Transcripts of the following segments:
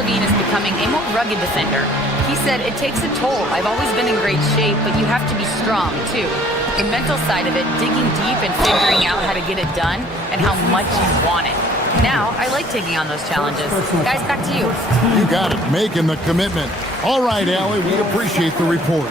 LaVine is becoming a more rugged defender. He said, "It takes a toll. I've always been in great shape, but you have to be strong, too." The mental side of it, digging deep and figuring out how to get it done and how much you want it. Now, I like taking on those challenges. Guys, back to you. You got it, making the commitment. All right, Allie, we appreciate the report.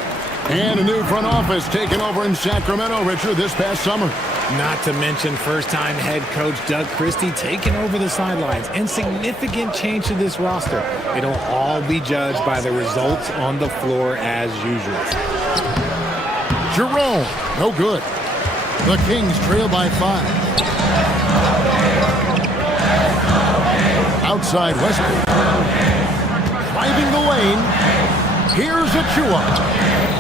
And a new front office taking over in Sacramento, Richard, this past summer. Not to mention first-time head coach Doug Christie taking over the sidelines. Insignificant change to this roster. It'll all be judged by the results on the floor as usual. Jerome, no good. The Kings trail by 5. Outside Westbrook. Driving the lane. Here's Achua.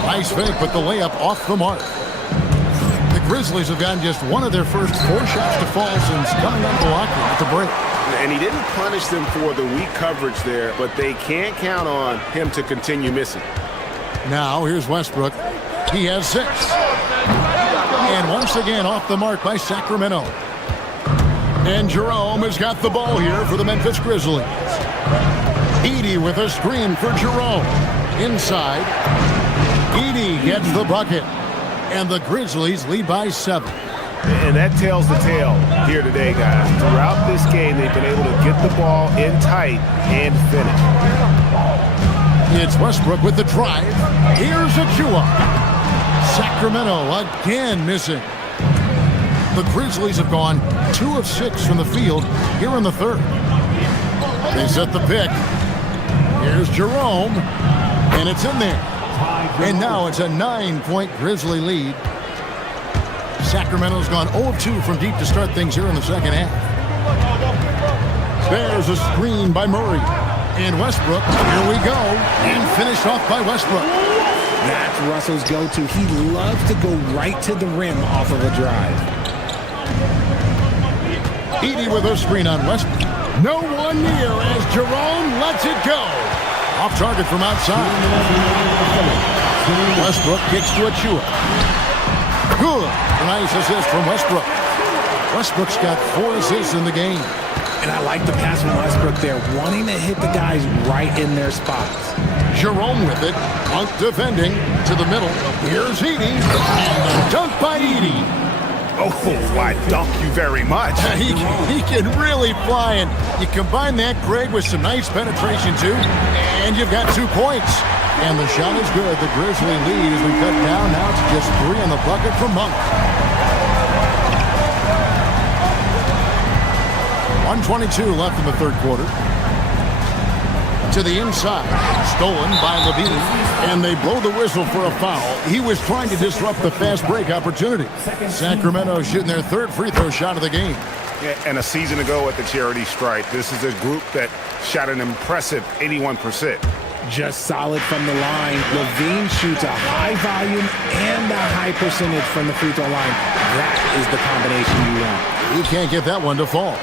Nice fake, but the layup off the mark. The Grizzlies have gotten just one of their first 4 shots to fall since coming unblocked at the break. And he didn't punish them for the weak coverage there, but they can't count on him to continue missing. Now here's Westbrook. He has 6. And once again off the mark by Sacramento. And Jerome has got the ball here for the Memphis Grizzlies. Edey with a screen for Jerome. Inside. Edey gets the bucket. And the Grizzlies lead by 7. And that tells the tale here today, guys. Throughout this game, they've been able to get the ball in tight and finish. It's Westbrook with the drive. Here's Achua. Sacramento again missing. The Grizzlies have gone 2 of 6 from the field here in the third. They set the pick. Here's Jerome. And it's in there. And now it's a 9-point Grizzly lead. Sacramento's gone 0 of 2 from deep to start things here in the second half. There's a screen by Murray. And Westbrook, here we go. And finished off by Westbrook. That's Russell's go-to. He loves to go right to the rim off of a drive. Edey with a screen on Westbrook. No one near as Jerome lets it go. Off target from outside. Westbrook kicks to Achua. Good. Nice assist from Westbrook. Westbrook's got 4 assists in the game. And I like the pass from Westbrook there, wanting to hit the guys right in their spots. Jerome with it. Monk defending to the middle. Here's Edey. And the dunk by Edey. Oh, why dunk you very much. He can really fly, and you combine that, Greg, with some nice penetration, too, and you've got 2 points. And the shot is good. The Grizzly lead as we cut down. Now it's just 3 on the bucket for Monk. 1:22 left in the third quarter. To the inside. Stolen by LaVine. And they blow the whistle for a foul. He was trying to disrupt the fast break opportunity. Sacramento shooting their 3rd free throw shot of the game. Yeah, and a season ago at the charity stripe, this is a group that shot an impressive 81%. Just solid from the line. LaVine shoots a high volume and a high percentage from the free throw line. That is the combination you want. You can't get that one to fall.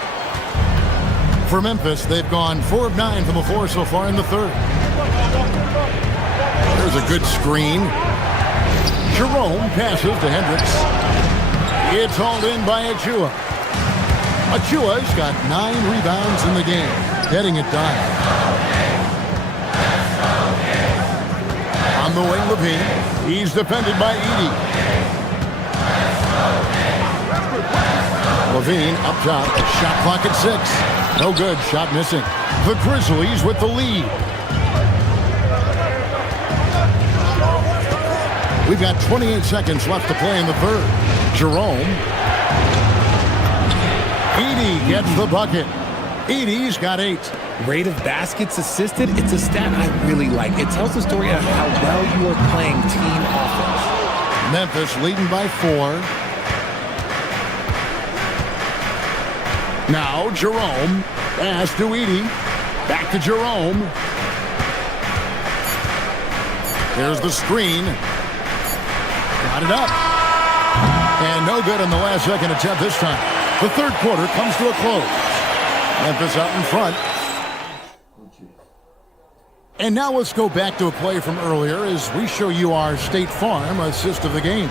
For Memphis, they've gone 4 of 9 from the floor so far in the third. There's a good screen. Jerome passes to Hendricks. It's hauled in by Achua. Achua's got 9 rebounds in the game, heading it down. On the wing, LaVine. He's defended by Edey. LaVine up top. Shot clock at 6. No good. Shot missing. The Grizzlies with the lead. We've got 28 seconds left to play in the third. Jerome. Edey gets the bucket. Edey's got 8. Rate of baskets assisted, it's a stat I really like. It tells the story of how well you are playing team offense. Memphis leading by 4. Now Jerome. Pass to Edey. Back to Jerome. There's the screen. Got it up. And no good in the last second attempt this time. The third quarter comes to a close. Memphis out in front. And now let's go back to a play from earlier as we show you our State Farm assist of the game.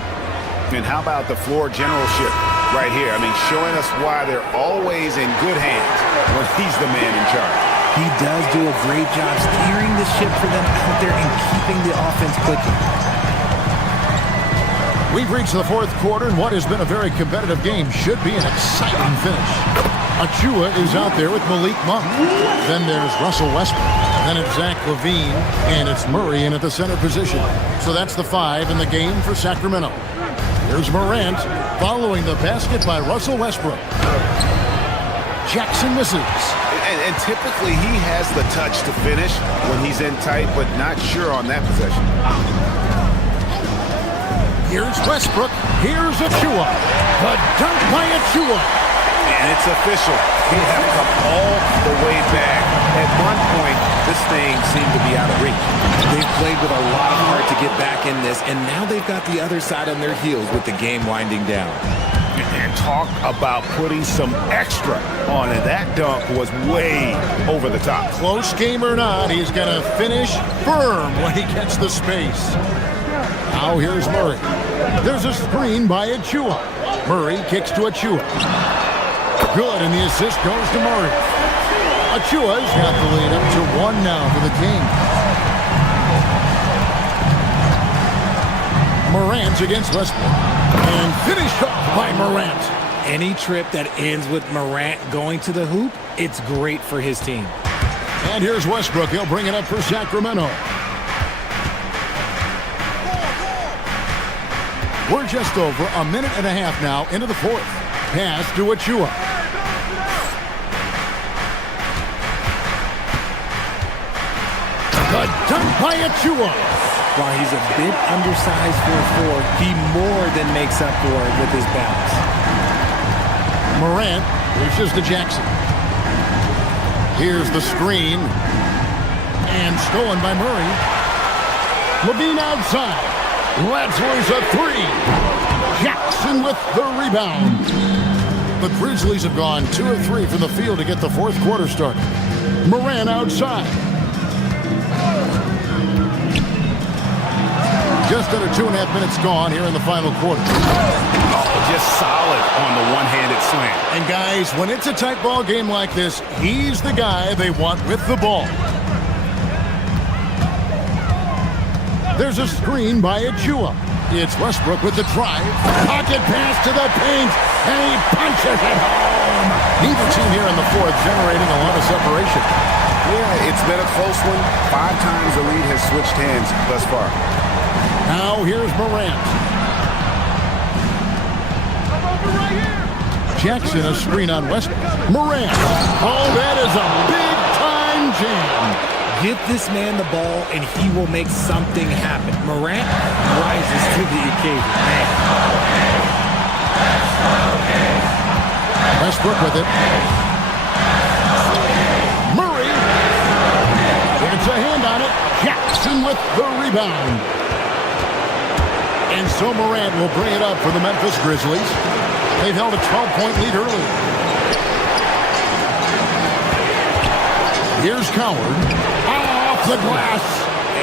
And how about the floor generalship right here? I mean, showing us why they're always in good hands when he's the man in charge. He does do a great job steering the ship for them out there and keeping the offense clicking. We've reached the fourth quarter, and what has been a very competitive game should be an exciting finish. Achua is out there with Malik Monk. Then there's Russell Westbrook. Then it's Zach LaVine, and it's Murray in at the center position. So that's the 5 in the game for Sacramento. Here's Morant following the basket by Russell Westbrook. Jackson misses. And typically he has the touch to finish when he's in tight, but not sure on that possession. Here's Westbrook. Here's Achua. The dunk by Achua. And it's official. He has come all the way back. At one point, this thing seemed to be out of reach. They've played with a lot of heart to get back in this, and now they've got the other side on their heels with the game winding down. And talk about putting some extra on it. That dunk was way over the top. Close game or not, he's going to finish firm when he gets the space. Now here's Murray. There's a screen by Achua. Murray kicks to Achua. Good, and the assist goes to Murray. Achua's got the lead up to 1 now for the Kings. Morant against Westbrook. And finished off by Morant. Any trip that ends with Morant going to the hoop, it's great for his team. And here's Westbrook. He'll bring it up for Sacramento. We're just over a minute and a half now into the fourth. Pass to Achua. The dunk by Achua. While he's a bit undersized for a 4, he more than makes up for it with his bounce. Morant reaches to Jackson. Here's the screen. And stolen by Murray. LaVine outside. Let's lose a 3. Jackson with the rebound. The Grizzlies have gone 2 of 3 from the field to get the fourth quarter started. Morant outside. Just under 2.5 minutes gone here in the final quarter. Oh, just solid on the one-handed slam. And guys, when it's a tight ball game like this, he's the guy they want with the ball. There's a screen by Achua. It's Westbrook with the drive. Pocket pass to the paint, and he punches it home. Neither team here in the fourth generating a lot of separation. Yeah, it's been a close one. 5 times the lead has switched hands thus far. Now here's Morant. Jackson a screen on Westbrook. Morant. Oh, that is a big-time jam. Give this man the ball, and he will make something happen. Morant rises to the occasion. Man. Westbrook with it. Murray. Gets a hand on it. Jackson with the rebound. And so Morant will bring it up for the Memphis Grizzlies. They've held a 12-point lead early. Here's Coward. Off the glass.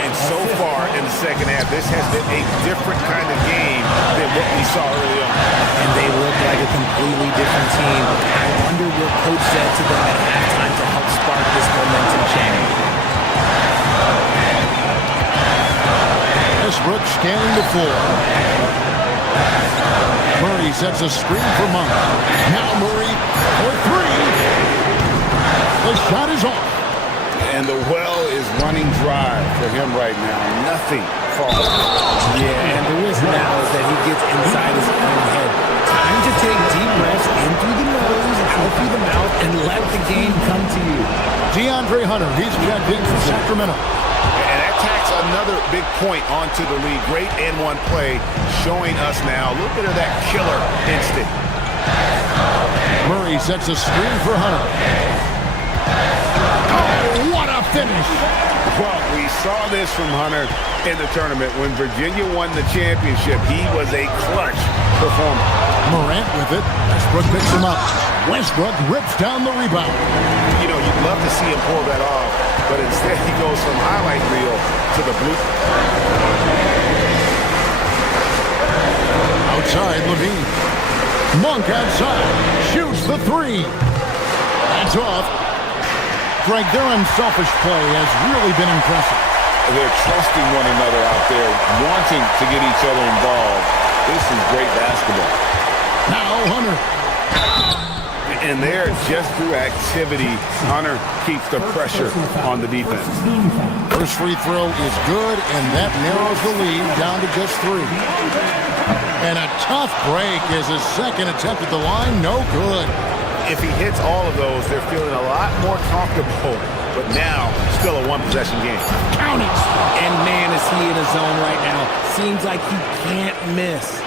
And so far in the second half, this has been a different kind of game than what we saw early on. And they look like a completely different team. I wonder what coach said to them at halftime to help spark this momentum change. Westbrook scanning the floor. Murray sets a screen for Monk. Now Murray for 3. The shot is off. And the well is running dry for him right now. Nothing falls. Yeah, and the risk now is that he gets inside his own head. Time to take deep breaths in through the nose, out through the mouth, and let the game come to you. DeAndre Hunter, he's checked in for Sacramento. And that tacks another big point onto the lead. Great and-one play, showing us now a little bit of that killer instinct. Murray sets a screen for Hunter. Oh, what a finish! Well, we saw this from Hunter in the tournament. When Virginia won the championship, he was a clutch performer. Morant with it. Westbrook picks him up. Westbrook rips down the rebound. You know, you'd love to see him pull that off, but instead he goes from highlight reel to the blue. Outside, LaVine. Monk outside. Shoots the 3. That's off. Greg, their unselfish play has really been impressive. They're trusting one another out there, wanting to get each other involved. This is great basketball. Now Hunter. And there, just through activity, Hunter keeps the pressure on the defense. First free throw is good, and that narrows the lead down to just 3. And a tough break as his second attempt at the line, no good. If he hits all of those, they're feeling a lot more comfortable. But now, still a one-possession game. Count it. And man, is he in a zone right now. Seems like he can't miss.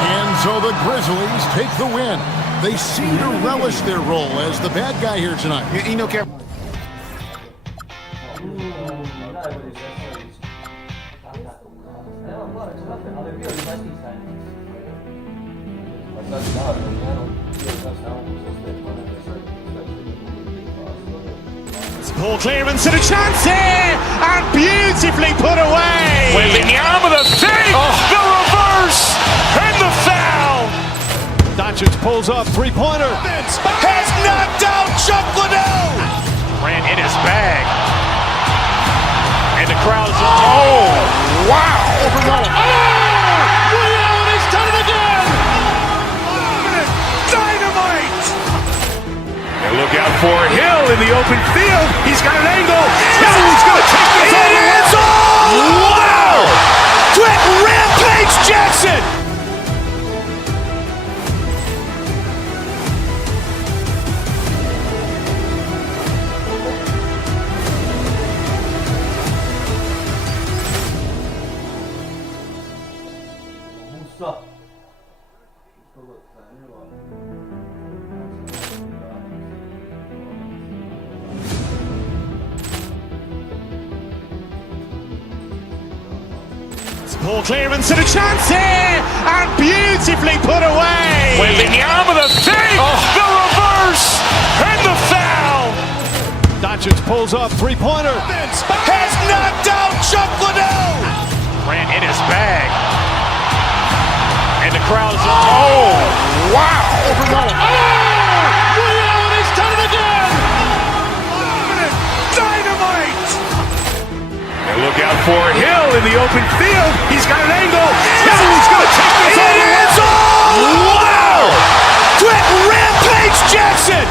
And so the Grizzlies take the win. They seem to relish their role as the bad guy here tonight. You know, Kevin. Ball clearance and a chance here, and beautifully put away. Wembanyama the fake, the reverse, and the foul. Doncic pulls up, three-pointer. Has knocked out Chuck Liddell. Ran in his bag. And the crowd is, oh, wow. Ray Allen has done it again. Dynamite. And look out for Hill in the open field. He's got an angle. Hill's going to take this all the way. Wow. Quick Rampage Jackson. Ball clearance and a chance here, and beautifully put away. Wembanyama the fake, the reverse, and the foul. Doncic pulls up, three-pointer. Has knocked out Chuck Liddell. Ran in his bag. And the crowd is, oh, wow. Ray Allen has done it again. Dynamite. And look out for Hill in the open field. He's got an angle. Hill's going to take this all the way. Wow. Quick Rampage Jackson.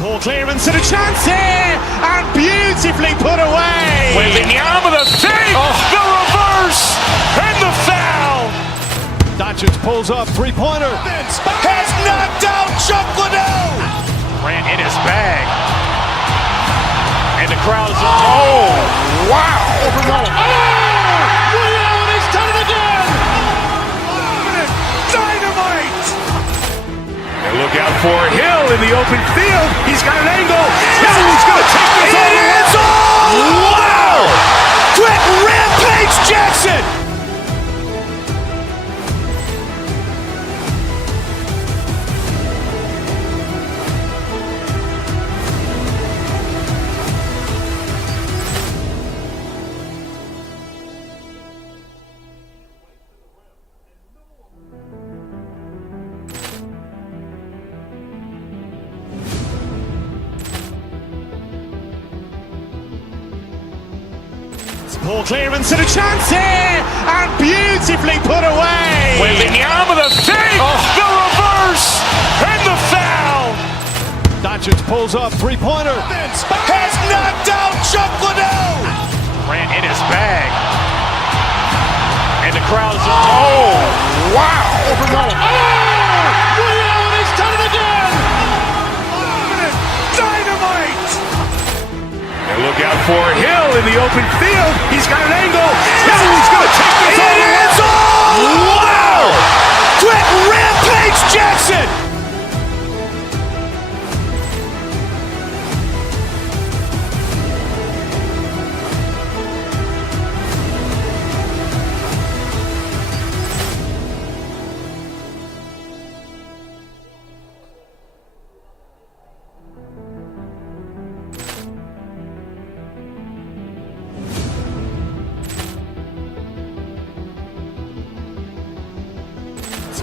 Ball clearance and a chance here, and beautifully put away. Wembanyama the fake, the reverse, and the foul. Doncic pulls up, three-pointer. Has knocked out Chuck Liddell. Ran in his bag. And the crowd is, oh, wow. Ray Allen has done it again. Dynamite. And look out for Hill in the open field. He's got an angle. Hill's going to take this all the way. Wow. Quick Rampage Jackson. Ball clearance and a chance here, and beautifully put away. Wembanyama the fake, the reverse, and the foul. Doncic pulls up, three-pointer. Has knocked out Chuck Liddell. Ran in his bag. And the crowd is, oh, wow. Ray Allen has done it again. Dynamite. And look out for Hill in the open field. He's got an angle. Hill's going to take this all the way. Wow. Quick Rampage Jackson.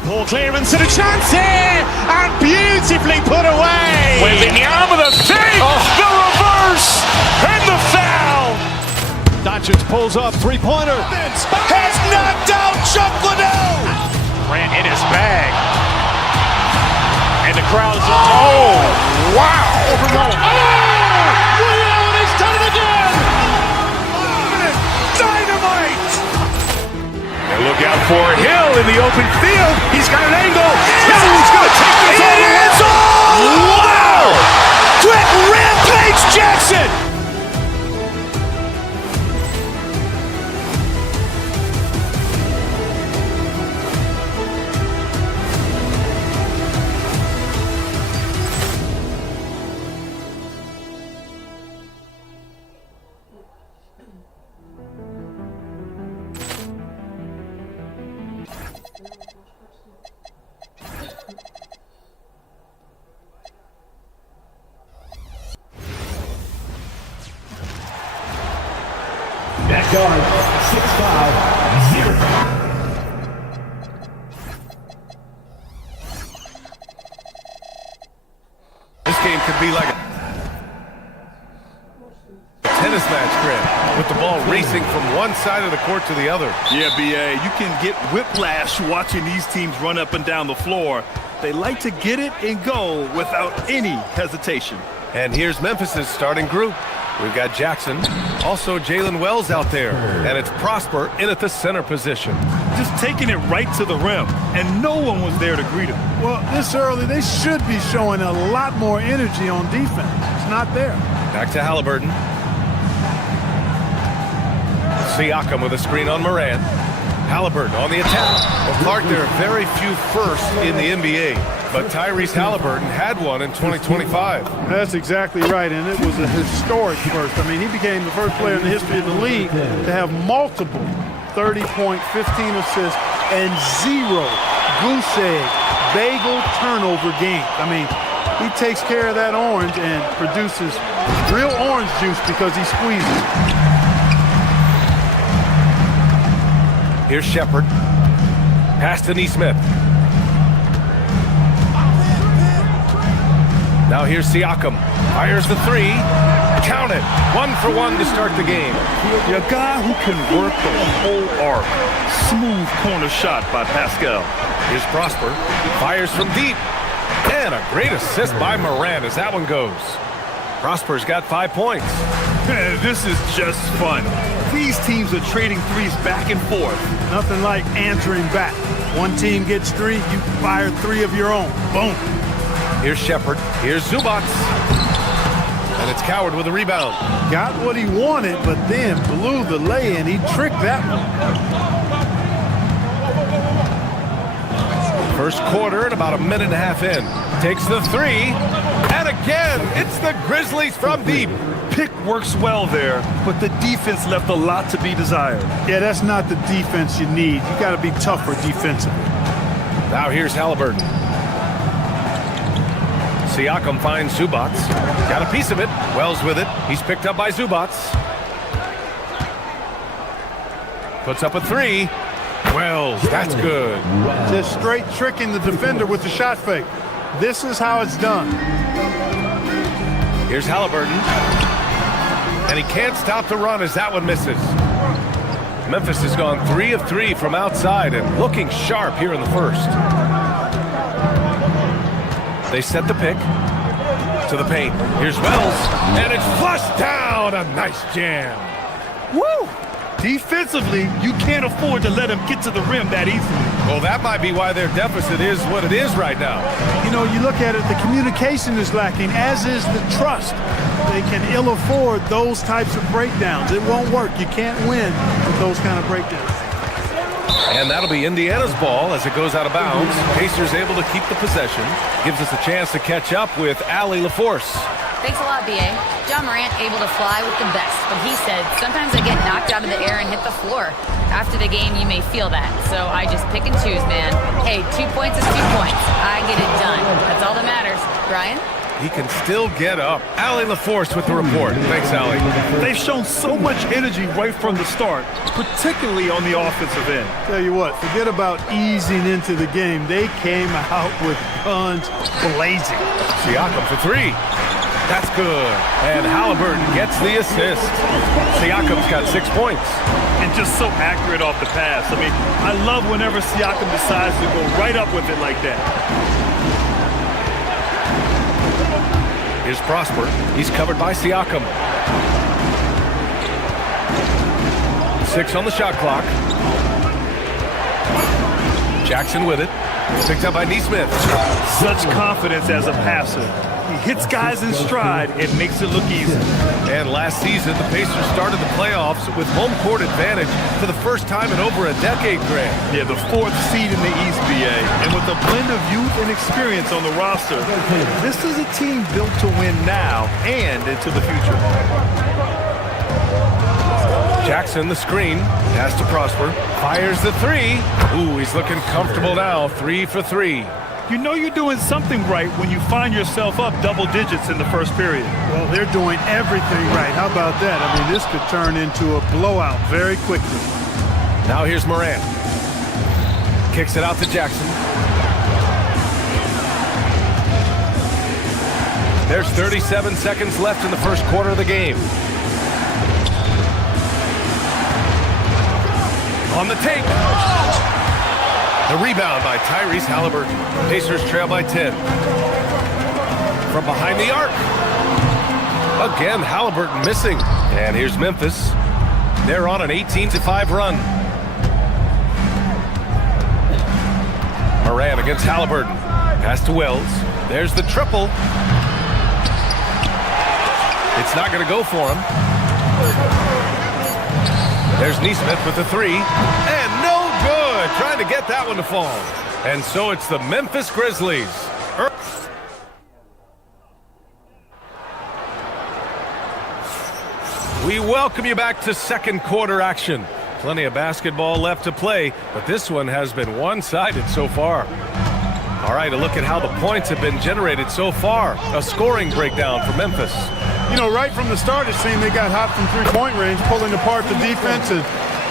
Ball clearance and a chance here, and beautifully put away. Wembanyama the save, the reverse, and the foul. Doncic pulls up, three-pointer. Has knocked out Chuck Liddell. Ran in his bag, and the crowd is. Oh, wow! Liddell, he's done it again. Dynamite! And look out for Hill in the open field. He's got an angle. Hill's going to take this all the way. Wow! Quick rampage Jackson! Backyard, 6'5", 0. This game could be like a tennis match, Grant, with the ball racing from one side of the court to the other. Yeah, B.A., you can get whiplash watching these teams run up and down the floor. They like to get it and go without any hesitation. And here's Memphis's starting group. We've got Jackson, also Jalen Wells out there, and it's Prosper in at the center position. Just taking it right to the rim, and no one was there to greet him. Well, this early, they should be showing a lot more energy on defense. It's not there. Back to Halliburton. Siakam with a screen on Moran. Halliburton on the attack. Well, Clark, there are very few firsts in the NBA, but Tyrese Halliburton had one in 2025. That's exactly right, and it was a historic first. I mean, he became the first player in the history of the league to have multiple 30-point, 15 assists, and 0 goose egg, bagel turnover games. I mean, he takes care of that orange and produces real orange juice because he squeezes. Here's Shepard. Pass to Nesmith. Now here's Siakam. Fires the three. Count it. 1 for 1 to start the game. A guy who can work the whole arc. Smooth corner shot by Pascal. Here's Prosper. Fires from deep. And a great assist by Moran as that one goes. Prosper's got 5 points. This is just fun. These teams are trading threes back and forth. Nothing like answering back. One team gets 3, you fire 3 of your own. Boom. Here's Shepard. Here's Zubats. And it's Coward with a rebound. Got what he wanted, but then blew the lay, and he tricked that one. First quarter and about a minute and a half in. Takes the 3. And again, it's the Grizzlies from deep. Pick works well there, but the defense left a lot to be desired. Yeah, that's not the defense you need. You got to be tougher defensively. Now here's Halliburton. Siakam finds Zubats. Got a piece of it. Wells with it. He's picked up by Zubats. Puts up a 3. Wells, that's good. Just straight tricking the defender with the shot fake. This is how it's done. Here's Halliburton. And he can't stop the run as that one misses. Memphis has gone 3 of 3 from outside and looking sharp here in the first. They set the pick to the paint. Here's Wells, and it's flushed down. A nice jam. Woo! Defensively, you can't afford to let him get to the rim that easily. Well, that might be why their deficit is what it is right now. You know, you look at it, the communication is lacking, as is the trust. They can ill afford those types of breakdowns. It won't work. You can't win with those kind of breakdowns. And that'll be Indiana's ball as it goes out of bounds. Pacers able to keep the possession. Gives us a chance to catch up with Allie LaForce. Thanks a lot, B.A. John Morant able to fly with the best, but he said, sometimes I get knocked out of the air and hit the floor. After the game, you may feel that, so I just pick and choose, man. Hey, 2 points is 2 points. I get it done. That's all that matters. Brian? He can still get up. Allie LaForce with the report. Thanks, Allie. They've shown so much energy right from the start, particularly on the offensive end. Tell you what, forget about easing into the game. They came out with guns blazing. Siakam for three. That's good. And Halliburton gets the assist. Siakam's got 6 points. And just so accurate off the pass. I mean, I love whenever Siakam decides to go right up with it like that. Here's Prosper. He's covered by Siakam. 6 on the shot clock. Jackson with it. Picked up by Nesmith. Such confidence as a passer. He hits guys in stride and makes it look easy. And last season, the Pacers started the playoffs with home court advantage for the first time in over a decade, Grant. Yeah, the 4th seed in the East, BA. And with a blend of youth and experience on the roster, this is a team built to win now and into the future. Jackson, the screen, pass to Prosper, fires the three. Ooh, he's looking comfortable now, 3 for 3. You know you're doing something right when you find yourself up double digits in the first period. Well, they're doing everything right. How about that? I mean, this could turn into a blowout very quickly. Now here's Morant. Kicks it out to Jackson. There's 37 seconds left in the first quarter of the game. On the take. The rebound by Tyrese Halliburton. Pacers trail by 10. From behind the arc. Again, Halliburton missing. And here's Memphis. They're on an 18-5 run. Moran against Halliburton. Pass to Wells. There's the triple. It's not going to go for him. There's Nesmith with the three. And no good. Trying to get that one to fall. And so it's the Memphis Grizzlies. We welcome you back to second quarter action. Plenty of basketball left to play, but this one has been one-sided so far. All right, a look at how the points have been generated so far. A scoring breakdown for Memphis. You know, right from the start, it seemed they got hot from three-point range, pulling apart the defense and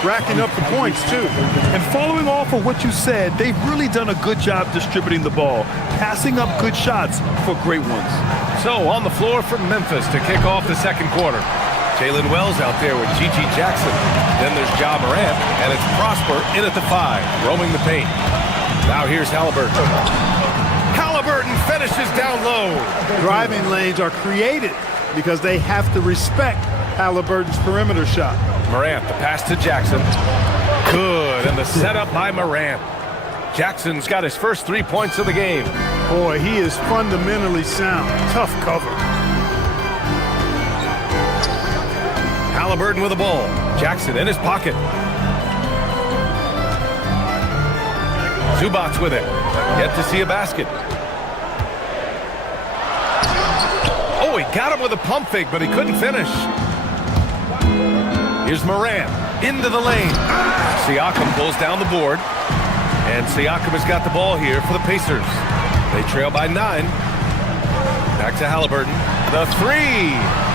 racking up the points, too. And following off of what you said, they've really done a good job distributing the ball, passing up good shots for great ones. So, on the floor for Memphis to kick off the second quarter. Jalen Wells out there with Gigi Jackson. Then there's Ja Morant, and it's Prosper in at the 5, roaming the paint. Now here's Halliburton. Halliburton finishes down low. Driving lanes are created because they have to respect Halliburton's perimeter shot. Morant, the pass to Jackson. Good, and the setup by Morant. Jackson's got his first 3 points of the game. Boy, he is fundamentally sound. Tough cover. Halliburton with the ball. Jackson in his pocket. Zubac's with it. Yet to see a basket. Oh, he got him with a pump fake, but he couldn't finish. Here's Morant into the lane. Siakam pulls down the board. And Siakam has got the ball here for the Pacers. They trail by 9. Back to Halliburton. The 3.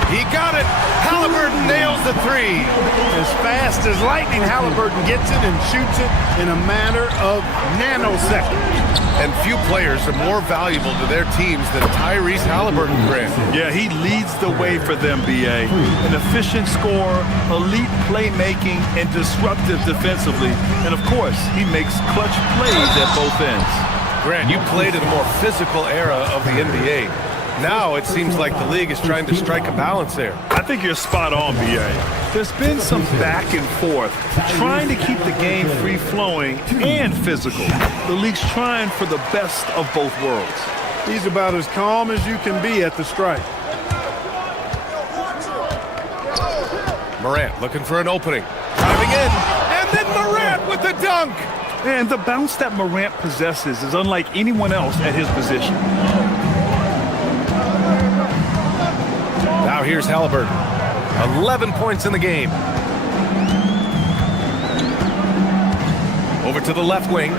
He got it. Halliburton nails the 3. As fast as lightning, Halliburton gets it and shoots it in a matter of nanoseconds. And few players are more valuable to their teams than Tyrese Halliburton, Grant. Yeah, he leads the way for them, BA. An efficient scorer, elite playmaking, and disruptive defensively. And, of course, he makes clutch plays at both ends. Grant, you played in a more physical era of the NBA. Now it seems like the league is trying to strike a balance there. I think you're spot on, BA. There's been some back and forth, trying to keep the game free-flowing and physical. The league's trying for the best of both worlds. He's about as calm as you can be at the strike. Morant looking for an opening. Driving in, and then Morant with the dunk! And the bounce that Morant possesses is unlike anyone else at his position. Now here's Halliburton. 11 points in the game. Over to the left wing.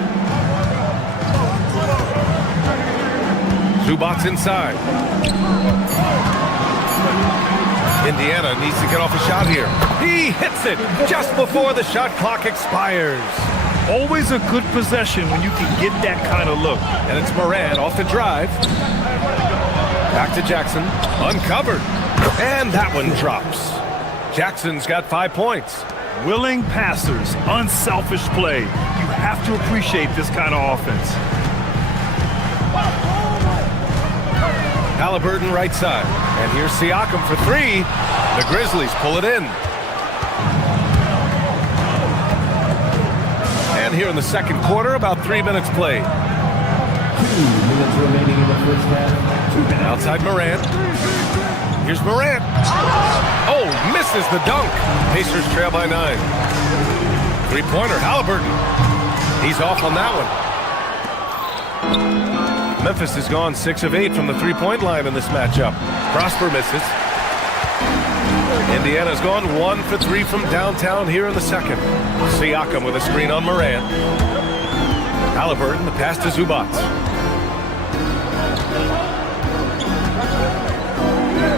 Zubats inside. Indiana needs to get off a shot here. He hits it just before the shot clock expires. Always a good possession when you can get that kind of look. And it's Moran off the drive. Back to Jackson. Uncovered. And that one drops. Jackson's got 5 points. Willing passers, unselfish play. You have to appreciate this kind of offense. Halliburton right side. And here's Siakam for 3. The Grizzlies pull it in. And here in the second quarter, about 3 minutes played. 2 minutes remaining in the first half. Outside Morant. Here's Morant. Oh, misses the dunk. Pacers trail by 9. Three-pointer, Halliburton. He's off on that one. Memphis has gone 6 of 8 from the three-point line in this matchup. Prosper misses. Indiana's gone 1 for 3 from downtown here in the second. Siakam with a screen on Morant. Halliburton, the pass to Zubats.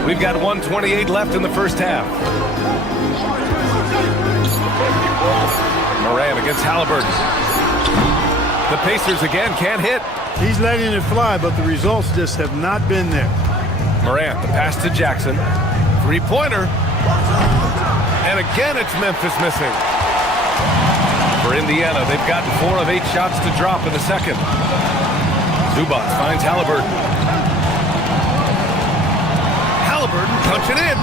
We've got 1:28 left in the first half. Moran against Halliburton. The Pacers again can't hit. He's letting it fly, but the results just have not been there. Morant, the pass to Jackson. Three-pointer. And again, it's Memphis missing. For Indiana, they've gotten 4 of 8 shots to drop in the second. Zubats finds Halliburton. Halliburton punching in.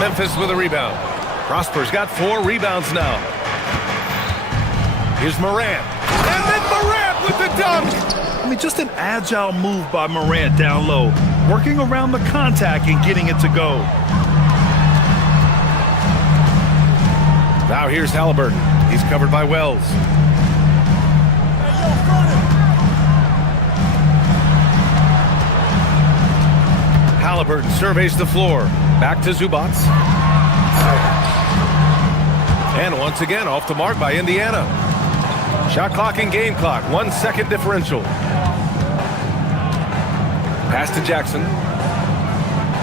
Memphis with a rebound. Prosper's got 4 rebounds now. Here's Morant. And then Morant with the dunk. I mean, just an agile move by Morant down low, working around the contact and getting it to go. Now here's Halliburton. He's covered by Wells. Halliburton surveys the floor. Back to Zubats. And once again, off the mark by Indiana. Shot clock and game clock, 1 second differential. Pass to Jackson.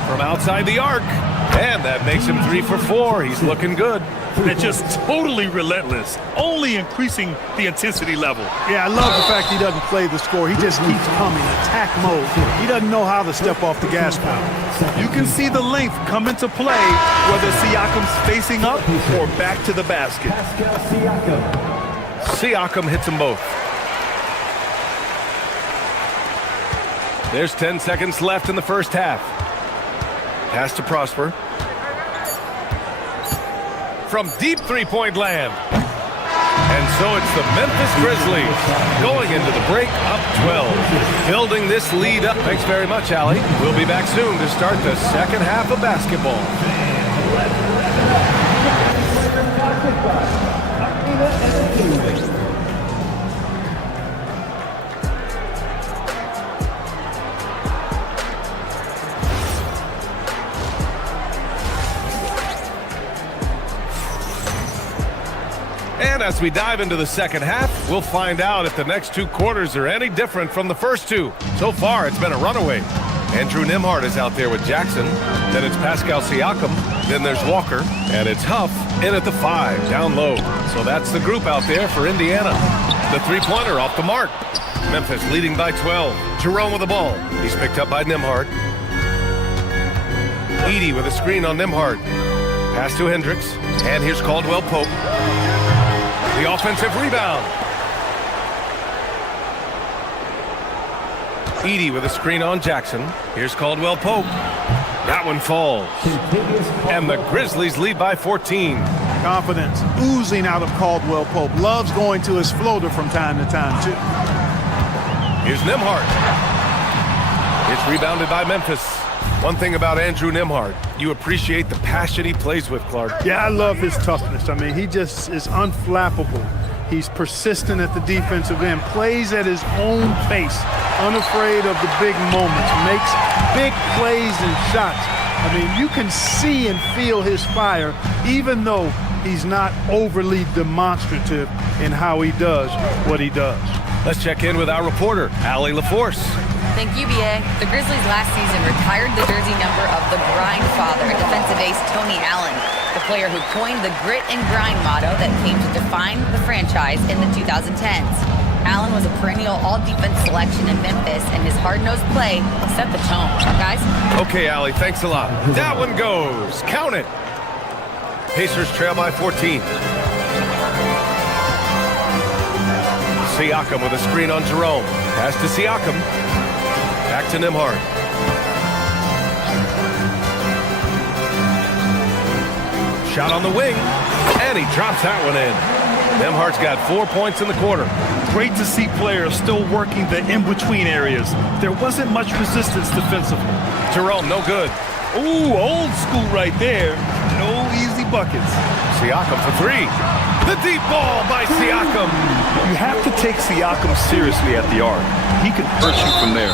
From outside the arc. And that makes him 3 for 4. He's looking good. They're just totally relentless, only increasing the intensity level. Yeah, I love the fact he doesn't play the score. He just keeps coming, attack mode. He doesn't know how to step off the gas pedal. You can see the length come into play, whether Siakam's facing up or back to the basket. Siakam hits them both. There's 10 seconds left in the first half. Pass to Prosper. From deep three-point land. And so it's the Memphis Grizzlies going into the break up 12. Building this lead up. Thanks very much, Allie. We'll be back soon to start the second half of basketball. And as we dive into the second half, we'll find out if the next 2 quarters are any different from the first 2. So far, it's been a runaway. Andrew Nembhard is out there with Jackson. Then it's Pascal Siakam. Then there's Walker. And it's Huff in at the 5, down low. So that's the group out there for Indiana. The three-pointer off the mark. Memphis leading by 12. Jerome with the ball. He's picked up by Nembhard. Edey with a screen on Nembhard. Pass to Hendricks. And here's Caldwell Pope. The offensive rebound. Edey with a screen on Jackson. Here's Caldwell Pope. That one falls. And the Grizzlies lead by 14. Confidence oozing out of Caldwell Pope. Loves going to his floater from time to time, too. Here's Nembhard. It's rebounded by Memphis. One thing about Andrew Nembhard, you appreciate the passion he plays with, Clark. Yeah, I love his toughness. I mean, he just is unflappable. He's persistent at the defensive end, plays at his own pace, unafraid of the big moments, makes big plays and shots. I mean, you can see and feel his fire, even though he's not overly demonstrative in how he does what he does. Let's check in with our reporter, Allie LaForce. Thank you, BA. The Grizzlies last season retired the jersey number of the grind father, defensive ace Tony Allen, the player who coined the grit and grind motto that came to define the franchise in the 2010s. Allen was a perennial all-defense selection in Memphis, and his hard-nosed play set the tone. Guys? Okay, Allie, thanks a lot. That one goes. Count it. Pacers trail by 14. Siakam with a screen on Jerome. Pass to Siakam. Back to Nembhard. Shot on the wing, and he drops that one in. Nembhard's got 4 points in the quarter. Great to see players still working the in-between areas. There wasn't much resistance defensively. Jerome, no good. Ooh, old school right there. No easy buckets. Siakam for three. The deep ball by Siakam. You have to take Siakam seriously at the arc. He can hurt you from there.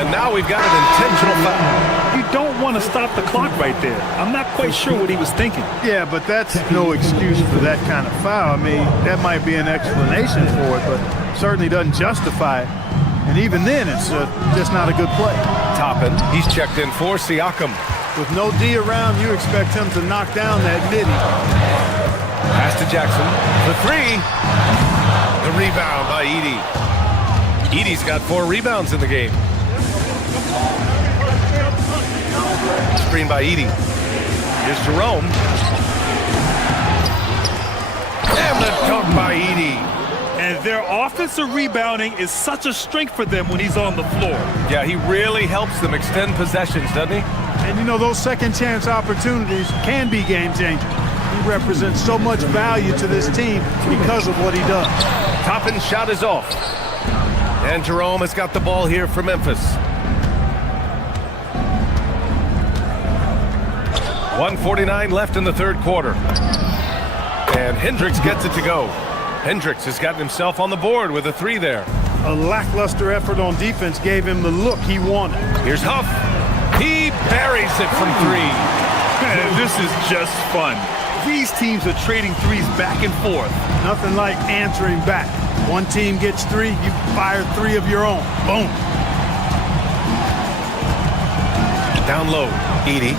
And now we've got an intentional foul. You don't want to stop the clock right there. I'm not quite sure what he was thinking. Yeah, but that's no excuse for that kind of foul. I mean, that might be an explanation for it, but certainly doesn't justify it. And even then, it's just not a good play. Toppin, he's checked in for Siakam. With no D around, you expect him to knock down that midi. Pass to Jackson. The three. The rebound by Edey. Edey's got 4 rebounds in the game. Screen by Edey. Here's Jerome. And the dunk by Edey. And their offensive rebounding is such a strength for them when he's on the floor. Yeah, he really helps them extend possessions, doesn't he? And you know, those second chance opportunities can be game changers. He represents so much value to this team because of what he does. Toppin's shot is off. And Jerome has got the ball here for Memphis. 1:49 left in the third quarter. And Hendricks gets it to go. Hendricks has gotten himself on the board with a 3 there. A lackluster effort on defense gave him the look he wanted. Here's Huff. He buries it from 3. This is just fun. These teams are trading threes back and forth. Nothing like answering back. One team gets 3, you fire 3 of your own. Boom. Down low, Edey.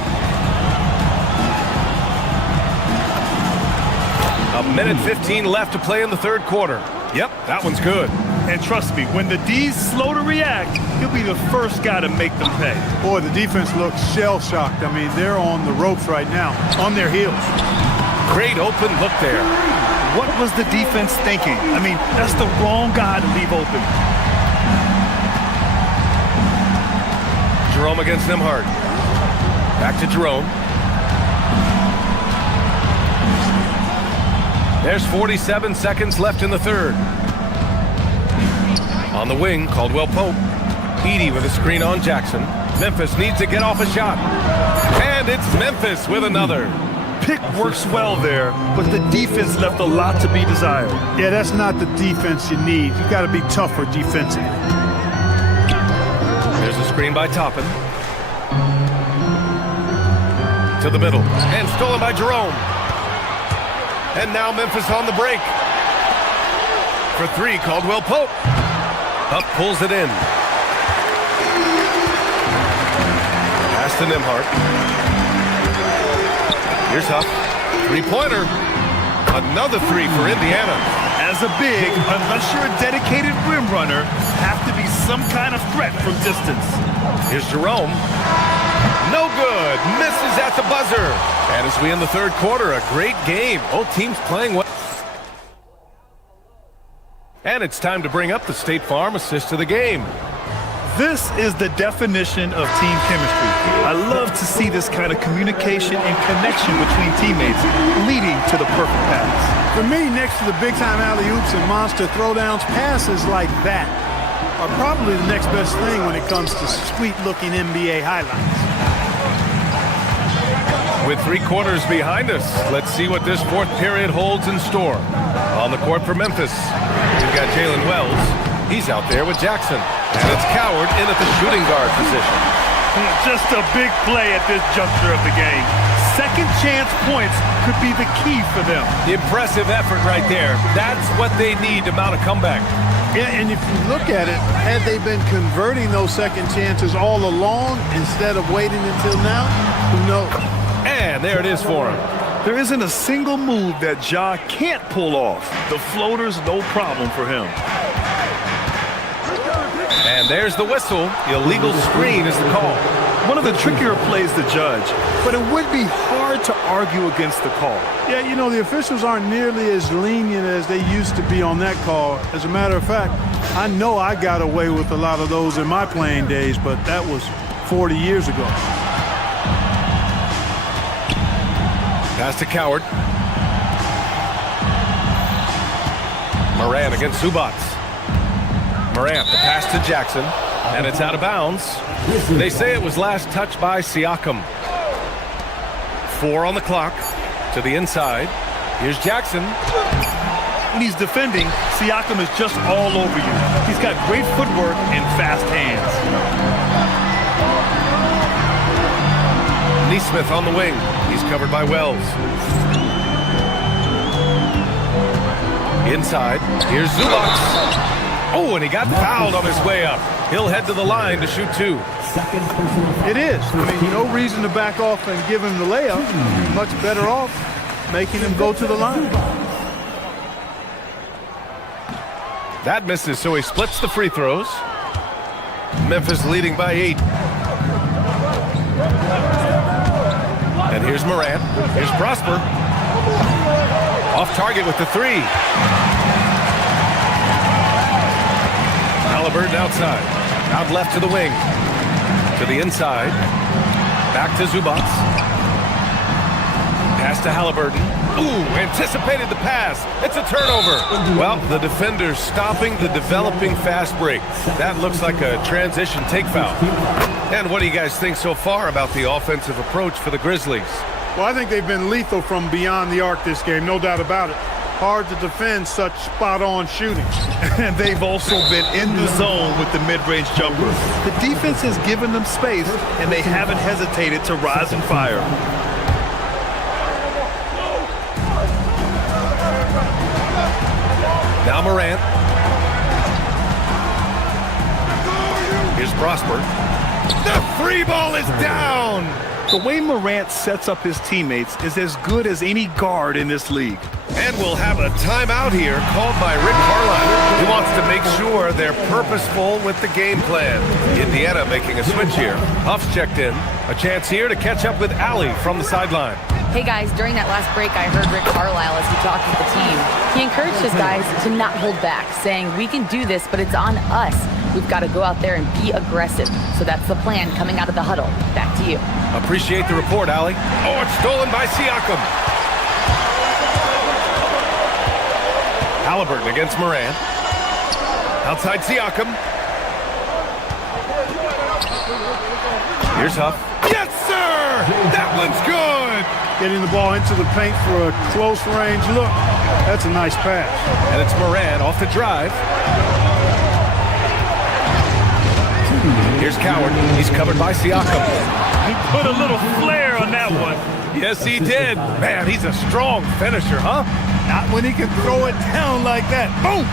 A minute 15 left to play in the third quarter. Yep, that one's good. And trust me, when the D's slow to react, he'll be the first guy to make them pay. Boy, the defense looks shell-shocked. I mean, they're on the ropes right now, on their heels. Great open look there. What was the defense thinking? I mean, that's the wrong guy to leave open. Jerome against Nembhard. Back to Jerome. There's 47 seconds left in the third. On the wing, Caldwell Pope. Edey with a screen on Jackson. Memphis needs to get off a shot. And it's Memphis with another. Pick works well there, but the defense left a lot to be desired. Yeah, that's not the defense you need. You got to be tougher defensively. There's a screen by Toppin. To the middle. And stolen by Jerome. And now Memphis on the break. For 3, Caldwell Pope. Up pulls it in. Pass to Nembhard. Here's Huff. 3-pointer. Another 3 for Indiana. As a big, unless you're a dedicated rim runner, have to be some kind of threat from distance. Here's Jerome. No good. Misses at the buzzer. And as we end the third quarter, a great game. Both teams playing well. And it's time to bring up the State Farm assist of the game. This is the definition of team chemistry. I love to see this kind of communication and connection between teammates leading to the perfect pass. For me, next to the big-time alley-oops and monster throwdowns, passes like that are probably the next best thing when it comes to sweet-looking NBA highlights. With 3 quarters behind us, let's see what this fourth period holds in store. On the court for Memphis, we've got Jalen Wells. He's out there with Jackson. And it's Coward in at the shooting guard position. Just a big play at this juncture of the game. Second chance points could be the key for them. Impressive effort right there. That's what they need to mount a comeback. Yeah, and if you look at it, had they been converting those second chances all along instead of waiting until now, who knows? And there it is for him. There isn't a single move that Ja can't pull off. The floater's no problem for him. And there's the whistle. Illegal screen is the call. One of the trickier plays to judge, but it would be hard to argue against the call. Yeah, you know, the officials aren't nearly as lenient as they used to be on that call. As a matter of fact, I know I got away with a lot of those in my playing days, but that was 40 years ago. Pass to Coward. Morant against Zubac. Morant, the pass to Jackson, and it's out of bounds. They say it was last touched by Siakam. 4 on the clock. To the inside. Here's Jackson. When he's defending, Siakam is just all over you. He's got great footwork and fast hands. Neesmith on the wing. He's covered by Wells. Inside. Here's Zubac. Oh, and he got fouled on his way up. He'll head to the line to shoot 2. It is. I mean, no reason to back off and give him the layup. You're much better off making him go to the line. That misses, so he splits the free throws. Memphis leading by 8. And here's Morant. Here's Prosper. Off target with the 3. Halliburton outside. Out left to the wing. To the inside. Back to Zubac. Pass to Halliburton. Ooh, anticipated the pass. It's a turnover. Well, the defender's stopping the developing fast break. That looks like a transition take foul. And what do you guys think so far about the offensive approach for the Grizzlies? Well, I think they've been lethal from beyond the arc this game, no doubt about it. Hard to defend such spot-on shooting. And they've also been in the zone with the mid-range jumper. The defense has given them space, and they haven't hesitated to rise and fire. Now Morant. Here's Prosper. The free ball is down! The way Morant sets up his teammates is as good as any guard in this league. And we'll have a timeout here called by Rick Carlisle. He wants to make sure they're purposeful with the game plan. Indiana making a switch here. Huff's checked in. A chance here to catch up with Allie from the sideline. Hey guys, during that last break, I heard Rick Carlisle as he talked with the team. He encouraged his guys to not hold back, saying, we can do this, but it's on us. We've got to go out there and be aggressive. So that's the plan coming out of the huddle. Back to you. Appreciate the report, Allie. Oh, it's stolen by Siakam. Halliburton against Morant. Outside Siakam. Here's Huff. Yes, sir! That one's good! Getting the ball into the paint for a close range look. That's a nice pass. And it's Morant off the drive. Here's Coward. He's covered by Siakam. He put a little flair on that one. Yes, he did. Man, he's a strong finisher, huh? Not when he can throw it down like that. Boom!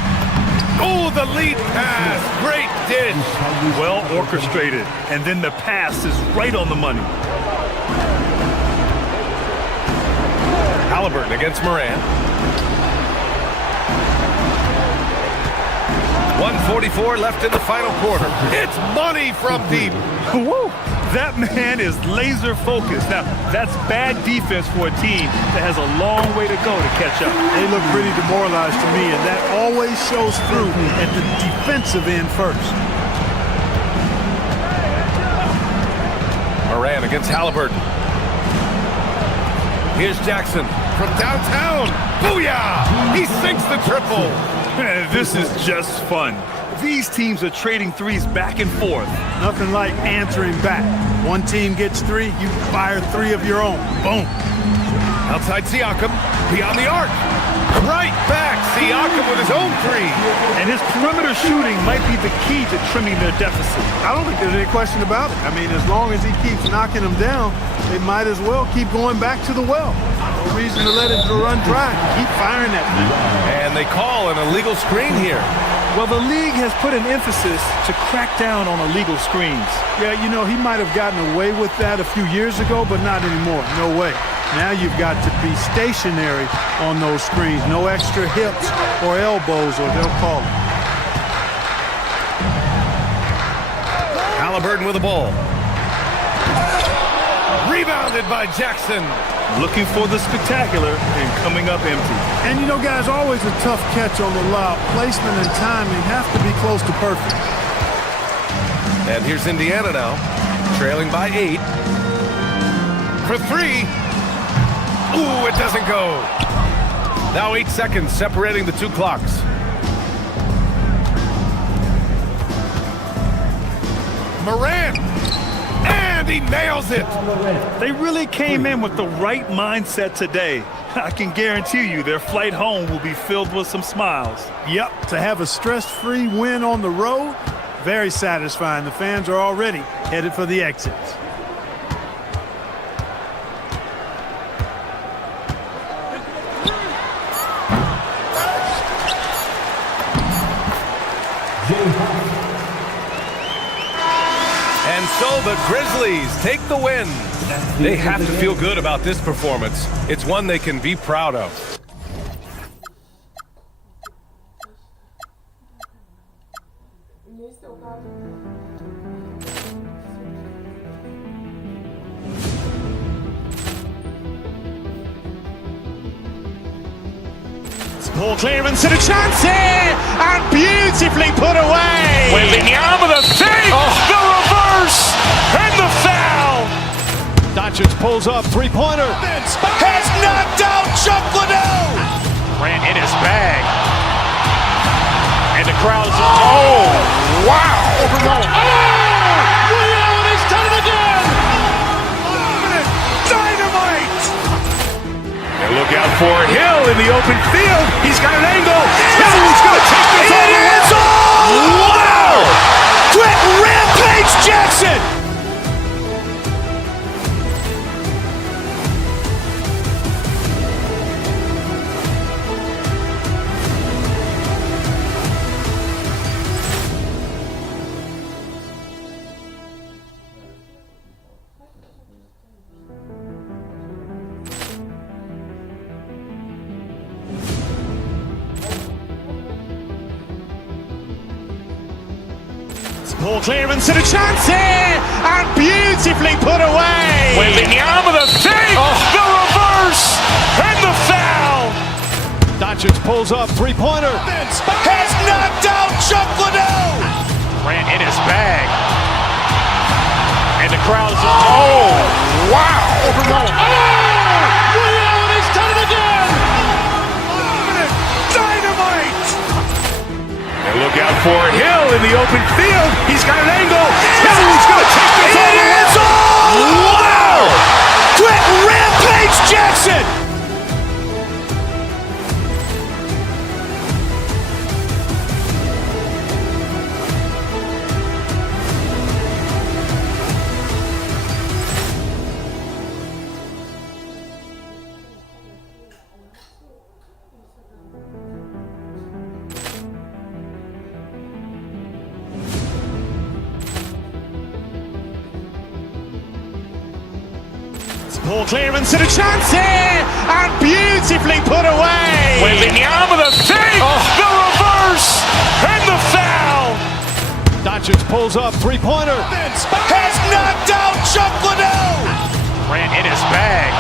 Oh, the lead pass. Great dish. Well orchestrated. And then the pass is right on the money. Halliburton against Morant. 1:44 left in the final quarter. It's money from deep. Woo! That man is laser focused. Now, that's bad defense for a team that has a long way to go to catch up. They look pretty demoralized to me, and that always shows through at the defensive end first. Morant against Halliburton. Here's Jackson from downtown. Booyah! He sinks the triple. This is just fun. These teams are trading threes back and forth. Nothing like answering back. One team gets 3, you fire 3 of your own. Boom. Outside Siakam, beyond the arc. Right back, Siakam with his own 3. And his perimeter shooting might be the key to trimming their deficit. I don't think there's any question about it. I mean, as long as he keeps knocking them down, they might as well keep going back to the well. No reason to let it run dry. Keep firing that thing. And they call an illegal screen here. Well, the league has put an emphasis to crack down on illegal screens. Yeah, you know, he might have gotten away with that a few years ago, but not anymore. No way. Now you've got to be stationary on those screens. No extra hips or elbows, or they'll call it. Halliburton with the ball. Rebounded by Jackson. Looking for the spectacular and coming up empty. And you know, guys, always a tough catch on the lob. Placement and timing have to be close to perfect. And here's Indiana now, trailing by 8. For 3. Ooh, it doesn't go. Now 8 seconds separating the two clocks. Morant. And he nails it. They really came in with the right mindset today. I can guarantee you their flight home will be filled with some smiles. Yep, to have a stress-free win on the road, very satisfying. The fans are already headed for the exits. And so the Grizzlies take the win. They have to feel good about this performance. It's one they can be proud of. Ball clearance and a chance here, and beautifully put away. Wembanyama the fake, the reverse, and the foul. Doncic pulls up, three-pointer. Has knocked out Chuck Liddell. Ran in his bag. And the crowd is, oh, wow. Liddell, and he's done it again. Dynamite. And look out for Hill in the open field. He's got an angle. Hill's going to take this all the way. Wow! Quick rampage Jackson. Ball clearance and a chance here, and beautifully put away. Wembanyama the fake, the reverse, and the foul. Doncic pulls up, three-pointer. Has knocked out Chuck Liddell. Ran in his bag. And the crowd is, oh, wow. Liddell, and he's done it again. Dynamite. And look out for Hill in the open field. He's got an angle. Hill's going to take this all the way. Wow! Quick rampage Jackson. Ball clearance and a chance here, and beautifully put away. Wembanyama the fake, the reverse, and the foul. Doncic pulls up, three-pointer. Has knocked out Chuck Liddell. Ran in his bag.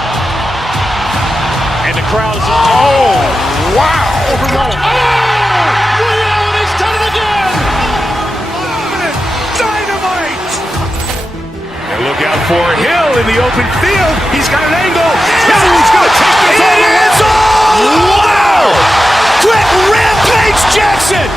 And the crowd is, oh, wow. Liddell, and he's done it again. Dynamite. And look out for Hill in the open field. He's got an angle. Hill's going to take this all the way. Wow! Quick rampage Jackson.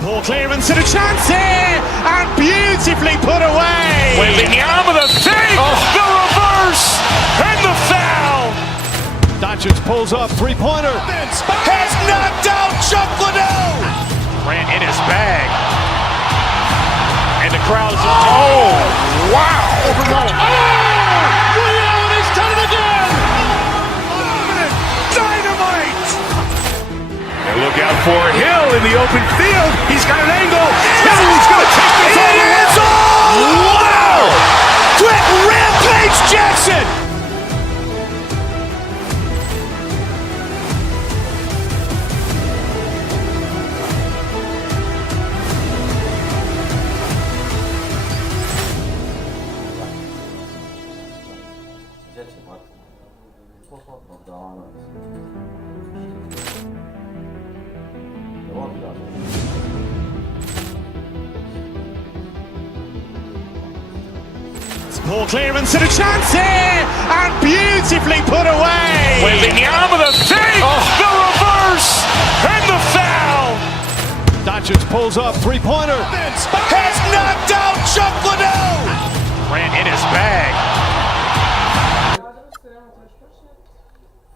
Ball clearance and a chance here, and beautiful. beautifully put away. Wembanyama the fake, the reverse, and the foul. Doncic pulls up, three-pointer. Has knocked out Chuck Liddell. Ran in his bag. And the crowd is... Oh, wow. Ray Allen has done it again. Dynamite. And look out for Hill in the open field. He's got an angle. He's going to take this all the way. Wow. Quick rampage Jackson. Poor clearance and a chance here, and beautifully put away. Wembanyama the fake, the reverse, and the foul. Doncic pulls up, three-pointer. Has knocked out Chuck Liddell. Ran in his bag.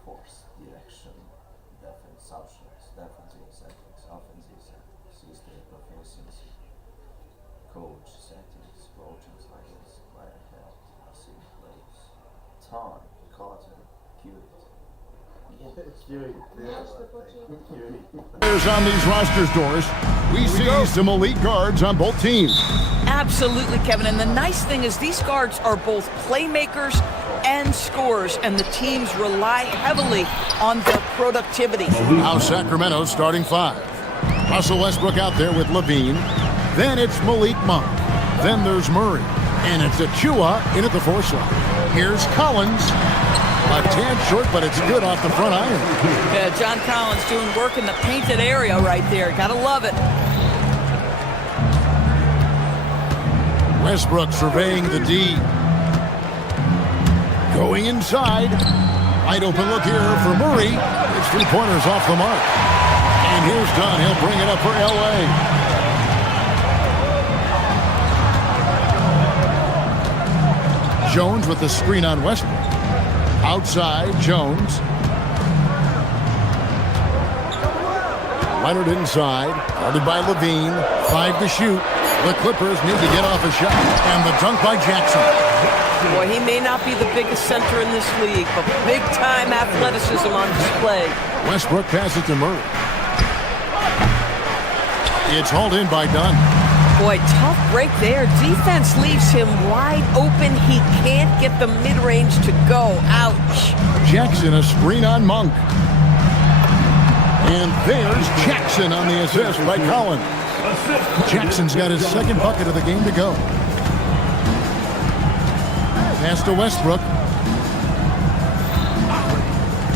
Force, direction, defense options, defensive settings, offensive settings, system proficiency, coach settings, coaching styles, player health, assist plays, time, culture, Players on these rosters, Doris. We see some elite guards on both teams. Absolutely, Kevin. And the nice thing is these guards are both playmakers and scorers, and the teams rely heavily on their productivity. Now Sacramento starting five. Russell Westbrook out there with Levine. Then it's Malik Monk. Then there's Murray. And it's Achua in at the 4 slot. Here's Collins. A tad short, but it's good off the front iron. Yeah, John Collins doing work in the painted area right there. Gotta love it. Westbrook surveying the D. Going inside. Wide open look here for Murray. It's 3-pointers off the mark. And here's Dunn. He'll bring it up for L.A. Jones with the screen on Westbrook. Outside, Jones. Leonard inside. Guarded by Levine. 5 to shoot. The Clippers need to get off a shot. And the dunk by Jackson. Boy, he may not be the biggest center in this league, but big-time athleticism on display. Westbrook passes to Murray. It's hauled in by Dunn. Boy, tough break there. Defense leaves him wide open. He can't get the mid-range to go. Ouch. Jackson, a screen on Monk. And there's Jackson on the assist by Collins. Jackson's got his second bucket of the game to go. Pass to Westbrook.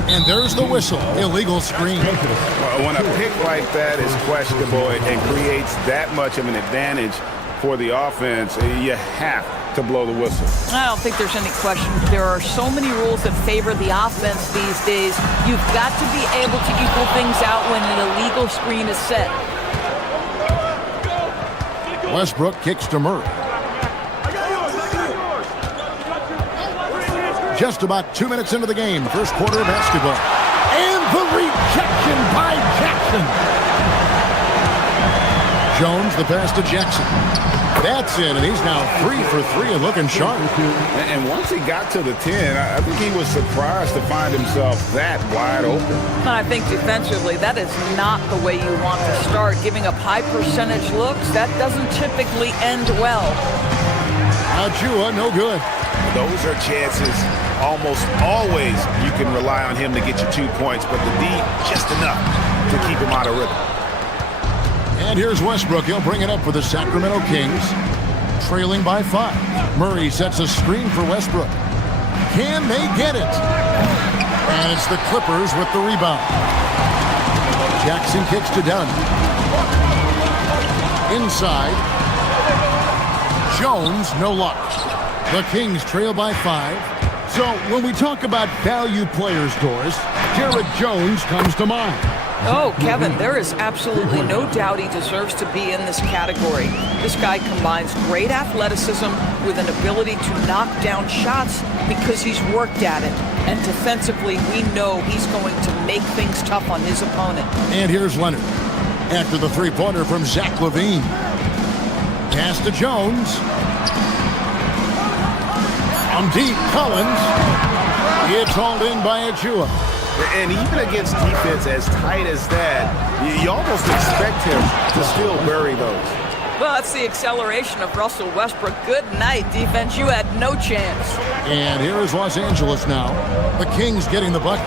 And there's the whistle. Illegal screen. Well, when a pick like that is questionable and creates that much of an advantage for the offense, you have to blow the whistle. I don't think there's any question. There are so many rules that favor the offense these days. You've got to be able to equal things out when an illegal screen is set. Westbrook kicks to Murray. Just about 2 minutes into the game, first quarter of basketball. And the rejection by Jackson. Jones, the pass to Jackson. That's in, and he's now 3 for 3 and looking sharp. And once he got to the 10, I think he was surprised to find himself that wide open. I think defensively, that is not the way you want to start. Giving up high percentage looks, that doesn't typically end well. Achua, no good. Those are chances. Almost always you can rely on him to get you 2 points, but the D, just enough to keep him out of rhythm. And here's Westbrook. He'll bring it up for the Sacramento Kings, trailing by 5. Murray sets a screen for Westbrook. Can they get it? And it's the Clippers with the rebound. Jackson kicks to Dunn. Inside. Jones, no luck. The Kings trail by 5. So when we talk about value players, Doris, Jared Jones comes to mind. Oh, Kevin, there is absolutely no doubt he deserves to be in this category. This guy combines great athleticism with an ability to knock down shots because he's worked at it. And defensively, we know he's going to make things tough on his opponent. And here's Leonard. After the three-pointer from Zach LaVine. Pass to Jones. On deep, Collins. It's hauled in by Achua. And even against defense as tight as that, you almost expect him to still bury those. Well, that's the acceleration of Russell Westbrook. Good night, defense. You had no chance. And here is Los Angeles now. The Kings getting the bucket.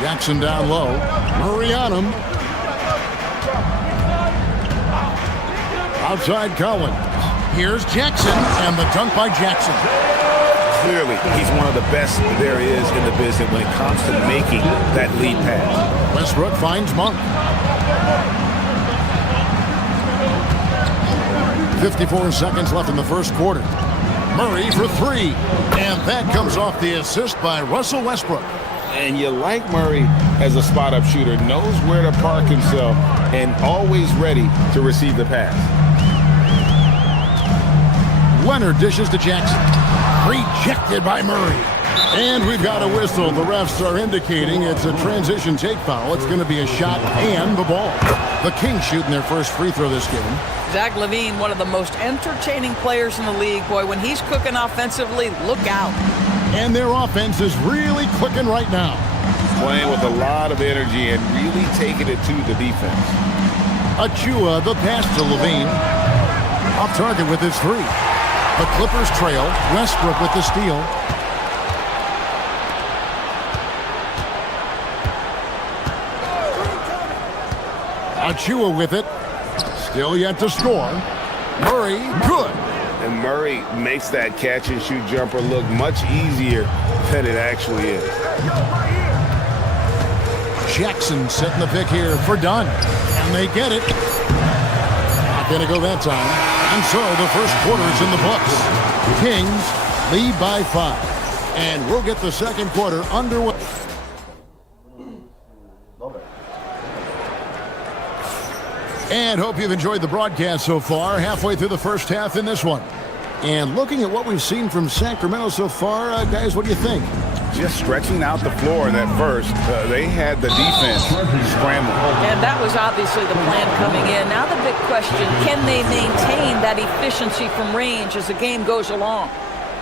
Jackson down low. Murray on him. Outside Collins. Here's Jackson, and the dunk by Jackson. Clearly, he's one of the best there is in the business when it comes to making that lead pass. Westbrook finds Monk. 54 seconds left in the first quarter. Murray for three. And that comes off the assist by Russell Westbrook. And you like Murray as a spot-up shooter, knows where to park himself, and always ready to receive the pass. Leonard dishes to Jackson. Rejected by Murray. And we've got a whistle. The refs are indicating it's a transition take foul. It's going to be a shot and the ball. The Kings shooting their first free throw this game. Zach LaVine, one of the most entertaining players in the league. Boy, when he's cooking offensively, look out. And their offense is really clicking right now. Playing with a lot of energy and really taking it to the defense. Achua, the pass to LaVine. Off target with his three. The Clippers trail. Westbrook with the steal. Achua with it. Still yet to score. Murray, good. And Murray makes that catch-and-shoot jumper look much easier than it actually is. Jackson setting the pick here for Dunn. And they get it. Not going to go that time. And so the first quarter is in the books. Kings lead by 5. And we'll get the second quarter underway. And hope you've enjoyed the broadcast so far. Halfway through the first half in this one. And looking at what we've seen from Sacramento so far, guys, what do you think? Just stretching out the floor in that first. They had the defense scrambling. And that was obviously the plan coming in. Now the big question, can they maintain that efficiency from range as the game goes along?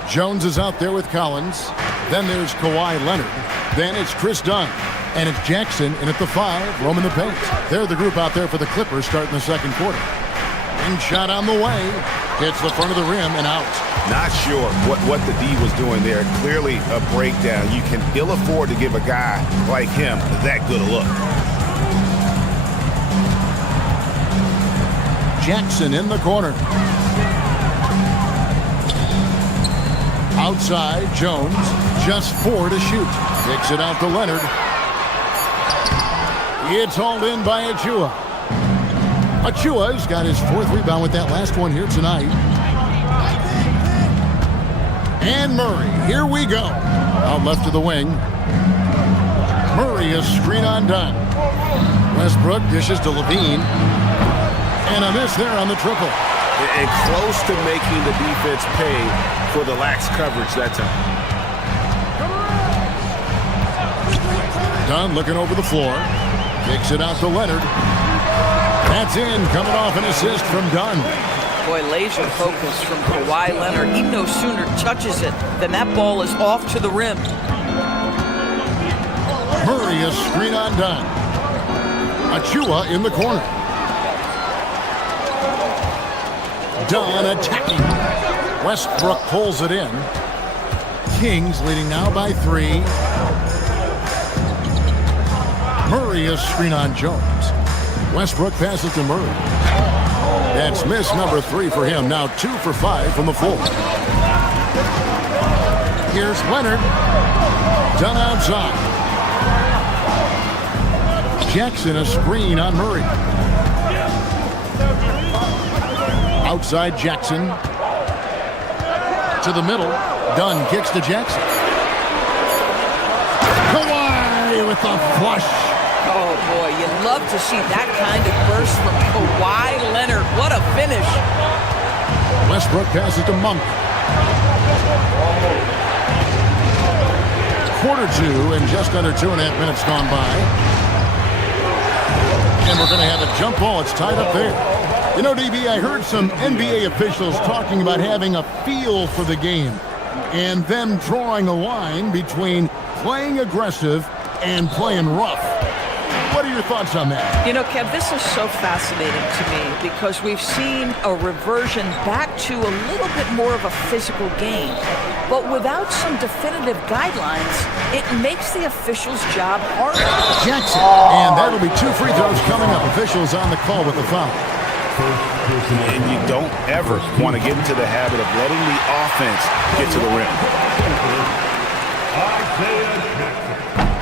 Jones is out there with Collins. Then there's Kawhi Leonard. Then it's Chris Dunn. And it's Jackson in at the 5, roaming the paint. They're the group out there for the Clippers starting the second quarter. And shot on the way. Hits the front of the rim and out. Not sure what the D was doing there. Clearly a breakdown. You can ill afford to give a guy like him that good a look. Jackson in the corner. Outside, Jones. Just 4 to shoot. Kicks it out to Leonard. It's hauled in by Achua. Achua's got his 4th rebound with that last one here tonight. And Murray, here we go. Out left to the wing. Murray, a screen on Dunn. Westbrook dishes to LaVine. And a miss there on the triple. And close to making the defense pay for the lax coverage that time. Dunn looking over the floor. Kicks it out to Leonard. That's in, coming off an assist from Dunn. Boy, laser focus from Kawhi Leonard. He no sooner touches it than that ball is off to the rim. Murray, a screen on Dunn. Achua in the corner. Dunn attacking. Westbrook pulls it in. Kings leading now by 3. Murray, a screen on Jones. Westbrook passes to Murray. That's miss number 3 for him. Now 2 for 5 from the floor. Here's Leonard. Dunn outside. Jackson, a screen on Murray. Outside Jackson. To the middle. Dunn kicks to Jackson. Kawhi with the flush. Oh, boy, you love to see that kind of burst from Kawhi Leonard. What a finish. Westbrook passes to Monk. Quarter two and just under 2.5 minutes gone by. And we're going to have a jump ball. It's tied up there. You know, DB, I heard some NBA officials talking about having a feel for the game and them drawing a line between playing aggressive and playing rough. What are your thoughts on that? You know, Kev, this is so fascinating to me because we've seen a reversion back to a little bit more of a physical game. But without some definitive guidelines, it makes the officials' job harder. Jackson, and that'll be 2 free throws coming up. Officials on the call with the foul. And you don't ever want to get into the habit of letting the offense get to the rim.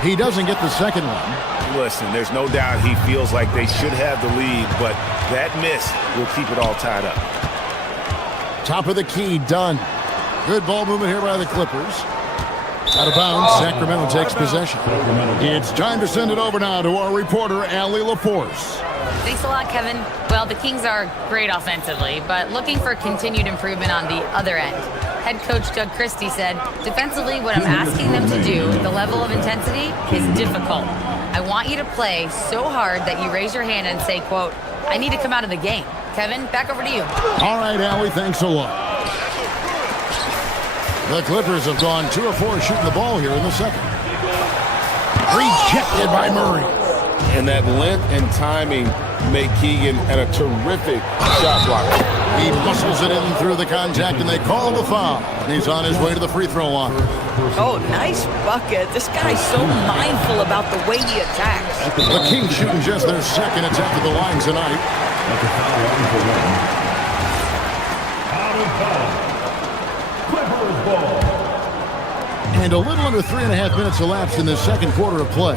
He doesn't get the second one. Listen, there's no doubt he feels like they should have the lead, but that miss will keep it all tied up. Top of the key, done. Good ball movement here by the Clippers. Out of bounds, Sacramento takes possession. It's time to send it over now to our reporter, Allie LaForce. Thanks a lot, Kevin. Well, the Kings are great offensively, but looking for continued improvement on the other end. Head coach Doug Christie said, defensively, what I'm asking them to do, the level of intensity, is difficult. I want you to play so hard that you raise your hand and say, quote, I need to come out of the game. Kevin, back over to you. All right, Allie, thanks a lot. The Clippers have gone 2 of 4 shooting the ball here in the second. Rejected by Murray. And that length and timing make Keegan a terrific shot blocker. He muscles it in through the contact, and they call the foul. He's on his way to the free throw line. Oh, nice bucket. This guy's so mindful about the way he attacks. The Kings shooting just their second attempt at the line tonight. And a little under 3.5 minutes elapsed in the second quarter of play.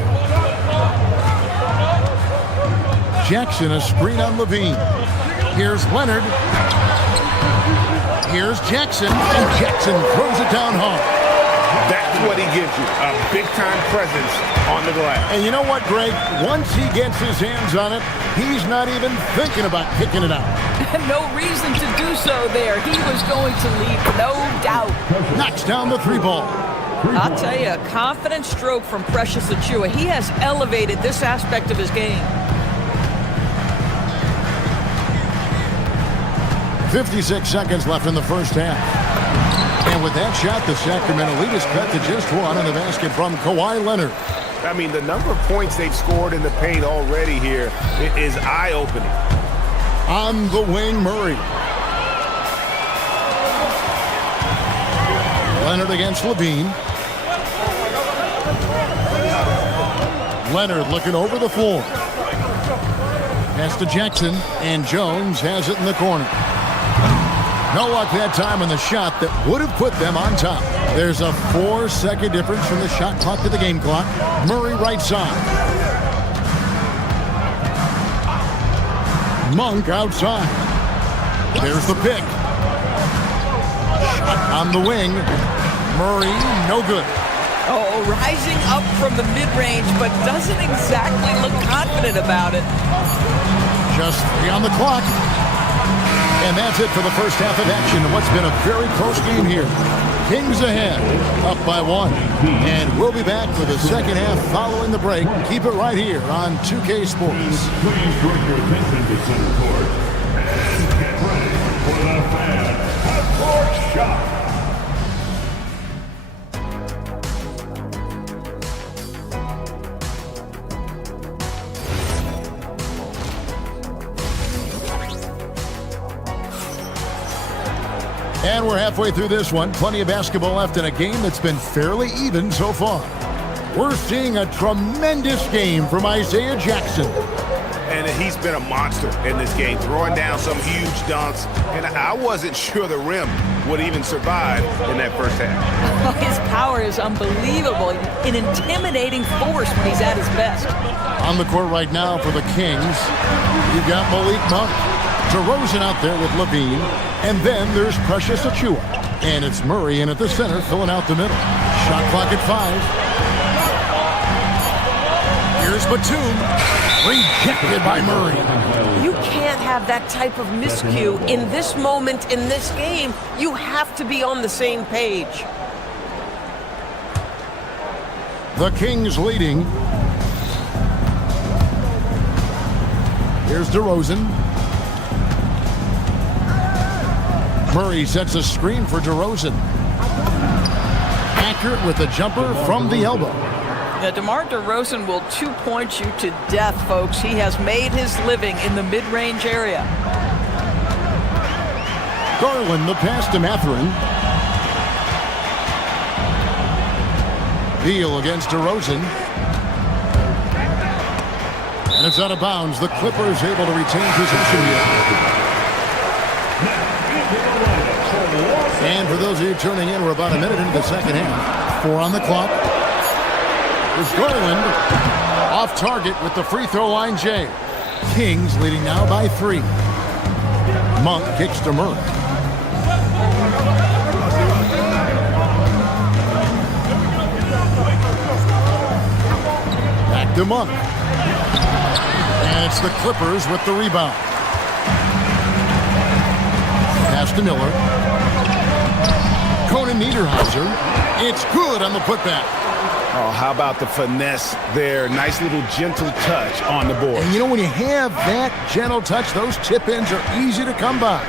Jackson, a screen on Levine. Here's Leonard. Here's Jackson, and Jackson throws it down hard. That's what he gives you, a big-time presence on the glass. And you know what, Greg? Once he gets his hands on it, he's not even thinking about kicking it out. No reason to do so there. He was going to lead, no doubt. Knocks down the 3 ball. I'll tell you, a confident stroke from Precious Achiuwa. He has elevated this aspect of his game. 56 seconds left in the first half. And with that shot, the Sacramento lead is cut to just 1 on the basket from Kawhi Leonard. I mean, the number of points they've scored in the paint already here is eye-opening. On the wing, Murray. Leonard against Levine. Leonard looking over the floor. Pass to Jackson, and Jones has it in the corner. No luck that time on the shot that would have put them on top. There's a 4-second difference from the shot clock to the game clock. Murray right side. Monk outside. There's the pick. Shot on the wing. Murray, no good. Oh, rising up from the mid-range, but doesn't exactly look confident about it. Just 3 on the clock. And that's it for the first half of action. What's been a very close game here. Kings ahead, up by 1. And we'll be back for the second half following the break. Keep it right here on 2K Sports. Please bring your attention to center court and get ready for the fan half-court shot. And we're halfway through this one. Plenty of basketball left in a game that's been fairly even so far. We're seeing a tremendous game from Isaiah Jackson. And he's been a monster in this game, throwing down some huge dunks. And I wasn't sure the rim would even survive in that first half. His power is unbelievable, an intimidating force when he's at his best. On the court right now for the Kings, you've got Malik Monk. DeRozan out there with Levine. And then there's Precious Achiuwa. And it's Murray in at the center, filling out the middle. Shot clock at 5. Here's Batum. Rejected by Murray. You can't have that type of miscue in this moment in this game. You have to be on the same page. The Kings leading. Here's DeRozan. Murray sets a screen for DeRozan. Accurate with the jumper from the elbow. Now, DeMar DeRozan will two-point you to death, folks. He has made his living in the mid-range area. Garland, the pass to Mathurin. Beal against DeRozan. And it's out of bounds. The Clippers able to retain possession here. And for those of you tuning in, we're about a minute into the second half. 4 on the clock. There's Garland off target with the free throw line, Jay. Kings leading now by 3. Monk kicks to Murray. Back to Monk. And it's the Clippers with the rebound. Pass to Miller. Conan Niederhauser. It's good on the putback. Oh, how about the finesse there? Nice little gentle touch on the board. And you know, when you have that gentle touch, those tip-ins are easy to come by.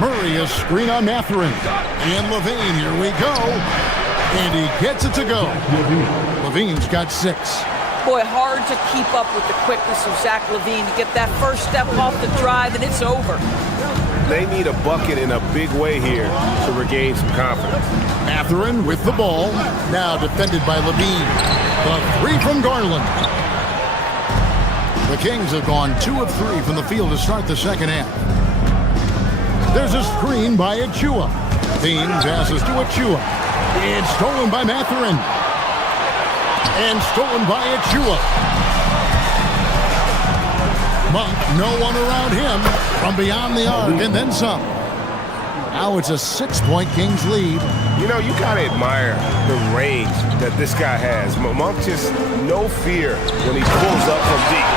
Murray, a screen on Mathurin. And Levine, here we go. And he gets it to go. Levine's got 6. Boy, hard to keep up with the quickness of Zach LaVine to get that first step off the drive, and it's over. They need a bucket in a big way here to regain some confidence. Mathurin with the ball. Now defended by Levine. The 3 from Garland. The Kings have gone 2 of 3 from the field to start the second half. There's a screen by Achua. Bean passes to Achua. It's stolen by Mathurin. And stolen by Achua. Monk, no one around him from beyond the arc, and then some. Now it's a 6-point Kings lead. You know, you gotta admire the range that this guy has. Monk just no fear when he pulls up from deep.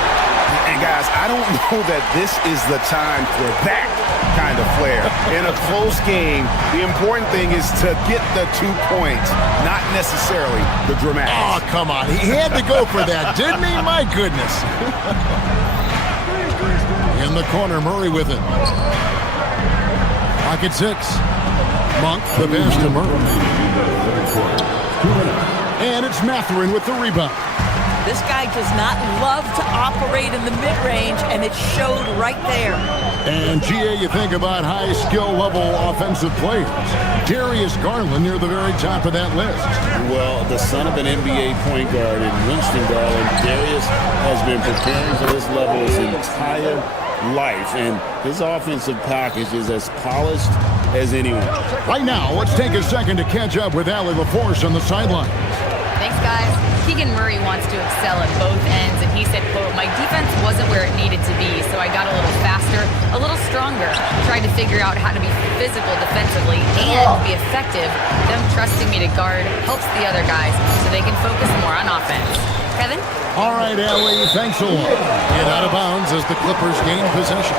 And guys, I don't know that this is the time for that kind of flair. In a close game, the important thing is to get the 2 points, not necessarily the dramatics. Oh, come on. He had to go for that, didn't he? My goodness. In the corner, Murray with it. Pocket 6. Monk, the pass to Murray. And it's Mathurin with the rebound. This guy does not love to operate in the mid-range, and it showed right there. And, GA, you think about high skill level offensive players. Darius Garland near the very top of that list. Well, the son of an NBA point guard in Winston Garland, Darius has been preparing for this level his entire life, and his offensive package is as polished as anyone. Right now, let's take a second to catch up with Allie LaForce on the sideline. Thanks, guys. Keegan Murray wants to excel at both ends, and he said, quote, "My defense wasn't where it needed to be, so I got a little faster, a little stronger, tried to figure out how to be physical defensively and be effective. Them trusting me to guard helps the other guys so they can focus more on offense." Kevin? All right, Allie, thanks a lot. And out of bounds as the Clippers gain possession.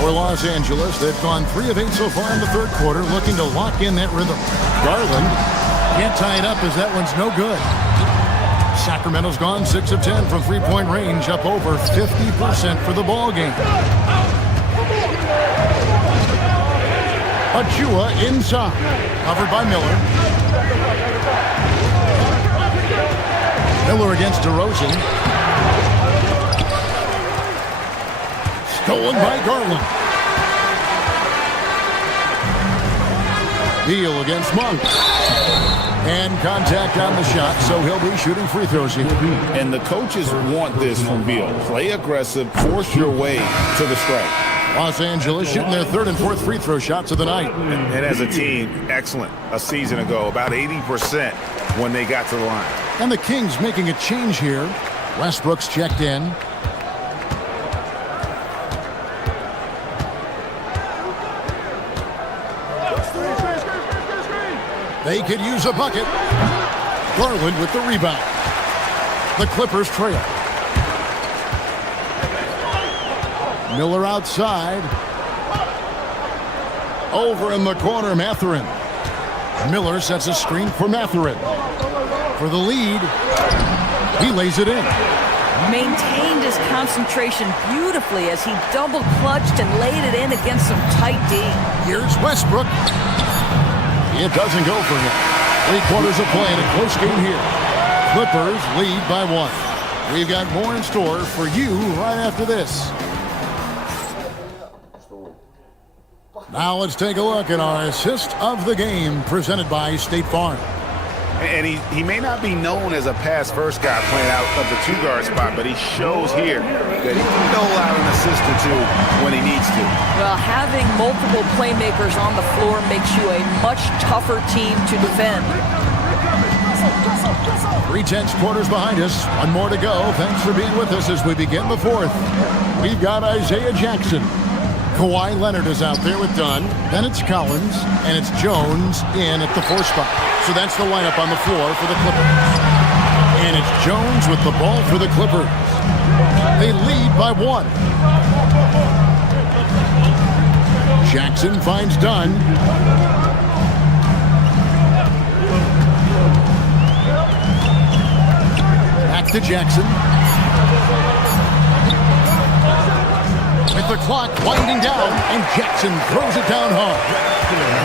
For Los Angeles, they've gone 3 of 8 so far in the third quarter, looking to lock in that rhythm. Garland can't tie it up as that one's no good. Sacramento's gone 6 of 10 from three-point range, up over 50% for the ball game. Achua inside, covered by Miller. Miller against DeRozan. Stolen by Garland. Beal against Monk. And contact on the shot, so he'll be shooting free throws here. And the coaches want this from Beal. Play aggressive, force your way to the strike. Los Angeles shooting their 3rd and 4th free throw shots of the night. And as a team, excellent a season ago, about 80% when they got to the line. And the Kings making a change here. Westbrook's checked in. They could use a bucket. Garland with the rebound. The Clippers trail. Miller outside. Over in the corner, Mathurin. Miller sets a screen for Mathurin. For the lead, he lays it in. Maintained his concentration beautifully as he double clutched and laid it in against some tight D. Here's Westbrook. It doesn't go for him. 3 quarters of play in a close game here. Clippers lead by 1. We've got more in store for you right after this. Now let's take a look at our assist of the game presented by State Farm. And he may not be known as a pass-first guy playing out of the 2-guard spot, but he shows here that he can dole out an assist or 2 when he needs to. Well, having multiple playmakers on the floor makes you a much tougher team to defend. 3/10 quarters behind us. 1 more to go. Thanks for being with us as we begin the 4th. We've got Isaiah Jackson. Kawhi Leonard is out there with Dunn. Then it's Collins, and it's Jones in at the 4 spot. So that's the lineup on the floor for the Clippers. And it's Jones with the ball for the Clippers. They lead by 1. Jackson finds Dunn. Back to Jackson. With the clock winding down, and Jackson throws it down hard.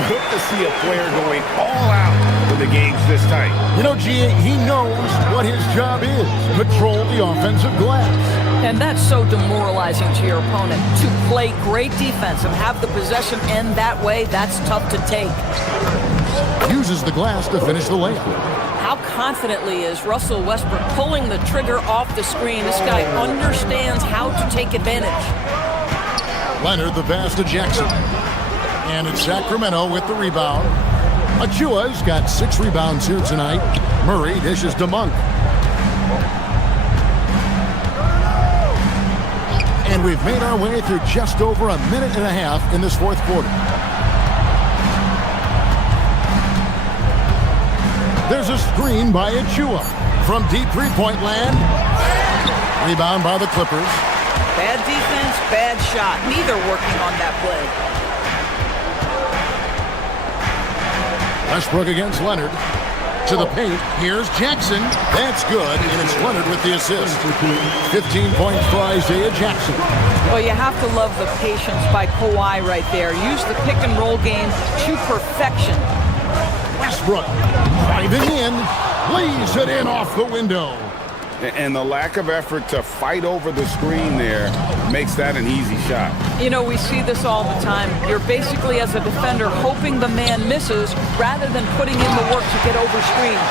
Good to see a player going all out when the game's this tight. You know, G, he knows what his job is. Control the offensive glass. And that's so demoralizing to your opponent. To play great defense and have the possession end that way, that's tough to take. Uses the glass to finish the layup. How confidently is Russell Westbrook pulling the trigger off the screen? This guy understands how to take advantage. Leonard the pass to Jackson. And it's Sacramento with the rebound. Achua's got 6 rebounds here tonight. Murray dishes to Monk. And we've made our way through just over a minute and a half in this 4th quarter. There's a screen by Achua from deep 3-point land. Rebound by the Clippers. Bad defense, bad shot. Neither working on that play. Westbrook against Leonard. To the paint. Here's Jackson. That's good, and it's Leonard with the assist. 15 points for Isaiah Jackson. Well, you have to love the patience by Kawhi right there. Use the pick-and-roll game to perfection. Westbrook driving in. Lays it in off the window. And the lack of effort to fight over the screen there makes that an easy shot. You know, we see this all the time. You're basically, as a defender, hoping the man misses rather than putting in the work to get over screens.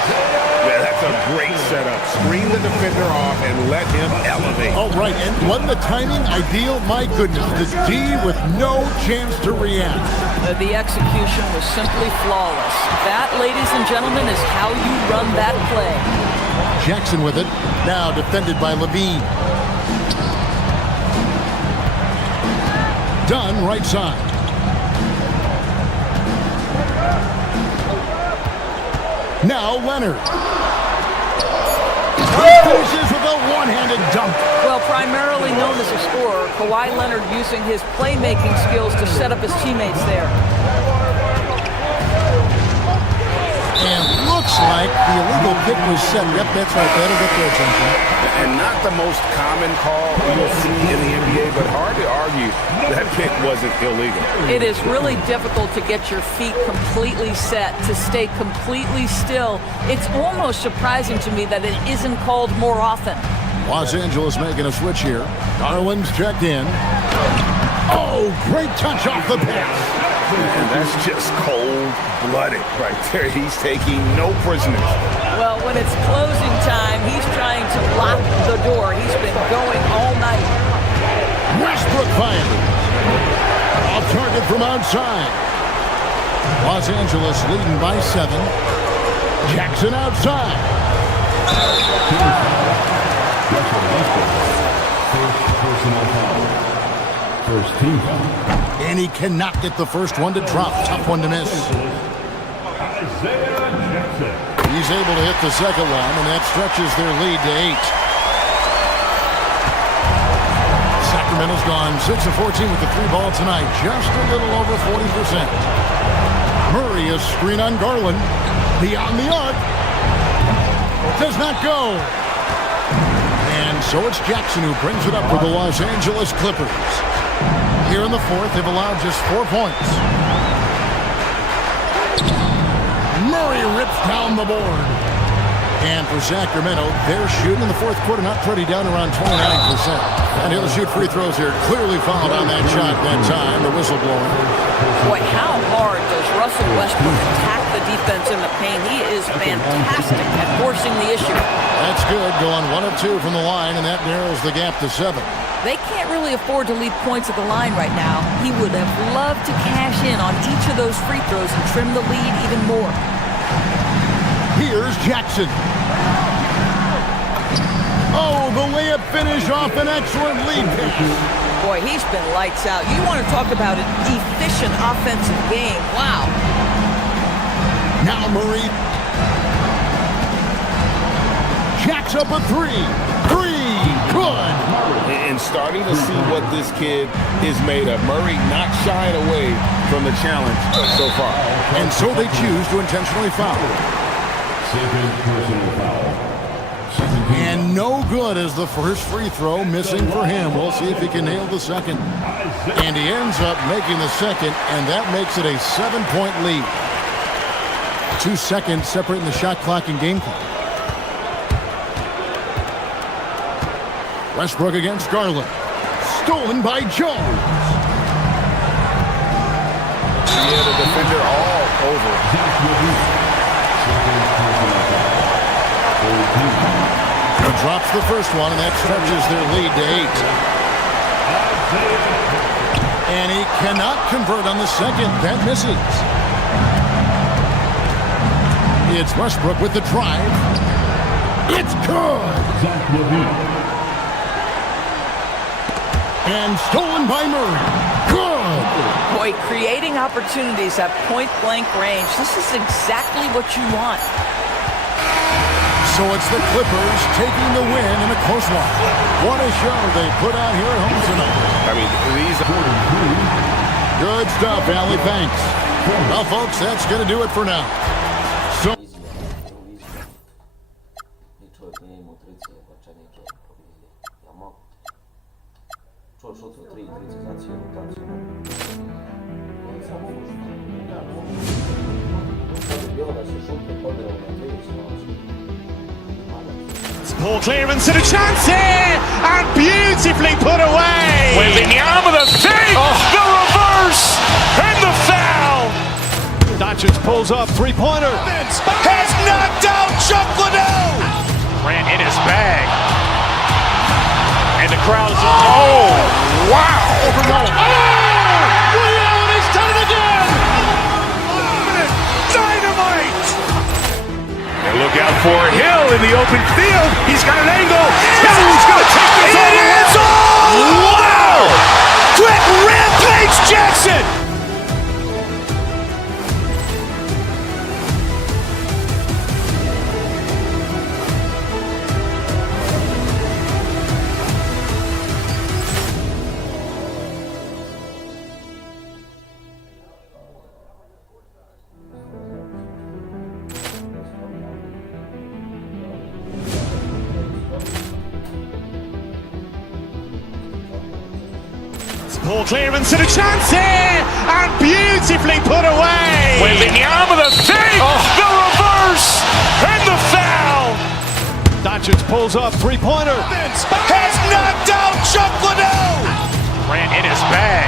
Yeah, that's a great setup. Screen the defender off and let him elevate. All right, and wasn't the timing ideal? My goodness, the D with no chance to react. The execution was simply flawless. That, ladies and gentlemen, is how you run that play. Jackson with it. Now defended by Levine. Dunn right side. Now Leonard. Finishes with a one-handed dunk. Well, primarily known as a scorer, Kawhi Leonard using his playmaking skills to set up his teammates there. And looks like the illegal pick was set. Yep, that's right. That'll get their attention. And not the most common call you'll see in the NBA, but hard to argue that pick wasn't illegal. It is really difficult to get your feet completely set, to stay completely still. It's almost surprising to me that it isn't called more often. Los Angeles making a switch here. Garland's checked in. Oh, great touch off the pass. And that's just cold-blooded right there. He's taking no prisoners. Well, when it's closing time, he's trying to lock the door. He's been going all night. Westbrook fired. Off target from outside. Los Angeles leading by 7. Jackson outside. First personal foul. First team foul. And he cannot get the first one to drop. Tough one to miss. Isaiah Jackson. He's able to hit the second one, and that stretches their lead to 8. Sacramento's gone 6 of 14 with the 3-ball tonight, just a little over 40%. Murray, a screen on Garland, beyond the arc, does not go. And so it's Jackson who brings it up for the Los Angeles Clippers. Here in the fourth, they've allowed just 4 points. Murray rips down the board. And for Sacramento, they're shooting in the fourth quarter, not pretty, down around 29%. And he'll shoot free throws here. Clearly fouled on that shot that time, the whistle blowing. Boy, how hard does Russell Westbrook attack the defense in the paint? He is fantastic at forcing the issue. That's good, going 1 of 2 from the line, and that narrows the gap to 7. They can't really afford to leave points at the line right now. He would have loved to cash in on each of those free throws and trim the lead even more. Here's Jackson. Oh, the layup finish off an excellent lead pass. Boy, he's been lights out. You want to talk about an efficient offensive game. Wow. Now Murray. Jacks up a 3. 3. Good. And starting to see what this kid is made of. Murray not shying away from the challenge so far. And so they choose to intentionally foul. Second personal foul. And no good as the first free throw, missing for him. We'll see if he can nail the second. And he ends up making the second, and that makes it a 7-point lead. 2 seconds separating the shot clock and game clock. Westbrook against Garland. Stolen by Jones. Yeah, the defender all over. He drops the first one, and that stretches their lead to 8. And he cannot convert on the second. That misses. It's Westbrook with the drive. It's good. And stolen by Murray. Good. Boy, creating opportunities at point-blank range. This is exactly what you want. So it's the Clippers taking the win in a close one. What a show they put out here at home tonight. I mean, these are good stuff, Allie. Thanks. Well, folks, that's going to do it for now. So Poor clearance and a chance here, and beautifully put away. Wembanyama the fake, the reverse, and the foul. Doncic pulls up, three-pointer. Has knocked out Chuck Liddell. Ran in his bag, and the crowd is wow! He's done it again. Dynamite! And look out for Hill in the open field. He's got an angle. Hill's going to take this all the way. Wow! Quick rampage Jackson! Poor clearance and a chance here, and beautifully put away. Wembanyama the fake, the reverse, and the foul. Doncic pulls up, three-pointer. Has knocked out Chuck Liddell. Ran in his bag,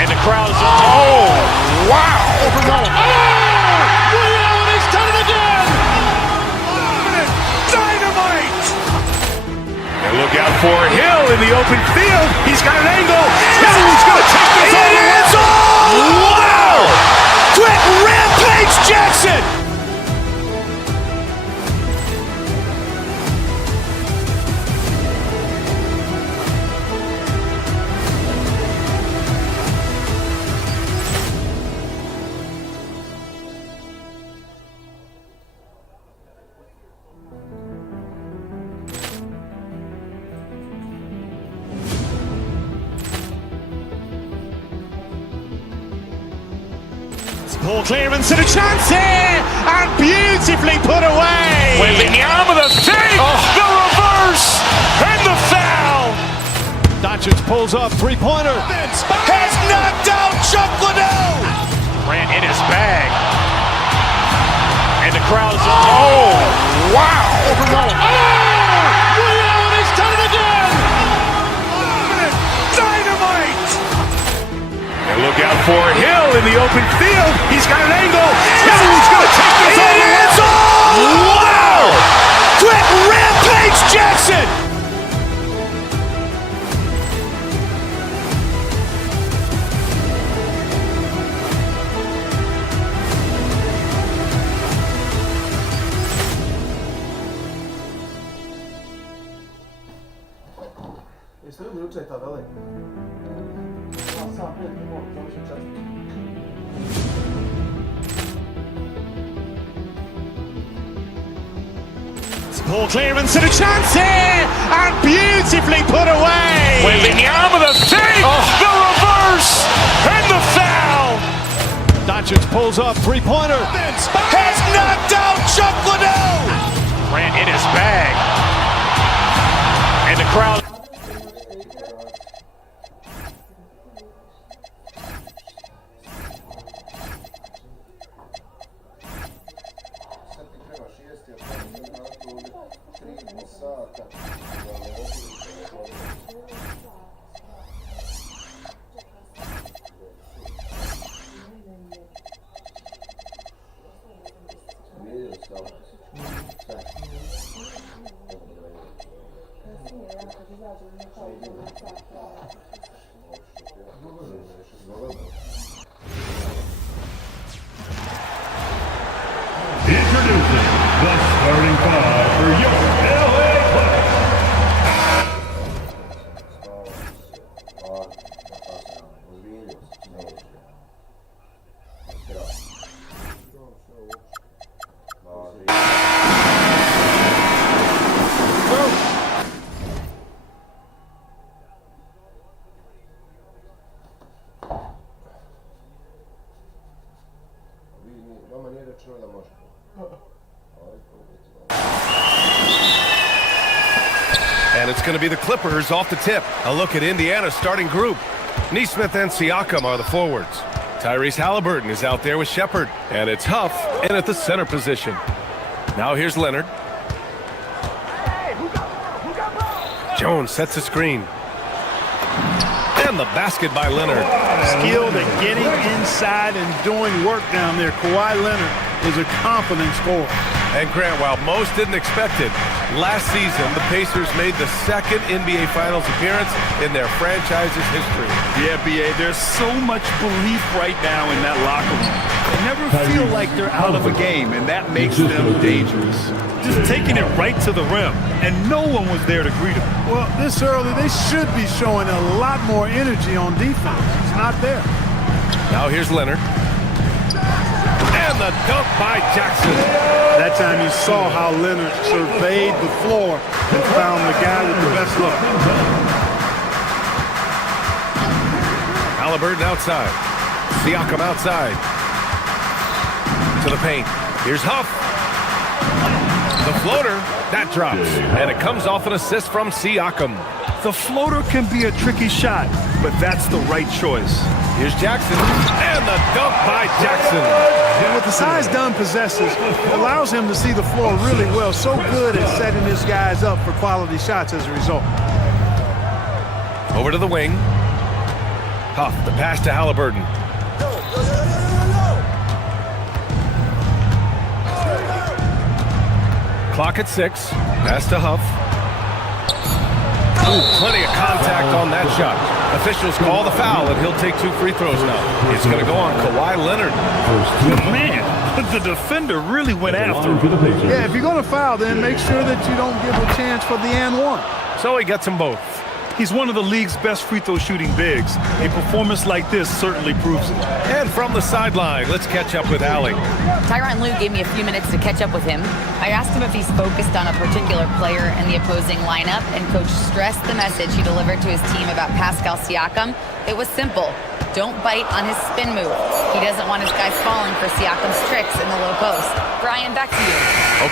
and the crowd is wow! He's done it again. Dynamite! And look out for Hill in the open field. He's got an angle. Hill's going to take this all the way. Wow! Quick rampage Jackson! Poor clearance and a chance here, and beautifully put away. Wembanyama the save, the reverse, and the foul. Doncic pulls up, three-pointer. Has knocked out Chuck Liddell. Ran in his bag. And the crowd is... Oh, wow. Ray Allen, he's done it again. Dynamite. And look out for Hill in the open field. He's got an angle. Hill's going to take this all the way. Wow. Quick rampage Jackson. Poor clearance and a chance here, and beautifully put away. Wembanyama the save, the reverse, and the foul. Doncic pulls up, three-pointer. Has knocked out Chuck Liddell. Ran in his bag. And the crowd... Introducing the starting five for your LA And it's going to be the Clippers off the tip. A look at Indiana's starting group. Nesmith and Siakam are the forwards. Tyrese Halliburton is out there with Shepard. And it's Huff in at the center position. Now here's Leonard. Jones sets a screen. And the basket by Leonard. Skilled at getting inside and doing work down there. Kawhi Leonard is a confident scorer. And Grant, while most didn't expect it, last season the Pacers made the second NBA Finals appearance in their franchise's history. Yeah, B.A., there's so much belief right now in that locker room. They never feel like they're out of a game, and that makes them dangerous. Just taking it right to the rim, and no one was there to greet them. Well, this early, they should be showing a lot more energy on defense. It's not there. Now here's Leonard. And the dunk by Jackson. That time you saw how Leonard surveyed the floor and found the guy with the best look. Halliburton outside. Siakam outside. To the paint. Here's Huff. The floater, that drops. And it comes off an assist from Siakam. The floater can be a tricky shot, but that's the right choice. Here's Jackson. And the dunk by Jackson. With the size Dunn possesses, it allows him to see the floor really well. So good at setting his guys up for quality shots as a result. Over to the wing. Huff, the pass to Halliburton. Clock at 6. Pass to Huff. Ooh, plenty of contact on that shot. Officials call the foul, and he'll take 2 free throws now. It's going to go on Kawhi Leonard. Man, the defender really went after him. Yeah, if you're going to foul, then make sure that you don't give a chance for the and one. So he gets them both. He's one of the league's best free throw shooting bigs. A performance like this certainly proves it. And from the sideline, let's catch up with Allie. Tyronn Lue gave me a few minutes to catch up with him. I asked him if he's focused on a particular player in the opposing lineup, and Coach stressed the message he delivered to his team about Pascal Siakam. It was simple. Don't bite on his spin move. He doesn't want his guys falling for Siakam's tricks in the low post. Brian, back to you.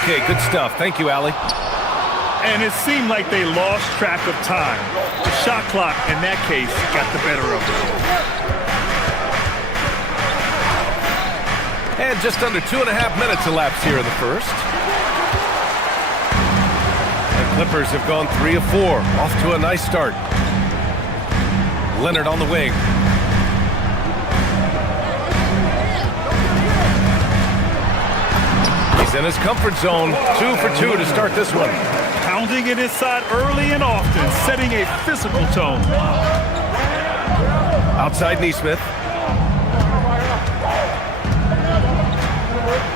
Okay, good stuff. Thank you, Allie. And it seemed like they lost track of time. The shot clock, in that case, got the better of them. And just under 2.5 minutes elapsed here in the first. The Clippers have gone 3 of 4. Off to a nice start. Leonard on the wing. He's in his comfort zone. 2 for 2 to start this one. Pounding it inside early and often, setting a physical tone. Outside Neesmith.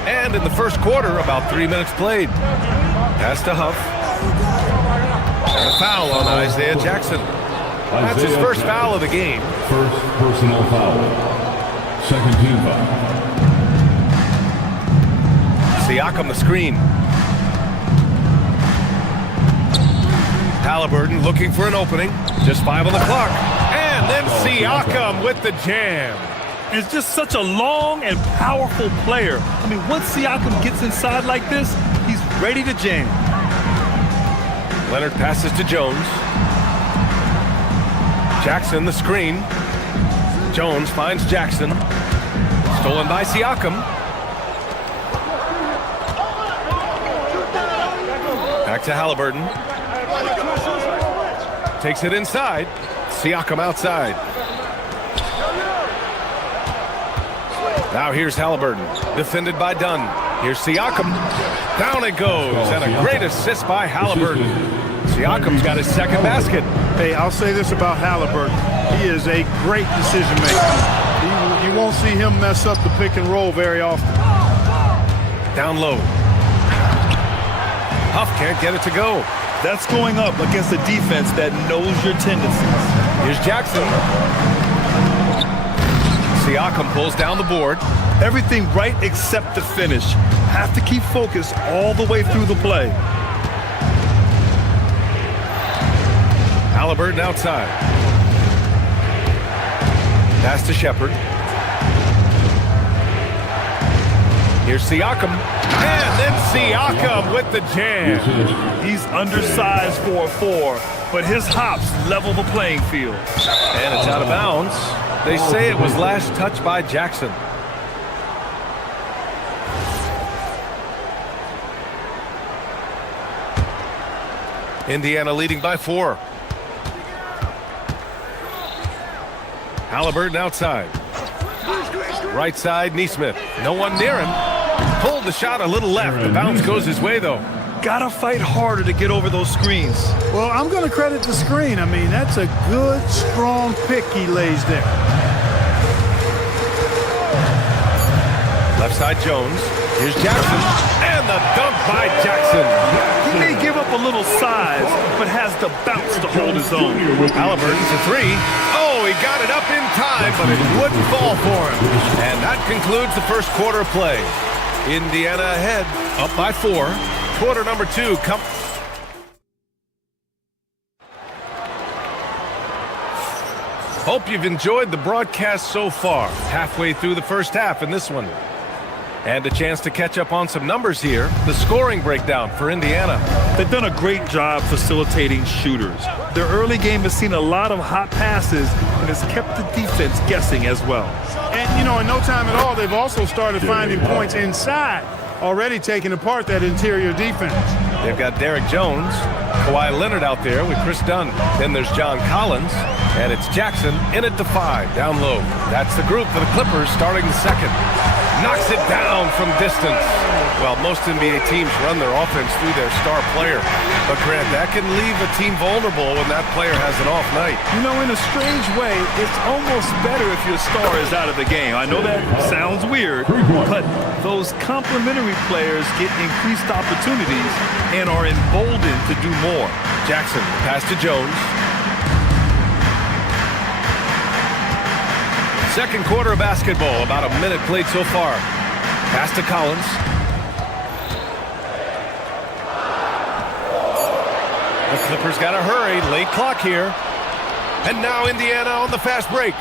And in the first quarter, about 3 minutes played. Pass to Huff. And a foul on Isaiah Jackson. That's his first foul of the game. First personal foul. Second team foul. Siakam the screen. Halliburton looking for an opening. Just 5 on the clock. And then Siakam with the jam. It's just such a long and powerful player. I mean, once Siakam gets inside like this, he's ready to jam. Leonard passes to Jones. Jackson the screen. Jones finds Jackson. Stolen by Siakam. Back to Halliburton. Takes it inside. Siakam outside. Now here's Halliburton. Defended by Dunn. Here's Siakam. Down it goes. And a great assist by Halliburton. Siakam's got his second basket. Hey, I'll say this about Halliburton. He is a great decision maker. You won't see him mess up the pick and roll very often. Down low. Huff can't get it to go. That's going up against a defense that knows your tendencies. Here's Jackson. Siakam pulls down the board. Everything right except the finish. Have to keep focused all the way through the play. Halliburton outside. Pass to Shepherd. Here's Siakam. And then Siakam with the jam. He's undersized for a 4, but his hops level the playing field. And it's out of bounds. They say it was last touched by Jackson. Indiana leading by 4. Halliburton outside. Right side, Neesmith. No one near him. Pulled the shot a little left. The bounce goes his way, though. Gotta fight harder to get over those screens. Well, I'm going to credit the screen. I mean, that's a good, strong pick he lays there. Left side, Jones. Here's Jackson. And the dunk by Jackson. He may give up a little size, but has the bounce to hold his own. Halliburton's a 3. Oh, he got it up in time, but it wouldn't fall for him. And that concludes the first quarter of play. Indiana ahead, up by 4. Quarter number 2. Hope you've enjoyed the broadcast so far. Halfway through the first half in this one. And a chance to catch up on some numbers here. The scoring breakdown for Indiana. They've done a great job facilitating shooters. Their early game has seen a lot of hot passes and has kept the defense guessing as well. And, you know, in no time at all, they've also started finding points inside, already taking apart that interior defense. They've got Derek Jones, Kawhi Leonard out there with Chris Dunn. Then there's John Collins, and it's Jackson in at the 5, down low. That's the group for the Clippers starting the second. Knocks it down from distance. Well, most NBA teams run their offense through their star player. But, Grant, that can leave a team vulnerable when that player has an off night. You know, in a strange way, it's almost better if your star is out of the game. I know that sounds weird, but those complementary players get increased opportunities and are emboldened to do more. Jackson, pass to Jones. Second quarter of basketball, about a minute played so far. Pass to Collins. The Clippers got to hurry. Late clock here. And now Indiana on the fast break.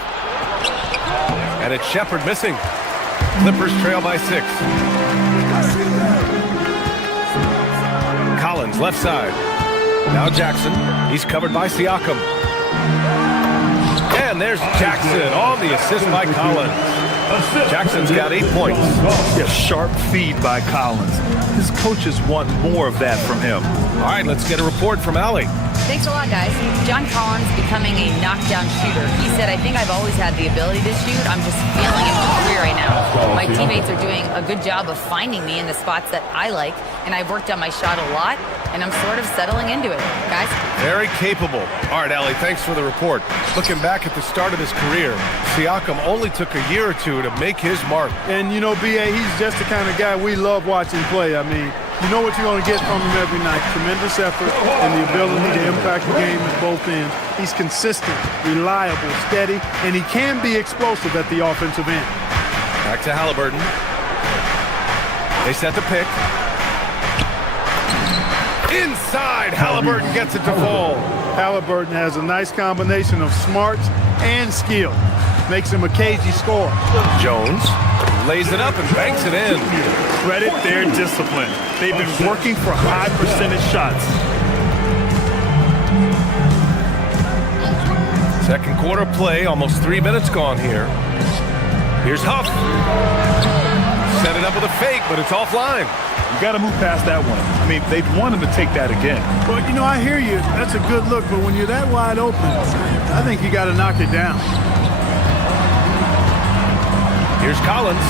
And it's Shepherd missing. Clippers trail by 6. Collins left side. Now Jackson. He's covered by Siakam. And there's Jackson on the assist by Collins. Jackson's got 8 points. Yeah, sharp feed by Collins. His coaches want more of that from him. All right, let's get a report from Allie. Thanks a lot, guys. John Collins becoming a knockdown shooter. He said, I think I've always had the ability to shoot. I'm just feeling it free right now. My teammates are doing a good job of finding me in the spots that I like, and I've worked on my shot a lot, and I'm sort of settling into it. Guys? Very capable. All right, Allie, thanks for the report. Looking back at the start of his career, Siakam only took a year or two to make his mark. And, you know, B.A., he's just the kind of guy we love watching play. I mean, you know what you're going to get from him every night. Tremendous effort and the ability to impact the game at both ends. He's consistent, reliable, steady, and he can be explosive at the offensive end. Back to Halliburton. They set the pick. Inside, Halliburton gets it to fall. Halliburton has a nice combination of smarts and skill. Makes him a cagey scorer. Jones lays it up and banks it in. Credit their discipline. They've been working for high percentage shots. Second quarter play, almost 3 minutes gone here. Here's Huff. Set it up with a fake, but it's offline. You got to move past that one. I mean, they'd want him to take that again. Well, you know, I hear you. That's a good look, but when you're that wide open, I think you got to knock it down. Here's Collins.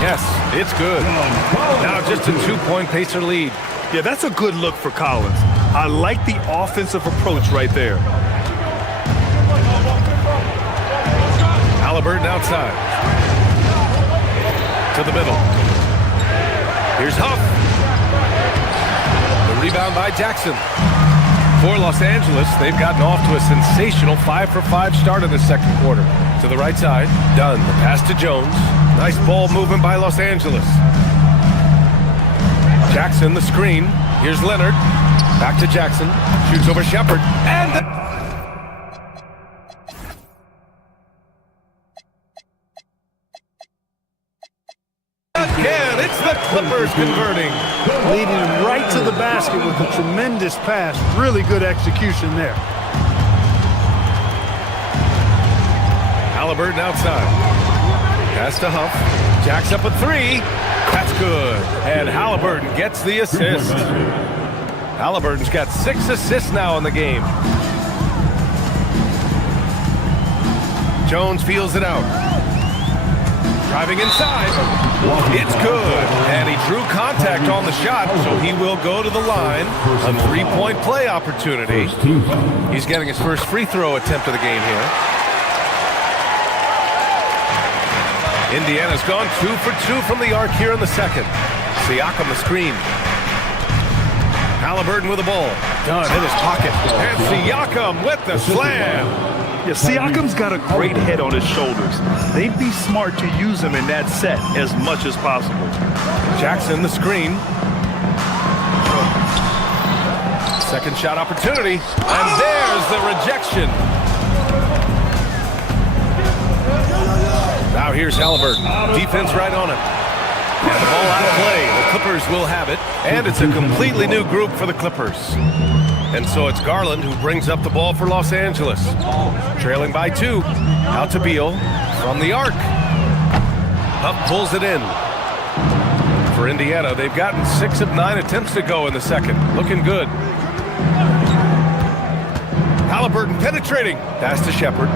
Yes, it's good. Now just a 2-point Pacer lead. Yeah, that's a good look for Collins. I like the offensive approach right there. Halliburton outside. To the middle. Here's Huff. The rebound by Jackson. For Los Angeles, they've gotten off to a sensational 5-for-5 start in the second quarter. To the right side, Dunn. The pass to Jones. Nice ball movement by Los Angeles. Jackson, the screen. Here's Leonard. Back to Jackson. Shoots over Shepherd. And again, it's the Clippers converting. Leading him right to the basket with a tremendous pass. Really good execution there. Halliburton outside. Pass to Huff. Jacks up a 3. That's good. And Halliburton gets the assist. Halliburton's got 6 assists now in the game. Jones feels it out. Driving inside. It's good. And he drew contact on the shot, so he will go to the line. A 3-point play opportunity. He's getting his first free throw attempt of the game here. Indiana's gone 2 for 2 from the arc here in the second. Siakam the screen. Halliburton with the ball. Dunn in his pocket. And Siakam with the slam. Yeah, Siakam's got a great head on his shoulders. They'd be smart to use him in that set as much as possible. Jackson the screen. Second shot opportunity. And there's the rejection. Now here's Halliburton. Defense right on him. And the ball out of play. The Clippers will have it. And it's a completely new group for the Clippers. And so it's Garland who brings up the ball for Los Angeles. Trailing by 2. Out to Beal from the arc. Up pulls it in. For Indiana, they've gotten 6 of 9 attempts to go in the second. Looking good. Halliburton penetrating. Pass to Shepherd.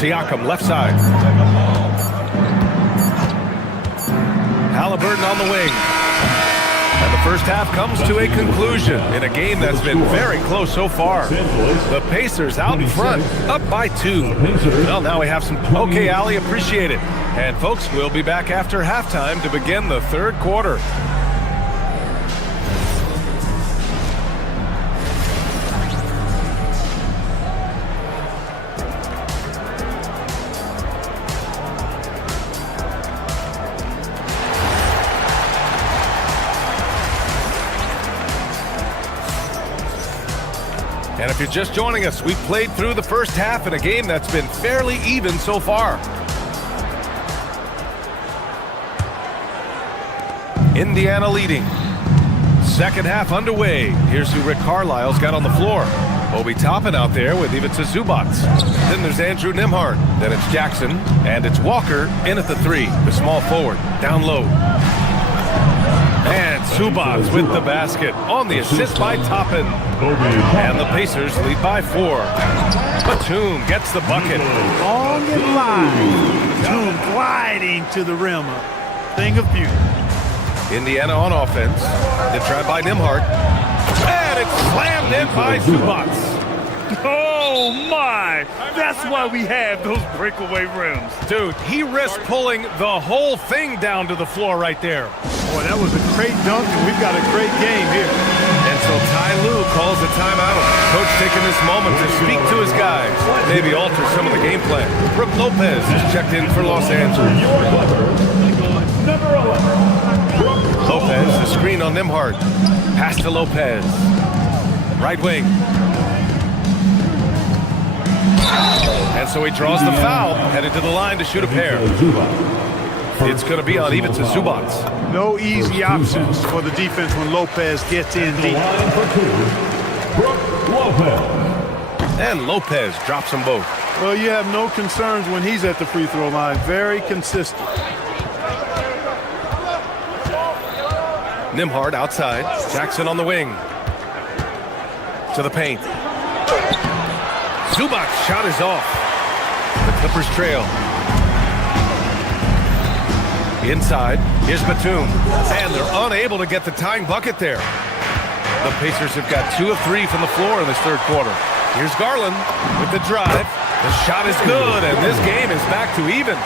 Siakam left side. Halliburton on the wing. And the first half comes to a conclusion in a game that's been very close so far. The Pacers out in front, up by 2. Well, now we have some... Okay, Allie, appreciate it. And folks, we'll be back after halftime to begin the third quarter. And if you're just joining us, we've played through the first half in a game that's been fairly even so far. Indiana leading. Second half underway. Here's who Rick Carlisle's got on the floor. Obi Toppin out there with Ivica Zubac. Then there's Andrew Nembhard. Then it's Jackson. And it's Walker in at the 3. The small forward. Down low. And Zubac with the basket on the assist by Toppin. And the Pacers lead by 4. Batum gets the bucket. Long and line. Batum gliding to the rim. A thing of beauty. Indiana on offense. They try by Nembhard. And it's slammed in by Zubac. Oh, my. That's why we have those breakaway rims. Dude, he risked pulling the whole thing down to the floor right there. Boy, that was a great dunk, and we've got a great game here. And so Ty Lue calls a timeout. Coach taking this moment to speak to his guys, maybe alter some of the game plan. Brook Lopez is checked in for Los Angeles. Lopez, the screen on Nembhard. Pass to Lopez. Right wing. And so he draws the foul, headed to the line to shoot a pair. It's going to be on Ivica Zubac. No easy options for the defense when Lopez gets in deep. And Lopez drops them both. Well, you have no concerns when he's at the free throw line. Very consistent. Nembhard outside. Jackson on the wing. To the paint. Zubac's shot is off. The Clippers trail. Inside. Here's Batum. And they're unable to get the tying bucket there. The Pacers have got 2 of 3 from the floor in this third quarter. Here's Garland with the drive. The shot is good, and this game is back to even.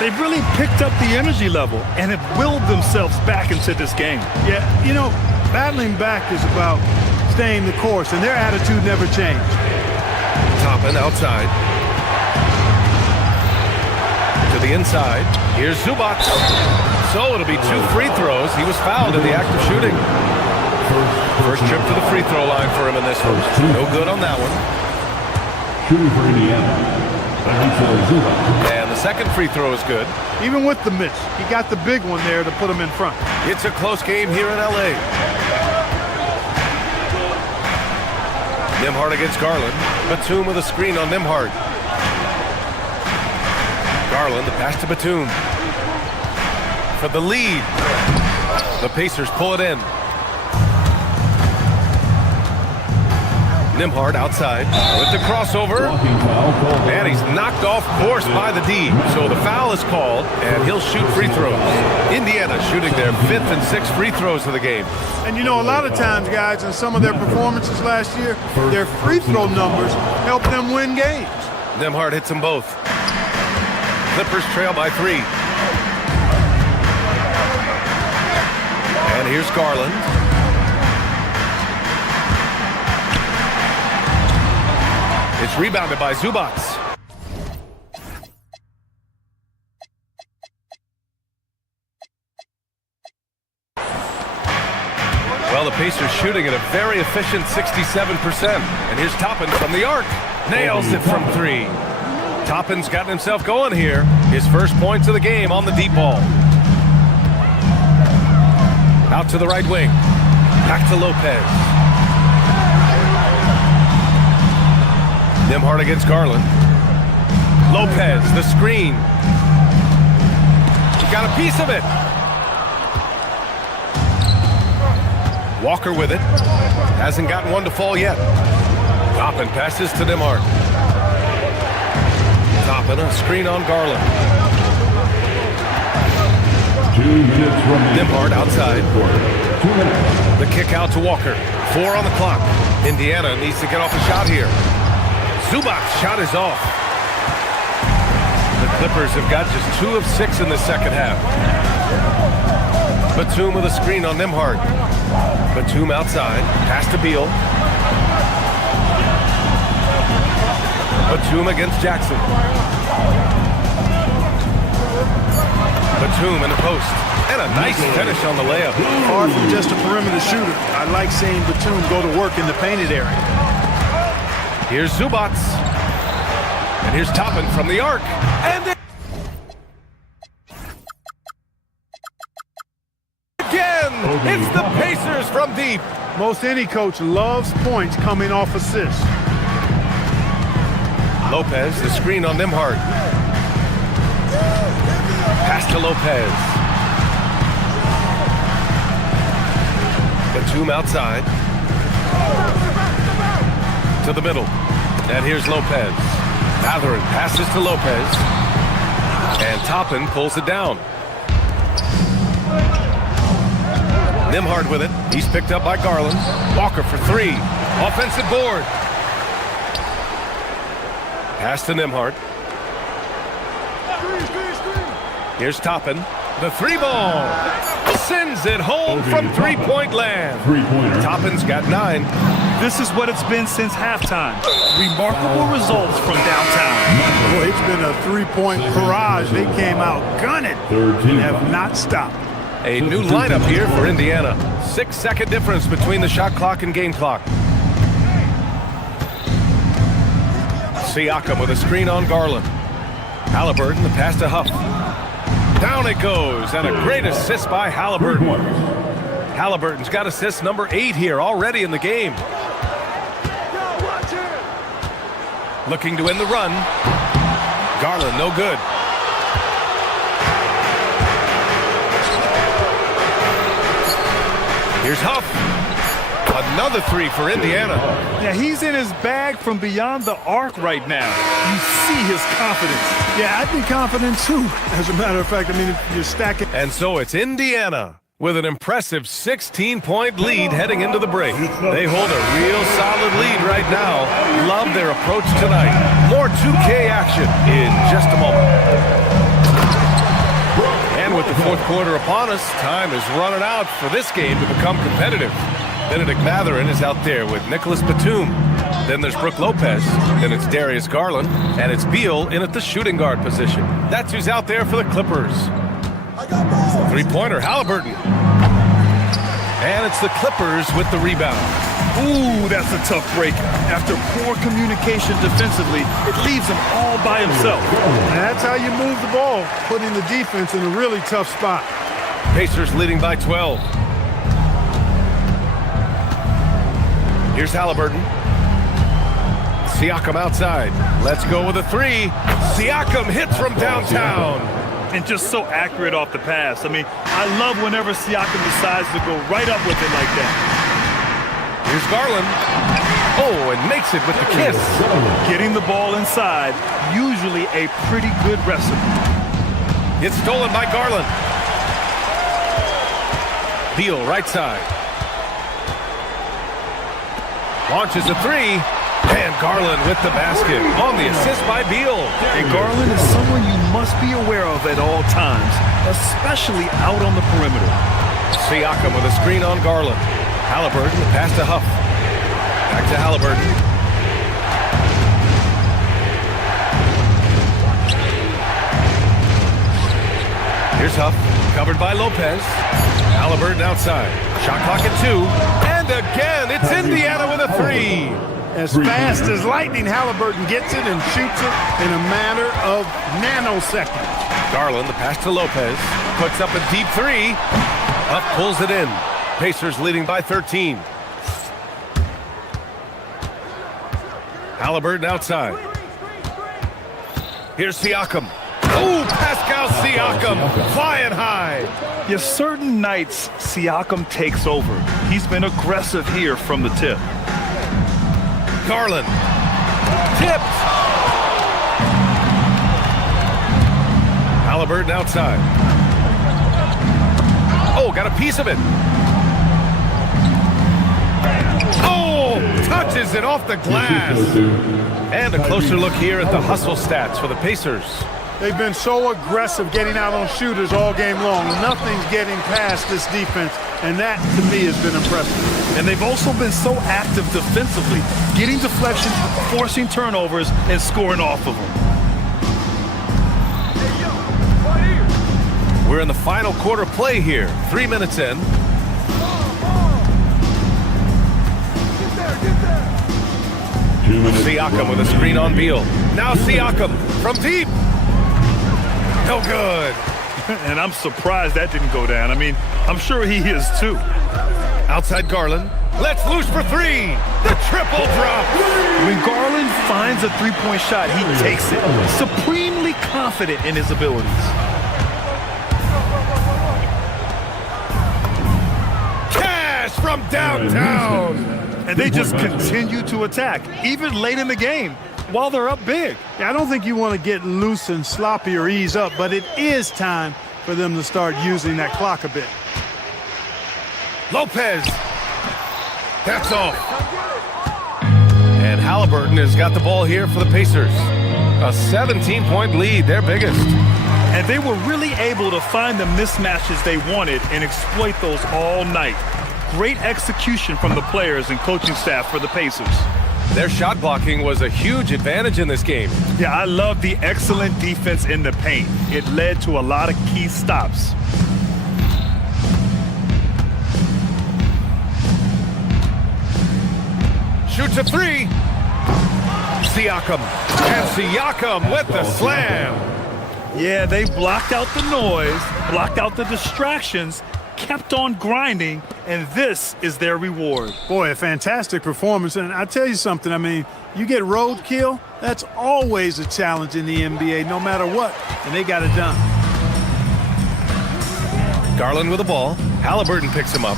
They've really picked up the energy level and have willed themselves back into this game. Yeah, you know, battling back is about staying the course, and their attitude never changed. Toppin outside. To the inside. Here's Zubac. So it'll be 2 free throws. He was fouled in the act of shooting. First trip to the free throw line for him in this one. No good on that one. Shooting for Indiana. And the second free throw is good. Even with the miss, he got the big one there to put him in front. It's a close game here in L.A. Nembhard against Garland. Batum with a screen on Nembhard. Garland, the pass to Batum. For the lead. The Pacers pull it in. Nembhard outside with the crossover. And he's knocked off course by the D. So the foul is called, and he'll shoot free throws. Indiana shooting their 5th and 6th free throws of the game. And you know, a lot of times, guys, in some of their performances last year, their free throw numbers help them win games. Nembhard hits them both. Clippers trail by 3. And here's Garland. It's rebounded by Zubac. Well, the Pacers shooting at a very efficient 67%. And here's Toppin from the arc. Nails it from 3. Toppin's gotten himself going here. His first points of the game on the deep ball. Out to the right wing. Back to Lopez. Nembhard against Garland. Lopez, the screen. He got a piece of it. Walker with it. Hasn't gotten one to fall yet. Toppin passes to Nembhard. Toppin, a screen on Garland. 2 minutes remaining. Nembhard outside. The kick out to Walker. 4 on the clock. Indiana needs to get off a shot here. Zubac's shot is off. The Clippers have got just 2 of 6 in the second half. Batum with a screen on Nembhard. Batum outside. Pass to Beal. Batum against Jackson. Batum in the post. And a nice finish on the layup. Far from just a perimeter shooter. I like seeing Batum go to work in the painted area. Here's Zubats. And here's Toppin from the arc. And again, it's the Pacers from deep. Most any coach loves points coming off assists. Lopez, the screen on Nembhard. Pass to Lopez. Batum outside. To the middle. And here's Lopez. Mathurin passes to Lopez. And Toppin pulls it down. Nembhard with it. He's picked up by Garland. Walker for three. Offensive board. Pass to Nembhard. Here's Toppin. The three ball. Sends it home from three-point land. Toppin's got 9. This is what it's been since halftime. Remarkable results from downtown. Boy, it's been a three-point barrage. They came out gunning and have not stopped. A new lineup here for Indiana. 6-second difference between the shot clock and game clock. Siakam with a screen on Garland. Halliburton, the pass to Huff. Down it goes, and a great assist by Halliburton. Halliburton's got assist number 8 here already in the game. Looking to win the run. Garland, no good. Here's Huff. Another 3 for Indiana. Yeah, he's in his bag from beyond the arc right now. You see his confidence. Yeah, I'd be confident too. As a matter of fact, I mean, if you're stacking. And so it's Indiana with an impressive 16-point lead heading into the break. They hold a real solid lead right now. Love their approach tonight. More 2K action in just a moment. And with the fourth quarter upon us, time is running out for this game to become competitive. Benedict Mathurin is out there with Nicholas Batum. Then there's Brook Lopez. Then it's Darius Garland. And it's Beal in at the shooting guard position. That's who's out there for the Clippers. Three-pointer, Halliburton. And it's the Clippers with the rebound. Ooh, that's a tough break. After poor communication defensively, it leaves him all by himself. And that's how you move the ball, putting the defense in a really tough spot. Pacers leading by 12. Here's Halliburton. Siakam outside. Let's go with a 3. Siakam hits from downtown. And just so accurate off the pass. I mean, I love whenever Siakam decides to go right up with it like that. Here's Garland. Oh, and makes it with the kiss. Getting the ball inside, usually a pretty good recipe. It's stolen by Garland. Beal right side. Launches a 3. And Garland with the basket on the assist by Beal. And Garland is someone you must be aware of at all times, especially out on the perimeter. Siakam with a screen on Garland. Halliburton, the pass to Huff. Back to Halliburton. Here's Huff, covered by Lopez. Halliburton outside. Shot clock at 2. And again, it's Indiana with a 3. As fast as lightning, Halliburton gets it and shoots it in a matter of nanoseconds. Garland, the pass to Lopez. Puts up a deep 3. Huff pulls it in. Pacers leading by 13. Halliburton outside. Here's Siakam. Oh, Pascal Siakam flying high. Yeah, certain nights, Siakam takes over. He's been aggressive here from the tip. Garland. Tipped. Halliburton outside. Oh, got a piece of it. Oh, touches it off the glass. And a closer look here at the hustle stats for the Pacers. They've been so aggressive getting out on shooters all game long. Nothing's getting past this defense, and that, to me, has been impressive. And they've also been so active defensively, getting deflections, forcing turnovers, and scoring off of them. We're in the final quarter play here. 3 minutes in. Siakam with a screen on Beal. Now Siakam from deep. No good. And I'm surprised that didn't go down. I mean, I'm sure he is too. Outside Garland. Let's loose for three. The triple drop. When Garland finds a three-point shot, he takes it. Supremely confident in his abilities. Cash from downtown. And they just continue to attack, even late in the game, while they're up big. Yeah, I don't think you want to get loose and sloppy or ease up, but it is time for them to start using that clock a bit. Lopez. That's off. And Halliburton has got the ball here for the Pacers. A 17-point lead, their biggest. And they were really able to find the mismatches they wanted and exploit those all night. Great execution from the players and coaching staff for the Pacers. Their shot blocking was a huge advantage in this game. Yeah, I love the excellent defense in the paint. It led to a lot of key stops. Shoots a three. Siakam. And Siakam with the slam. Yeah, they blocked out the noise, blocked out the distractions, kept on grinding, and this is their reward. Boy, a fantastic performance. And I tell you something, I mean, you get roadkill, that's always a challenge in the NBA, no matter what. And they got it done. Garland with the ball. Halliburton picks him up.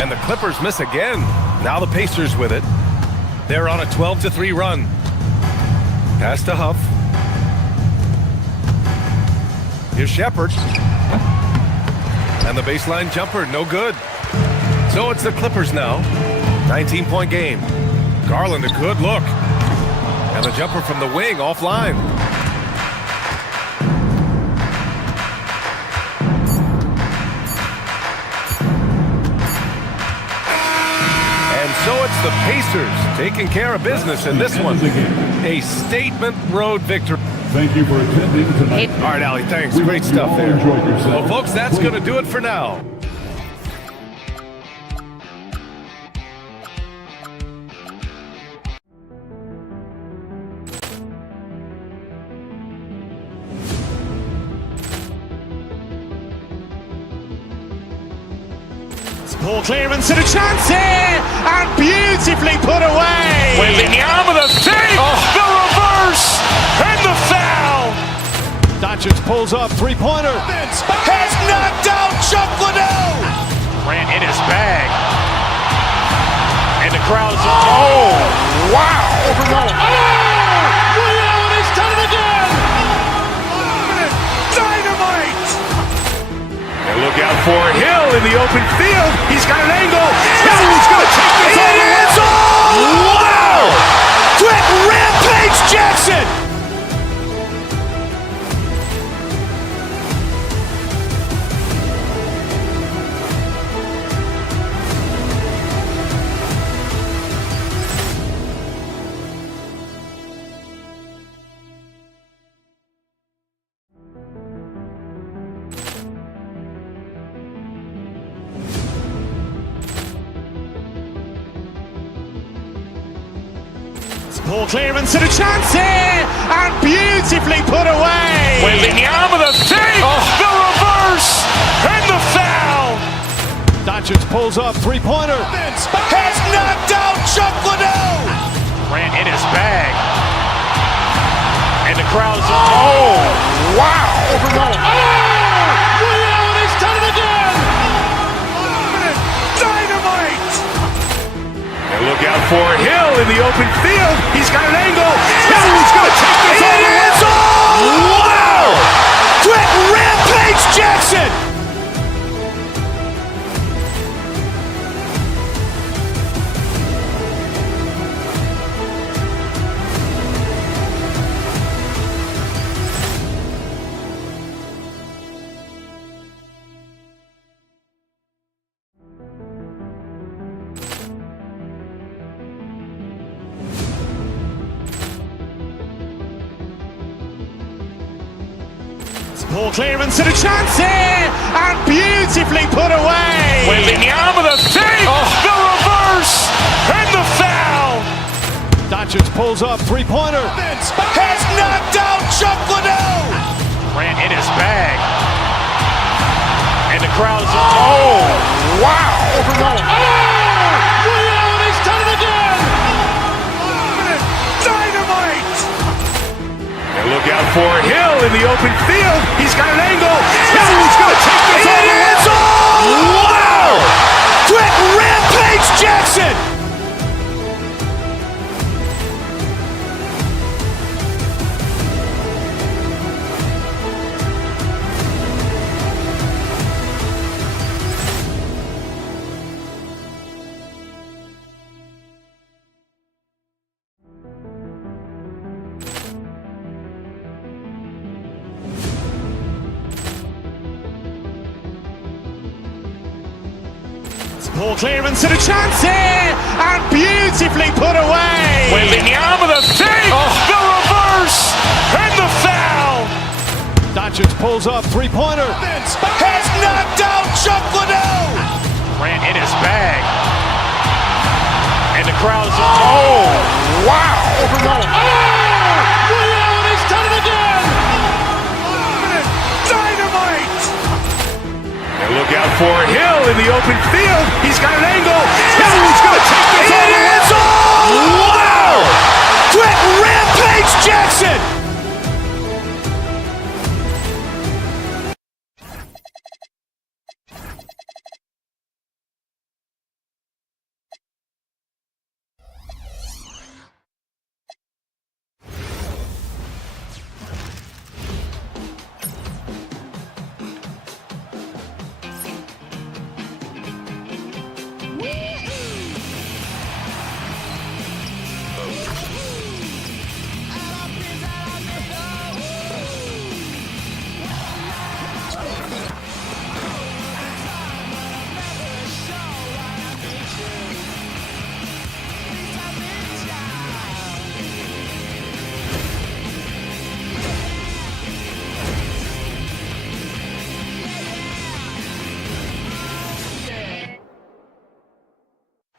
And the Clippers miss again. Now the Pacers with it. They're on a 12-3 run. Pass to Huff. Here's Shepherd. And the baseline jumper, no good. So it's the Clippers now. 19-point game. Garland, a good look. And the jumper from the wing offline. So it's the Pacers taking care of business in this one. A statement road victory. Thank you for attending tonight. All right, Allie, thanks. Great stuff there. Well, folks, that's going to do it for now. Ball clearance and a chance here, and beautifully put away. Wembanyama the save, the reverse, and the foul. Doncic pulls up, three-pointer. Has knocked out Chuck Liddell. Ran in his bag. And the crowd is, oh, wow. Liddell, and he's done it again. Dynamite. And look out for Hill in the open field. He's got an angle. Hill's going to take this all the way. Wow! Quick rampage Jackson. Ball clearance and a chance here, and beautifully put away. Wembanyama the save, the reverse, and the foul. Doncic pulls up, three-pointer. Has knocked out Chuck Liddell. Ran in his bag. And the crowd is, oh, wow. Liddell, and he's done it again. Dynamite. And look out for Hill in the open field. He's got an angle. Hill's going to take this all the way. Wow! Quick rampage Jackson. Ball clearance and a chance here, and beautifully put away. Wembanyama the save, the reverse, and the foul. Doncic Doncic pulls up, three-pointer. Vince has knocked out Chuck Liddell. Grant in his bag. And the crowd is, oh, wow. Ray Allen, he's done it again. Dynamite. And look out for Hill in the open field. He's got an angle. Hill's going to take this all the way. Wow! Quick rampage Jackson. Poor clearance and a chance here, and beautifully put away. Wembanyama the fake, the reverse, and the foul. Doncic pulls up, three-pointer. Vince has knocked out Chuck Liddell. Grant in his bag. And the crowd is, oh, wow. Ray Allen, he's done it again. Dynamite. And look out for Hill in the open field. He's got an angle. Hill's going to take this all the way. Wow! Quick rampage Jackson.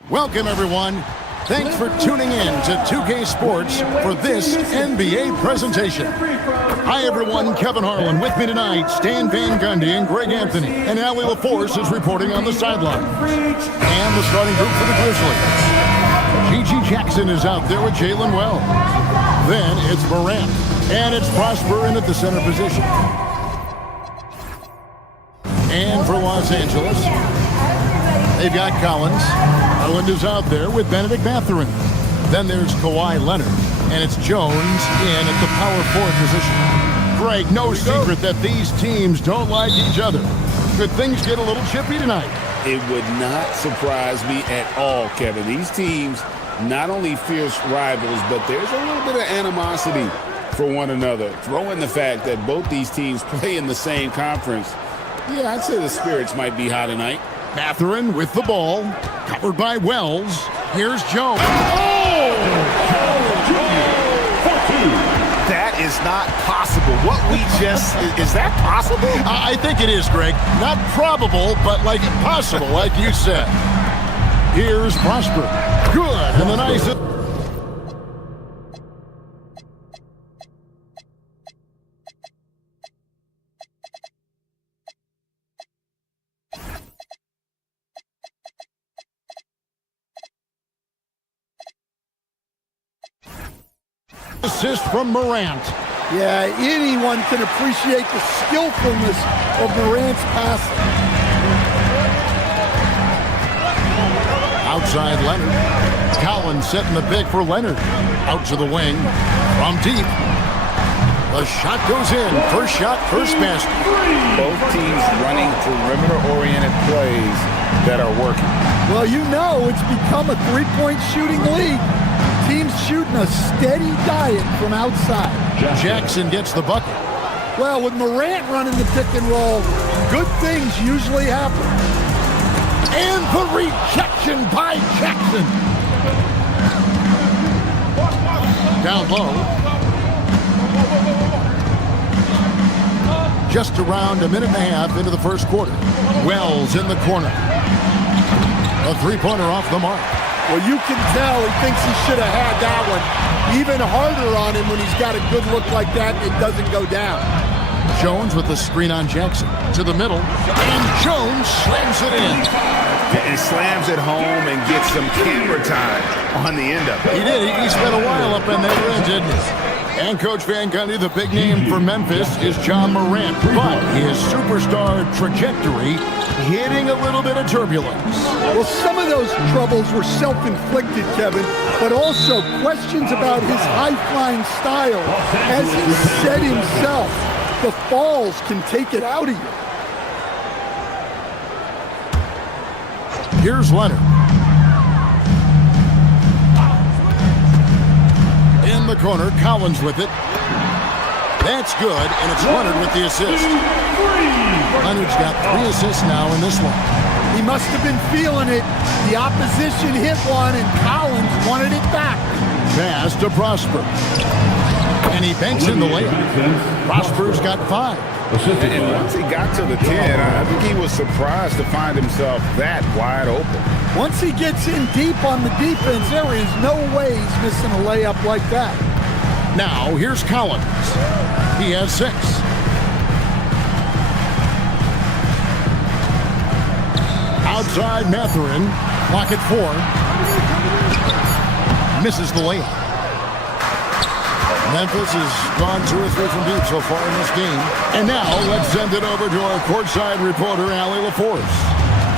Welcome, everyone. Thanks for tuning in to 2K Sports for this NBA presentation. Hi, everyone. Kevin Harlan with me tonight. Stan Van Gundy and Greg Anthony. And Allie LaForce is reporting on the sideline. And the starting group for the Grizzlies. G.G. Jackson is out there with Jalen Wells. Then it's Morant. And it's Prosper in at the center position. And for Los Angeles, they've got Collins. Garland is out there with Benedict Mathurin. Then there's Kawhi Leonard, and it's Jones in at the power forward position. Greg, no secret that these teams don't like each other. Could things get a little chippy tonight? It would not surprise me at all, Kevin. These teams, not only fierce rivals, but there's a little bit of animosity for one another. Throw in the fact that both these teams play in the same conference. Yeah, I'd say the spirits might be high tonight. Mathurin with the ball, covered by Wells. Here's Jones. That is not possible. What we just, is that possible? I think it is, Greg. Not probable, but like possible, like you said. Here's Prosper. Good, and the nice... assist from Morant. Yeah, anyone can appreciate the skillfulness of Morant's passing. Outside Leonard. Collins setting the pick for Leonard. Out to the wing. From deep. The shot goes in. First shot, first basket. Both teams running perimeter-oriented plays that are working. Well, you know it's become a three-point shooting league. Teams shooting a steady diet from outside. Jackson gets the bucket. Well, with Morant running the pick and roll, good things usually happen. And the rejection by Jackson. Down low. Just around a minute and a half into the first quarter. Wells in the corner. A three-pointer off the mark. Well, you can tell he thinks he should have had that one. Even harder on him when he's got a good look like that and it doesn't go down. Jones with the screen on Jackson. To the middle. And Jones slams it in. And slams it home and gets some camera time on the end of it. He did. He spent a while up in that rim, didn't he? And Coach Van Gundy, the big name for Memphis is John Morant. But his superstar trajectory hitting a little bit of turbulence. Well, some of those troubles were self-inflicted, Kevin, but also questions about his high-flying style. As he said himself, the falls can take it out of you. Here's Leonard. In the corner, Collins with it. That's good, and it's Leonard with the assist. Leonard's got 3 assists now in this one. He must have been feeling it. The opposition hit one, and Collins wanted it back. Pass to Prosper. And he banks in the layup. Prosper's got 5. And once he got to the 10, I think he was surprised to find himself that wide open. Once he gets in deep on the defense, there is no way he's missing a layup like that. Now, here's Collins. He has 6. Outside Mathurin. Clock at 4. Misses the layup. Memphis has gone 2 or 3 from deep so far in this game. And now, let's send it over to our courtside reporter, Allie LaForce.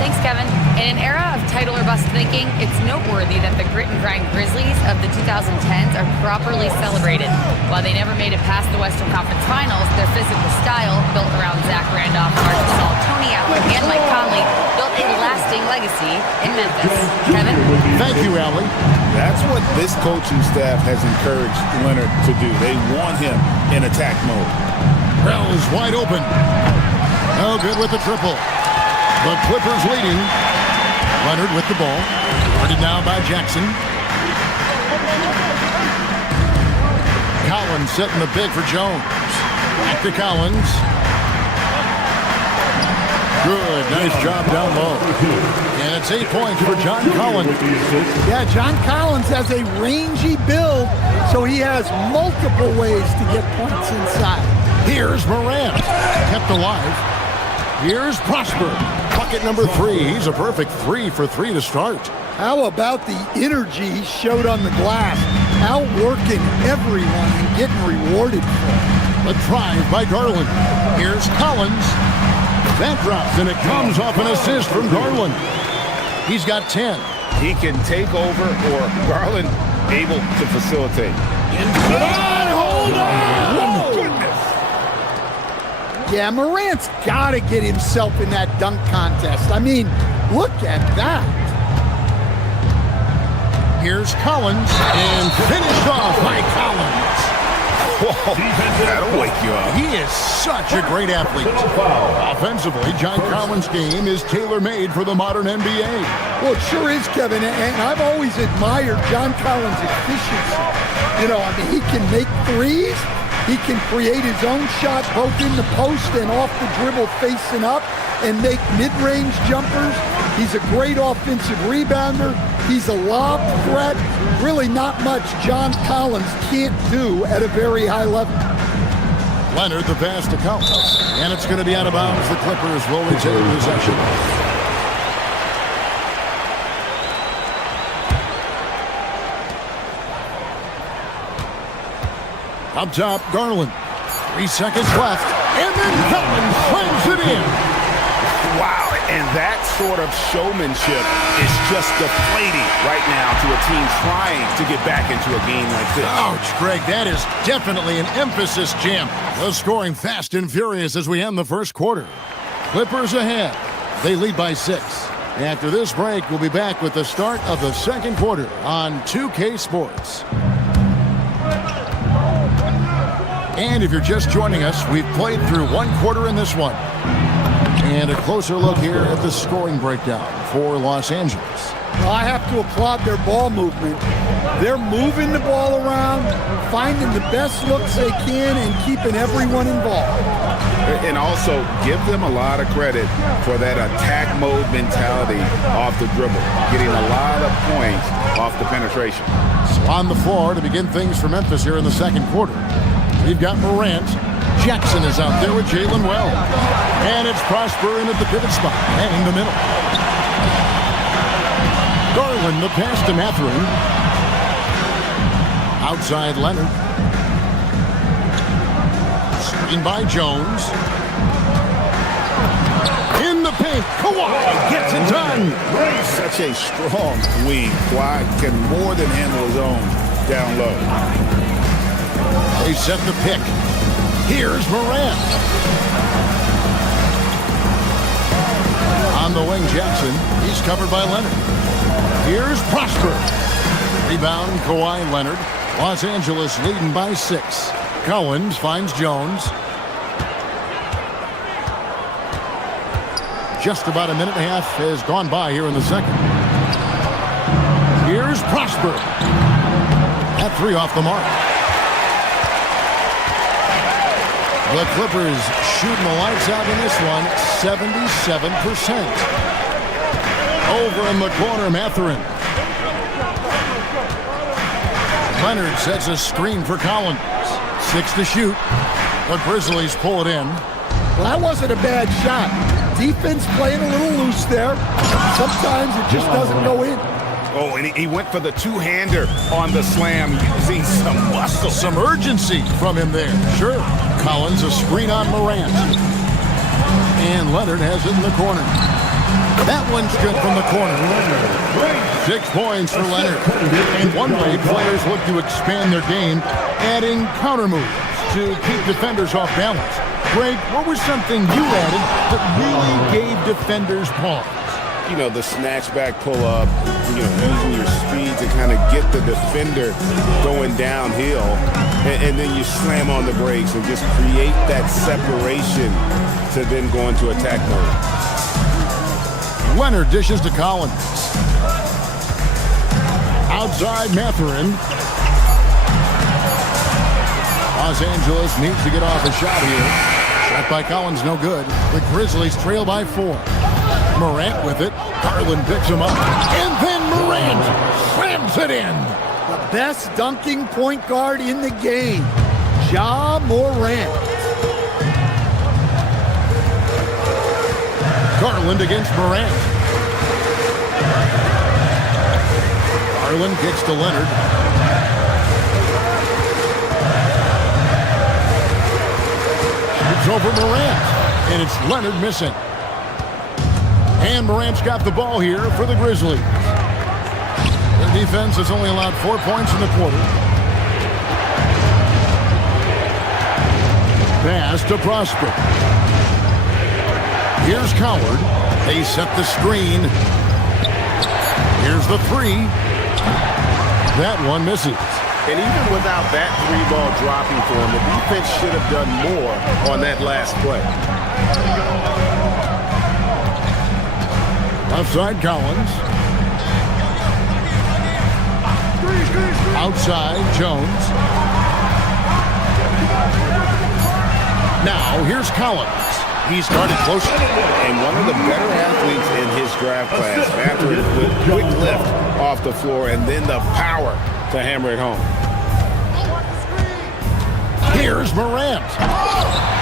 Thanks, Kevin. In an era of title or bust thinking, it's noteworthy that the grit and grind Grizzlies of the 2010s are properly celebrated. While they never made it past the Western Conference Finals, their physical style, built around Zach Randolph, Marc Gasol, Tony Allen, and Mike Conley, built a lasting legacy in Memphis. Kevin? Thank you, Allie. That's what this coaching staff has encouraged Leonard to do. They want him in attack mode. Bell's wide open. No good with the triple. The Clippers leading. Leonard with the ball. Guarded now by Jackson. Collins setting the big for Jones. Back to Collins. Good. Nice job down low. And it's 8 points for John Collins. Yeah, John Collins has a rangy build, so he has multiple ways to get points inside. Here's Morant. Kept alive. Here's Prosper. Bucket number 3. He's a perfect 3 for 3 to start. How about the energy he showed on the glass? Outworking everyone and getting rewarded for it. A drive by Garland. Here's Collins. That drops, and it comes off an assist from Garland. He's got 10. He can take over, or Garland able to facilitate. Hold on! Goodness. Yeah, Morant's got to get himself in that dunk contest. I mean, look at that. Here's Collins, and finished off by Collins. Whoa, that'll wake you up. He is such a great athlete. Offensively, John Collins' game is tailor-made for the modern NBA. Well, it sure is, Kevin, and I've always admired John Collins' efficiency. You know, I mean, he can make threes. He can create his own shot both in the post and off the dribble facing up and make mid-range jumpers. He's a great offensive rebounder. He's a lob threat. Really not much John Collins can't do at a very high level. Leonard, the pass to Collins. And it's going to be out of bounds. The Clippers will retain possession. Up top, Garland. 3 seconds left. And then Collins slams it in. Wow, and that sort of showmanship is just deflating right now to a team trying to get back into a game like this. Ouch, Greg, that is definitely an emphasis jam. The scoring fast and furious as we end the first quarter. Clippers ahead. They lead by 6. After this break, we'll be back with the start of the second quarter on 2K Sports. And if you're just joining us, we've played through 1 quarter in this one. And a closer look here at the scoring breakdown for Los Angeles. Well, I have to applaud their ball movement. They're moving the ball around, finding the best looks they can, and keeping everyone involved. And also give them a lot of credit for that attack mode mentality off the dribble, getting a lot of points off the penetration. So on the floor to begin things for Memphis here in the second quarter. We've got Morant. Jackson is out there with Jalen Well. And it's Prosper in at the pivot spot and in the middle. Garland, the pass to Mathurin. Outside Leonard. Screen by Jones. In the paint. Kawhi gets it done. Such a strong wing. Kawhi can more than handle his own down low. They set the pick. Here's Morant. On the wing, Jackson. He's covered by Leonard. Here's Prosper. Rebound, Kawhi Leonard. Los Angeles leading by 6. Collins finds Jones. Just about a minute and a half has gone by here in the second. Here's Prosper. That 3 off the mark. The Clippers shooting the lights out in this one, 77%. Over in the corner, Mathurin. Leonard sets a screen for Collins. 6 to shoot. The Grizzlies pull it in. Well, that wasn't a bad shot. Defense playing a little loose there. Sometimes it just doesn't go in. Oh, and he went for the two-hander on the slam, using some muscle. Some urgency from him there. Sure. Collins a screen on Morant. And Leonard has it in the corner. That one's good from the corner. 6 points for Leonard. And one way players look to expand their game, adding counter moves to keep defenders off balance. Greg, what was something you added that really gave defenders pause? You know, the snatch back pull up, using your speed to kind of get the defender going downhill, and then you slam on the brakes and just create that separation to then go into attack mode. Leonard dishes to Collins. Outside Mathurin. Los Angeles needs to get off a shot here. Shot by Collins, no good. The Grizzlies trail by 4. Morant with it. Garland picks him up. And then Morant slams it in. The best dunking point guard in the game, Ja Morant. Garland against Morant. Garland gets to Leonard. Shoots over Morant. And it's Leonard missing. And Morant's got the ball here for the Grizzlies. Their defense has only allowed 4 points in the quarter. Pass to Prosper. Here's Coward. They set the screen. Here's the 3. That one misses. And even without that 3-ball dropping for him, the defense should have done more on that last play. Outside Collins. Outside Jones. Now here's Collins. He started close. And one of the better athletes in his draft class. After it with quick lift off the floor and then the power to hammer it home. Here's Morant.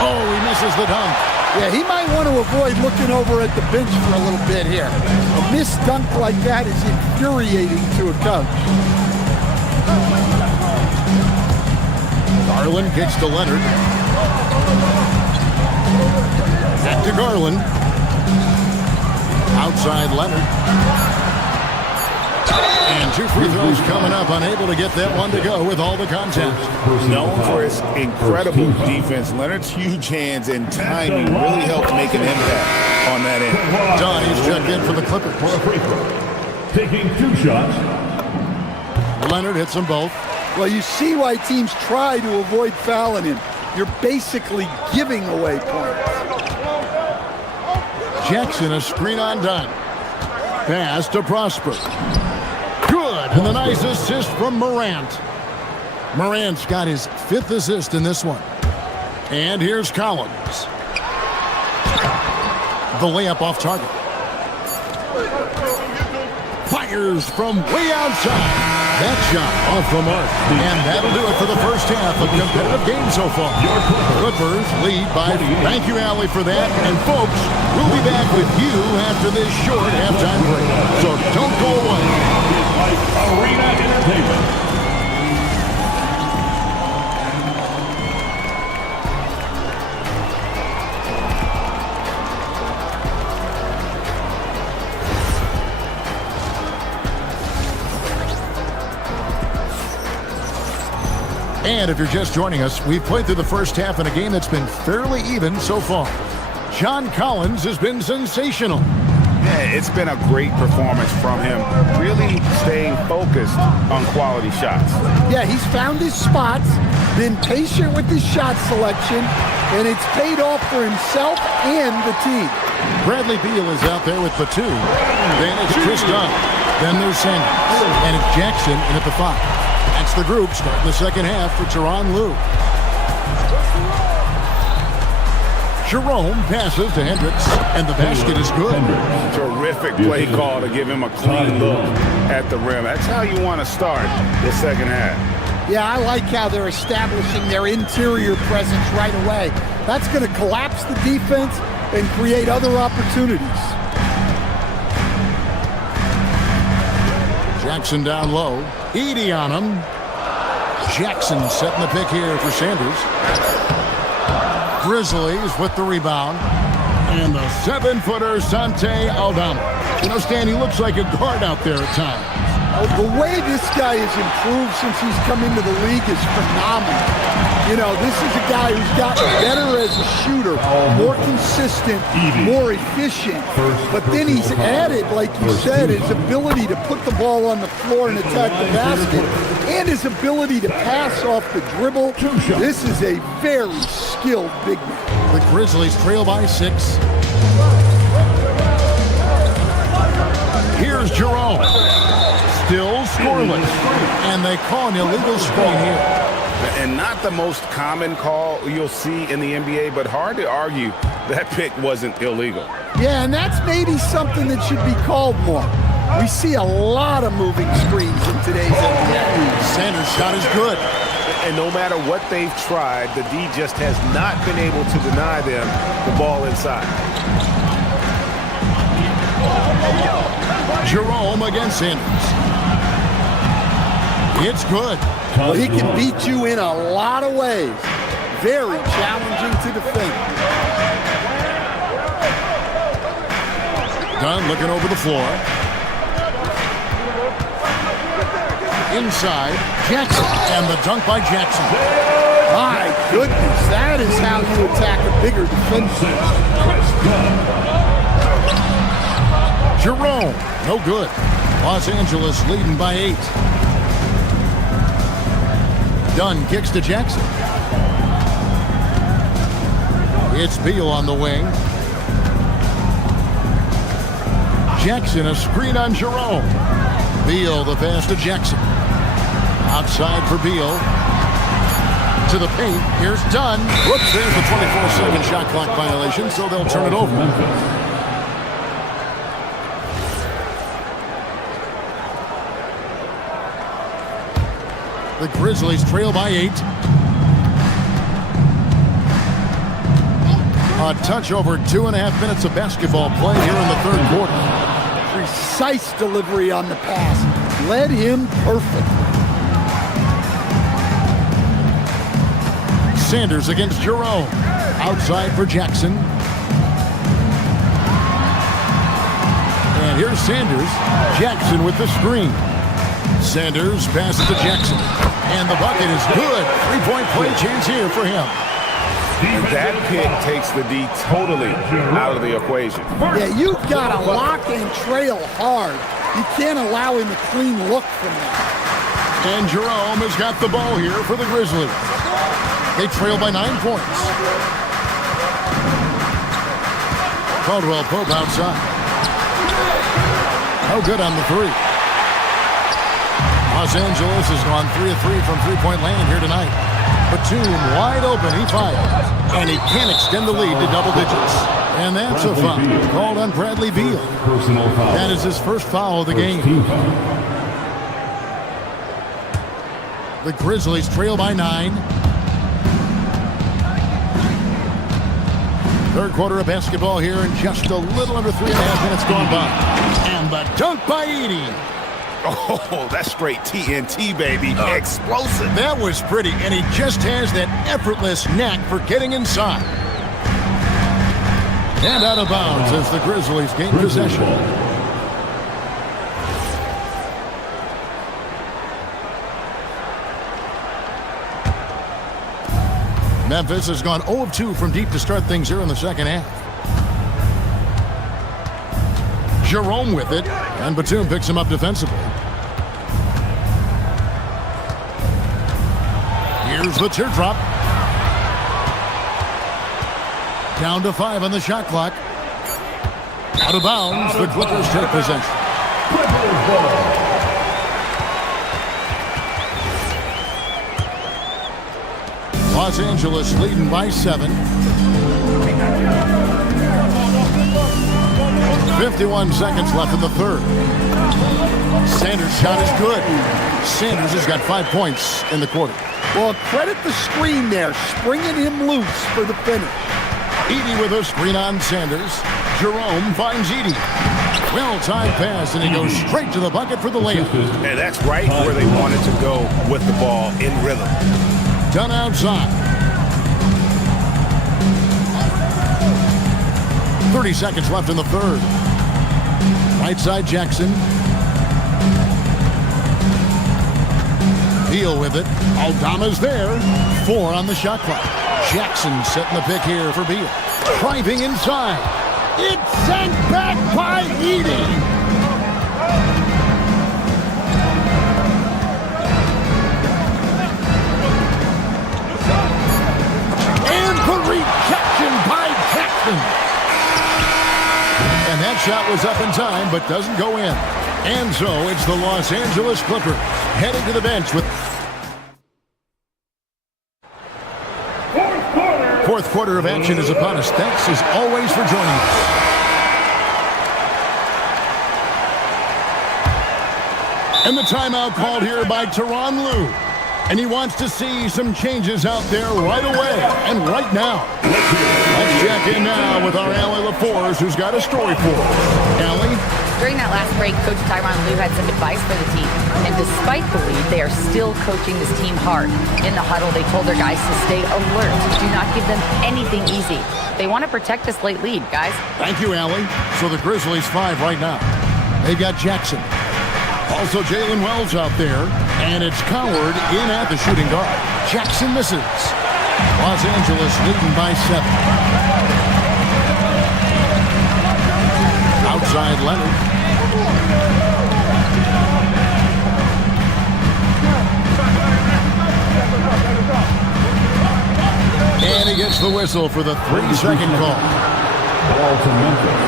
Oh, he misses the dunk. Yeah, he might want to avoid looking over at the bench for a little bit here. A missed dunk like that is infuriating to a coach. Garland gets to Leonard. Back to Garland. Outside Leonard. And 2 free throws coming up. Unable to get that one to go with all the contact. Known for his incredible defense, Leonard's huge hands and timing really helped make an impact on that end. Donnie's checked in for the Clippers. Taking 2 shots. Leonard hits them both. Well, you see why teams try to avoid fouling him. You're basically giving away points. Jackson, a screen on done. Pass to Prosper. Good, and the nice assist from Morant. Morant's got his 5th assist in this one. And here's Collins. The layup off target. Fires from way outside. That shot off the mark. And that'll do it for the first half of competitive game so far. Clippers lead by... Thank you, Allie, for that. And, folks, we'll be back with you after this short halftime break. So don't go away. Arena Entertainment. And if you're just joining us, we've played through the first half in a game that's been fairly even so far. John Collins has been sensational. Yeah, it's been a great performance from him, really staying focused on quality shots. Yeah, he's found his spots, been patient with his shot selection, and it's paid off for himself and the team. Bradley Beal is out there with the 2. Then it's Chris Dunn. Then there's Sanders. And it's Jackson in at the 5. That's the group starting the second half for Tyronn Lue. Jerome passes to Hendricks, and the basket is good. Terrific play call to give him a clean look at the rim. That's how you want to start the second half. Yeah, I like how they're establishing their interior presence right away. That's going to collapse the defense and create other opportunities. Jackson down low. Edey on him. Jackson setting the pick here for Sanders. Grizzlies with the rebound. And the 7-footer, Santé Aldama. You know, Stan, he looks like a guard out there at times. The way this guy has improved since he's come into the league is phenomenal. You know, this is a guy who's gotten better as a shooter, more consistent, more efficient. But then he's added, like you said, his ability to put the ball on the floor and attack the basket, and his ability to pass off the dribble. This is a very skilled big man. The Grizzlies trail by 6. Here's Jerome. Still scoreless. And they call an illegal screen here. And not the most common call you'll see in the NBA, but hard to argue that pick wasn't illegal. Yeah, and that's maybe something that should be called more. We see a lot of moving screens in today's NBA. Sanders' shot is good. And no matter what they've tried, the D just has not been able to deny them the ball inside. Jerome against Sanders. It's good. Well, he can beat you in a lot of ways. Very challenging to defend. Dunn looking over the floor. Inside, Jackson. And the dunk by Jackson. My goodness, that is how you attack a bigger defender. Jerome, no good. Los Angeles leading by 8. Dunn kicks to Jackson. It's Beal on the wing. Jackson, a screen on Jerome. Beal, the pass to Jackson. Outside for Beal. To the paint. Here's Dunn. Whoops, there's the 24-second shot clock violation, so they'll turn it over. The Grizzlies trail by 8. A touch over 2.5 minutes of basketball play here in the third quarter. Precise delivery on the pass. Led him perfect. Sanders against Jerome. Outside for Jackson. And here's Sanders. Jackson with the screen. Sanders passes to Jackson. And the bucket is good. 3-point play chance here for him. And that pick takes the D totally out of the equation. Yeah, you've got to lock and trail hard. You can't allow him a clean look from that. And Jerome has got the ball here for the Grizzlies. They trail by 9 points. Caldwell Pope outside. No good on the 3. Los Angeles has gone 3 of 3 from three-point land here tonight. Batum wide open. He fires. And he can't extend the lead to double digits. And that's a foul called on Bradley Beal. Personal foul. That is his first foul of the game. Team foul. The Grizzlies trail by 9. Third quarter of basketball here, and just a little under 3.5 minutes gone by. And the dunk by Edey. Oh, that's straight TNT, baby. Explosive. That was pretty, and he just has that effortless knack for getting inside. And out of bounds as the Grizzlies gain possession. Memphis has gone 0 of 2 from deep to start things here in the second half. Jerome with it, and Batum picks him up defensively. Here's the teardrop. Down to 5 on the shot clock. Out of bounds, the Clippers take possession. Los Angeles leading by 7. 51 seconds left in the third. Sanders' shot is good. Sanders has got 5 points in the quarter. Well, credit the screen there, springing him loose for the finish. Edey with a screen on Sanders. Jerome finds Edey. Well-timed pass, and he goes straight to the bucket for the layup. And that's right where they wanted to go with the ball, in rhythm. Done outside. 30 seconds left in the third. Right side, Jackson. Beal with it. Aldama's there. 4 on the shot clock. Jackson setting the pick here for Beal. Driving inside. It's sent back by Edey. And the rejection by Jackson. And that shot was up in time, but doesn't go in. And so it's the Los Angeles Clippers heading to the bench with fourth quarter of action is upon us. Thanks as always for joining us. And the timeout called here by Tyronn Lue. And he wants to see some changes out there right away and right now. Let's check in now with our Allie LaForce, who's got a story for us. Allie? During that last break, Coach Tyronn Lue had some advice for the team. And despite the lead, they are still coaching this team hard. In the huddle, they told their guys to stay alert. Do not give them anything easy. They want to protect this late lead, guys. Thank you, Allie. So the Grizzlies 5 right now. They've got Jackson. Also Jalen Wells out there. And it's Coward in at the shooting guard. Jackson misses. Los Angeles leading by 7. Outside Leonard. And he gets the whistle for the 3-second call. Ball to Memphis.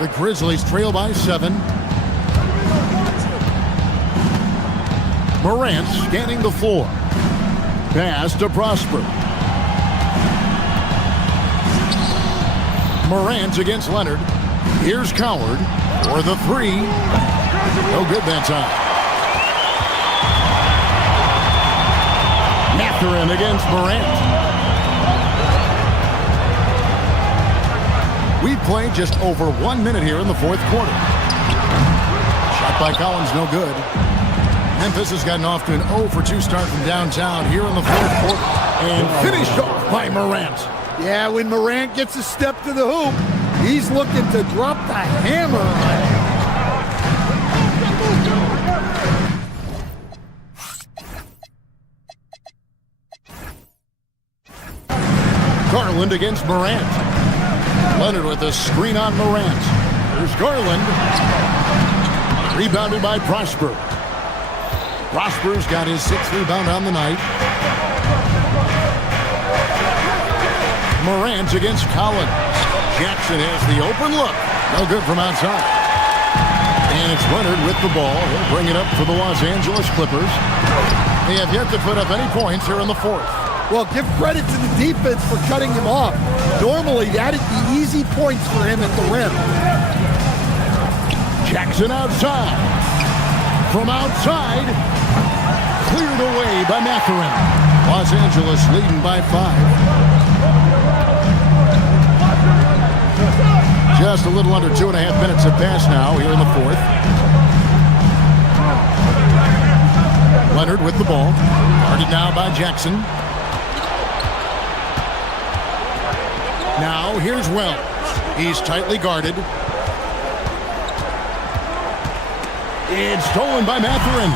The Grizzlies trail by 7. Morant scanning the floor. Pass to Prosper. Morant against Leonard. Here's Coward for the 3. No good that time. Mathurin against Morant. We've played just over 1 minute here in the fourth quarter. Shot by Collins, no good. Memphis has gotten off to an 0 for 2 start from downtown here in the fourth quarter. And finished off by Morant. Yeah, when Morant gets a step to the hoop, he's looking to drop the hammer. Garland against Morant. Leonard with a screen on Morant. There's Garland. Rebounded by Prosper. Prosper's got his 6th rebound on the night. Morant against Collins. Jackson has the open look. No good from outside. And it's Leonard with the ball. He'll bring it up for the Los Angeles Clippers. They have yet to put up any points here in the fourth. Well, give credit to the defense for cutting him off. Normally, that'd be easy points for him at the rim. Jackson outside. From outside, cleared away by Mathurin. Los Angeles leading by 5. Just a little under 2.5 minutes have passed now here in the fourth. Leonard with the ball. Guarded now by Jackson. Now here's Wells. He's tightly guarded. It's stolen by Mathurin.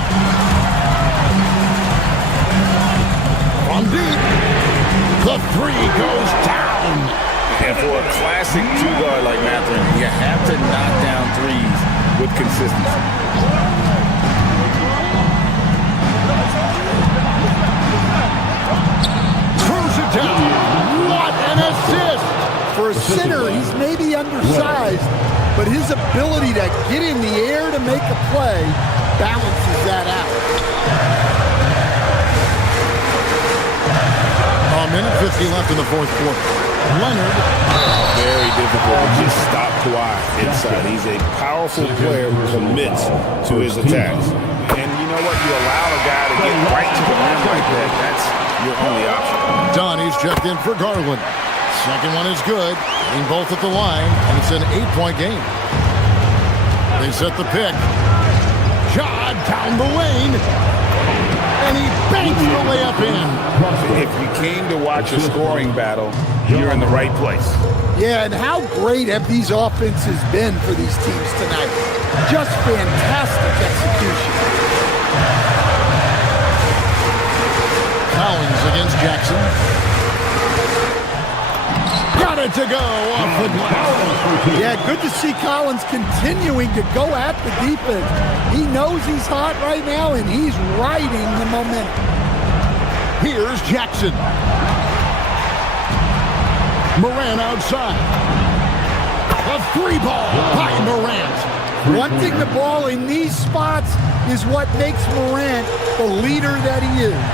From deep. The three goes down. And for a classic two-guard like Mathurin, you have to knock down threes with consistency. Throws it down. What an assist! For a center, he's maybe undersized, but his ability to get in the air to make a play balances that out. A minute 50 left in the fourth quarter. Leonard. Very difficult to just stop Kawhi inside. He's a powerful player who commits to his attacks. And you know what? You allow a guy to get right to the rim like that. That's your only option. Donnie's checked in for Garland. Second one is good. Getting both at the line, and it's an 8-point game. They set the pick. Ja down the lane. And he banks the layup in. If you came to watch a scoring battle, you're in the right place. Yeah, and how great have these offenses been for these teams tonight? Just fantastic execution. Collins against Jackson. Got it to go off the glass. Yeah, good to see Collins continuing to go at the defense. He knows he's hot right now, and he's riding the momentum. Here's Jackson. Morant outside. A three ball by Morant. Wanting the ball in these spots is what makes Morant the leader that he is.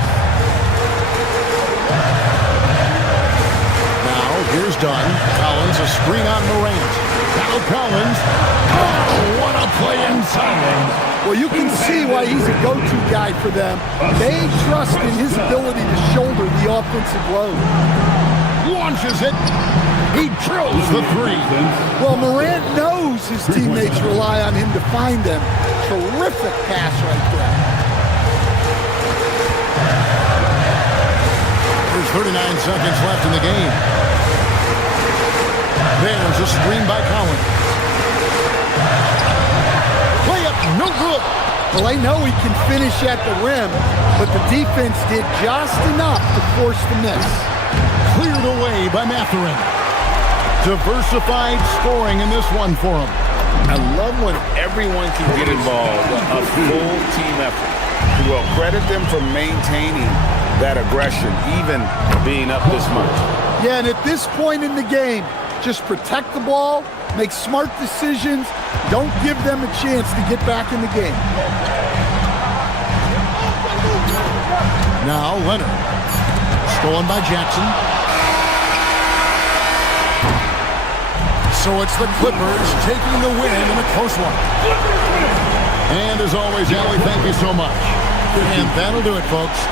Now, here's Dunn. Collins, a screen on Morant. Now Collins. Oh, what a play inside. Well, you can see why he's a go-to guy for them. They trust in his ability to shoulder the offensive load. Launches it. He drills the three. Well, Morant knows his teammates rely on him to find them. Terrific pass right there. There's 39 seconds left in the game. There's a screen by Collins. Layup, no good. Well, I know he can finish at the rim, but the defense did just enough to force the miss. Cleared away by Mathurin. Diversified scoring in this one for him. I love when everyone can get involved, a full team effort. Well, credit them for maintaining that aggression, even being up this much. Yeah, and at this point in the game, just protect the ball, make smart decisions, don't give them a chance to get back in the game. Now Leonard. Stolen by Jackson. So it's the Clippers taking the win in a close one. And as always, Allie, thank you so much. And that'll do it, folks.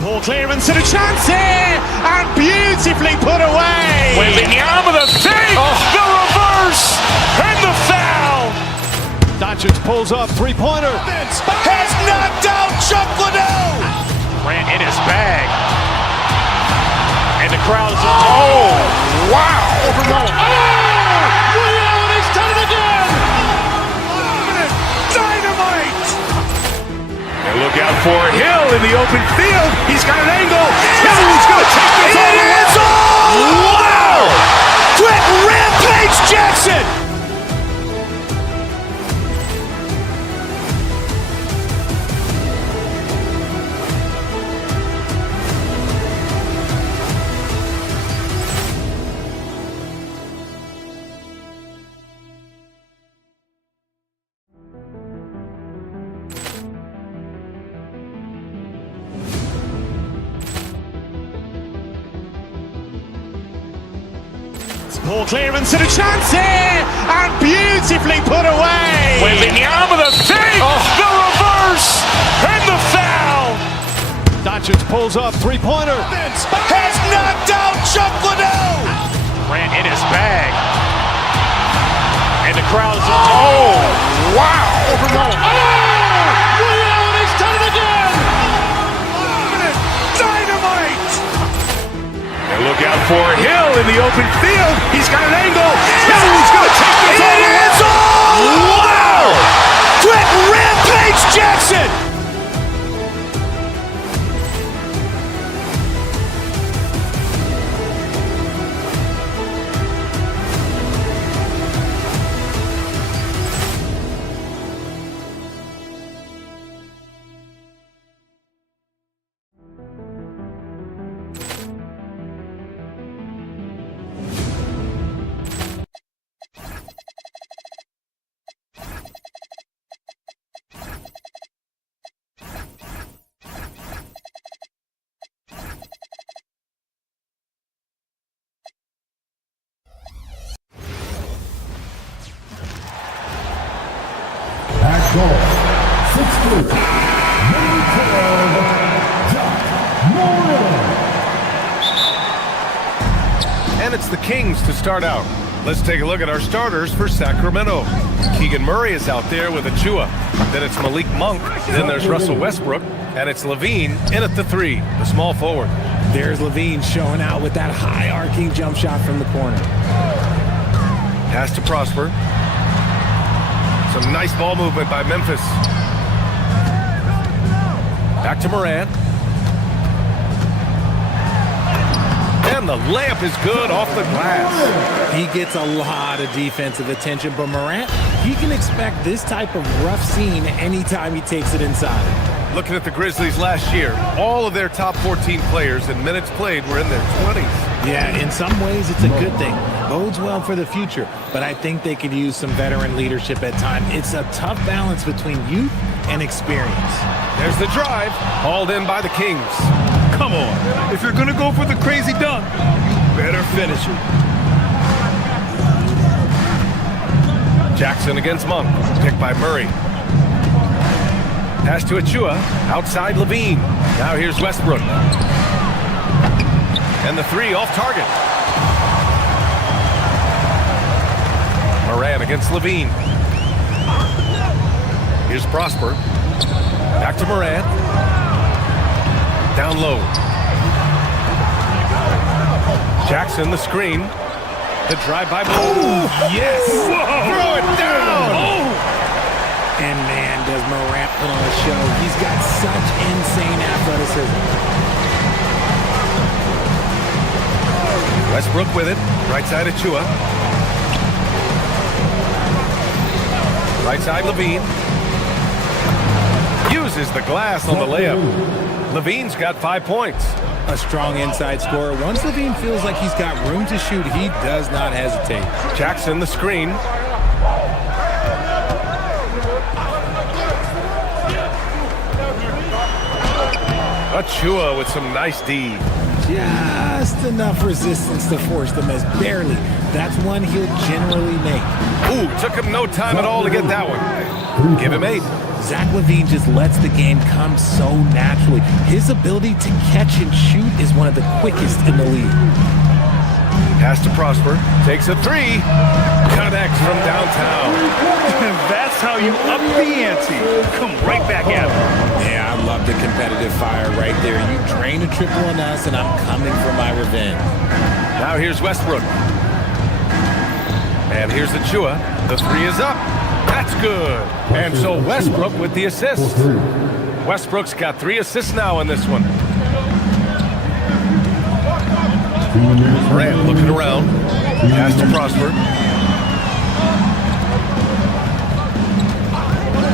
Poor clearance and a chance here, and beautifully put away. Wembanyama the save, the reverse, and the foul. Doncic pulls up, three-pointer. Has knocked out Chuck Liddell. Ran in his bag, and the crowd is oh wow! He's done it again. Dynamite. And look out for Hill in the open field. He's got an angle. Hill's going to take this all the way. Wow! Quick rampage Jackson. Poor clearance and a chance here, and beautifully put away. Wembanyama with a fake, the reverse, and the foul. Doncic pulls up, three-pointer. Has knocked out Chuck Liddell. Ran in his bag. And the crowd is, oh, wow. Reality's done it again. Dynamite. And look out for Hill in the open field. He's got an angle. Hill's going to take this all the way. Wow. Quick rampage Jackson. At goal, 6'2", number 12, And it's the Kings to start out. Let's take a look at our starters for Sacramento. Keegan Murray is out there with Achua. Then it's Malik Monk. Then there's Russell Westbrook. And it's Levine in at the 3, the small forward. There's Levine showing out with that high arcing jump shot from the corner. Pass to Prosper. Some nice ball movement by Memphis. Back to Morant. And the layup is good off the glass. He gets a lot of defensive attention, but Morant, he can expect this type of rough scene anytime he takes it inside. Looking at the Grizzlies last year, all of their top 14 players in minutes played were in their 20s. Yeah, in some ways it's a good thing. Bodes well for the future, but I think they could use some veteran leadership at times. It's a tough balance between youth and experience. There's the drive, hauled in by the Kings. Come on. If you're going to go for the crazy dunk, you better finish it. Jackson against Monk, picked by Murray. Pass to Achua, outside Levine. Now here's Westbrook. And the 3 off target. Moran against Levine. Here's Prosper. Back to Moran. Down low. Jackson, the screen. The drive by Moore. Oh, yes! Whoa. Throw it down! Oh. And man, does Morant put on a show. He's got such insane athleticism. Westbrook with it. Right side Achua. Right side Levine. Uses the glass on the layup. Levine's got 5 points. A strong inside scorer. Once Levine feels like he's got room to shoot, he does not hesitate. Jackson, the screen. Achua with some nice D. Just enough resistance to force the miss. Barely. That's one he'll generally make. Ooh, took him no time at all to get that one. Give him 8. Zach LaVine just lets the game come so naturally. His ability to catch and shoot is one of the quickest in the league. Pass to Prosper. Takes a 3. Connects from downtown. That's how you up the ante. Come right back at him. Yeah, I love the competitive fire right there. You drain a triple on us, and I'm coming for my revenge. Now here's Westbrook. And here's Achua. The 3 is up. That's good. And so Westbrook with the assist. Westbrook's got 3 assists now in this one. Morant looking around. Pass to Prosper.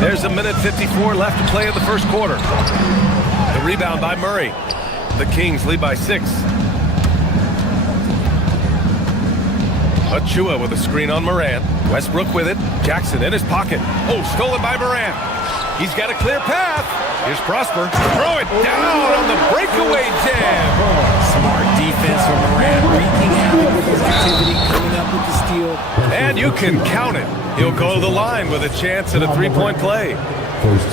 There's 1:54 left to play in the first quarter. The rebound by Murray. The Kings lead by 6. Achua with a screen on Morant. Westbrook with it. Jackson in his pocket. Oh, stolen by Morant. He's got a clear path. Here's Prosper. Throw it down on the breakaway jam. Smart defense from Morant, wreaking havoc with his activity, coming up with the steal. And you can count it. He'll go to the line with a chance at a three-point play.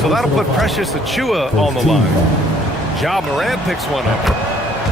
So that'll put Precious Achiuwa on the line. Ja Morant picks one up.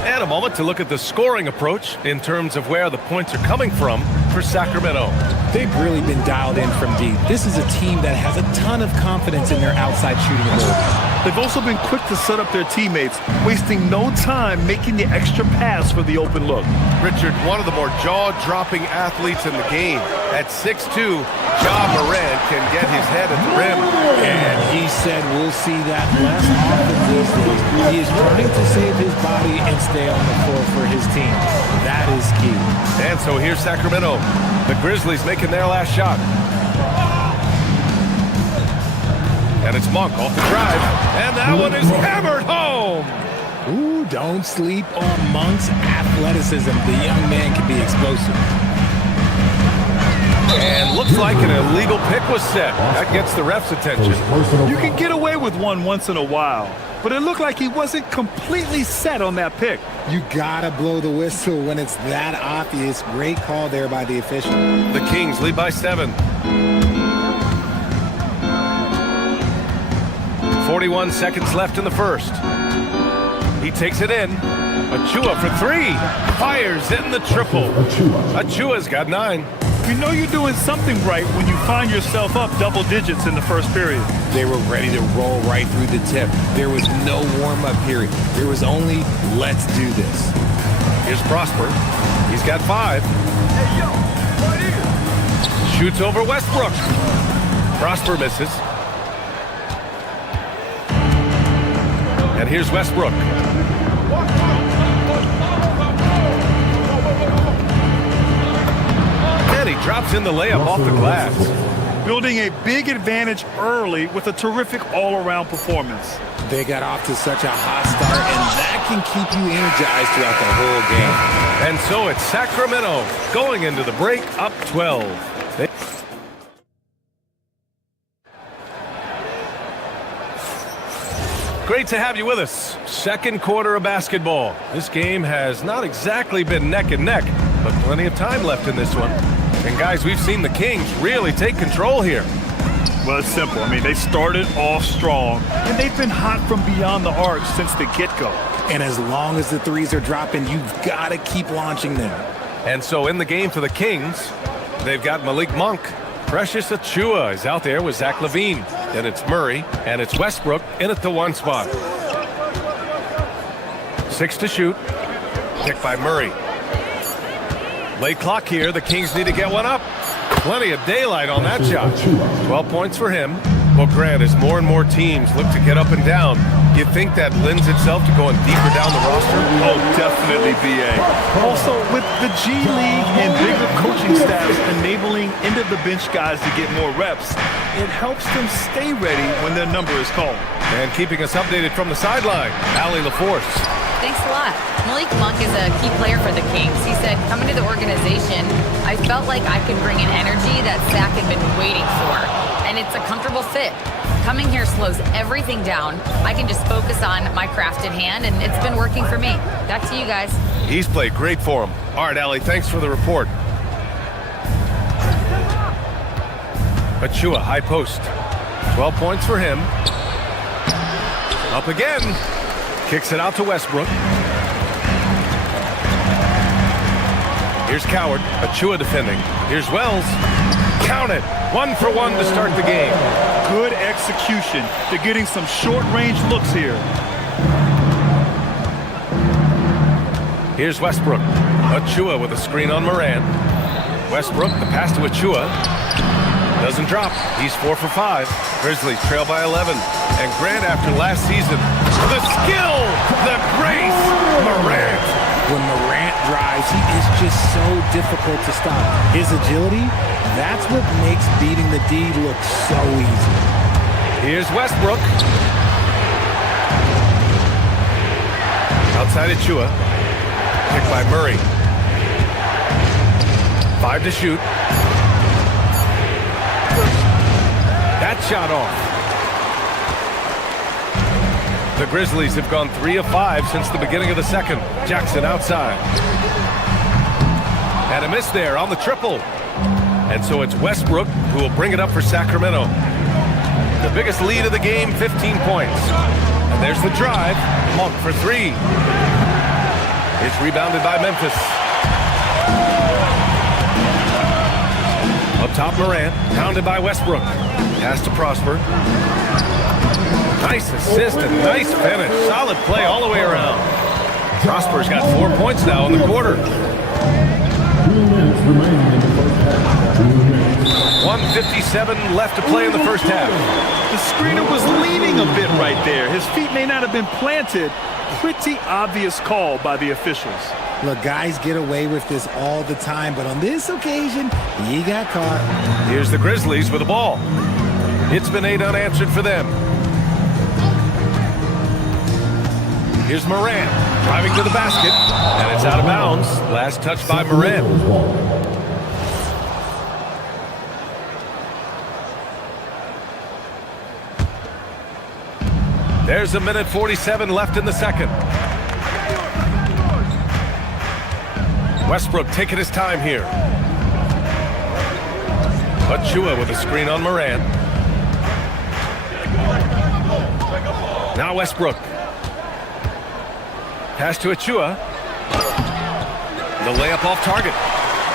And a moment to look at the scoring approach in terms of where the points are coming from for Sacramento. They've really been dialed in from deep. This is a team that has a ton of confidence in their outside shooting ability. They've also been quick to set up their teammates, wasting no time making the extra pass for the open look. Richard, one of the more jaw-dropping athletes in the game. At 6'2", Ja Morant can get his head at the rim. And he said we'll see that less often these days. He is trying to save his body and stay on the floor for his team. That is key. And so here's Sacramento. The Grizzlies making their last shot. And it's Monk off the drive. And that one is hammered home. Ooh, don't sleep on Monk's athleticism. The young man can be explosive. And looks like an illegal pick was set. That gets the ref's attention. You can get away with one once in a while, but it looked like he wasn't completely set on that pick. You gotta blow the whistle when it's that obvious. Great call there by the official. The Kings lead by 7. 41 seconds left in the first. He takes it in. Achiuwa for 3. Fires in the triple. Achiuwa's got 9. You know you're doing something right when you find yourself up double digits in the first period. They were ready to roll right through the tip. There was no warm-up period. There was only, let's do this. Here's Prosper. He's got 5. Hey, yo, right here. Shoots over Westbrook. Prosper misses. And here's Westbrook. And he drops in the layup off the glass. Building a big advantage early with a terrific all-around performance. They got off to such a hot start, and that can keep you energized throughout the whole game. And so it's Sacramento going into the break up 12. Great to have you with us. Second quarter of basketball. This game has not exactly been neck and neck, but plenty of time left in this one. And guys, we've seen the Kings really take control here. Well, it's simple. I mean, they started off strong, and they've been hot from beyond the arc since the get-go. And as long as the threes are dropping, you've got to keep launching them. And so in the game for the Kings, they've got Malik Monk. Precious Achiuwa is out there with Zach LaVine. Then it's Murray, and it's Westbrook in at the 1 spot. 6 to shoot. Picked by Murray. Late clock here. The Kings need to get one up. Plenty of daylight on that shot. 12 points for him. Well, Grant, as more and more teams look to get up and down, you think that lends itself to going deeper down the roster? Oh, definitely, BA. Also, with the G League and bigger coaching staffs enabling end-of-the-bench guys to get more reps, it helps them stay ready when their number is called. And keeping us updated from the sideline, Allie LaForce. Thanks a lot. Malik Monk is a key player for the Kings. He said, coming to the organization, I felt like I could bring an energy that Zach had been waiting for. And it's a comfortable fit. Coming here slows everything down. I can just focus on my craft in hand, and it's been working for me. Back to you guys. He's played great for him. All right, Allie, thanks for the report. Achiuwa, high post. 12 points for him. Up again. Kicks it out to Westbrook. Here's Coward. Achiuwa defending. Here's Wells. Count it. 1 for 1 to start the game. Good execution. They're getting some short-range looks here. Here's Westbrook. Achiuwa with a screen on Moran. Westbrook, the pass to Achiuwa. Doesn't drop. He's 4 for 5. Grizzlies trail by 11. And Grant, after last season, the skill, the grace, Morant. When Morant drives, he is just so difficult to stop. His agility, that's what makes beating the D look so easy. Here's Westbrook. Outside Achiuwa. Picked by Murray. 5 to shoot. That shot off. The Grizzlies have gone 3 of 5 since the beginning of the second. Jackson outside. And a miss there on the triple. And so it's Westbrook who will bring it up for Sacramento. The biggest lead of the game, 15 points. And there's the drive. Monk for three. It's rebounded by Memphis. Up top, Morant. Pounded by Westbrook. Pass to Prosper. Nice assist and nice finish. Solid play all the way around. Prosper's got 4 points now in the quarter. 2 minutes remaining in the first half. 2 minutes. 1:57 left to play in the first half. The screener was leaning a bit right there. His feet may not have been planted. Pretty obvious call by the officials. Look, guys get away with this all the time, but on this occasion, he got caught. Here's the Grizzlies with the ball. It's been 8 unanswered for them. Here's Morant driving to the basket, and it's out of bounds. Last touch by Morant. There's 1:47 left in the second. Westbrook taking his time here. Achua with a screen on Morant. Now Westbrook. Pass to Achua. The layup off target.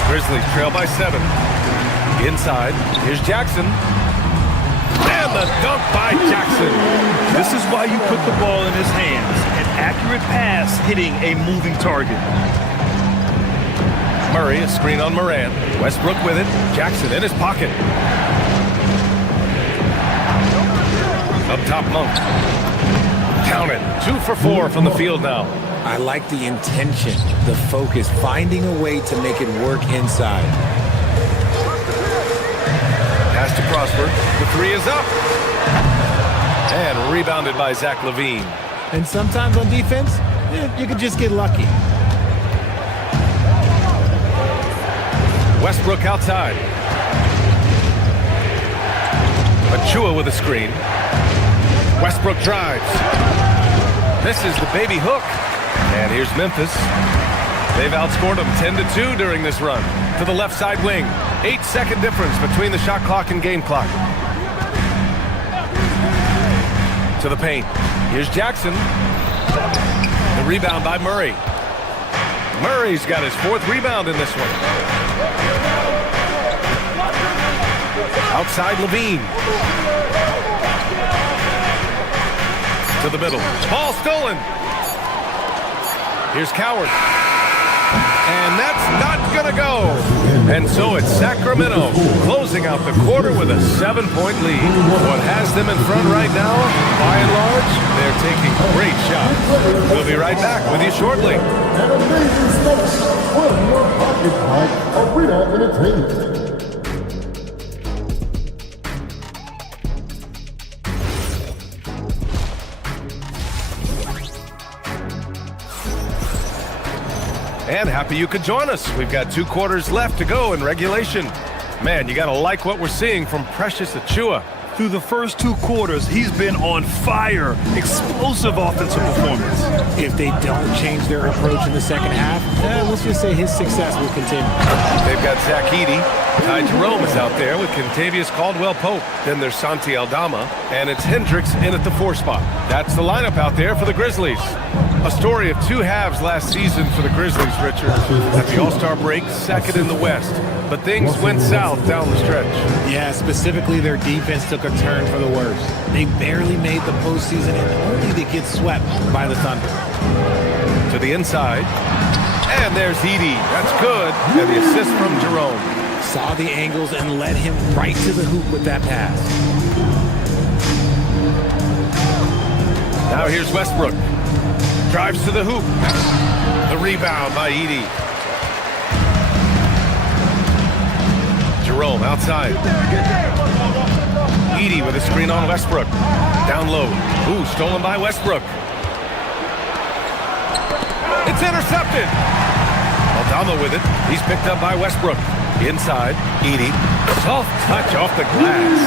Grizzlies trail by 7. Inside, here's Jackson. And the dunk by Jackson. This is why you put the ball in his hands. An accurate pass hitting a moving target. Murray, a screen on Morant. Westbrook with it. Jackson in his pocket. Up top, Monk. Count it. 2 for 4 from the field now. I like the intention, the focus, finding a way to make it work inside. Pass to Prosper. The 3 is up. And rebounded by Zach LaVine. And sometimes on defense, you can just get lucky. Westbrook outside. Achua with a screen. Westbrook drives. Misses the baby hook. And here's Memphis. They've outscored them 10-2 during this run. To the left side wing. 8-second difference between the shot clock and game clock. To the paint. Here's Jackson. The rebound by Murray. Murray's got his 4th rebound in this one. Outside LaVine. To the middle. Ball stolen. Here's Coward. And that's not going to go. And so it's Sacramento closing out the quarter with a 7-point lead. What has them in front right now, by and large, they're taking great shots. We'll be right back with you shortly. An amazing stakes from your pocket by Arena Entertainment. And happy you could join us. We've got 2 quarters left to go in regulation. Man, you got to like what we're seeing from Precious Achua. Through the first 2 quarters, he's been on fire. Explosive offensive performance. If they don't change their approach in the second half, let's just say his success will continue. They've got Zach Edey. Ty Jerome is out there with Kentavious Caldwell-Pope. Then there's Santi Aldama. And it's Hendricks in at the 4 spot. That's the lineup out there for the Grizzlies. A story of 2 halves last season for the Grizzlies, Richard. At the All-Star break, 2nd in the West. But things went south down the stretch. Yeah, specifically their defense took a turn for the worse. They barely made the postseason and only to get swept by the Thunder. To the inside. And there's Edey. That's good. And the assist from Jerome. Saw the angles and led him right to the hoop with that pass. Now here's Westbrook. Drives to the hoop. The rebound by Edey. Jerome outside. Edey with a screen on Westbrook. Down low. Ooh, stolen by Westbrook. It's intercepted. Aldama with it. He's picked up by Westbrook. Inside, Edey. Soft touch off the glass.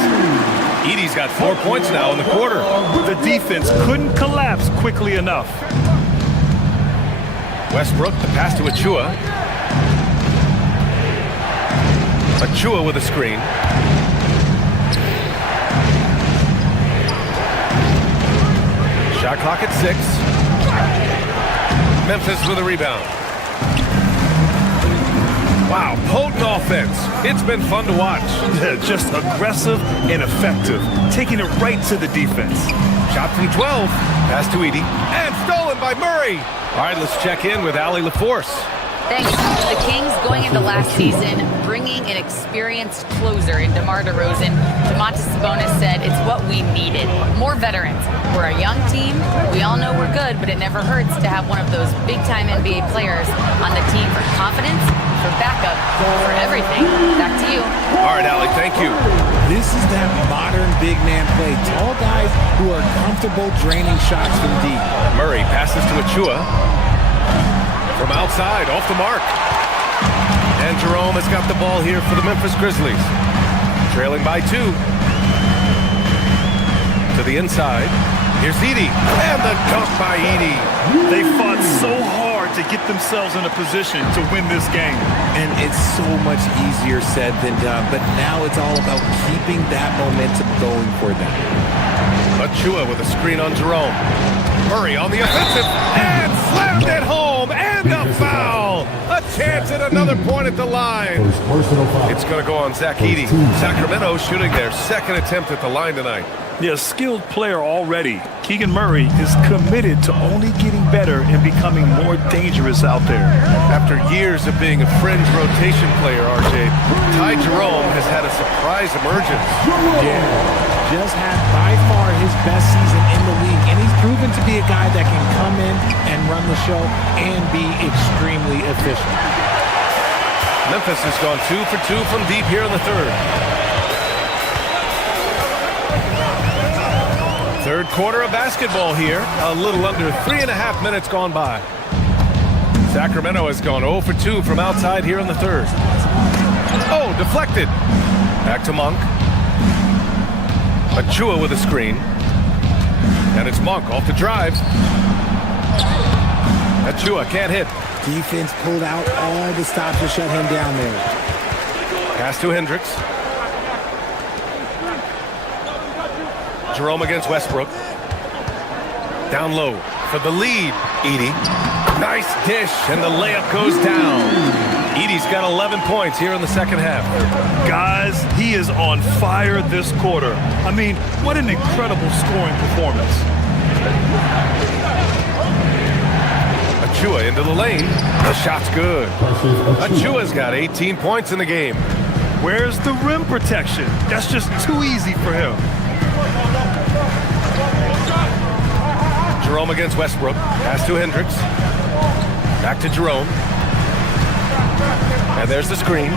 Edey's got 4 points now in the quarter. The defense couldn't collapse quickly enough. Westbrook, the pass to Achua. Achua with a screen. Shot clock at 6. Memphis with a rebound. Wow, potent offense. It's been fun to watch. Yeah, just aggressive and effective, taking it right to the defense. Shot from 12. Pass to Edey. And stolen by Murray. All right, let's check in with Allie LaForce. Thanks. The Kings going into last season, bringing an experienced closer in DeMar DeRozan. Domantas Sabonis said it's what we needed. More veterans. We're a young team. We all know we're good, but it never hurts to have one of those big-time NBA players on the team for confidence, for backup, for everything. Back to you. All right, Allie, thank you. This is that modern big man play. Tall guys who are comfortable draining shots from deep. Murray passes to Achua. From outside, off the mark. And Jerome has got the ball here for the Memphis Grizzlies. Trailing by 2. To the inside. Here's Edey. And the dunk by Edey. They fought so hard to get themselves in a position to win this game. And it's so much easier said than done. But now it's all about keeping that momentum going for them. Achua with a screen on Jerome. Murray on the offensive. And slammed it home. And a foul. A chance at another point at the line. It's going to go on Zach Edey. Sacramento shooting their second attempt at the line tonight. Yeah, a skilled player already. Keegan Murray is committed to only getting better and becoming more dangerous out there. After years of being a fringe rotation player, RJ, Ty Jerome has had a surprise emergence. Yeah, just had by far his best season in the league, and he's proven to be a guy that can come in and run the show and be extremely efficient. Memphis has gone 2 for 2 from deep here in the third. Third quarter of basketball here. A little under 3.5 minutes gone by. Sacramento has gone 0 for 2 from outside here in the third. Oh, deflected. Back to Monk. Achua with a screen. And it's Monk off the drive. Achua can't hit. Defense pulled out all the stops to shut him down there. Pass to Hendricks. Jerome against Westbrook. Down low for the lead. Edey. Nice dish, and the layup goes down. Edey's got 11 points here in the second half. Guys, he is on fire this quarter. I mean, what an incredible scoring performance. Achua into the lane. The shot's good. Achua's got 18 points in the game. Where's the rim protection? That's just too easy for him. Jerome against Westbrook. Pass to Hendricks. Back to Jerome. And there's the screen.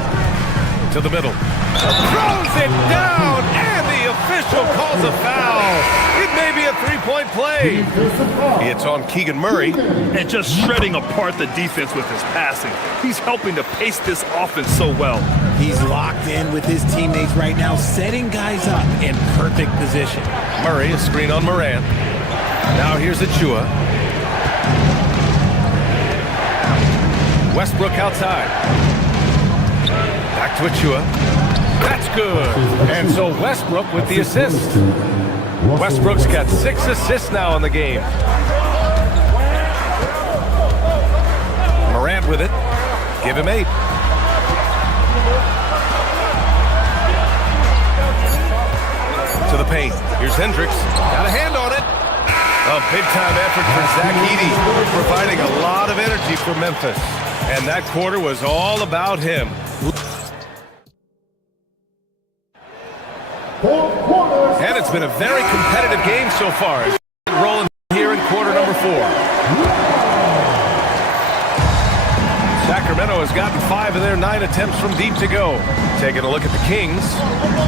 To the middle. Throws it down, and the official calls a foul. It may be a three-point play. It's on Keegan Murray. And just shredding apart the defense with his passing. He's helping to pace this offense so well. He's locked in with his teammates right now, setting guys up in perfect position. Murray, a screen on Morant. Now here's Achua. Westbrook outside. Back to Achua. That's good. And so Westbrook with the assist. Westbrook's got 6 assists now in the game. Morant with it. Give him 8. To the paint. Here's Hendricks. Got a hand on it. A big-time effort for Zach Edey, providing a lot of energy for Memphis. And that quarter was all about him. And it's been a very competitive game so far. Rolling here in quarter number 4. Sacramento has gotten 5 of their 9 attempts from deep to go. Taking a look at the Kings.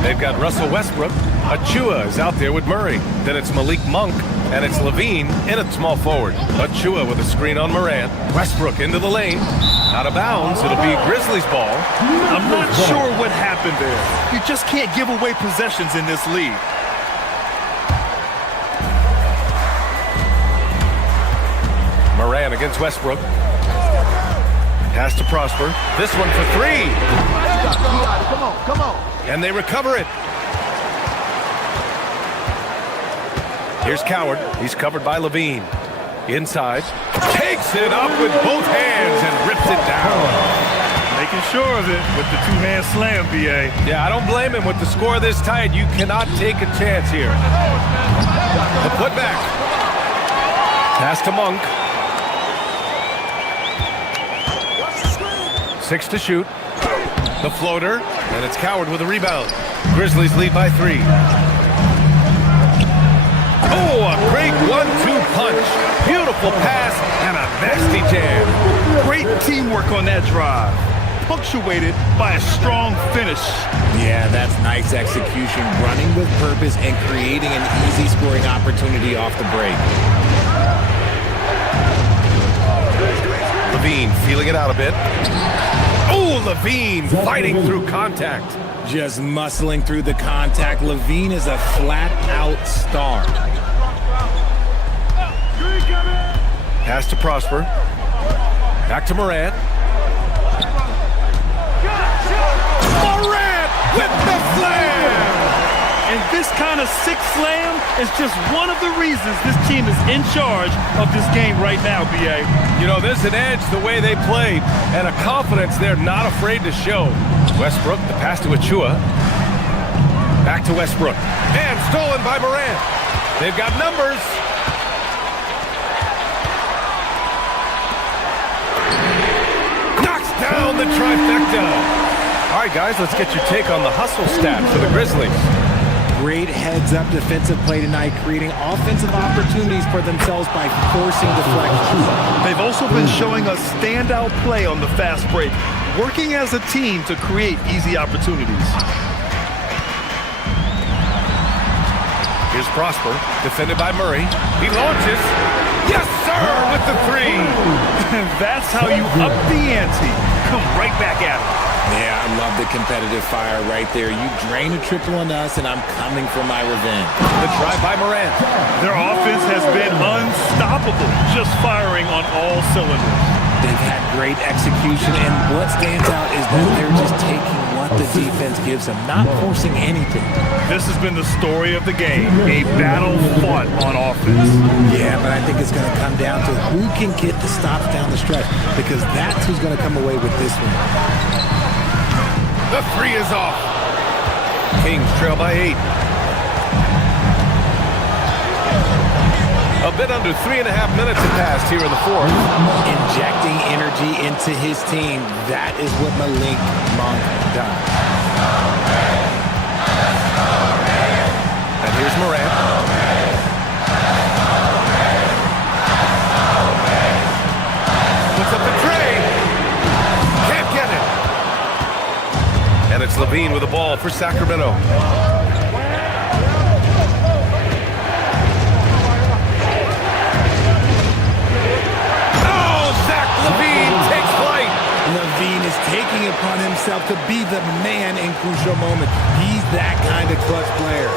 They've got Russell Westbrook. Achua is out there with Murray. Then it's Malik Monk. And it's Levine in at small forward. Achua with a screen on Morant. Westbrook into the lane. Out of bounds. It'll be Grizzlies ball. I'm not sure what happened there. You just can't give away possessions in this league. Morant against Westbrook. Pass to Prosper. This one for 3. Come on. And they recover it. Here's Coward. He's covered by Levine. Inside. Takes it up with both hands and rips it down. Making sure of it with the two-hand slam, B.A. Yeah, I don't blame him. With the score this tight, you cannot take a chance here. The putback. Pass to Monk. 6 to shoot. The floater, and it's Coward with a rebound. Grizzlies lead by 3. Oh, a great 1-2 punch. Beautiful pass and a nasty jam. Great teamwork on that drive. Punctuated by a strong finish. Yeah, that's nice execution, running with purpose and creating an easy scoring opportunity off the break. Levine feeling it out a bit. Oh, Levine fighting through contact. Just muscling through the contact. Levine is a flat-out star. Pass to Prosper. Back to Morant. Morant with the slam! And this kind of sick slam is just one of the reasons this team is in charge of this game right now, B.A. You know, there's an edge the way they played and a confidence they're not afraid to show. Westbrook, the pass to Achua. Back to Westbrook. And stolen by Morant. They've got numbers. Knocks down the trifecta. All right, guys, let's get your take on the hustle stat for the Grizzlies. Great heads-up defensive play tonight, creating offensive opportunities for themselves by forcing deflections. They've also been showing us standout play on the fast break, working as a team to create easy opportunities. Here's Prosper, defended by Murray. He launches. Yes, sir, with the 3. And that's how you up the ante. Come right back at it. Yeah, I love the competitive fire right there. You drain a triple on us, and I'm coming for my revenge. The drive by Morant. Their offense has been unstoppable, just firing on all cylinders. They've had great execution, and what stands out is that they're just taking what the defense gives them, not forcing anything. This has been the story of the game, a battle fought on offense. Yeah, but I think it's going to come down to who can get the stops down the stretch, because that's who's going to come away with this one. The 3 is off. Kings trail by 8. A bit under 3.5 minutes have passed here in the 4th. Injecting energy into his team. That is what Malik Monk does. And here's Morant. Puts up the tray. Can't get it. And it's Levine with the ball for Sacramento. Levine is taking it upon himself to be the man in crucial moments. He's that kind of clutch player.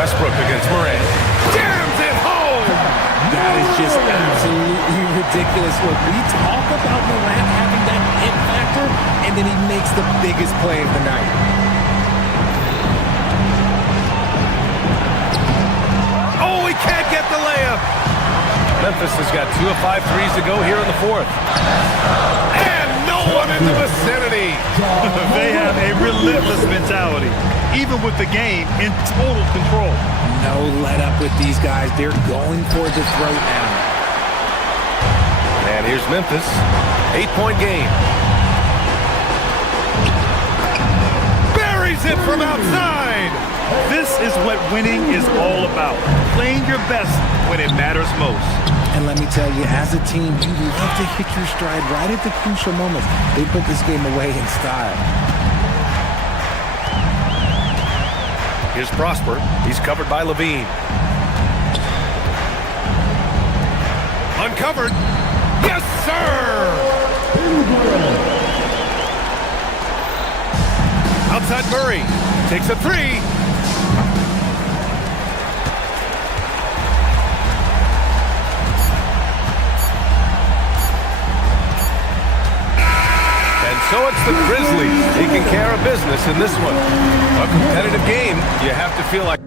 Westbrook against Morant. Jams it home! That is just absolutely ridiculous. Look, we talk about Morant having that hit factor, and then he makes the biggest play of the night. Oh, he can't get the layup! Memphis has got 2 of 5 threes to go here in the 4th. And no one in the vicinity. They have a relentless mentality, even with the game in total control. No let up with these guys. They're going for the throat now. And here's Memphis. 8-point game. Buries it from outside. This is what winning is all about. Playing your best when it matters most. And let me tell you, as a team, you love to hit your stride right at the crucial moments. They put this game away in style. Here's Prosper. He's covered by Levine. Uncovered. Yes, sir! Outside Murray. Takes a 3. So it's the Grizzlies taking care of business in this one. A competitive game, you have to feel like.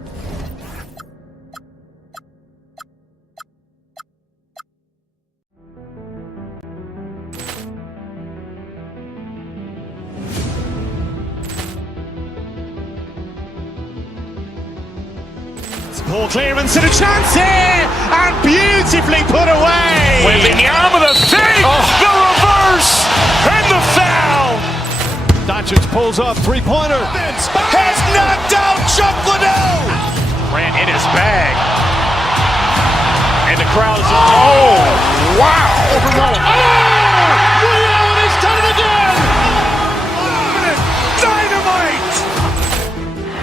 Ball clearance and a chance here, and beautifully put away. Wembanyama the fake, the reverse, and the foul. Doncic pulls up, three-pointer. Has knocked out Chuck Liddell. Ran in his bag, and the crowd is. Oh, wow! He's done it again. Dynamite!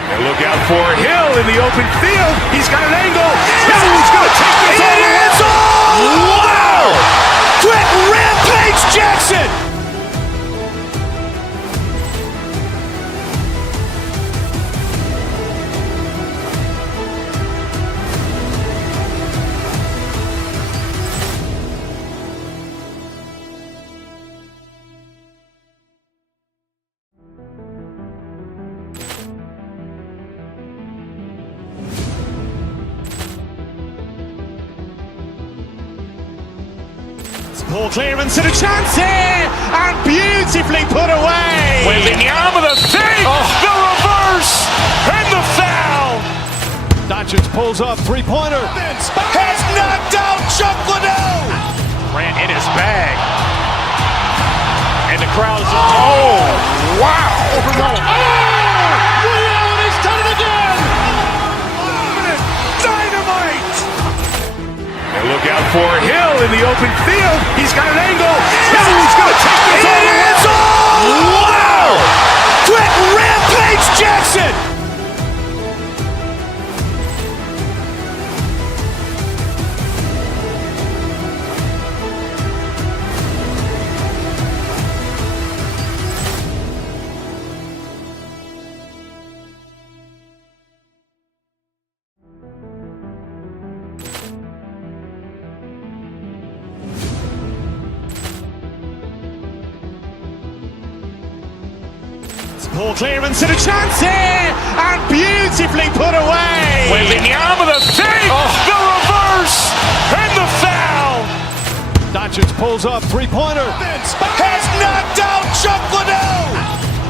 And look out for Hill in the open field. He's got an angle. Hill's going to take this all the way. Wow! Quick rampage Jackson! Ball clearance and a chance here, and beautifully put away. Wembanyama the fake, the reverse, and the foul. Doncic pulls up, three-pointer. Has knocked out Chuck Liddell. Ran in his bag, and the crowd is. Oh, wow! He's done it again. Dynamite! And look out for Hill in the open field. He's got an angle. Hill's going to take this all the way. Wow! Quick rampage Jackson! Ball clearance and a chance here, and beautifully put away. Wembanyama the fake, the reverse, and the foul. Doncic pulls up, three-pointer. Has knocked out Chuck Liddell.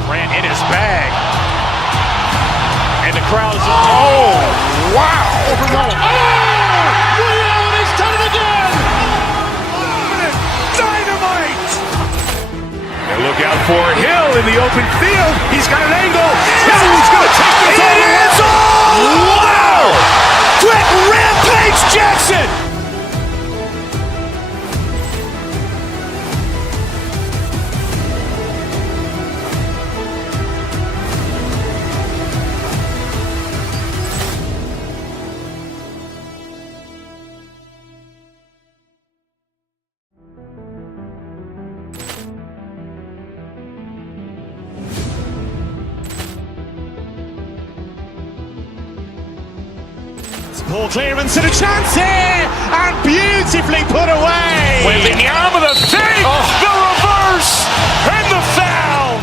Ran in his bag, and the crowd is. Oh, wow! He's done it again. Dynamite! And look out for Hill in the open field. He's got an angle. Hill's going to take this all the way. Wow! Quick rampage Jackson! Ball clearance and a chance here, and beautifully put away. Wembanyama the fake, the reverse, and the foul.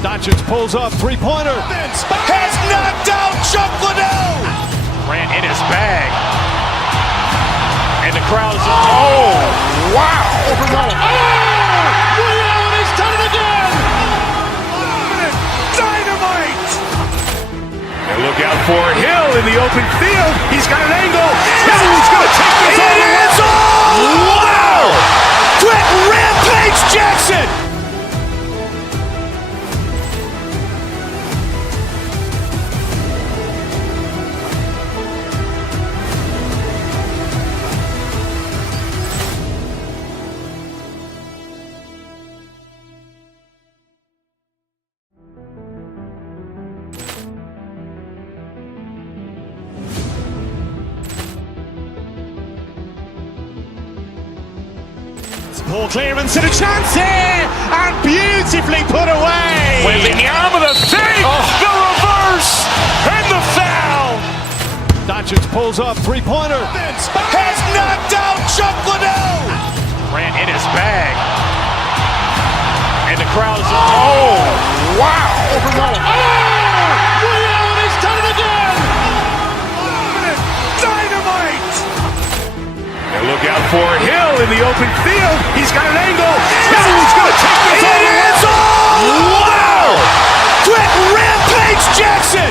Doncic pulls up, three-pointer. Has knocked out Chuck Liddell. Ran in his bag, and the crowd is. Oh, wow! He's done it again. Dynamite! And look out for Hill in the open field. He's got an angle. Hill's going to take this all the way. Wow! Quick rampage Jackson! Ball clearance and a chance here, and beautifully put away. Wembanyama the fake, the reverse, and the foul. Doncic pulls up, three-pointer. Has knocked out Chuck Liddell. Ran in his bag, And the crowd is, oh, wow. Reality's done it again. Dynamite. And look out for Hill in the open field. He's got an angle. He's going to take this all the way. Wow! Quick rampage Jackson.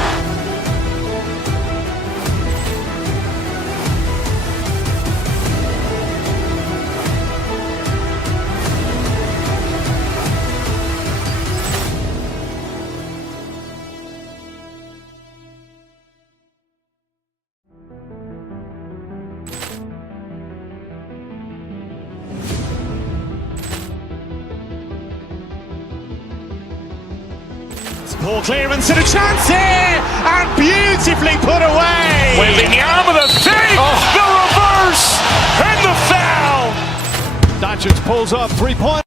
Poor clearance and a chance here, and beautifully put away. Wembanyama the fake, the reverse, and the foul. Doncic pulls up 3-point.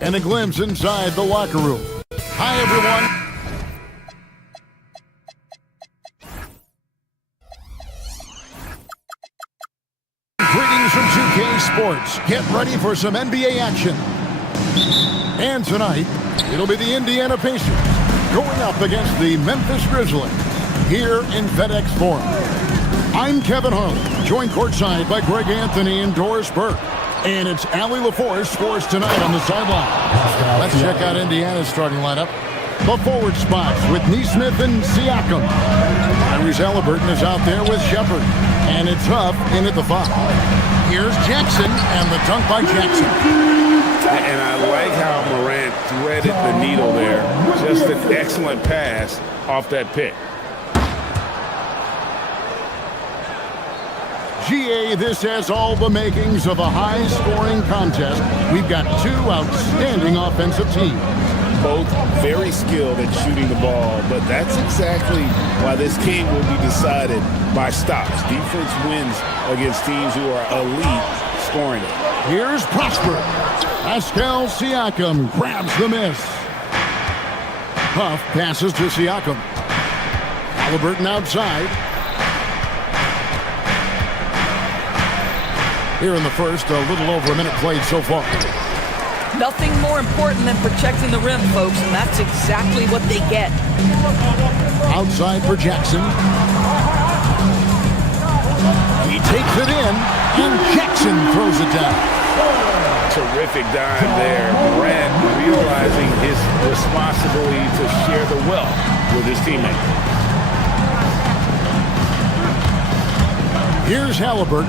And a glimpse inside the locker room. Hi, everyone. Greetings from 2K Sports. Get ready for some NBA action. And tonight, it'll be the Indiana Pacers going up against the Memphis Grizzlies here in FedEx Forum. I'm Kevin Harlan, joined courtside by Greg Anthony and Doris Burke. And it's Allie LaForce for us tonight on the sideline. Let's check out Indiana's starting lineup. The forward spots with Nesmith and Siakam. Tyrese Halliburton is out there with Shepard. And it's Huff in at the 5. Here's Jackson and the dunk by Jackson. And I like how Morant threaded the needle there. Just an excellent pass off that pick. GA, this has all the makings of a high-scoring contest. We've got two outstanding offensive teams. Both very skilled at shooting the ball, but that's exactly why this game will be decided by stops. Defense wins against teams who are elite scoring it. Here's Prosper. Pascal Siakam grabs the miss. Huff passes to Siakam. Halliburton outside. Here in the first, a little over a minute played so far. Nothing more important than protecting the rim, folks, and that's exactly what they get. Outside for Jackson. He takes it in, and Jackson throws it down. Terrific dime there. Morant realizing his responsibility to share the wealth with his teammate. Here's Halliburton.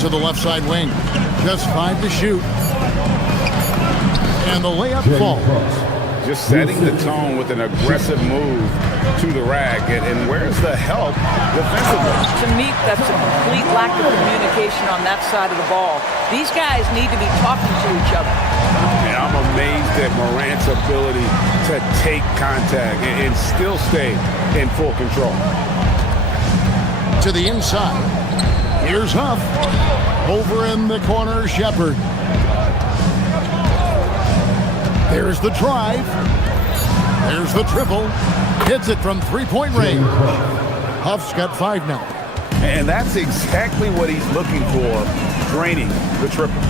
To the left side wing. Just 5 to shoot. And the layup falls. Just setting the tone with an aggressive move to the rack. And where's the help defensively? To me, that's a complete lack of communication on that side of the ball. These guys need to be talking to each other. And I'm amazed at Morant's ability to take contact and still stay in full control. To the inside. Here's Huff. Over in the corner, Shepard. There's the drive. There's the triple. Hits it from 3-point range. Huff's got 5 now. And that's exactly what he's looking for, draining the triple.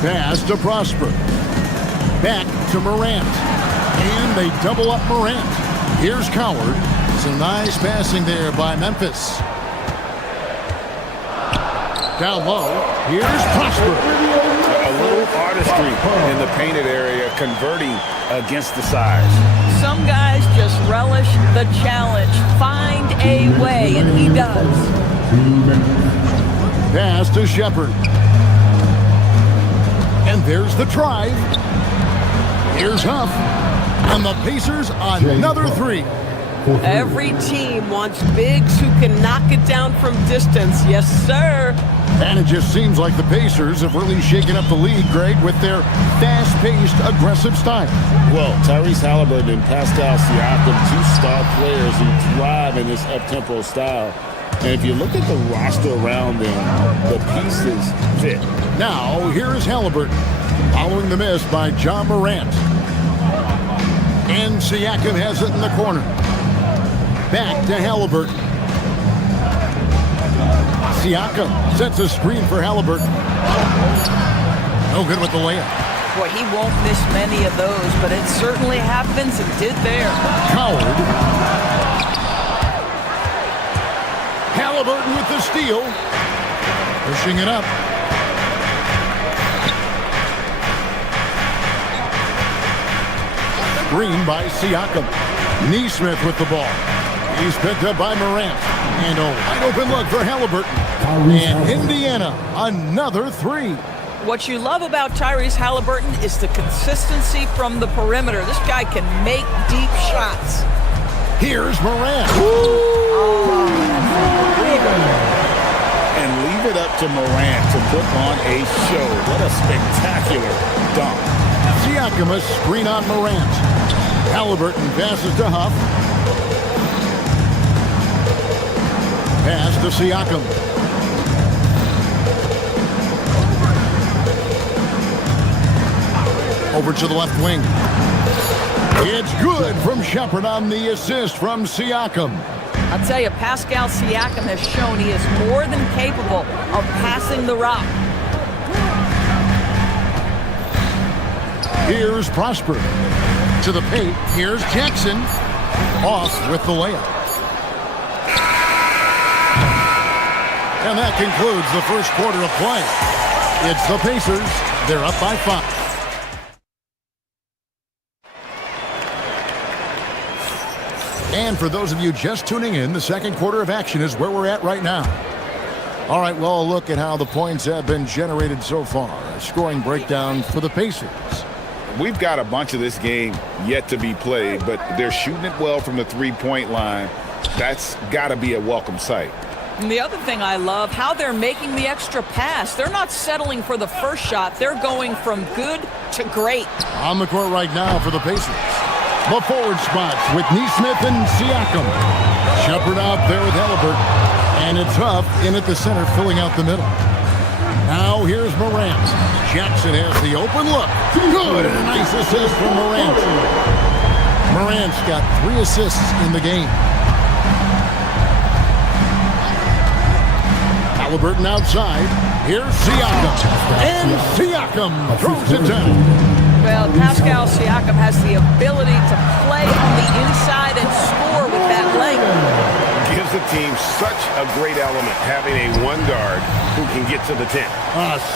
Pass to Prosper. Back to Morant. And they double up Morant. Here's Coward. Some nice passing there by Memphis. Down low. Here's Prosper. A little artistry in the painted area, converting against the size. Some guys just relish the challenge. Find a way, and he does. Pass to Shepard. And there's the drive. Here's Huff. And the Pacers another 3. Every team wants bigs who can knock it down from distance. Yes, sir. And it just seems like the Pacers have really shaken up the league, Greg, with their fast-paced, aggressive style. Well, Tyrese Halliburton and Pascal Siakam, 2 star players who thrive in this up-tempo style. And if you look at the roster around them, the pieces fit. Now, here is Halliburton, following the miss by John Morant. And Siakam has it in the corner. Back to Halliburton. Siakam sets a screen for Halliburton. No good with the layup. Boy, he won't miss many of those, but it certainly happens and did there. Howard. Halliburton with the steal. Pushing it up. Screen by Siakam. Neesmith with the ball. He's picked up by Morant. And a wide open look for Halliburton. And Indiana, another three. What you love about Tyrese Halliburton is the consistency from the perimeter. This guy can make deep shots. Here's Morant. And leave it up to Morant to put on a show. What a spectacular dunk. Siakam a screen on Morant. Halliburton passes to Huff. Pass to Siakam. Over to the left wing. It's good from Shepherd on the assist from Siakam. I'll tell you, Pascal Siakam has shown he is more than capable of passing the rock. Here's Prosper. To the paint. Here's Jackson. Off with the layup. And that concludes the first quarter of play. It's the Pacers. They're up by 5. And for those of you just tuning in, the second quarter of action is where we're at right now. All right, well, a look at how the points have been generated so far. A scoring breakdown for the Pacers. We've got a bunch of this game yet to be played, but they're shooting it well from the three-point line. That's got to be a welcome sight. And the other thing I love, how they're making the extra pass. They're not settling for the first shot. They're going from good to great. On the court right now for the Pacers. The forward spots with Neesmith and Siakam. Shepherd out there with Halliburton. And it's Huff in at the center, filling out the middle. Now here's Morant. Jackson has the open look. Good, and a nice assist from Morant. Morant's got 3 assists in the game. Halliburton outside. Here's Siakam. And Siakam throws it down. Well, Pascal Siakam has the ability to play on the inside and score with that length. Gives the team such a great element, having a one guard who can get to the 10.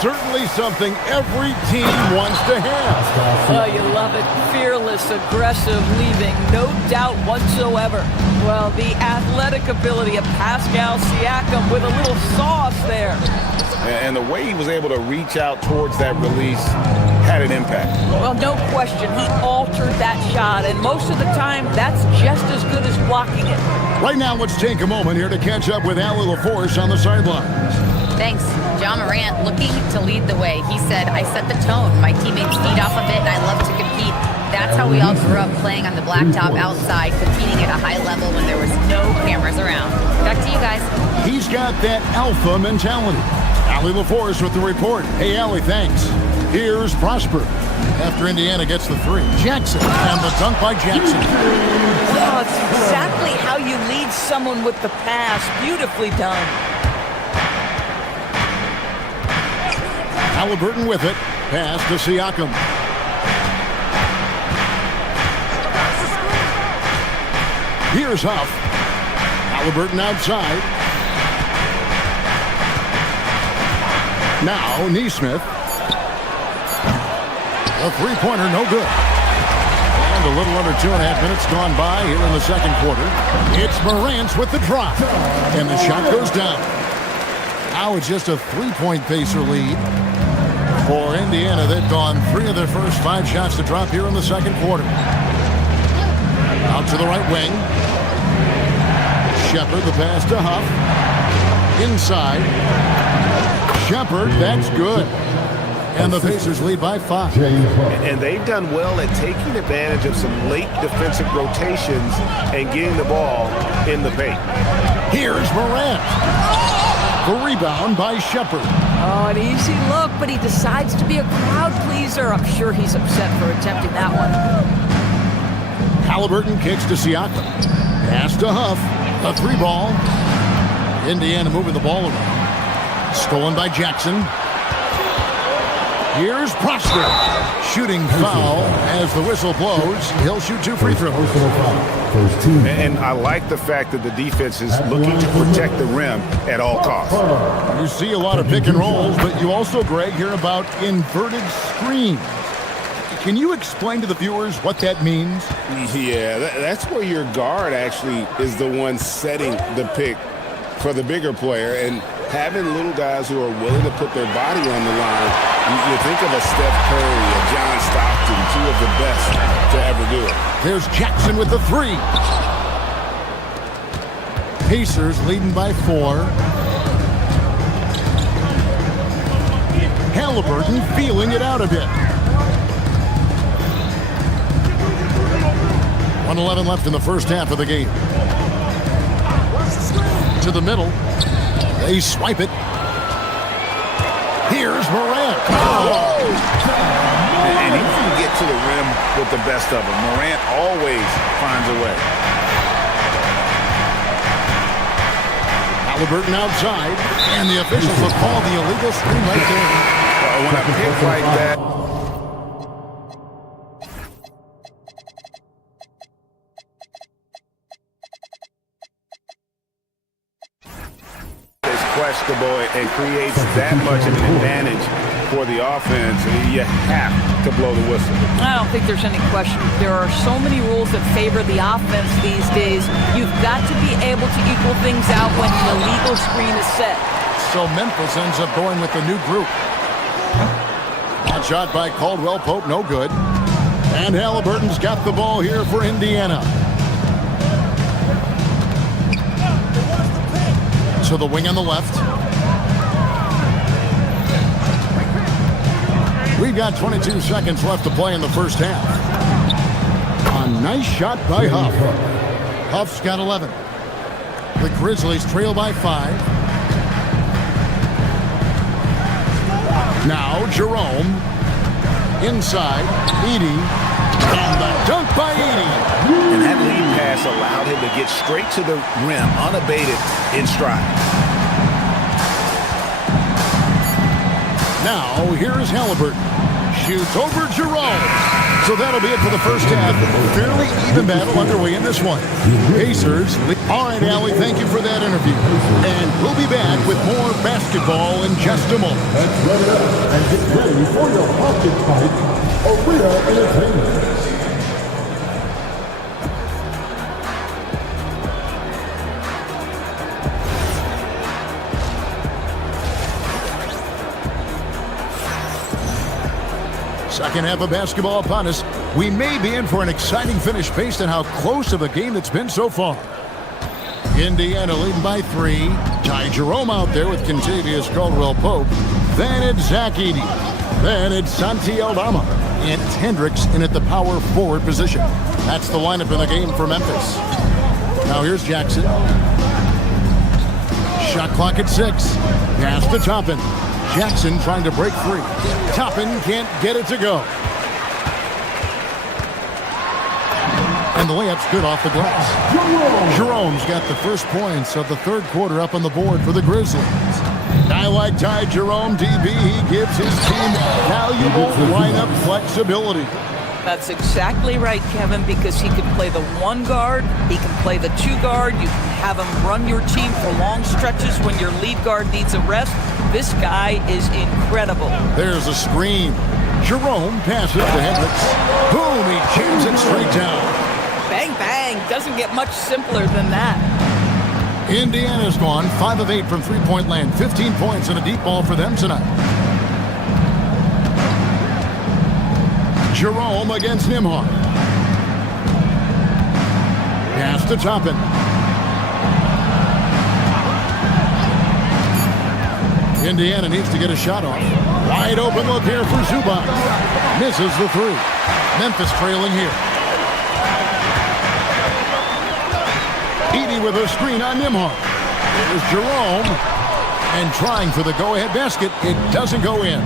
Certainly something every team wants to have. Oh, you love it. Fearless, aggressive, leaving, no doubt whatsoever. Well, the athletic ability of Pascal Siakam with a little sauce there. And the way he was able to reach out towards that release had an impact. Well, no question. He altered that shot, and most of the time, that's just as good as blocking it. Right now, let's take a moment here to catch up with Allie LaForce on the sidelines. Thanks. John Morant looking to lead the way. He said, I set the tone. My teammates feed off of it, and I love to compete. That's how we all grew up, playing on the blacktop outside, competing at a high level when there was no cameras around. Back to you guys. He's got that alpha mentality. Allie LaForce with the report. Hey, Allie, thanks. Here's Prosper. After Indiana gets the 3. Jackson, and the dunk by Jackson. Oh, it's exactly how you lead someone with the pass. Beautifully done. Halliburton with it. Pass to Siakam. Here's Huff. Halliburton outside. Now Neesmith. A three-pointer, no good. And a little under 2.5 minutes gone by here in the second quarter. It's Morant with the drop. And the shot goes down. Now it's just a 3-point Pacer lead for Indiana. They've gone 3 of their first 5 shots to drop here in the second quarter. Out to the right wing. Shepherd, the pass to Huff. Inside. Shepherd, that's good. And the Pacers lead by 5. And they've done well at taking advantage of some late defensive rotations and getting the ball in the paint. Here's Morant. The rebound by Shepard. Oh, an easy look, but he decides to be a crowd pleaser. I'm sure he's upset for attempting that one. Halliburton kicks to Siakam. Pass to Huff. A 3-ball. Indiana moving the ball around. Stolen by Jackson. Here's Prosper. Shooting foul as the whistle blows. He'll shoot 2 free throws. And I like the fact that the defense is looking to protect the rim at all costs. You see a lot of pick and rolls, but you also, Greg, hear about inverted screens. Can you explain to the viewers what that means? Yeah, that's where your guard actually is the one setting the pick for the bigger player, and having little guys who are willing to put their body on the line. You think of a Steph Curry, a John Stockton, 2 of the best to ever do it. There's Jackson with the 3. Pacers leading by 4. Halliburton feeling it out a bit. 1:11 left in the first half of the game. To the middle. They swipe it. Here's Morant. Oh! And he can get to the rim with the best of them. Morant always finds a way. Halliburton outside, and the officials have called the illegal screen right there. When a pick like that. Questionable and creates that much of an advantage for the offense, you have to blow the whistle. I don't think there's any question. There are so many rules that favor the offense these days. You've got to be able to equal things out when the legal screen is set. So Memphis ends up going with the new group. That shot by Caldwell Pope, no good. And Halliburton's got the ball here for Indiana. To the wing on the left. We've got 22 seconds left to play in the first half. A nice shot by Huff. Huff's got 11. The Grizzlies trail by 5. Now Jerome. Inside. Edey. And the dunk by Edey. And that lead pass allowed him to get straight to the rim, unabated, in stride. Now, here's Halliburton. Shoots over Jerome. So that'll be it for the first half. Fairly even battle underway in this one. Pacers. All right, Allie, thank you for that interview. And we'll be back with more basketball in just a moment. Let's run it up and get ready for your pocket fight. Arena Entertainment. Second half of basketball upon us. We may be in for an exciting finish based on how close of a game it's been so far. Indiana leading by 3. Ty Jerome out there with Contavious Caldwell-Pope. Then it's Zach Edey. Then it's Santi Aldama. And Hendricks in at the power forward position. That's the lineup in the game for Memphis. Now here's Jackson. Shot clock at 6. Pass to Toppin. Jackson trying to break free. Toppin can't get it to go. And the layup's good off the glass. Jerome's got the first points of the third quarter up on the board for the Grizzlies. I like Ty Jerome, DB. He gives his team valuable lineup flexibility. That's exactly right, Kevin, because he can play the 1 guard, he can play the 2 guard, you can have him run your team for long stretches when your lead guard needs a rest. This guy is incredible. There's a screen. Jerome passes to Hendricks. Boom, he jams it straight down. Bang, bang. Doesn't get much simpler than that. Indiana's gone 5 of 8 from three-point land. 15 points and a deep ball for them tonight. Jerome against Nimhart. Pass to Toppin. Indiana needs to get a shot off. Wide open look here for Zubac. Misses the 3. Memphis trailing here. Edey with a screen on Nimhart. Here's Jerome. And trying for the go-ahead basket. It doesn't go in.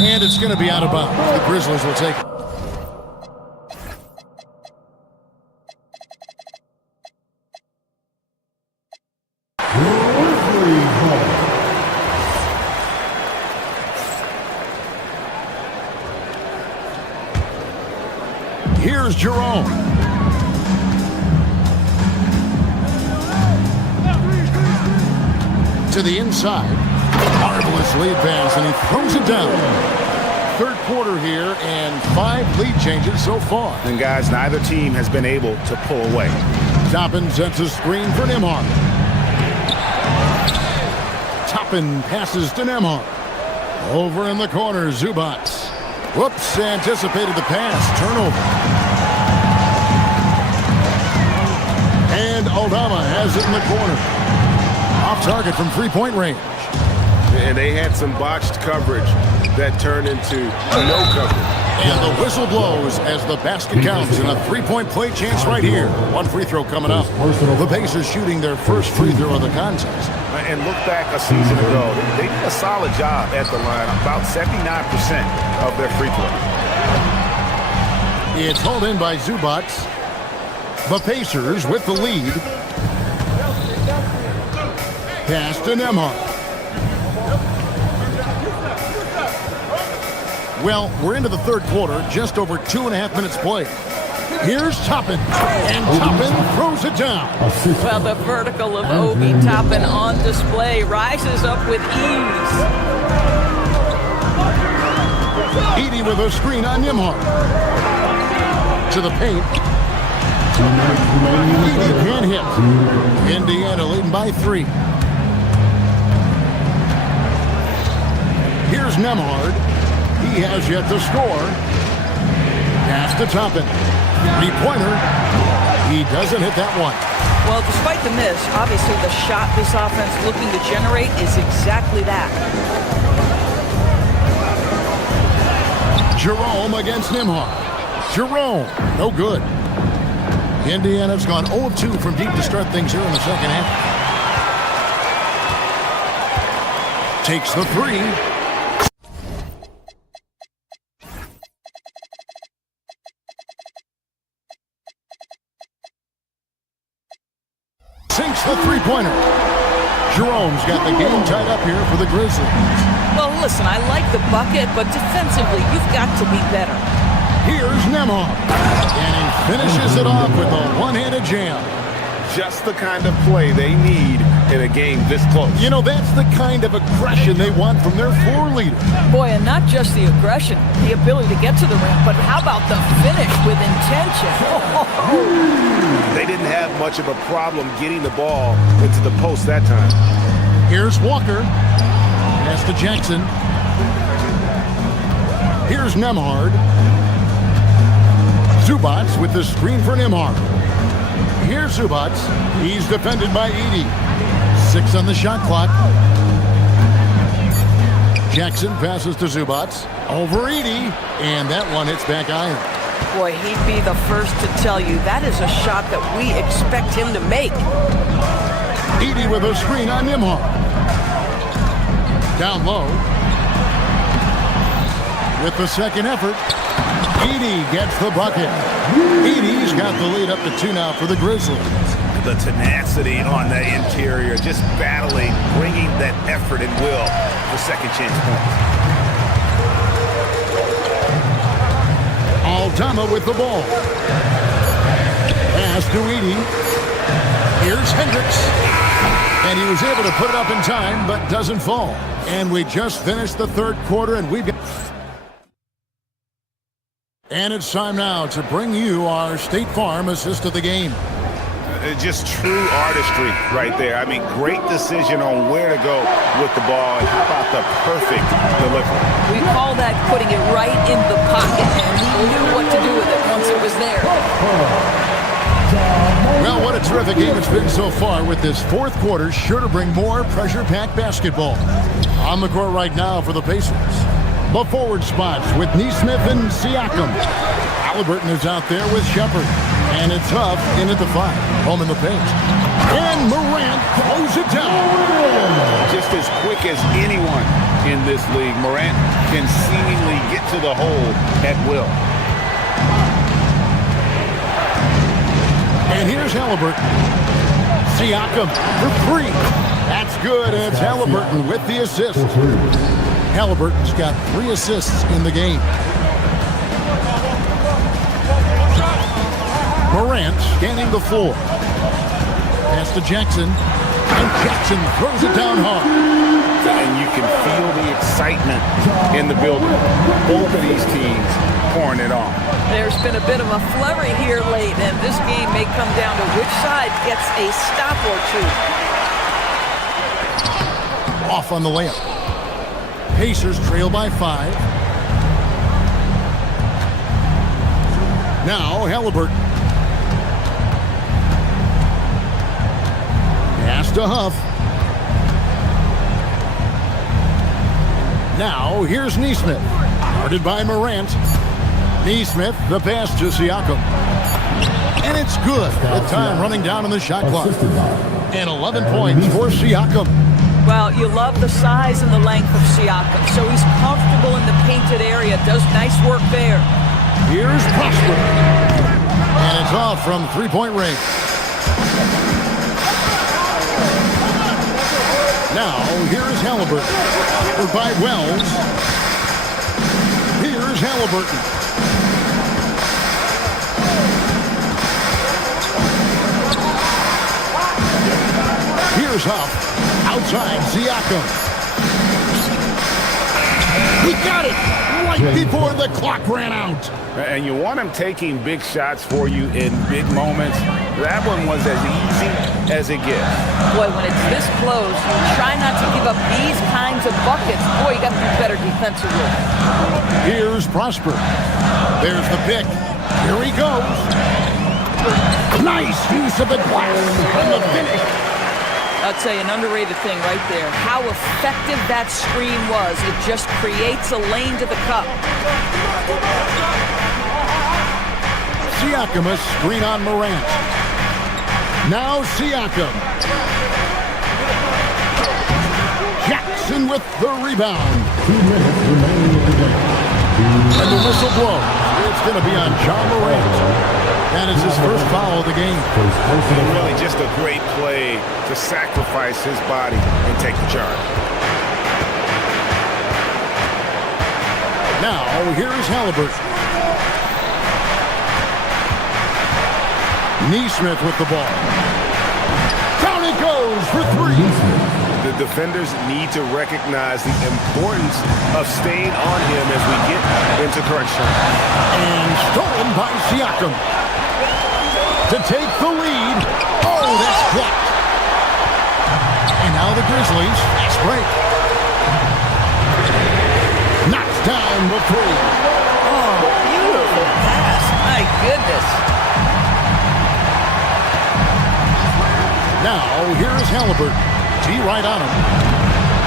And it's going to be out of bounds. The Grizzlies will take it. Here's Jerome. To the inside. Marvelously advanced, and he throws it down. Third quarter here, and 5 lead changes so far. And guys, neither team has been able to pull away. Toppin sets a screen for Nembhard. Toppin passes to Nembhard. Over in the corner, Zubac. Whoops, anticipated the pass. Turnover. And Aldama has it in the corner. Off target from three-point range. And they had some botched coverage that turned into no coverage. And the whistle blows as the basket counts, and a three-point play chance right here. One free throw coming up. The Pacers shooting their first free throw of the contest. And look back a season ago, they did a solid job at the line, about 79% of their free throws. It's hauled in by Zubac. The Pacers with the lead. Pass to Nembhard. Well, we're into the third quarter, just over 2.5 minutes played. Here's Toppin, and Toppin throws it down. Well, the vertical of Obi Toppin on display rises up with ease. Edey with a screen on Nembhard. To the paint. Edey can't hit. Indiana leading by 3. Here's Nembhard. He has yet to score. Pass to Toppin. Three-pointer. He doesn't hit that one. Well, despite the miss, obviously the shot this offense looking to generate is exactly that. Jerome against Nembhard. Jerome, no good. Indiana's gone 0 of 2 from deep to start things here in the second half. Takes the 3. Sinks the three-pointer. Jerome's got the game tied up here for the Grizzlies. Well, listen, I like the bucket, but defensively, you've got to be better. Here's Nembhard. And he finishes it off with a one-handed jam. Just the kind of play they need in a game this close. You know, that's the kind of aggression they want from their floor leader. Boy, and not just the aggression, the ability to get to the rim, but how about the finish with intention? They didn't have much of a problem getting the ball into the post that time. Here's Walker. Pass to Jackson. Here's Nembhard. Zubac with the screen for Nembhard. Here's Zubac. He's defended by Edey. 6 on the shot clock. Jackson passes to Zubac. Over Edey. And that one hits back iron. Boy, he'd be the first to tell you that is a shot that we expect him to make. Edey with a screen on Nembhard. Down low. With the second effort, Edey gets the bucket. Edey's got the lead up to 2 now for the Grizzlies. The tenacity on the interior, just battling, bringing that effort and will for second chance points. Aldama with the ball. Pass to Edey. Here's Hendricks. And he was able to put it up in time, but doesn't fall. And we just finished the third quarter, and we've got... And it's time now to bring you our State Farm assist of the game. Just true artistry right there. I mean, great decision on where to go with the ball, and how about the perfect delivery? We call that putting it right in the pocket, and he knew what to do with it once it was there. Well, what a terrific game it's been so far, with this fourth quarter sure to bring more pressure-packed basketball. On the court right now for the Pacers. The forward spots with Neesmith and Siakam. Halliburton is out there with Shepard. And it's Huff in at the 5. Home in the paint. And Morant throws it down. Just as quick as anyone in this league, Morant can seemingly get to the hole at will. And here's Halliburton. Siakam for 3. That's good, and it's Halliburton with the assist. Halliburton's got 3 assists in the game. Morant scanning the floor. Pass to Jackson. And Jackson throws it down hard. And you can feel the excitement in the building. Both of these teams pouring it on. There's been a bit of a flurry here late, and this game may come down to which side gets a stop or two. Off on the layup. Pacers trail by 5. Now Halliburton. Pass to Huff. Now here's Neesmith. Guarded by Morant. Neesmith, the pass to Siakam. And it's good. The time running down on the shot clock. And 11 points for Siakam. Well, you love the size and the length of Siakam, so he's comfortable in the painted area. Does nice work there. Here's Prosper. And it's off from three-point range. Now, here's Halliburton. Covered by Wells. Here's Halliburton. Here's Huff. Outside, Siakam. He got it right before the clock ran out. And you want him taking big shots for you in big moments. That one was as easy as it gets. Boy, when it's this close, you try not to give up these kinds of buckets. Boy, you got to be better defensively. Here's Prosper. There's the pick. Here he goes. Nice use of the glass and the finish. I'll tell you, an underrated thing right there. How effective that screen was. It just creates a lane to the cup. Siakam, a screen on Morant. Now Siakam. Jackson with the rebound. 2 minutes remaining in the game. And the whistle blows. It's going to be on John Morant. That is his first foul of the game. And really just a great play to sacrifice his body and take the charge. Now, here's Halliburton. Neesmith with the ball. Down it goes for 3. The defenders need to recognize the importance of staying on him as we get into crunch time. And stolen by Siakam. To take the lead. Oh, that's blocked. And now the Grizzlies. Fast break. Knocks down the 3. Oh, beautiful pass. My goodness. Now, here's Halliburton. T right on him.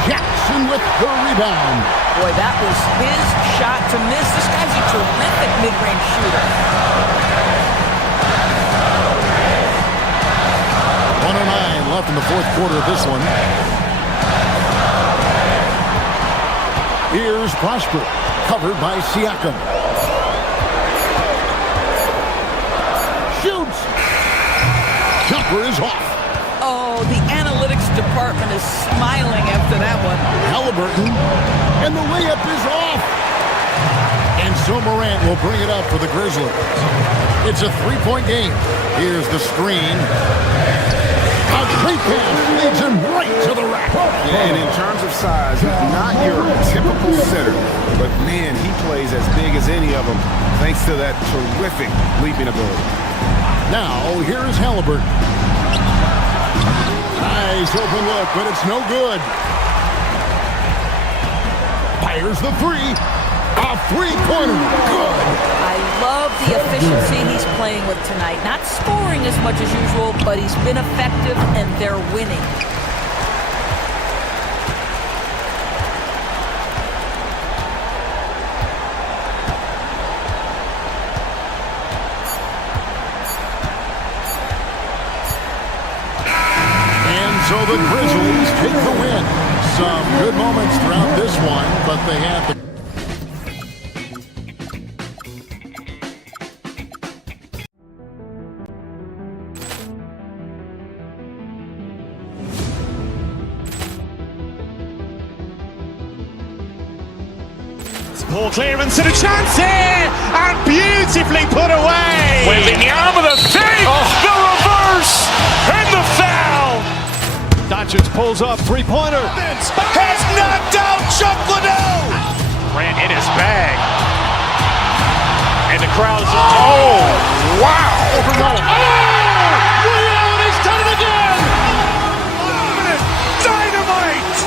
Jackson with the rebound. Boy, that was his shot to miss. This guy's a terrific mid-range shooter. 109 left in the fourth quarter of this one. Here's Prosper, covered by Siakam. Shoots! Jumper is off. Oh, the analytics department is smiling after that one. Halliburton, and the layup is off. And so Morant will bring it up for the Grizzlies. It's a 3-point game. Here's the screen. A great pass leads him right to the rack. Yeah, and in terms of size, not your typical center, but man, he plays as big as any of them thanks to that terrific leaping ability. Now, here's Halliburton. Nice open look, but it's no good. Fires the 3. A 3-pointer. Good. I love the efficiency he's playing with tonight. Not scoring as much as usual, but he's been effective, and they're winning. but they have the... Ball clearance and a chance here, and beautifully put away. Wembanyama the fake, the reverse, and the foul. Doncic pulls up, three-pointer. Has knocked out Chuck Liddell. Grant in his bag. And the crowd is, oh, wow. He's done it again. Dynamite.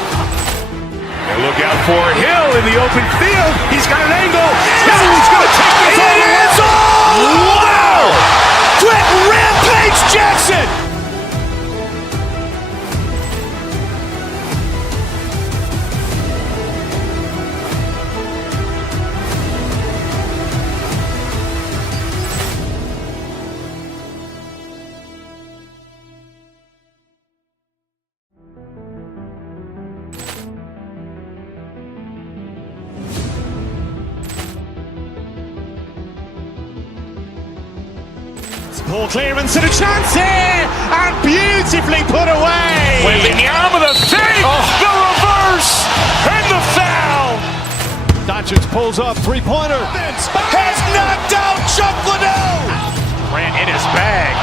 And look out for Hill in the open field. He's got an angle. He's going to take this all the way. Wow! Quick Rampage Jackson. Ball clearance and a chance here, and beautifully put away. Wembanyama the fake, the reverse, and the foul. Doncic pulls up, three-pointer. Has knocked out Chuck Liddell. Grant in his bag.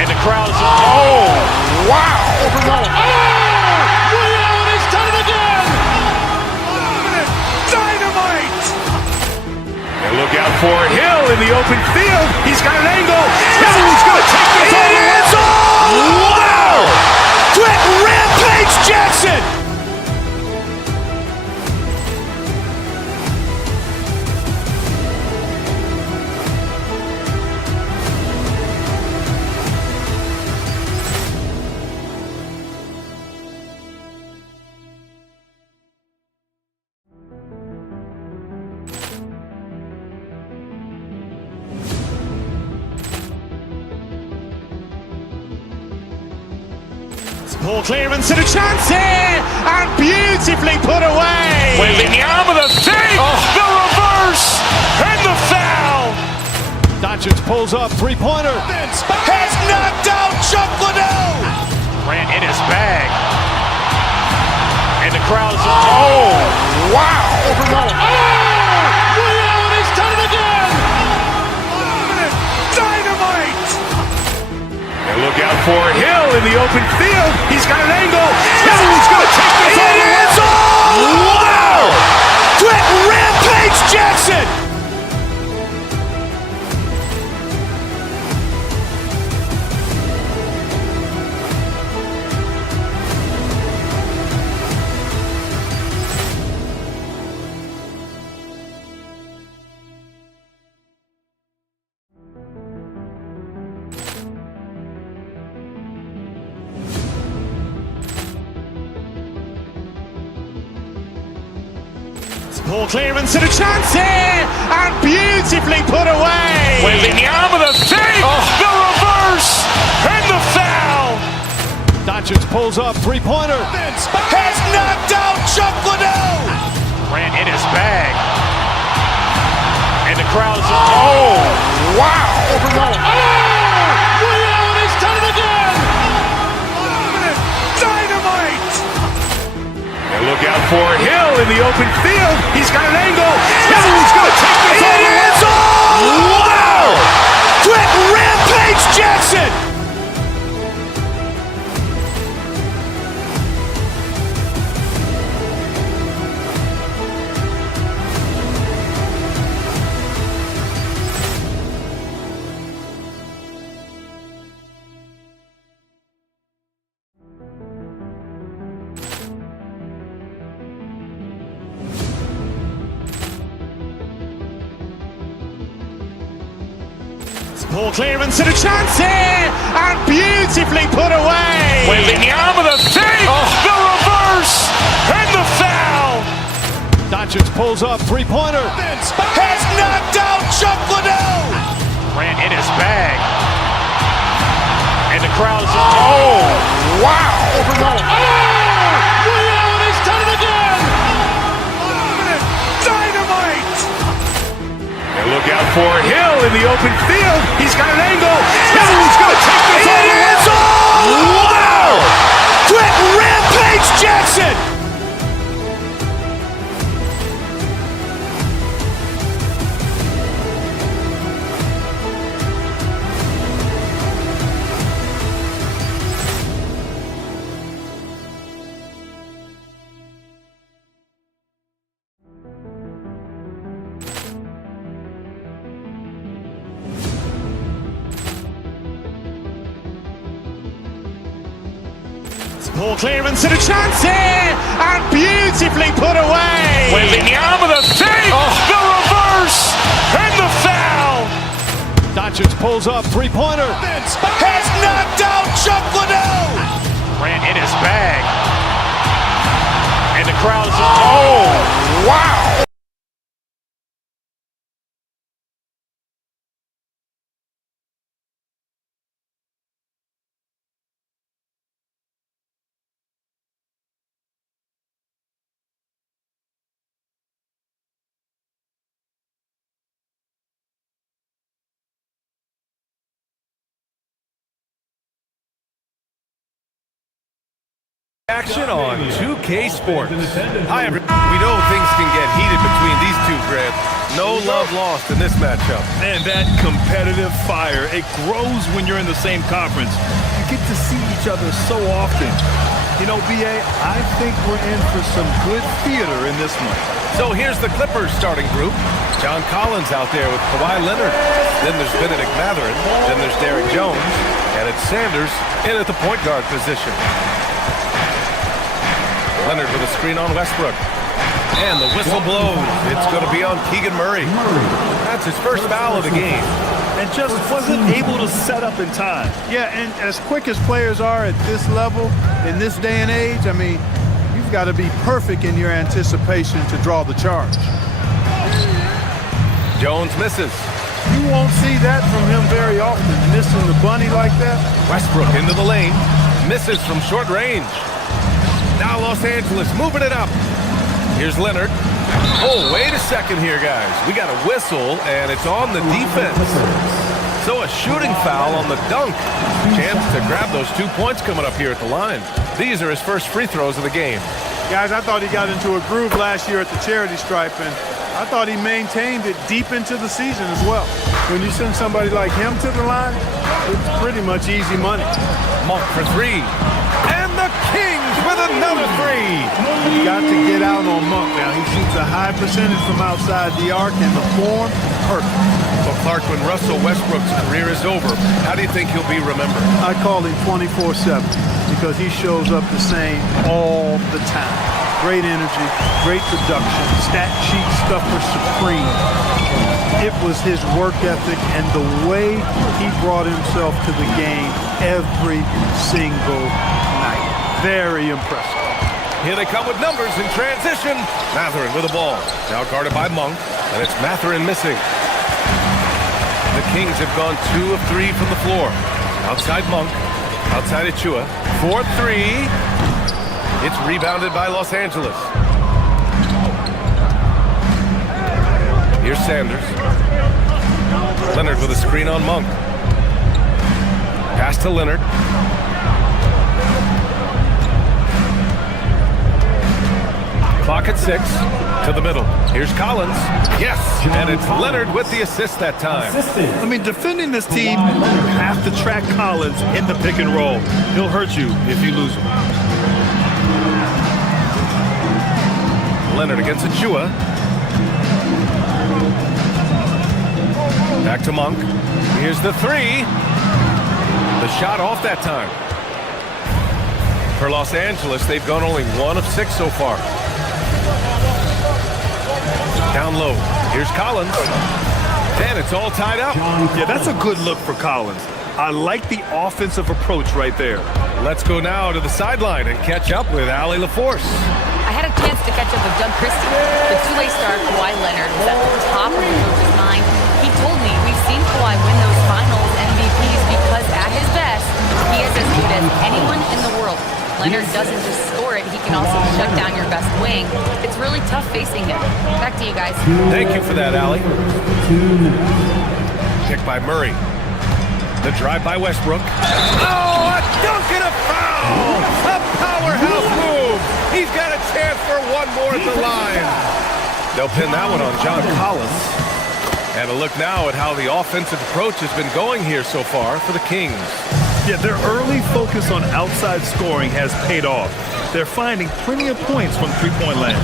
And the crowd is, oh, wow. He's done it again. Dynamite. And look out for Hill in the open field. He's got an angle. He's going to take this all the way. Wow! Quick Rampage Jackson. Ball clearance and a chance here, and beautifully put away. Wembanyama the fake, the reverse, and the foul. Doncic pulls up, three-pointer. Has knocked out Chuck Liddell. Grant in his bag. And the crowd is, oh, wow. He's done it again. Dynamite. And look out for Hill in the open field. He's got an angle. He's going to take this all the way. Wow! Quick Rampage Jackson. Ball clearance and a chance here, and beautifully put away. Wembanyama the fake, the reverse, and the foul. Doncic pulls up, three-pointer. Has knocked out Chuck Liddell. Grant in his bag. And the crowd is, oh, wow. He's done it again. Dynamite. And look out for Hill in the open field. He's got an angle. He's going to take this all the way. Wow! Quick Rampage Jackson. Ball clearance and a chance here, and beautifully put away. Wembanyama the fake, the reverse, and the foul. Doncic pulls up, three-pointer. Has knocked out Chuck Liddell. Grant in his bag. And the crowd is, oh, wow. He's done it again. open field. He's got an angle. He's going to take this all the way. Wow! Quick rampage Jackson! Poor clearance and a chance here, and beautifully put away. Wembanyama the save, the reverse, and the foul. Doncic pulls up, three-pointer. Has knocked out Chuck Liddell. Ran in his bag, and the crowd is. Oh, wow! Action on 2K Sports. Hi, everyone. We know things can get heated between these two, Grant. No love lost in this matchup. And that competitive fire, it grows when you're in the same conference. You get to see each other so often. You know, BA, I think we're in for some good theater in this one. So here's the Clippers starting group. John Collins out there with Kawhi Leonard. Then there's Benedict Mathurin. Then there's Derrick Jones. And it's Sanders in at the point guard position. Leonard with a screen on Westbrook. And the whistle blows. It's going to be on Keegan Murray. That's his first foul of the game. And just wasn't able to set up in time. Yeah, and as quick as players are at this level, in this day and age, I mean, you've got to be perfect in your anticipation to draw the charge. Jones misses. You won't see that from him very often, missing the bunny like that. Westbrook into the lane. Misses from short range. Now Los Angeles moving it up. Here's Leonard. Oh, wait a second here, guys. We got a whistle, and it's on the defense. So a shooting foul on the dunk. Chance to grab those 2 points coming up here at the line. These are his first free throws of the game. Guys, I thought he got into a groove last year at the charity stripe, and I thought he maintained it deep into the season as well. When you send somebody like him to the line, it's pretty much easy money. Monk for three. And the Kings with another three. You got to get out on Monk now. He shoots a high percentage from outside the arc, and the form, perfect. Well, Clark, when Russell Westbrook's career is over, how do you think he'll be remembered? I call him 24/7 because he shows up the same all the time. Great energy, great production, stat sheet stuffer supreme. It was his work ethic and the way he brought himself to the game every single night. Very impressive. Here they come with numbers in transition. Mathurin with the ball. Now guarded by Monk, and it's Mathurin missing. The Kings have gone 2 of 3 from the floor. Outside Monk, outside Achua. 4-3. It's rebounded by Los Angeles. Here's Sanders. Leonard with a screen on Monk. Pass to Leonard. Clock at 6. To the middle. Here's Collins. Yes! And it's Leonard with the assist that time. I mean, defending this team, you have to track Collins in the pick and roll. He'll hurt you if you lose him. Leonard against Achua. Back to Monk. Here's the three. The shot off that time. For Los Angeles, they've gone only 1 of 6 so far. Down low. Here's Collins. And it's all tied up. Yeah, that's a good look for Collins. I like the offensive approach right there. Let's go now to the sideline and catch up with Allie LaForce. I had a chance to catch up with Doug Christie. The two-way star Kawhi Leonard was at the top of the coach's mind. He told me we've seen Kawhi win those finals MVPs because at his best, he is as good as anyone in the world. Leonard doesn't just score it, he can also shut down your best wing. It's really tough facing him. Back to you guys. Thank you for that, Allie. Picked by Murray. The drive by Westbrook. Oh, a dunk and a foul! A powerhouse move! He's got a chance for one more at the line. They'll pin that one on John Collins. And a look now at how the offensive approach has been going here so far for the Kings. Yeah, their early focus on outside scoring has paid off. They're finding plenty of points from three-point land.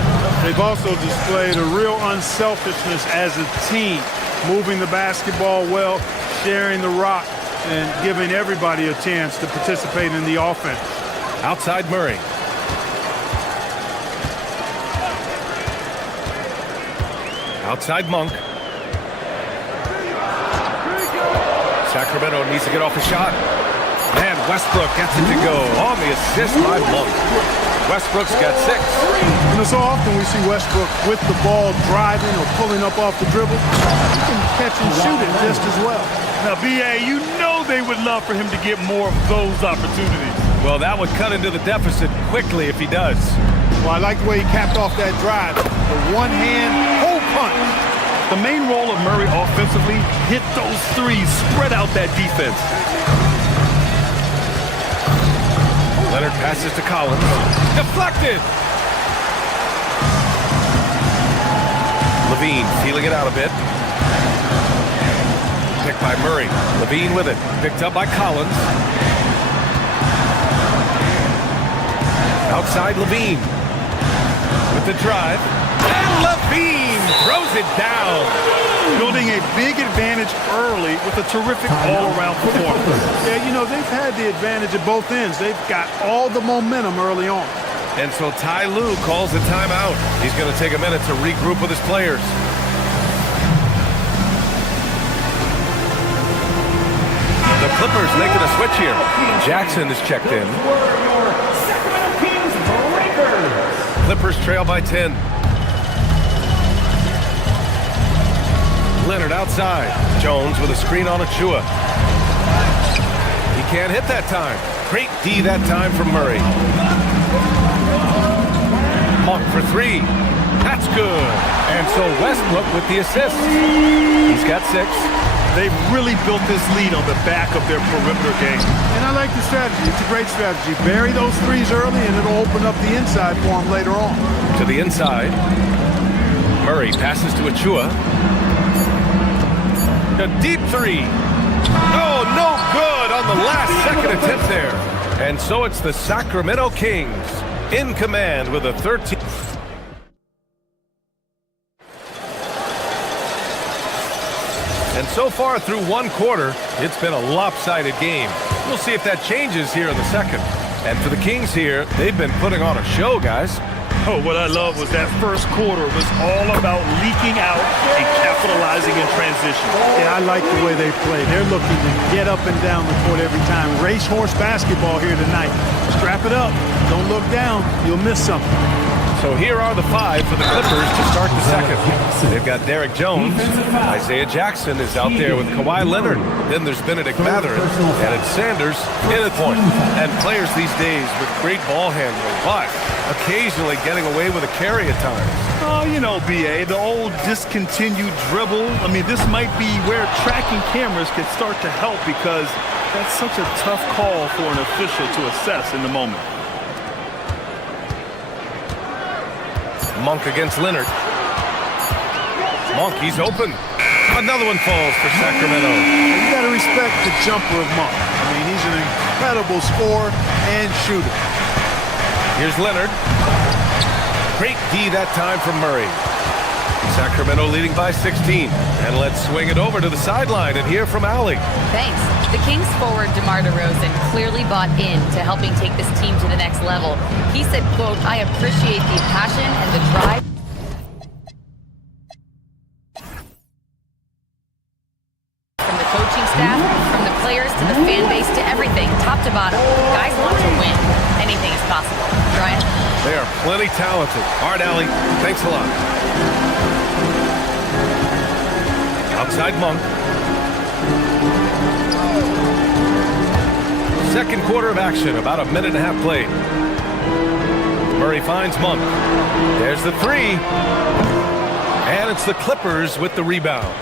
They've also displayed a real unselfishness as a team, moving the basketball well, sharing the rock, and giving everybody a chance to participate in the offense. Outside Murray. Outside Monk. Sacramento needs to get off a shot. And Westbrook gets it to go on the assist by Monk. Westbrook's got 6. You know, so often we see Westbrook with the ball driving or pulling up off the dribble. He can catch and shoot it just as well. Now, B.A., you know they would love for him to get more of those opportunities. Well, that would cut into the deficit quickly if he does. Well, I like the way he capped off that drive. The one-hand hole punch. The main role of Murray offensively, hit those threes, spread out that defense. Leonard passes to Collins. Deflected! Levine feeling it out a bit. Picked by Murray. Levine with it. Picked up by Collins. Outside Levine. With the drive. And Levine throws it down. Building a big advantage early with a terrific all-around performance. Yeah, you know, they've had the advantage at both ends. They've got all the momentum early on. And so Ty Lue calls a timeout. He's going to take a minute to regroup with his players. The Clippers making a switch here. Jackson is checked in. Clippers trail by 10. Leonard outside. Jones with a screen on Achua. He can't hit that time. Great D that time from Murray. Monk for 3. That's good. And so Westbrook with the assist. He's got 6. They've really built this lead on the back of their perimeter game. And I like the strategy. It's a great strategy. Bury those threes early, and it'll open up the inside for them later on. To the inside. Murray passes to Achua. A deep 3. Oh, no good on the last second attempt there. And so it's the Sacramento Kings in command with a 13. And so far through one quarter, it's been a lopsided game. We'll see if that changes here in the second. And for the Kings here, they've been putting on a show, guys. Oh, what I love was that first quarter was all about leaking out and capitalizing in transition. Yeah, I like the way they play. They're looking to get up and down the court every time. Racehorse basketball here tonight. Strap it up. Don't look down. You'll miss something. So here are the 5 for the Clippers to start the second. They've got Derek Jones. Isaiah Jackson is out there with Kawhi Leonard. Then there's Benedict Mathurin. And it's Sanders in at point. And players these days with great ball handling, but occasionally getting away with a carry at times. Oh, you know, B.A., the old discontinued dribble. I mean, this might be where tracking cameras can start to help because that's such a tough call for an official to assess in the moment. Monk against Leonard. Monk, he's open. Another one falls for Sacramento. You got to respect the jumper of Monk. I mean, he's an incredible scorer and shooter. Here's Leonard. Great D that time from Murray. Sacramento leading by 16. And let's swing it over to the sideline and hear from Allie. Thanks. The Kings forward DeMar DeRozan clearly bought into helping take this team to the next level. He said, quote, "I appreciate the passion and the drive." From the coaching staff, from the players to the fan base to everything, top to bottom. Guys want to win. Anything is possible. Brian? They are plenty talented. All right, Allie, thanks a lot. Outside Monk. Second quarter of action, about a minute and a half played. Murray finds Monk. There's the 3. And it's the Clippers with the rebound.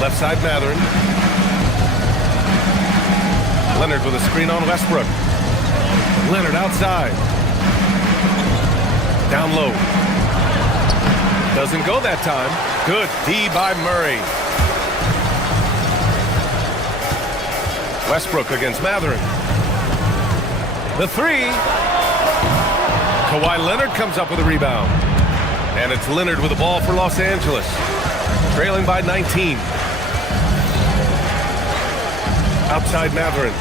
Left side, Matherin. Leonard with a screen on Westbrook. Leonard outside. Down low. Doesn't go that time. Good D by Murray. Westbrook against Matherin. The three. Kawhi Leonard comes up with a rebound. And it's Leonard with the ball for Los Angeles. Trailing by 19. Outside Matherin.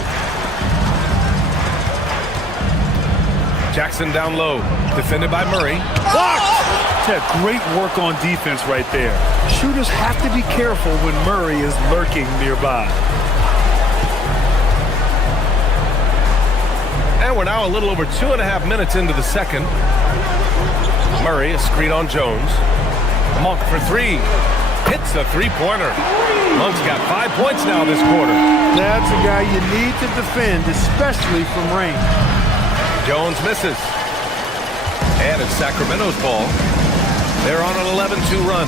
Jackson down low. Defended by Murray. Blocked! Ted, great work on defense right there. Shooters have to be careful when Murray is lurking nearby. And we're now a little over 2.5 minutes into the second. Murray, a screen on Jones. Monk for three. Hits a three-pointer. Monk's got 5 points now this quarter. That's a guy you need to defend, especially from range. Jones misses. And it's Sacramento's ball. They're on an 11-2 run.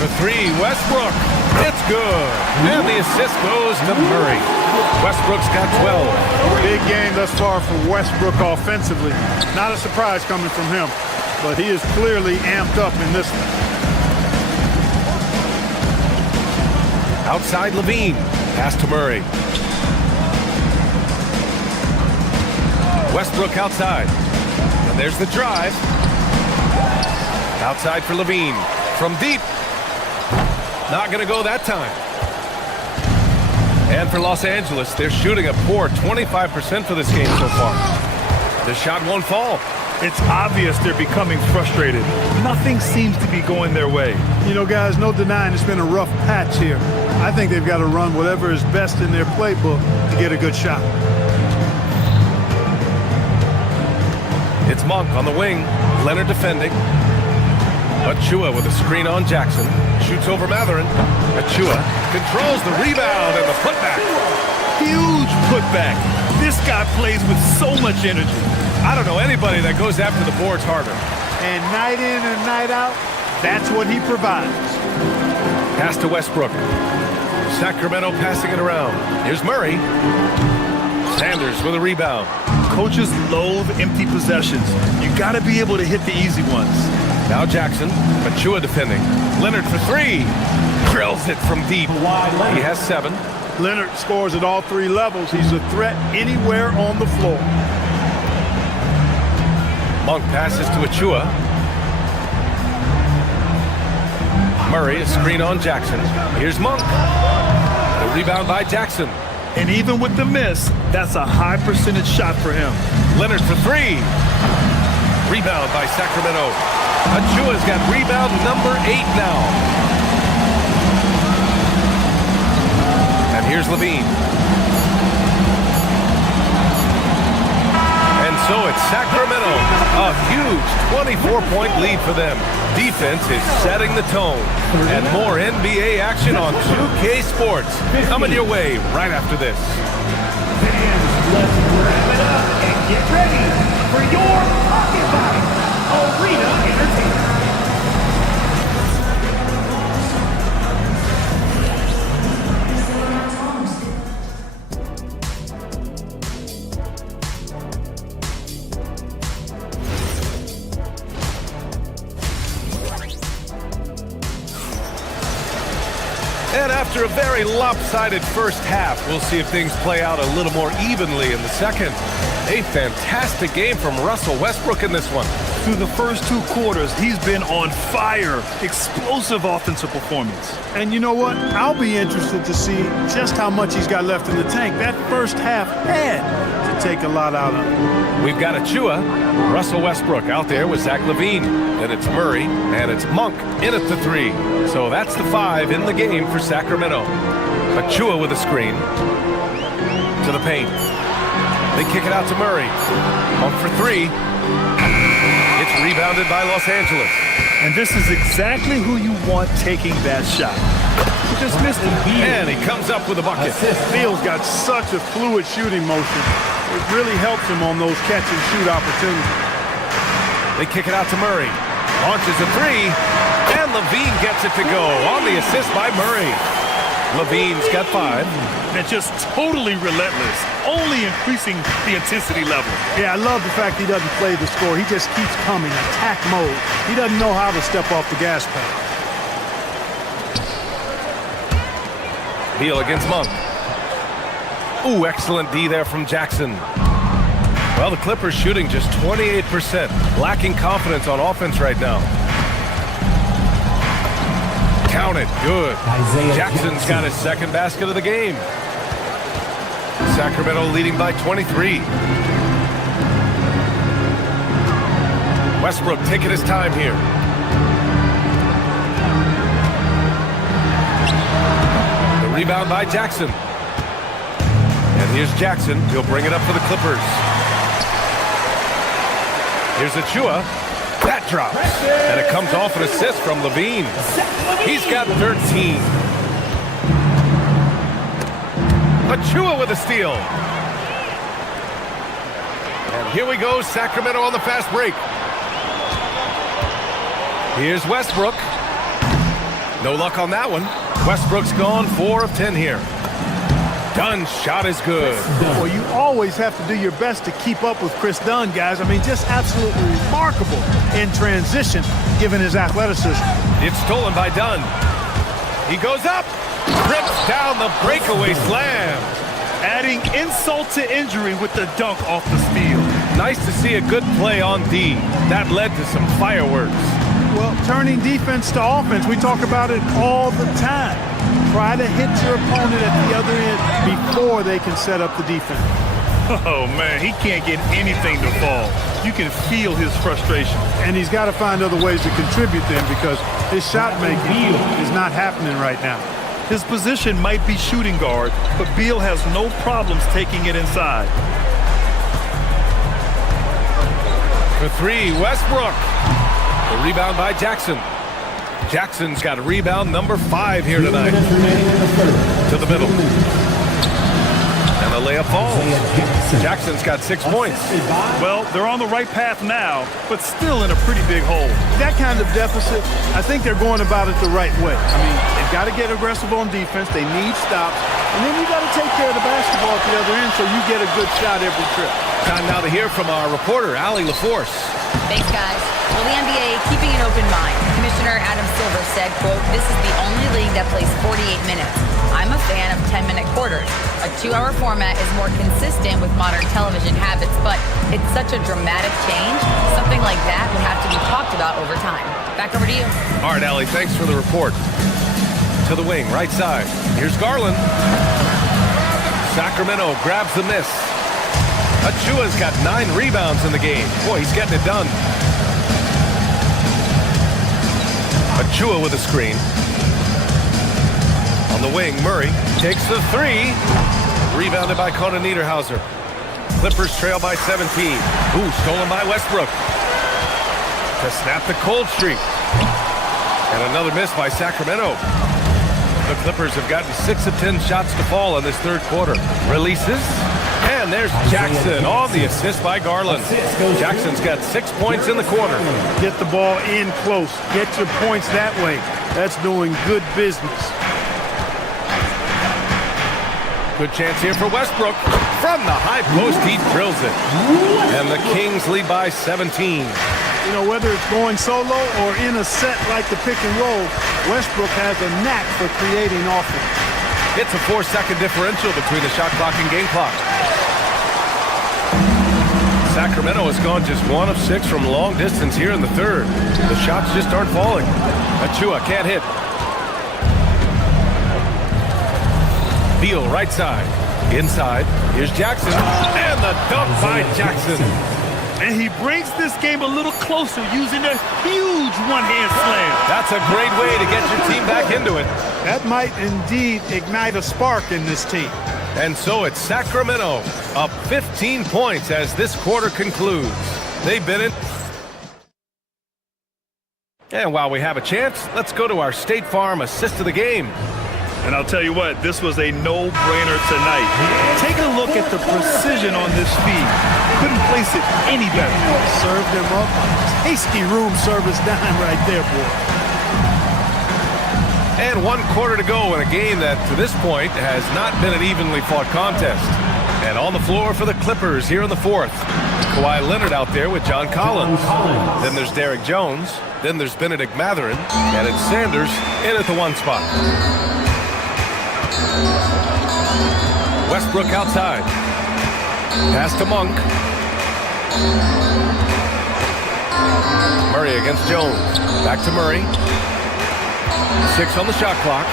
For three, Westbrook. It's good. And the assist goes to Murray. Westbrook's got 12. Big game thus far for Westbrook offensively. Not a surprise coming from him, but he is clearly amped up in this one. Outside Levine. Pass to Murray. Westbrook outside. And there's the drive. Outside for Levine. From deep. Not going to go that time. And for Los Angeles, they're shooting a poor 25% for this game so far. The shot won't fall. It's obvious they're becoming frustrated. Nothing seems to be going their way. You know, guys, no denying it's been a rough patch here. I think they've got to run whatever is best in their playbook to get a good shot. It's Monk on the wing. Leonard defending. Achua with a screen on Jackson. Shoots over Matherin. Achua controls the rebound and the putback. Huge putback. This guy plays with so much energy. I don't know anybody that goes after the boards harder. And night in and night out, that's what he provides. Pass to Westbrook. Sacramento passing it around. Here's Murray. Sanders with a rebound. Coaches loathe empty possessions. You got to be able to hit the easy ones. Now Jackson. Achua defending. Leonard for three. Drills it from deep. He has 7. Leonard scores at all 3 levels. He's a threat anywhere on the floor. Monk passes to Achua. Murray, a screen on Jackson. Here's Monk. The rebound by Jackson. And even with the miss, that's a high percentage shot for him. Leonard for 3. Rebound by Sacramento. Achua's got rebound number 8 now. And here's Levine. And so it's Sacramento. A huge 24-point lead for them. Defense is setting the tone. And more NBA action on 2K Sports. Coming your way right after this. Fans, let's wrap it up and get ready for your Occupied Arena Entertainment. And after a very lopsided first half, we'll see if things play out a little more evenly in the second. A fantastic game from Russell Westbrook in this one. Through the first 2 quarters, he's been on fire. Explosive offensive performance. And you know what? I'll be interested to see just how much he's got left in the tank. That first half had to take a lot out of him. We've got Achua, Russell Westbrook out there with Zach LaVine. Then it's Murray, and it's Monk in at the 3. So that's the 5 in the game for Sacramento. Achua with a screen to the paint. They kick it out to Murray. Monk for 3. It's rebounded by Los Angeles. And this is exactly who you want taking that shot. He just missed it. And he comes up with a bucket. Beal's got such a fluid shooting motion. It really helps him on those catch-and-shoot opportunities. They kick it out to Murray. Launches a 3. And Levine gets it to go on the assist by Murray. Levine's got 5. And just totally relentless, only increasing the intensity level. Yeah, I love the fact he doesn't play the score. He just keeps coming, attack mode. He doesn't know how to step off the gas pedal. Beal against Monk. Ooh, excellent D there from Jackson. Well, the Clippers shooting just 28%, lacking confidence on offense right now. Count it, good. Jackson's got his second basket of the game. Sacramento leading by 23. Westbrook taking his time here. The rebound by Jackson. And here's Jackson. He'll bring it up for the Clippers. Here's Achua. That drops. And it comes off an assist from Levine. He's got 13. Achua with a steal. And here we go, Sacramento on the fast break. Here's Westbrook. No luck on that one. Westbrook's gone 4 of 10 here. Dunn's shot is good. Well, you always have to do your best to keep up with Chris Dunn, guys. I mean, just absolutely remarkable in transition, given his athleticism. It's stolen by Dunn. He goes up, rips down the breakaway slam. Adding insult to injury with the dunk off the steal. Nice to see a good play on D. That led to some fireworks. Well, turning defense to offense, we talk about it all the time. Try to hit your opponent at the other end before they can set up the defense. Oh, man, he can't get anything to fall. You can feel his frustration. And he's got to find other ways to contribute then, because his shot making is not happening right now. His position might be shooting guard, but Beal has no problems taking it inside. For 3, Westbrook. The rebound by Jackson. Jackson's got a rebound number 5 here tonight. To the middle. And the layup falls. Jackson's got 6 points. Well, they're on the right path now, but still in a pretty big hole. That kind of deficit, I think they're going about it the right way. I mean, they've got to get aggressive on defense. They need stops. And then you got to take care of the basketball at the other end so you get a good shot every trip. Time now to hear from our reporter, Allie LaForce. Thanks, guys. Well, the NBA keeping an open mind. Commissioner Adam Silver said, quote, "This is the only league that plays 48 minutes. I'm a fan of 10-minute quarters. A 2-hour format is more consistent with modern television habits, but it's such a dramatic change. Something like that would have to be talked about over time." Back over to you. All right, Allie, thanks for the report. To the wing, right side. Here's Garland. Sacramento grabs the miss. Achua's got 9 rebounds in the game. Boy, he's getting it done. Achua with a screen. On the wing, Murray takes the 3. Rebounded by Conan Niederhauser. Clippers trail by 17. Ooh, stolen by Westbrook. To snap the cold streak. And another miss by Sacramento. The Clippers have gotten 6 of 10 shots to fall in this third quarter. Releases. And there's Jackson on the assist by Garland. Jackson's got 6 points in the quarter. Get the ball in close. Get your points that way. That's doing good business. Good chance here for Westbrook. From the high post, he drills it. And the Kings lead by 17. You know, whether it's going solo or in a set like the pick and roll, Westbrook has a knack for creating offense. It's a 4-second differential between the shot clock and game clock. Sacramento has gone just 1 of 6 from long distance here in the third. The shots just aren't falling. Achua can't hit. Beal right side. Inside. Here's Jackson. And the dunk by Jackson. And he brings this game a little closer using a huge one-hand slam. That's a great way to get your team back into it. That might indeed ignite a spark in this team. And so it's Sacramento up 15 points as this quarter concludes. They've been in. And while we have a chance, let's go to our State Farm assist of the game. And I'll tell you what, this was a no-brainer tonight. Take a look at the precision on this feed. Couldn't place it any better. Served him up. Tasty room service dime right there, boy. And 1 quarter to go in a game that, to this point, has not been an evenly fought contest. And on the floor for the Clippers here in the fourth. Kawhi Leonard out there with John Collins. Then there's Derek Jones. Then there's Benedict Mathurin. And it's Sanders in at the 1 spot. Westbrook outside. Pass to Monk. Murray against Jones. Back to Murray. 6 on the shot clock.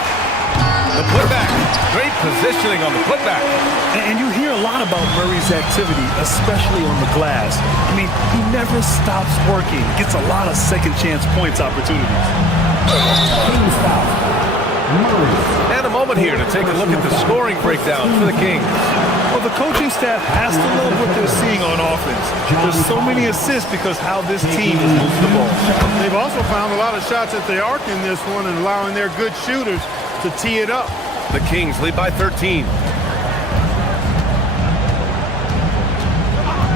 The putback. Great positioning on the putback. And you hear a lot about Murray's activity, especially on the glass. I mean, he never stops working. Gets a lot of second chance points opportunities. And a moment here to take a look at the scoring breakdown for the Kings. Well, the coaching staff has to love what they're seeing on offense. There's so many assists because how this team is moving the ball. They've also found a lot of shots at the arc in this one and allowing their good shooters to tee it up. The Kings lead by 13.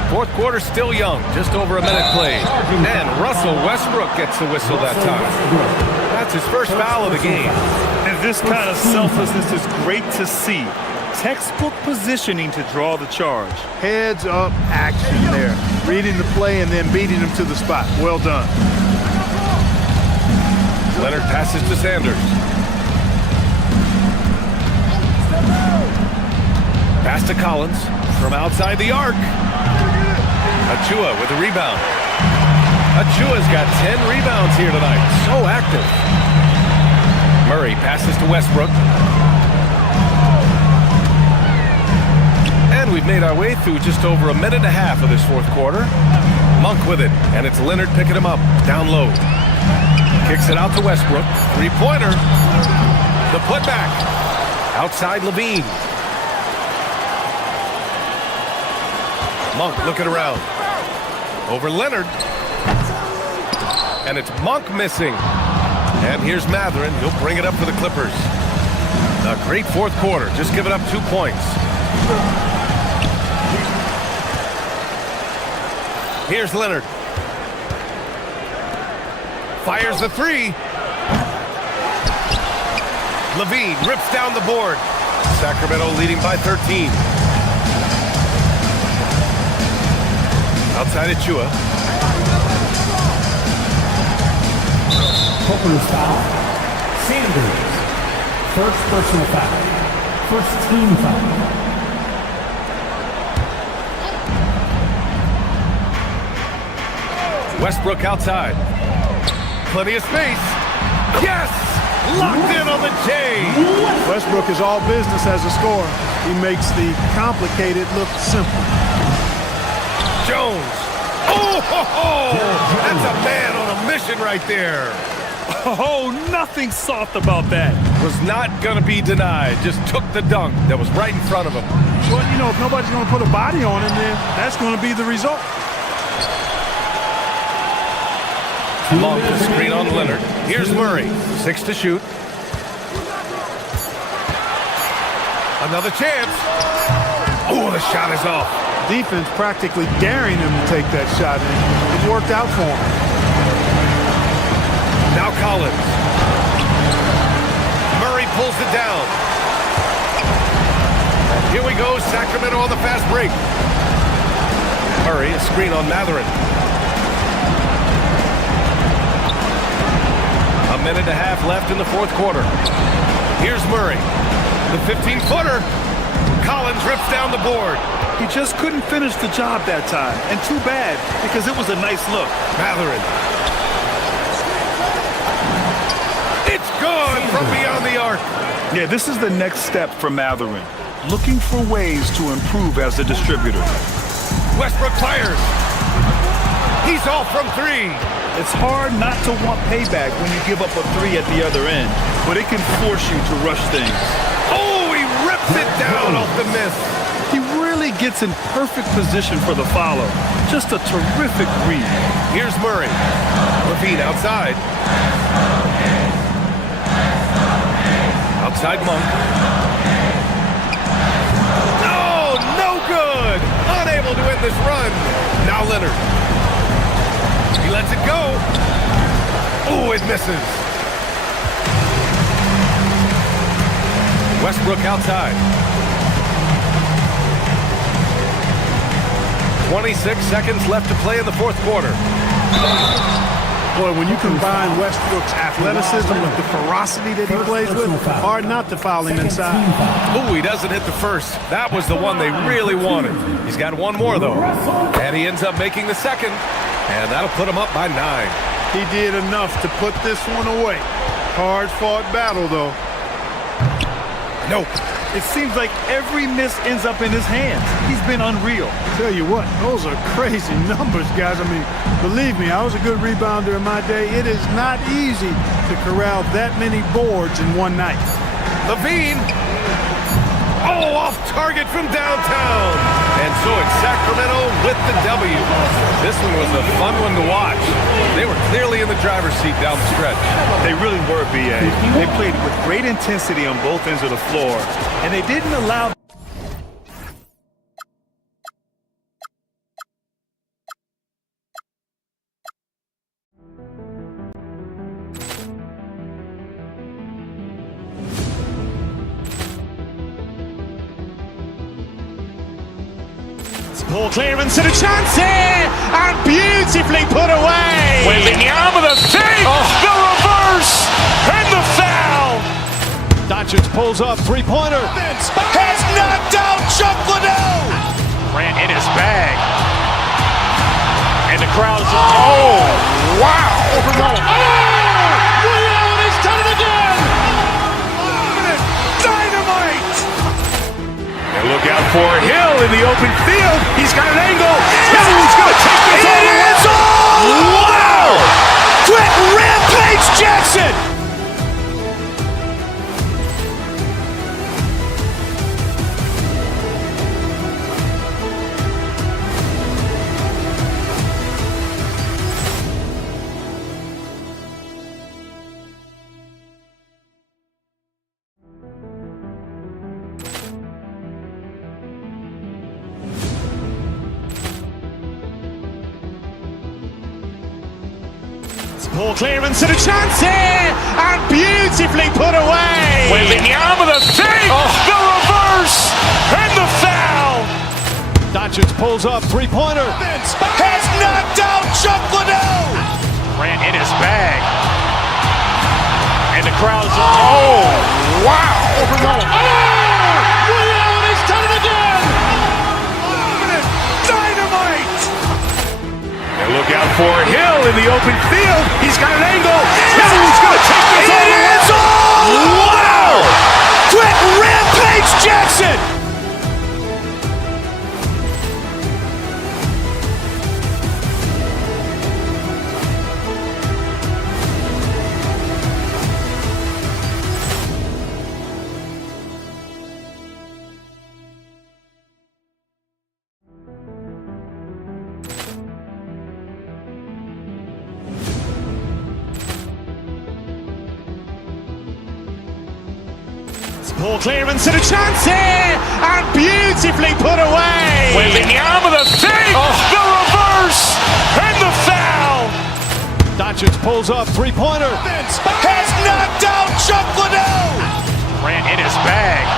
Fourth quarter still young, just over a minute played. And Russell Westbrook gets the whistle that time. That's his first foul of the game. And this kind of selflessness is great to see. Textbook positioning to draw the charge. Heads up action there. Reading the play and then beating him to the spot. Well done. Leonard passes to Sanders. Pass to Collins from outside the arc. Achua with a rebound. Achua's got 10 rebounds here tonight. So active. Murray passes to Westbrook. And we've made our way through just over a minute and a half of this fourth quarter. Monk with it, and it's Leonard picking him up, down low. Kicks it out to Westbrook. Three-pointer. The putback. Outside Levine. Monk looking around. Over Leonard. And it's Monk missing. And here's Mathurin. He'll bring it up for the Clippers. A great fourth quarter. Just giving up 2 points. Here's Leonard. Fires the three. Levine rips down the board. Sacramento leading by 13. Outside Achua. Clippers foul. Sanders. First personal foul. First team foul. Westbrook outside. Plenty of space. Yes! Locked in on the J. Westbrook is all business as a scorer. He makes the complicated look simple. Jones. Oh, ho, ho. That's a man on a mission right there. Oh, nothing soft about that. Was not going to be denied. Just took the dunk that was right in front of him. Well, you know, if nobody's going to put a body on him, then that's going to be the result. Long the screen on Leonard. Here's Murray. 6 to shoot. Another chance. Oh, the shot is off. Defense practically daring him to take that shot, and it worked out for him. Now Collins. Murray pulls it down. And here we go, Sacramento on the fast break. Murray, a screen on Mathurin. A minute and a half left in the fourth quarter. Here's Murray. The 15-footer. Collins rips down the board. He just couldn't finish the job that time. And too bad, because it was a nice look. Mathurin. It's good from beyond the arc. Yeah, this is the next step for Mathurin. Looking for ways to improve as a distributor. Westbrook fires. He's off from three. It's hard not to want payback when you give up a three at the other end, but it can force you to rush things. Oh, he rips it down off the miss. He really gets in perfect position for the follow. Just a terrific read. Here's Murray. Levine outside. Outside Monk. Oh, no good. Unable to end this run. Now Leonard. He lets it go. Oh, it misses. Westbrook outside. 26 seconds left to play in the fourth quarter. Boy, when you combine Westbrook's athleticism with the ferocity that he plays with, hard not to foul him inside. Ooh, he doesn't hit the first. That was the one they really wanted. He's got one more, though. And he ends up making the second. And that'll put him up by 9. He did enough to put this one away. Hard-fought battle, though. Nope. It seems like every miss ends up in his hands. He's been unreal. Tell you what, those are crazy numbers, guys. I mean, believe me, I was a good rebounder in my day. It is not easy to corral that many boards in one night. Levine. Oh, off target from downtown. And so it's Sacramento with the W. This one was a fun one to watch. They were clearly in the driver's seat down the stretch. They really were, B.A. They played with great intensity on both ends of the floor, and they didn't allow... Ball clearance and a chance here, and beautifully put away. Wembanyama the fake, the reverse, and the foul. Doncic pulls up, three-pointer. Has knocked out Chuck Liddell. Grant in his bag. And the crowd is... Oh, wow. Overrun. Liddell has done it again. Dynamite. And look out for Hill in the open field. He's got an angle. He's going to take this all the way. Wow. Quick Rampage Jackson. Ball clearance and a chance here, and beautifully put away. Wembanyama the fake, the reverse, and the foul. Doncic pulls up, three-pointer. Has knocked out Chuck Liddell. Grant in his bag. And the crowd is... Oh, wow. Overrun. Liddell has done it again. Dynamite. And look out for Hill in the open field. He's got an angle. He's going to take this all the way. Wow. Quick Rampage Jackson. Ball clearance and a chance here, and beautifully put away. Wembanyama the fake, the reverse, and the foul. Doncic pulls up, three-pointer. Has knocked out Chuck Liddell. Grant in his bag.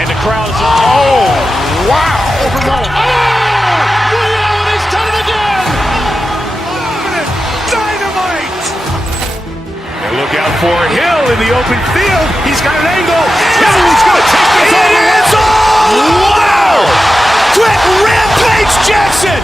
And the crowd is... Oh, wow. Overrun. Liddell has done it again. Dynamite. And look out for Hill in the open field. He's got an angle. He's going to take this all the way. Wow. Quick Rampage Jackson.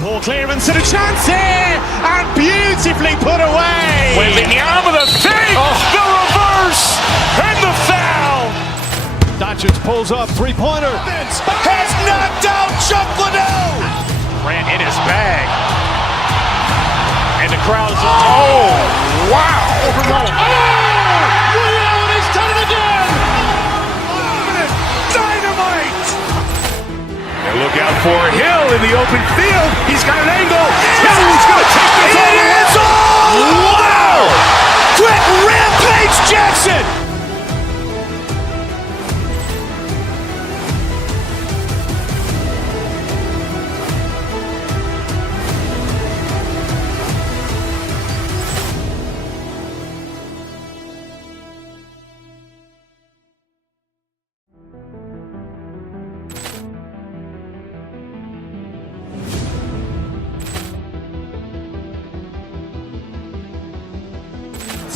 Ball clearance and a chance here, and beautifully put away. Wembanyama the fake, the reverse, and the foul. Doncic pulls up, three-pointer. Has knocked out Chuck Liddell. Grant in his bag. And the crowd is... Oh, wow. Overrun. Liddell has done it again. Dynamite. Look out for Hill in the open field. He's got an angle. Hill's going to take this all the way. Wow! Quick rampage Jackson!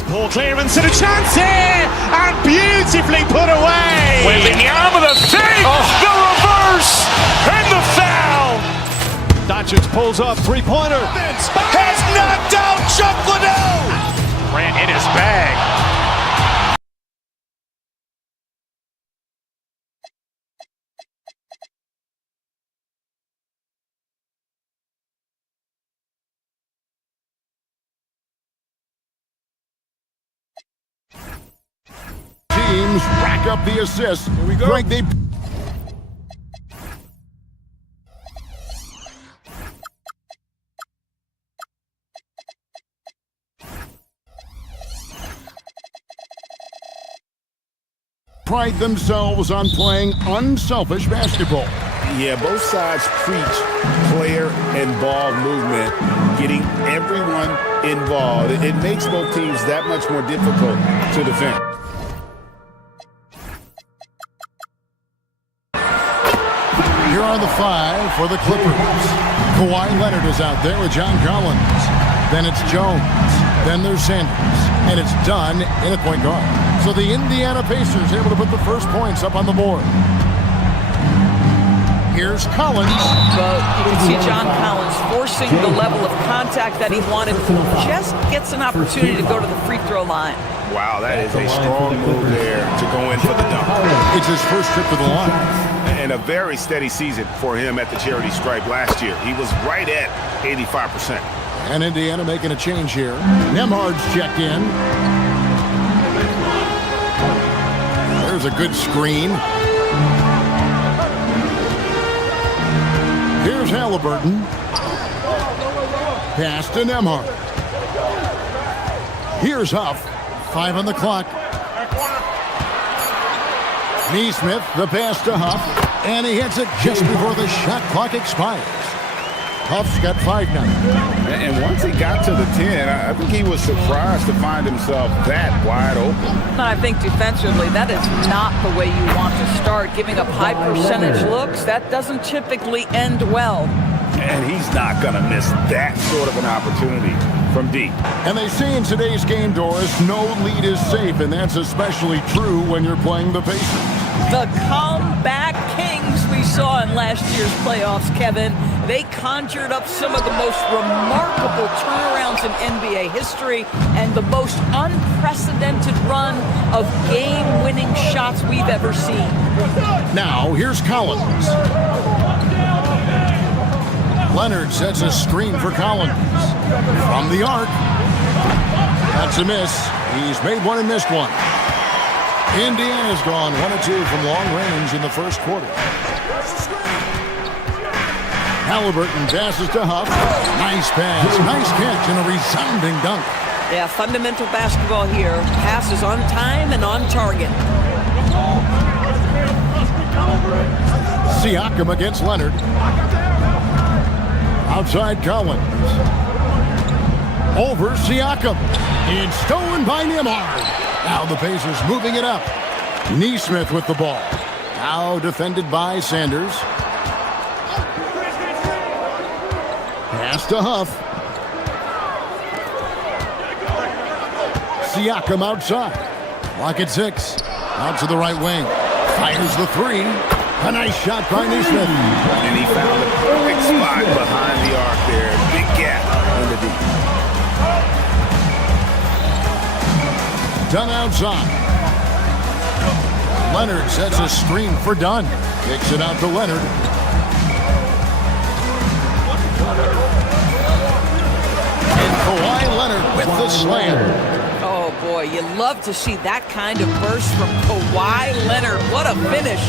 Poor clearance and a chance here, and beautifully put away. Wembanyama the fake, the reverse, and the foul. Doncic pulls up, three-pointer. Has knocked out Chuck Liddell. Grant in his bag. Teams rack up the assists. Here we go. Greg, they pride themselves on playing unselfish basketball. Yeah, both sides preach player and ball movement, getting everyone involved. It makes both teams that much more difficult to defend. Here are the five for the Clippers. Kawhi Leonard is out there with John Collins. Then it's Jones. Then there's Sanders. And it's done in a point guard. So the Indiana Pacers able to put the first points up on the board. Here's Collins. Well, you can see John Collins forcing the level of contact that he wanted. Just gets an opportunity to go to the free throw line. Wow, that is a strong move there to go in for the dunk. It's his first trip to the line. And a very steady season for him at the charity stripe last year. He was right at 85%. And Indiana making a change here. Nembhard's checked in. There's a good screen. Here's Halliburton. Pass to Nembhard. Here's Huff. 5 on the clock. Neesmith, the pass to Huff, and he hits it just before the shot clock expires. Huff's got 5 now. And once he got to the 10, I think he was surprised to find himself that wide open. I think defensively, that is not the way you want to start. Giving up high percentage looks, that doesn't typically end well. And he's not going to miss that sort of an opportunity from deep. And they say in today's game, Doris, no lead is safe, and that's especially true when you're playing the Pacers. The comeback kings we saw in last year's playoffs, Kevin. They conjured up some of the most remarkable turnarounds in NBA history and the most unprecedented run of game-winning shots we've ever seen. Now, here's Collins. Leonard sets a screen for Collins. From the arc. That's a miss. He's made one and missed one. Indiana's gone 1 of 2 from long range in the first quarter. Halliburton passes to Huff. Nice pass, nice catch, and a resounding dunk. Yeah, fundamental basketball here. Passes on time and on target. Siakam against Leonard. Outside Collins. Over Siakam. It's stolen by Nembhard. Now the Pacers moving it up. Neesmith with the ball. Now defended by Sanders. Pass to Huff. Siakam outside. Lock at 6. Out to the right wing. Fires the 3. A nice shot by Neesmith. And he found a perfect spot behind the arc there. Big gap in the deep. Dunn outside. Leonard sets a screen for Dunn. Kicks it out to Leonard. And Kawhi Leonard with the slam. Oh, boy, you love to see that kind of burst from Kawhi Leonard. What a finish.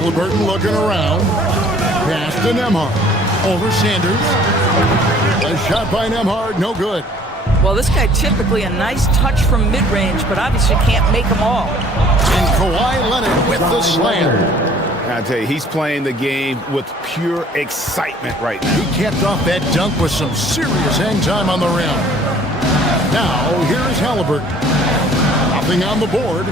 Halliburton looking around. Pass to Nembhard. Over Sanders. A shot by Nembhard, no good. Well, this guy typically a nice touch from mid-range, but obviously can't make them all. And Kawhi Leonard with the slam. I tell you, he's playing the game with pure excitement right now. He capped off that dunk with some serious hang time on the rim. Now, here's Halliburton. Nothing on the board.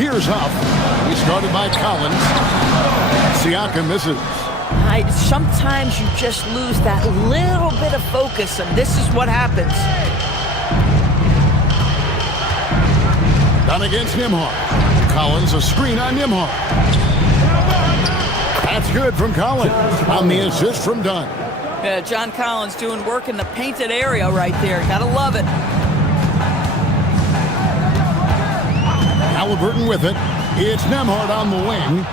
Here's Huff. He started by Collins. Siakam misses. Sometimes you just lose that little bit of focus, and this is what happens. Done against Nembhard. Collins a screen on Nembhard. That's good from Collins on the assist from Dunn. Yeah, John Collins doing work in the painted area right there. Gotta love it. Halliburton with it. It's Nembhard on the wing.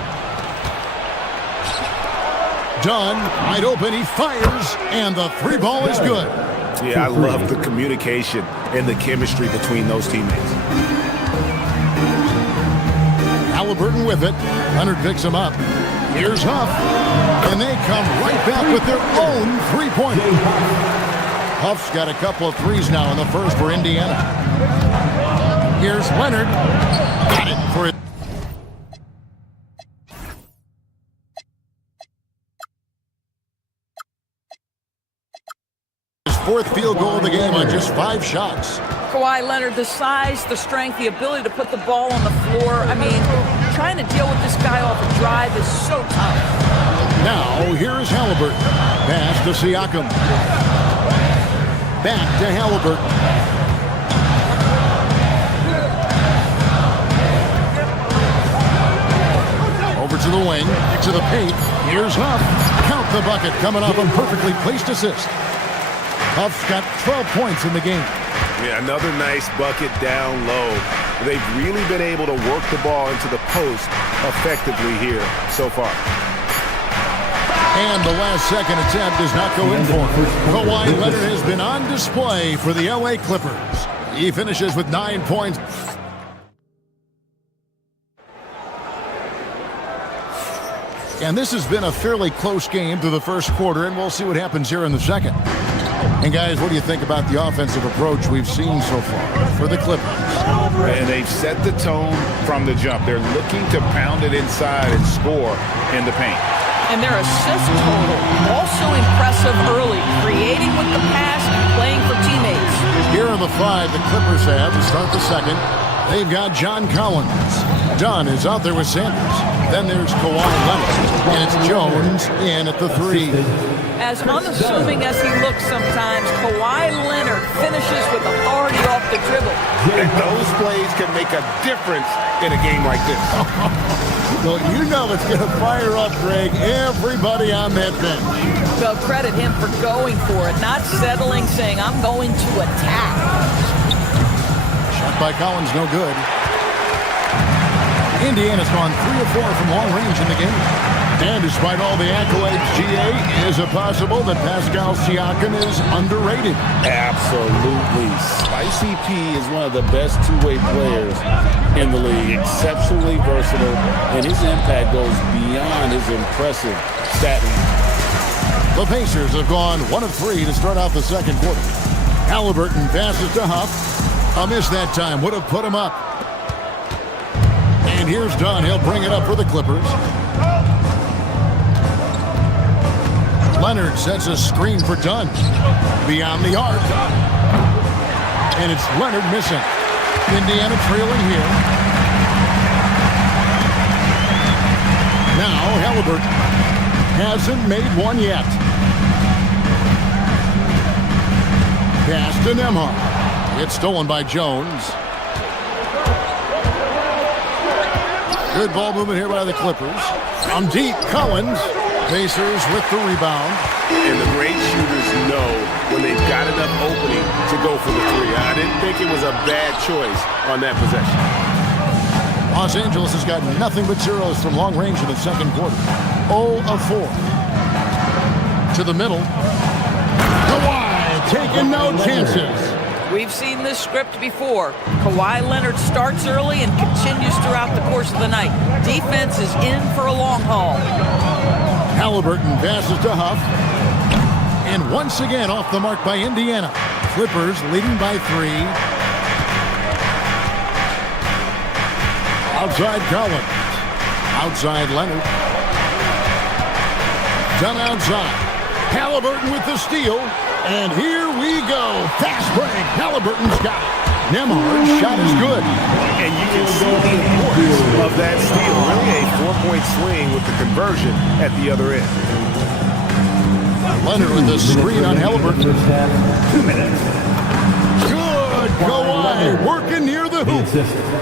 Dunn, wide open, he fires, and the three ball is good. Yeah, I love the communication and the chemistry between those teammates. Halliburton with it. Leonard picks him up. Here's Huff, and they come right back with their own three-pointer. Huff's got a couple of threes now in the first for Indiana. Here's Leonard. Got it for it. Fourth field goal of the game on just 5 shots. Kawhi Leonard, the size, the strength, the ability to put the ball on the floor. I mean, trying to deal with this guy off a drive is so tough. Now, here's Halliburton. Pass to Siakam. Back to Halliburton. Over to the wing, to the paint. Here's Huff. Count the bucket coming off a perfectly placed assist. Huff's got 12 points in the game. Yeah, another nice bucket down low. They've really been able to work the ball into the post effectively here so far. And the last second attempt does not go in for him. Kawhi Leonard has been on display for the LA Clippers. He finishes with 9 points. And this has been a fairly close game through the first quarter, and we'll see what happens here in the second. And guys, what do you think about the offensive approach we've seen so far for the Clippers? And they've set the tone from the jump. They're looking to pound it inside and score in the paint. And their assist total, also impressive early, creating with the pass and playing for teammates. Here are the 5 the Clippers have to start the second. They've got John Collins. Dunn is out there with Sanders. Then there's Kawhi Leonard. And it's Jones in at the 3. As unassuming as he looks sometimes, Kawhi Leonard finishes with authority off the dribble. And those plays can make a difference in a game like this. Well, you know it's going to fire up, Greg, everybody on that bench. Well, credit him for going for it, not settling, saying, I'm going to attack. Shot by Collins, no good. Indiana's gone 3 of 4 from long range in the game. And despite all the accolades, GA, is it possible that Pascal Siakam is underrated? Absolutely. Spicy P is one of the best two-way players in the league. Exceptionally versatile, and his impact goes beyond his impressive stat line. The Pacers have gone 1 of 3 to start out the second quarter. Halliburton passes to Huff. A miss that time would have put him up. And here's Dunn. He'll bring it up for the Clippers. Leonard sets a screen for Dunn. Beyond the arc. And it's Leonard missing. Indiana trailing here. Now Halliburton hasn't made one yet. Pass to Nembhard. It's stolen by Jones. Good ball movement here by the Clippers. From deep, Collins. Pacers with the rebound. And the great shooters know when they've got enough opening to go for the 3. I didn't think it was a bad choice on that possession. Los Angeles has got nothing but zeros from long range in the second quarter. 0 of 4. To the middle. Kawhi taking no chances. We've seen this script before. Kawhi Leonard starts early and continues throughout the course of the night. Defense is in for a long haul. Halliburton passes to Huff. And once again off the mark by Indiana. Clippers leading by 3. Outside Collins. Outside Leonard. Done outside. Halliburton with the steal. And here we go. Fast break. Halliburton's got it. Nembhard's shot is good. And you can see the importance of that steal. Really a 4-point swing with the conversion at the other end. Leonard with the screen on Halliburton. 2 minutes. Good. Kawhi working near the hoop.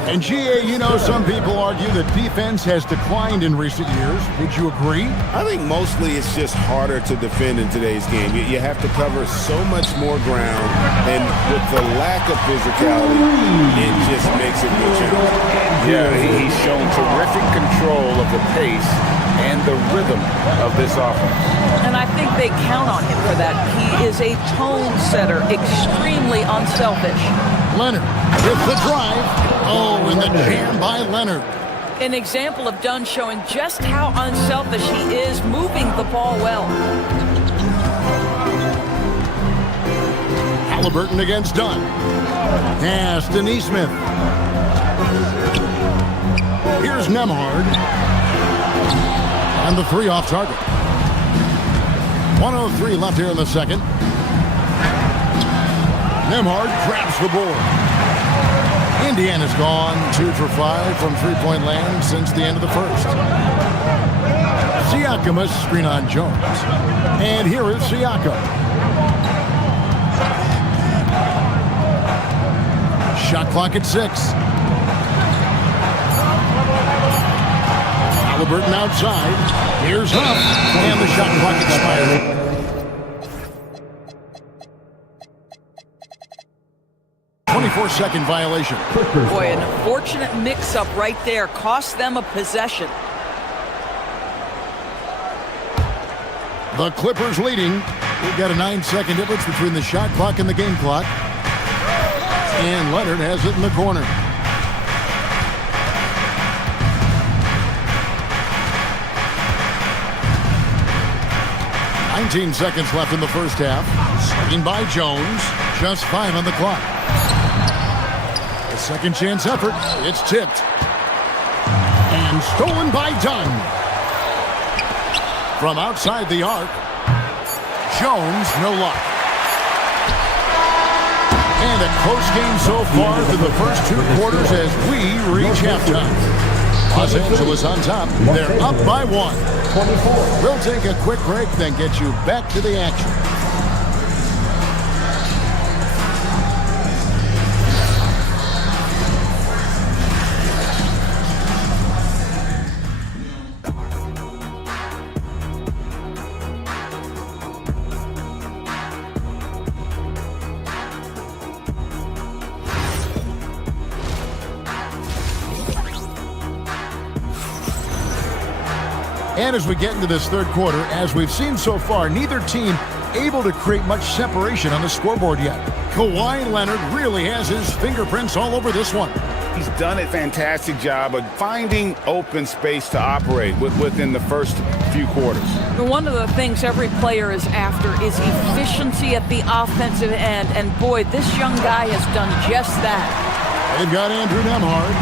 And GA, you know, some people argue that defense has declined in recent years. Would you agree? I think mostly it's just harder to defend in today's game. You have to cover so much more ground, and with the lack of physicality, it just makes it more challenging. Yeah, he's shown terrific control of the pace and the rhythm of this offense. And I think they count on him for that. He is a tone setter, extremely unselfish. Leonard with the drive. Oh, and the jam by Leonard. An example of Dunn showing just how unselfish he is, moving the ball well. Halliburton against Dunn. Pass to Neesmith. Here's Nembhard. And the 3 off target. 1:03 left here in the second. Nembhard grabs the board. Indiana's gone 2 for 5 from three-point land since the end of the first. Siakam a screen on Jones. And here is Siakam. Shot clock at 6. Halliburton outside. Here's Huff. And the shot clock expired. 24-second violation. Boy, an unfortunate mix-up right there. Cost them a possession. The Clippers leading. We've got a 9-second difference between the shot clock and the game clock. And Leonard has it in the corner. "19 seconds left in the first half. Screen by Jones. Just 5 on the clock. A second chance effort. It's tipped. And stolen by Dunn. From outside the arc. Jones, no luck. And a close game so far through the first 2 quarters as we reach halftime. Los Angeles on top. They're up by 1. We'll take a quick break, then get you back to the action. And as we get into this third quarter, as we've seen so far, neither team able to create much separation on the scoreboard yet. Kawhi Leonard really has his fingerprints all over this one. He's done a fantastic job of finding open space to operate within the first few quarters. One of the things every player is after is efficiency at the offensive end. And boy, this young guy has done just that. They've got Andrew Nembhard.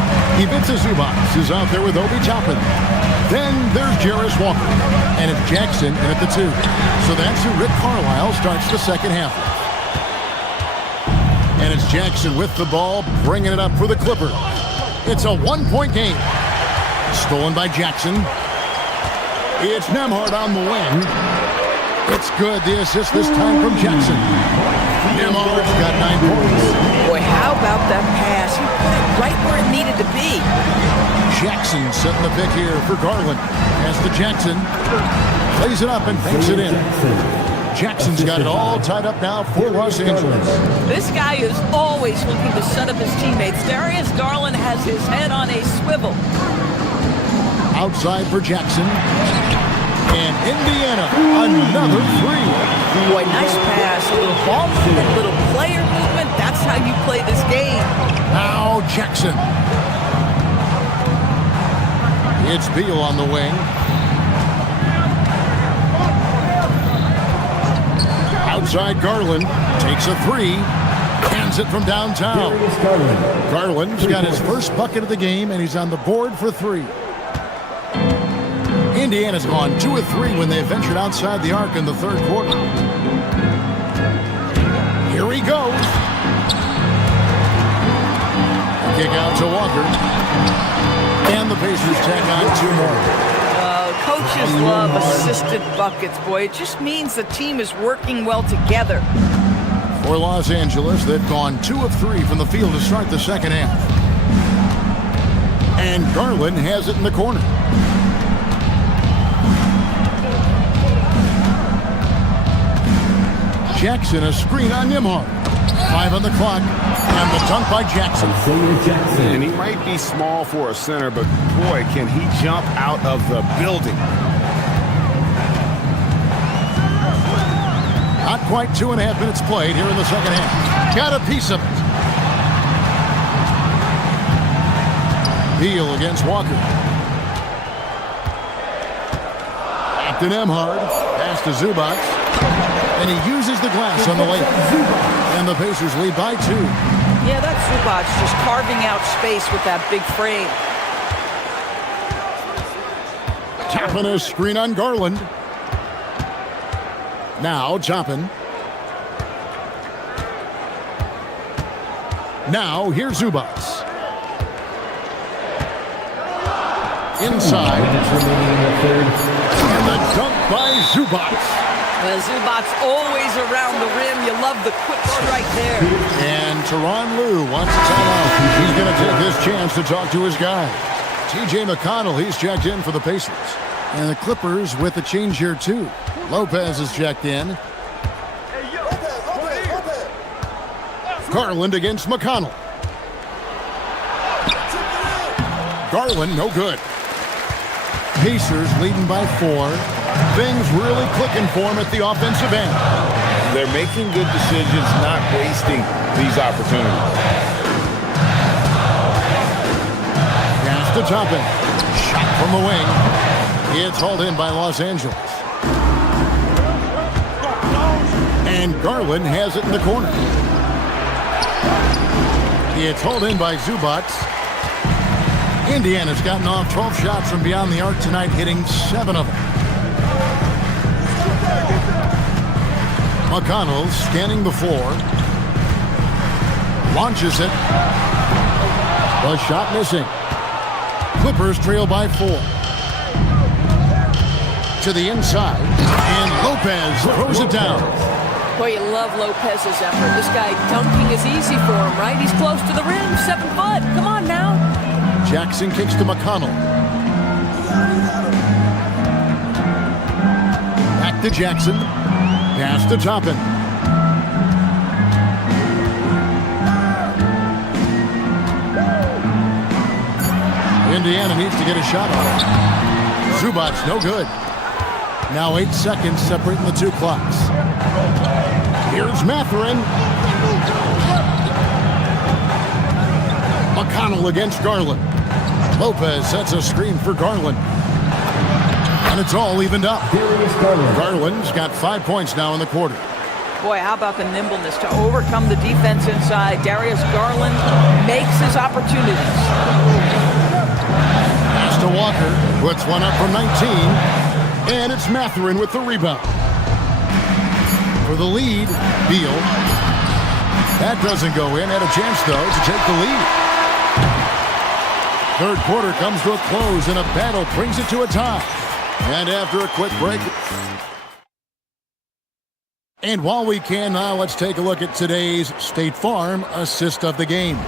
Ivica Zubac is out there with Obi Toppin. Then there's Jarris Walker. And it's Jackson in at the 2. So that's who Rick Carlisle starts the second half with. And it's Jackson with the ball, bringing it up for the Clippers. It's a 1-point game. Stolen by Jackson. It's Nembhard on the wing. It's good. The assist this time from Jackson. Nembhard's got 9 points. Boy, how about that pass? He put it right where it needed to be. Jackson setting the pick here for Garland. Pass to Jackson. Plays it up and banks it in. Jackson's got it all tied up now for Los Angeles. This guy is always looking to set up his teammates. Darius Garland has his head on a swivel. Outside for Jackson. And Indiana, another three. Boy, nice pass. A little ball movement, a little player movement. That's how you play this game. Now Jackson. It's Beal on the wing. Outside Garland. Takes a three. Hands it from downtown. Garland's got his first bucket of the game, and he's on the board for three. Indiana's gone 2 of 3 when they ventured outside the arc in the third quarter. Here he goes. Kick out to Walker. And the Pacers tack on 2 more. Coaches love assisted buckets, boy. It just means the team is working well together. For Los Angeles, they've gone 2 of 3 from the field to start the second half. And Garland has it in the corner. Jackson, a screen on Nembhard. 5 on the clock, and the dunk by Jackson. And he might be small for a center, but boy, can he jump out of the building. Not quite 2.5 minutes played here in the second half. Got a piece of it. Beal against Walker. Back to Nembhard. Pass to Zubac. And he uses the glass on the layup. And the Pacers lead by 2. Yeah, that's Zubac just carving out space with that big frame. Tapping a screen on Garland. Now Toppin. Now here's Zubac. Inside. And the dunk by Zubac. Well, Zubac's always around the rim. You love the quick strike there. And Tyronn Lue wants a timeout. He's going to take this chance to talk to his guy. T.J. McConnell, he's checked in for the Pacers. And the Clippers with a change here, too. Lopez is checked in. Garland against McConnell. Garland, no good. Pacers leading by 4. Things really clicking for him at the offensive end. They're making good decisions, not wasting these opportunities. Pass to Toppin. Shot from the wing. It's hauled in by Los Angeles. And Garland has it in the corner. It's hauled in by Zubac. Indiana's gotten off 12 shots from beyond the arc tonight, hitting 7 of them. McConnell scanning the floor. Launches it. The shot missing. Clippers trail by 4. To the inside. And Lopez throws it down. Boy, you love Lopez's effort. This guy dunking is easy for him, right? He's close to the rim, 7 foot. Come on now. Jackson kicks to McConnell. Back to Jackson. Pass to Toppin. Indiana needs to get a shot off. Zubac, no good. Now 8 seconds separating the 2 clocks. Here's Mathurin. McConnell against Garland. Lopez sets a screen for Garland. And it's all evened up. Garland's got 5 points now in the quarter. Boy, how about the nimbleness to overcome the defense inside. Darius Garland makes his opportunities. Pass to Walker. Puts one up from 19. And it's Mathurin with the rebound. For the lead, Beal. That doesn't go in. Had a chance, though, to take the lead. Third quarter comes to a close, and a battle brings it to a tie. And after a quick break. And while we can now, let's take a look at today's State Farm assist of the game.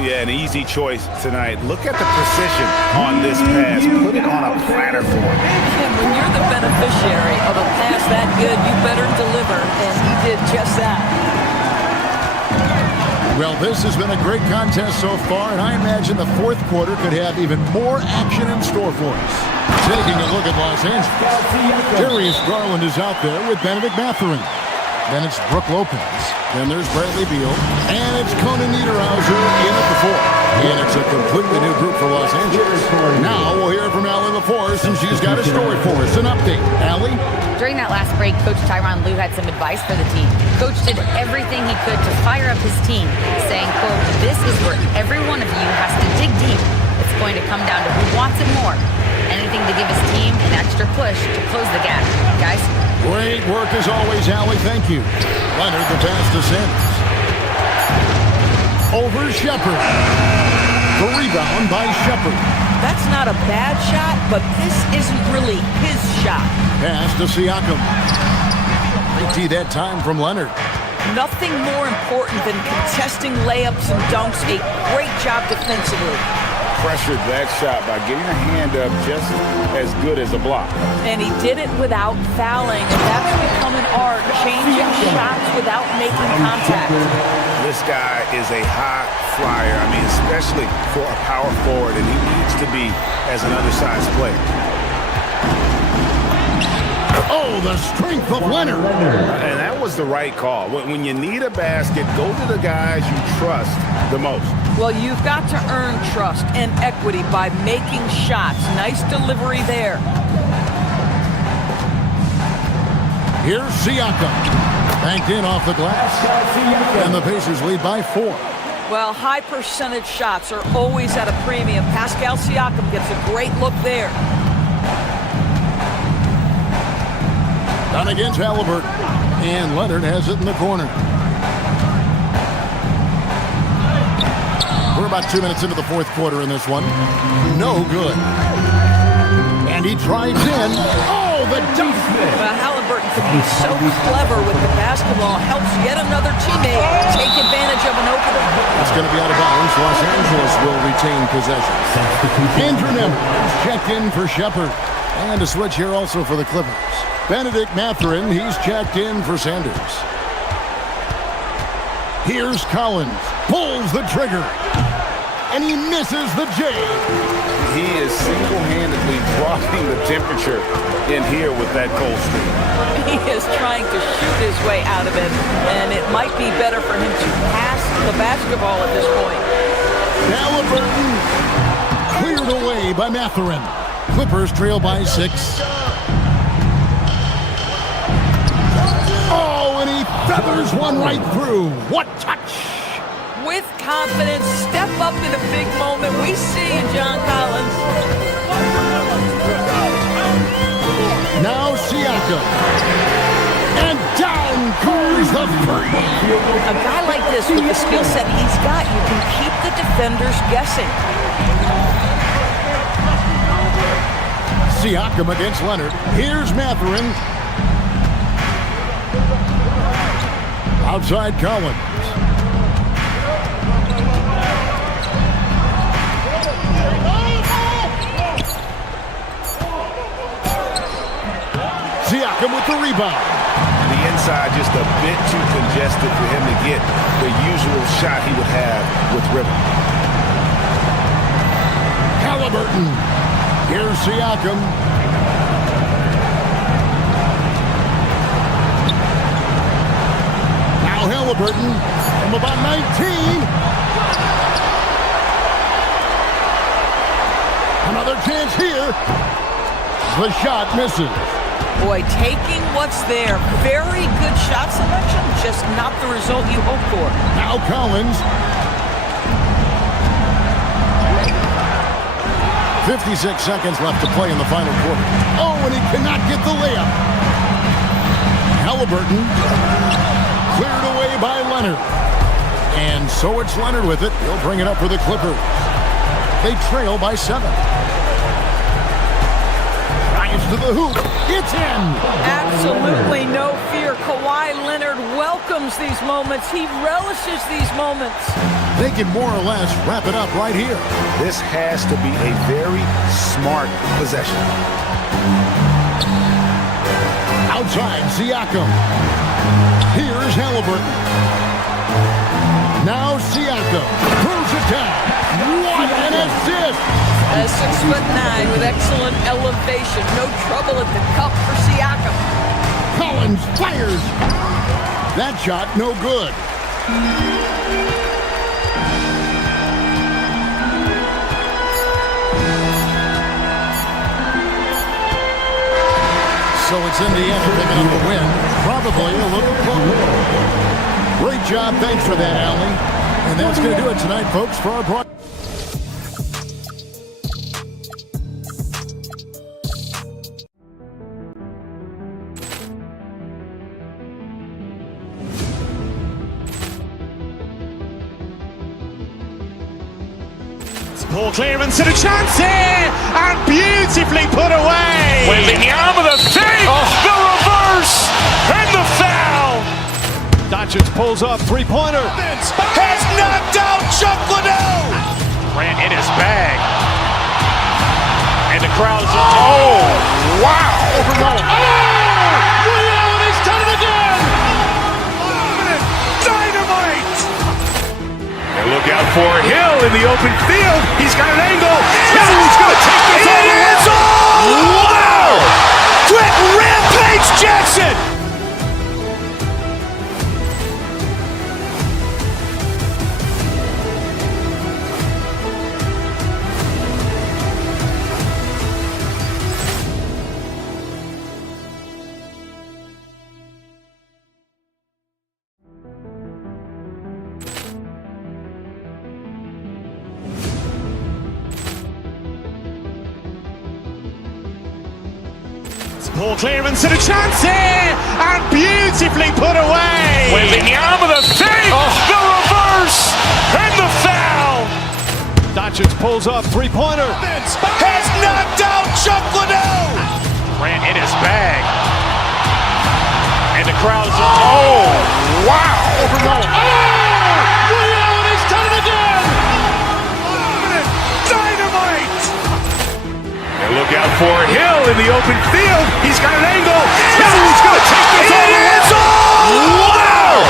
Yeah, an easy choice tonight. Look at the precision on this pass. Put it on a platter for him. And when you're the beneficiary of a pass that good, you better deliver. And he did just that. Well, this has been a great contest so far, and I imagine the fourth quarter could have even more action in store for us. Taking a look at Los Angeles, Darius Garland is out there with Benedict Mathurin. Then it's Brook Lopez. Then there's Bradley Beal. And it's Conan Niederhauser in at the 4. And it's a completely new group for Los Angeles. Now we'll hear from Allie LaForce, and she's got a story for us. An update. Allie? During that last break, Coach Tyronn Lue had some advice for the team. Coach did everything he could to fire up his team, saying, quote, "This is where every one of you has to dig deep. It's going to come down to who wants it more. Anything to give his team an extra push to close the gap. Guys?" Great work as always, Allie. Thank you. Leonard, the pass to Sanders. Over Shepard. The rebound by Shepard. That's not a bad shot, but this isn't really his shot. Pass to Siakam. Great tee that time from Leonard. Nothing more important than contesting layups and dunks. A great job defensively. Pressured that shot by getting a hand up just as good as a block. And he did it without fouling, and that's become an art, changing shots without making contact. This guy is a high flyer, I mean, especially for a power forward, and he needs to be as an undersized player. Oh, the strength of Leonard. And that was the right call. When you need a basket, go to the guys you trust the most. Well, you've got to earn trust and equity by making shots. Nice delivery there. Here's Siakam. Banked in off the glass. And the Pacers lead by 4. Well, high percentage shots are always at a premium. Pascal Siakam gets a great look there. Done against Halliburton. And Leonard has it in the corner. We're about 2 minutes into the fourth quarter in this one. No good. And he drives in. Oh, the dunk. Well, Halliburton can be so clever with the basketball. Helps yet another teammate take advantage of an opener. It's going to be out of bounds. Los Angeles will retain possession. Andrew Nemeth checked in for Shepard. And a switch here also for the Clippers. Benedict Mathurin, he's checked in for Sanders. Here's Collins. Pulls the trigger. And he misses the J. He is single-handedly dropping the temperature in here with that cold streak. He is trying to shoot his way out of it, and it might be better for him to pass the basketball at this point. Halliburton cleared away by Mathurin. Clippers trail by 6. Oh, and he feathers one right through. What touch! With confidence, step up in a big moment. We see you, John Collins. Now Siakam. And down goes the three. A guy like this, with the skill set he's got, you can keep the defenders guessing. Siakam against Leonard. Here's Mathurin. Outside Collins. Siakam with the rebound. The inside just a bit too congested for him to get the usual shot he would have with rhythm. Halliburton. Here's Siakam. Now Halliburton from about 19. Another chance here. The shot misses. Boy, taking what's there. Very good shot selection, just not the result you hope for. Now Collins. 56 seconds left to play in the final quarter. Oh, and he cannot get the layup. Halliburton cleared away by Leonard. And so it's Leonard with it. He'll bring it up for the Clippers. They trail by 7. To the hoop. It's in. Absolutely no fear. Kawhi Leonard welcomes these moments. He relishes these moments. They can more or less wrap it up right here. This has to be a very smart possession. Outside, Siakam. Here's Halliburton. Now Siakam throws it down. What an assist! 6'9" with excellent elevation. No trouble at the cup for Siakam. Collins fires. That shot no good. So it's Indiana picking up a win. Probably a little close. Great job. Thanks for that, Allie. And that's going to do it tonight, folks, for our broadcast. Poor clearance and a chance here, and beautifully put away. Wembanyama with a save, the reverse, and the foul. Doncic pulls up, three-pointer. Has knocked out Chuck Liddell. Grant in his bag, and the crowd is wow! He's done it again. Dynamite. And look out for Hill in the open field. He's got an angle. He's going to take this all the way. Wow! Quick rampage Jackson. Poor clearance and a chance here, and beautifully put away. Wembanyama with a save, the reverse, and the foul. Doncic pulls up, three-pointer. Has knocked out Chuck Liddell. Grant in his bag, and the crowd is wow! He's done it again. Dynamite. And look out for Hill in the open field. He's got an angle. He's going to take this all the way. Wow!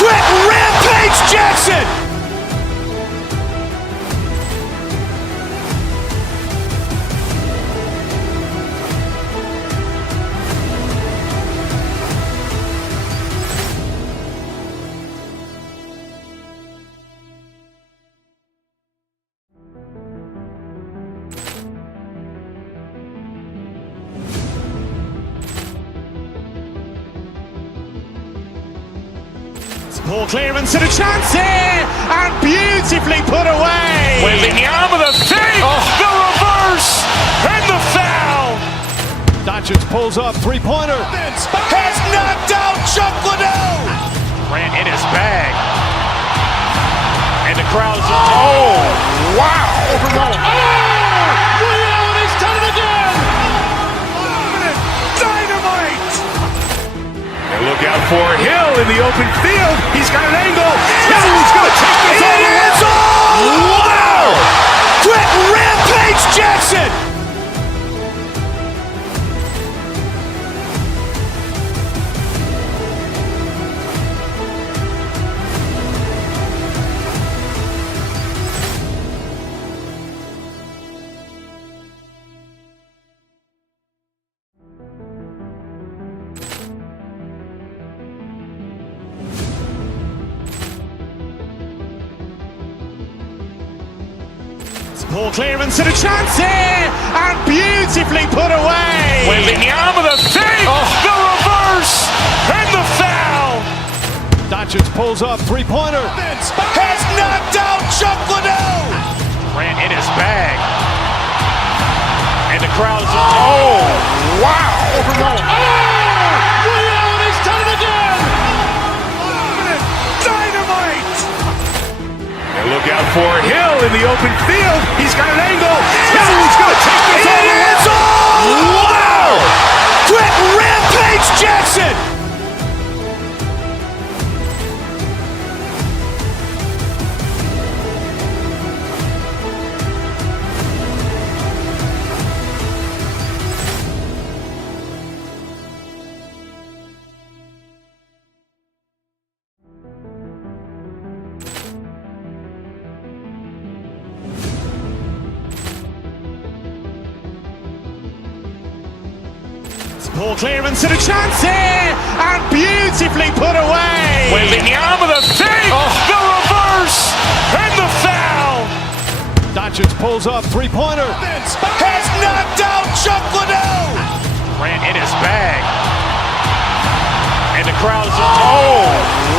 Quick rampage Jackson. Poor clearance and a chance here, and beautifully put away. Wembanyama with a save, the reverse, and the foul. Doncic pulls up, three-pointer. Has knocked out Chuck Liddell. Grant in his bag, and the crowd is wow! He's done it again. Dynamite. And look out for Hill in the open field. He's got an angle. He's going to take this all the way. Wow! Quick rampage Jackson. Poor clearance and a chance here, and beautifully put away. Wembanyama with a save, the reverse, and the foul. Doncic pulls up, three-pointer. Has knocked out Chuck Liddell. Grant in his bag, and the crowd is wow! He's done it again. Dynamite. And look out for Hill in the open field. He's got an angle. He's going to take this all the way. Wow! Quick rampage Jackson. Poor clearance and a chance here, and beautifully put away. Wembanyama the fake, the reverse, and the foul. Doncic pulls up, three-pointer. Has knocked out Chuck Liddell. Ran in his bag. And the crowd is... Oh,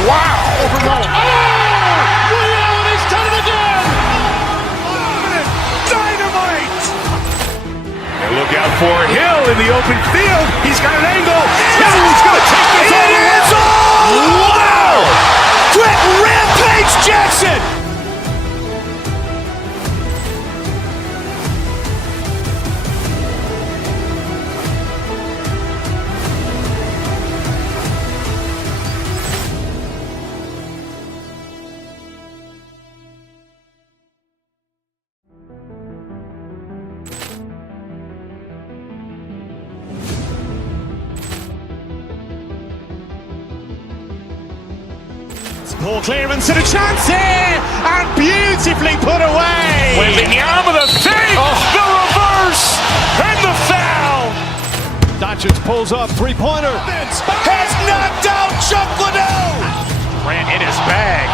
wow. Liddell, he's done it again. Dynamite. And look out for Hill in the open field. He's got an angle. Hill's going to take this all the way. Wow. Quick rampage Jackson. Poor clearance and a chance here, and beautifully put away. Wembanyama the fake, the reverse, and the foul. Doncic pulls up, three-pointer. Has knocked out Chuck Liddell. Ran in his bag.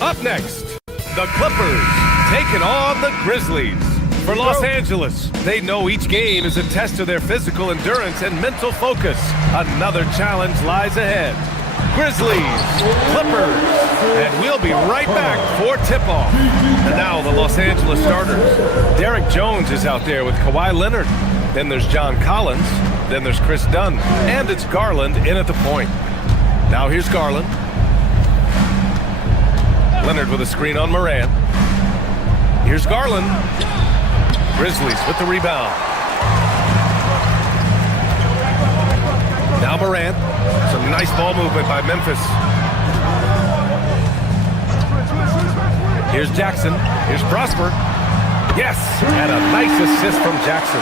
Up next, the Clippers taking on the Grizzlies. For Los Angeles, they know each game is a test of their physical endurance and mental focus. Another challenge lies ahead. Grizzlies, Clippers, and we'll be right back for tip-off. And now the Los Angeles starters. Derek Jones is out there with Kawhi Leonard. Then there's John Collins. Then there's Chris Dunn. And it's Garland in at the point. Now here's Garland. Leonard with a screen on Moran. Here's Garland. Grizzlies with the rebound. Now Moran. Some nice ball movement by Memphis. Here's Jackson. Here's Prosper. Yes, and a nice assist from Jackson.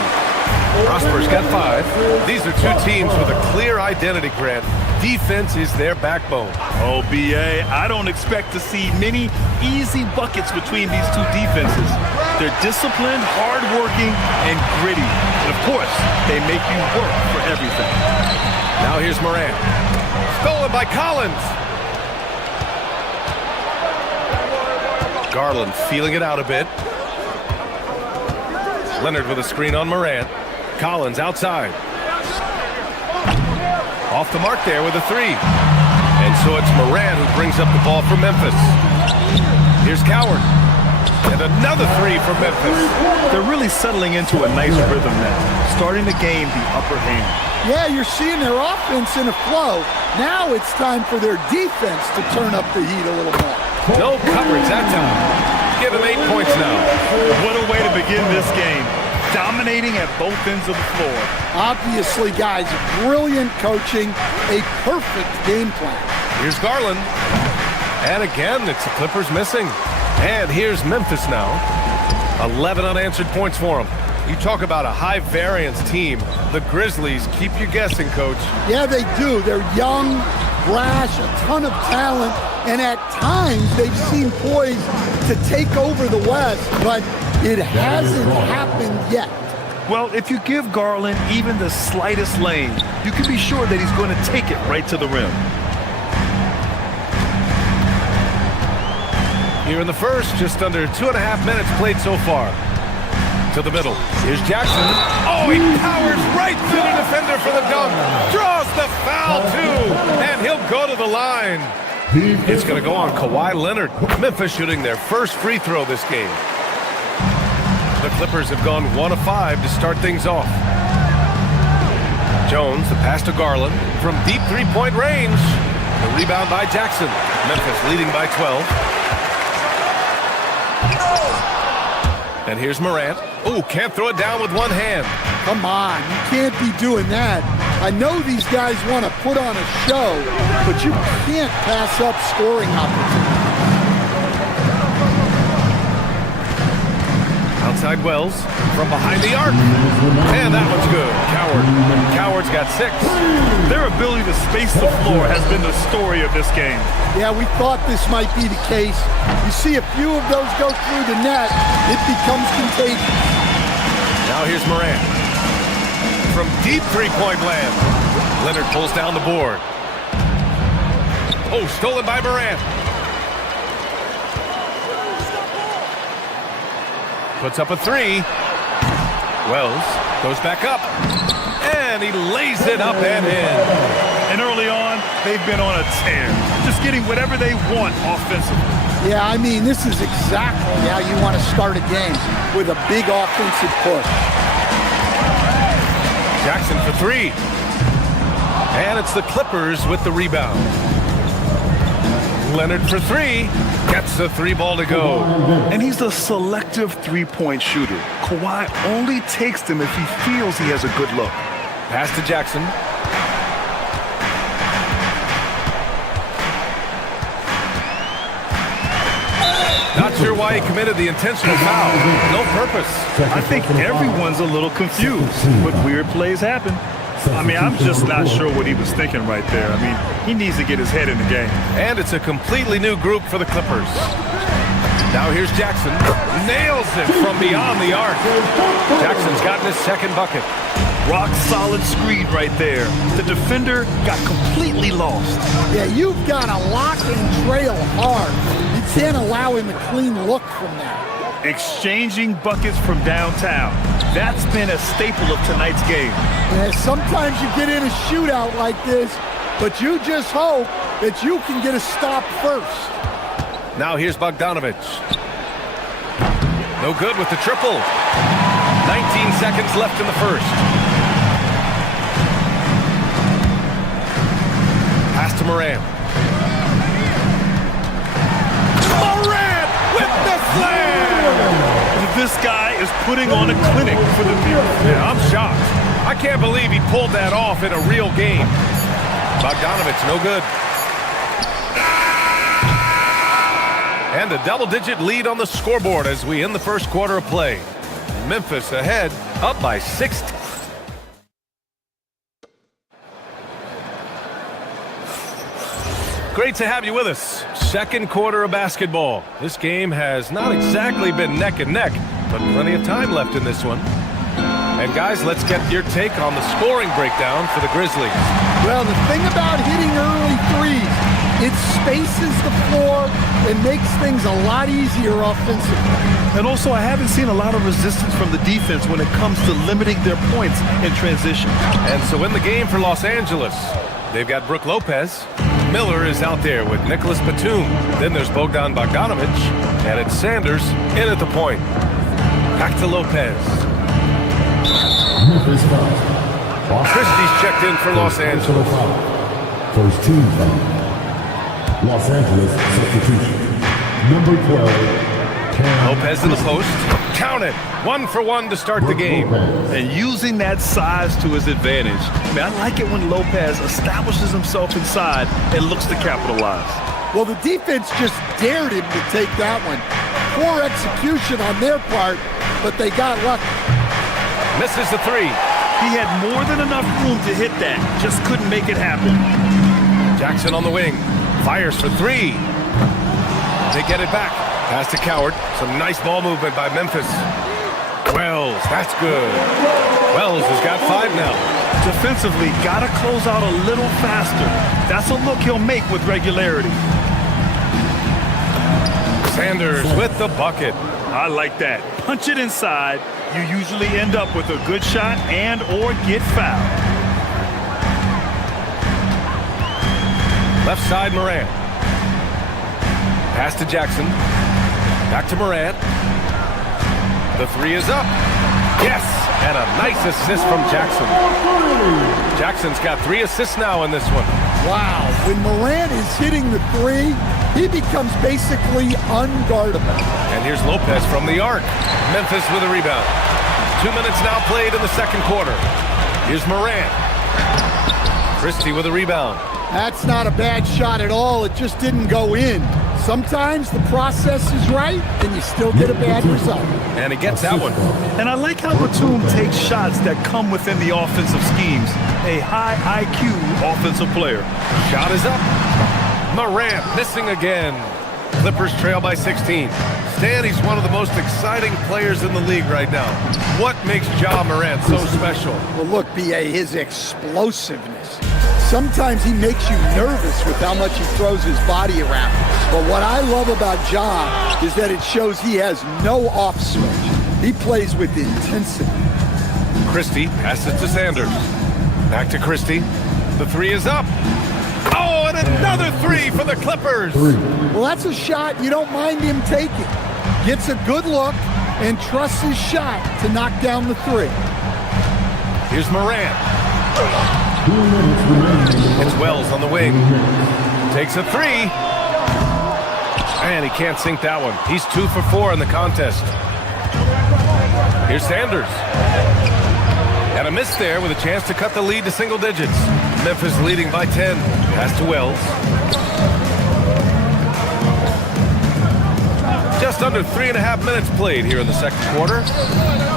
Prosper's got 5. These are two teams with a clear identity, Grant. Defense is their backbone. Oh, B.A., I don't expect to see many easy buckets between these two defenses. They're disciplined, hardworking, and gritty. And, of course, they make you work for everything. Now here's Moran. Stolen by Collins. Garland feeling it out a bit. Leonard with a screen on Moran. Collins outside. Off the mark there with a 3. And so it's Moran who brings up the ball for Memphis. Here's Coward. And another 3 for Memphis. They're really settling into a nice rhythm now, starting to gain the upper hand. Yeah, you're seeing their offense in a flow. Now it's time for their defense to turn up the heat a little more. No coverage that time. Give him 8 points now. What a way to begin this game. Dominating at both ends of the floor. Obviously, guys, brilliant coaching, a perfect game plan. Here's Garland. And again, it's the Clippers missing. And here's Memphis now. 11 unanswered points for them. You talk about a high-variance team. The Grizzlies keep you guessing, Coach. Yeah, they do. They're young, brash, a ton of talent, and at times they've seemed poised to take over the West, but it hasn't happened yet. Well, if you give Garland even the slightest lane, you can be sure that he's going to take it right to the rim. Here in the first, just under 2.5 minutes played so far. To the middle. Here's Jackson. Oh, he powers right through the defender for the dunk. Draws the foul, too. And he'll go to the line. It's going to go on Kawhi Leonard. Memphis shooting their first free throw this game. The Clippers have gone 1 of 5 to start things off. Jones, the pass to Garland from deep three-point range. The rebound by Jackson. Memphis leading by 12. And here's Morant. Oh, can't throw it down with one hand. Come on, you can't be doing that. I know these guys want to put on a show, but you can't pass up scoring opportunities. side Wells from behind the arc. And that one's good. Coward's got 6. Their ability to space the floor has been the story of this game. Yeah, we thought this might be the case. You see a few of those go through the net, it becomes contagious. Now here's Morant. From deep three-point land. Leonard pulls down the board. Oh, stolen by Morant. Puts up a 3. Wells goes back up. And he lays it up and in. And early on, they've been on a tear. Just getting whatever they want offensively. Yeah, I mean, this is exactly how you want to start a game, with a big offensive push. Jackson for 3. And it's the Clippers with the rebound. Leonard for 3. Gets the 3 ball to go. And he's a selective three-point shooter. Kawhi only takes them if he feels he has a good look. Pass to Jackson. Not sure why he committed the intentional foul. No purpose. I think everyone's a little confused, but weird plays happen. I mean, I'm just not sure what he was thinking right there. I mean, he needs to get his head in the game. And it's a completely new group for the Clippers. Now here's Jackson. Nails it from beyond the arc. Jackson's gotten his second bucket. Rock solid screen right there. The defender got completely lost. Yeah, you've got to lock and trail hard. You can't allow him a clean look from that. Exchanging buckets from downtown. That's been a staple of tonight's game. Yeah, sometimes you get in a shootout like this, but you just hope that you can get a stop first. Now here's Bogdanovic. No good with the triple. 19 seconds left in the first. Pass to Morant. Morant with the slam! This guy is putting on a clinic for the people. Yeah, I'm shocked. I can't believe he pulled that off in a real game. Bogdanovic, no good. And a double-digit lead on the scoreboard as we end the first quarter of play. Memphis ahead, up by 16. Great to have you with us. Second quarter of basketball. This game has not exactly been neck and neck, but plenty of time left in this one. And guys, let's get your take on the scoring breakdown for the Grizzlies. Well, the thing about hitting early threes, it spaces the floor and makes things a lot easier offensively. And also, I haven't seen a lot of resistance from the defense when it comes to limiting their points in transition. And so in the game for Los Angeles, they've got Brook Lopez. Miller is out there with Nicholas Batum. Then there's Bogdan Bogdanovic. And it's Sanders in at the point. Back to Lopez. Christie's checked in for Los Angeles. First team foul. Los Angeles substitution. Number 12. Lopez in the post. Count it. 1 for 1 to start the game. And using that size to his advantage. I mean, I like it when Lopez establishes himself inside and looks to capitalize. Well, the defense just dared him to take that one. Poor execution on their part, but they got lucky. Misses the 3. He had more than enough room to hit that. Just couldn't make it happen. Jackson on the wing. Fires for 3. They get it back. Pass to Coward. Some nice ball movement by Memphis. Wells, that's good. Wells has got 5 now. Defensively, got to close out a little faster. That's a look he'll make with regularity. Sanders with the bucket. I like that. Punch it inside. You usually end up with a good shot and or get fouled. Left side, Morant. Pass to Jackson. Back to Morant. The 3 is up. Yes! And a nice assist from Jackson. Jackson's got 3 assists now in this one. Wow. When Morant is hitting the 3, he becomes basically unguardable. And here's Lopez from the arc. Memphis with a rebound. 2 minutes now played in the second quarter. Here's Morant. Christie with a rebound. That's not a bad shot at all. It just didn't go in. Sometimes the process is right, and you still get a bad result. And he gets that one. And I like how Batum takes shots that come within the offensive schemes. A high IQ offensive player. Shot is up. Morant missing again. Clippers trail by 16. Stan, he's one of the most exciting players in the league right now. What makes Ja Morant so special? Well, look, B.A., his explosiveness. Sometimes he makes you nervous with how much he throws his body around. But what I love about Ja is that it shows he has no off switch. He plays with intensity. Christie passes to Sanders. Back to Christie. The three is up. Oh, and another three for the Clippers. Well, that's a shot you don't mind him taking. Gets a good look and trusts his shot to knock down the three. Here's Morant. It's Wells on the wing. Takes a three. And he can't sink that one. He's 2 for 4 in the contest. Here's Sanders. And a miss there with a chance to cut the lead to single digits. Memphis leading by 10. Pass to Wells. Just under 3.5 minutes played here in the second quarter.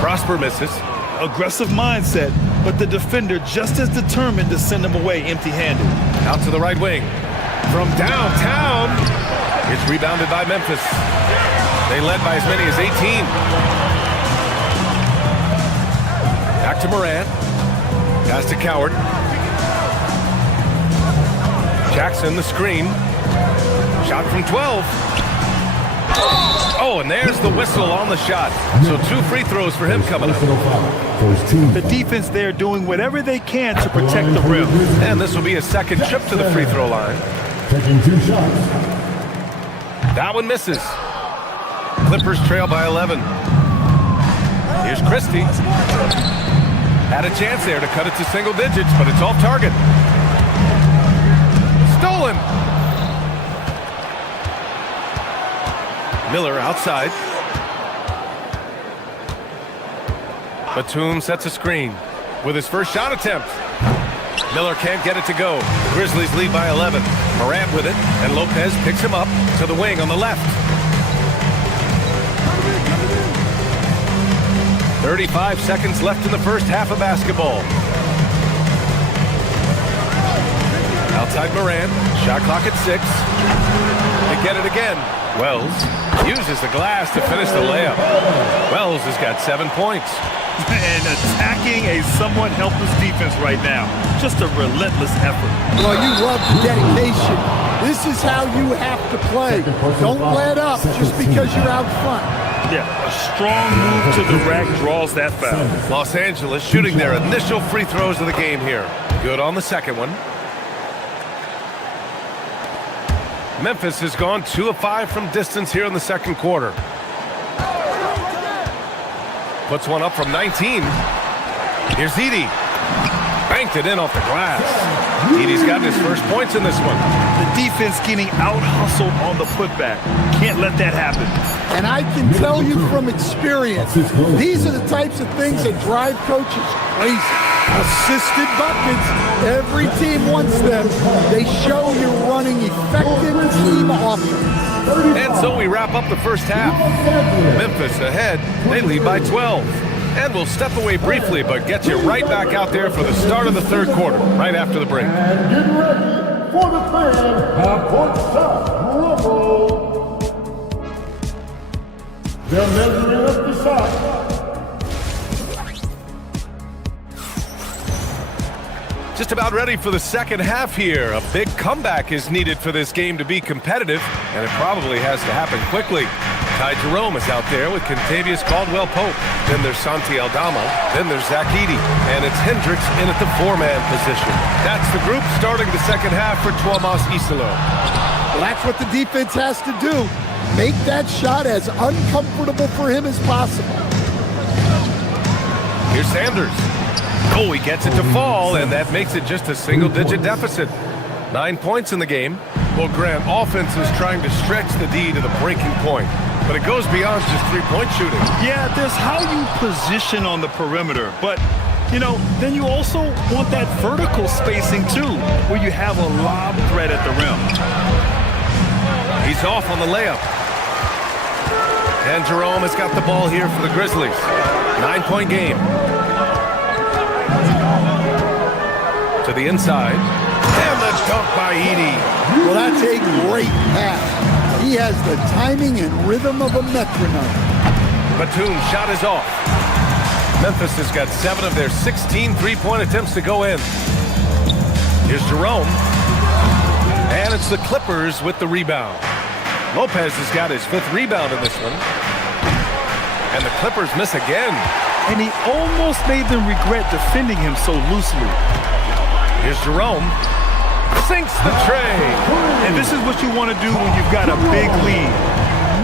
Prosper misses. Aggressive mindset, but the defender just as determined to send him away empty-handed. Out to the right wing. From downtown. It's rebounded by Memphis. They led by as many as 18. Back to Morant. Pass to Coward. Jackson the screen. Shot from 12. Oh, and there's the whistle on the shot. So 2 free throws for him coming up. The defense there doing whatever they can to protect the rim. And this will be a second trip to the free throw line. Taking 2 shots. That one misses. Clippers trail by 11. Here's Christie. Had a chance there to cut it to single digits, but it's off target. Stolen. Miller outside. Batum sets a screen with his first shot attempt. Miller can't get it to go. The Grizzlies lead by 11. Morant with it, and Lopez picks him up to the wing on the left. 35 seconds left in the first half of basketball. Outside Morant, shot clock at 6. They get it again. Wells uses the glass to finish the layup. Wells has got 7 points. And attacking a somewhat helpless defense right now. Just a relentless effort. Well, you love the dedication. This is how you have to play. Don't let up just because you're out front. Yeah, a strong move to the rack draws that foul. Los Angeles shooting their initial free throws of the game here. Good on the second one. Memphis has gone 2 of 5 from distance here in the second quarter. Puts one up from 19. Here's Edey. Banked it in off the glass. Edey's gotten his first points in this one. The defense getting out-hustled on the putback. Can't let that happen. And I can tell you from experience, these are the types of things that drive coaches crazy. Assisted buckets. Every team wants them. They show you're running effective team offense. And so we wrap up the first half. Memphis ahead. They lead by 12. And we'll step away briefly, but get you right back out there for the start of the third quarter, right after the break. And get ready for the fan half-court shot rumble. They're measuring up the shot. Just about ready for the second half here. A big comeback is needed for this game to be competitive, and it probably has to happen quickly. Ty Jerome is out there with Contavious Caldwell-Pope. Then there's Santi Aldama. Then there's Zach Edey. And it's Hendricks in at the 4-man position. That's the group starting the second half for Tuomas Isalo. Well, that's what the defense has to do. Make that shot as uncomfortable for him as possible. Here's Sanders. Oh, he gets it to fall, and that makes it just a single-digit deficit. 9 points in the game. Well, Grant, offense is trying to stretch the D to the breaking point, but it goes beyond just three-point shooting. Yeah, there's how you position on the perimeter, but, you know, then you also want that vertical spacing, too, where you have a lob threat at the rim. He's off on the layup. And Jerome has got the ball here for the Grizzlies. 9-point game. To the inside. And the dunk by Edey. Well, that's a great pass. He has the timing and rhythm of a metronome. Batum's shot is off. Memphis has got 7 of their 16 three-point attempts to go in. Here's Jerome. And it's the Clippers with the rebound. Lopez has got his 5th rebound in this one. And the Clippers miss again. And he almost made them regret defending him so loosely. Here's Jerome. Sinks the tray. And this is what you want to do when you've got a big lead.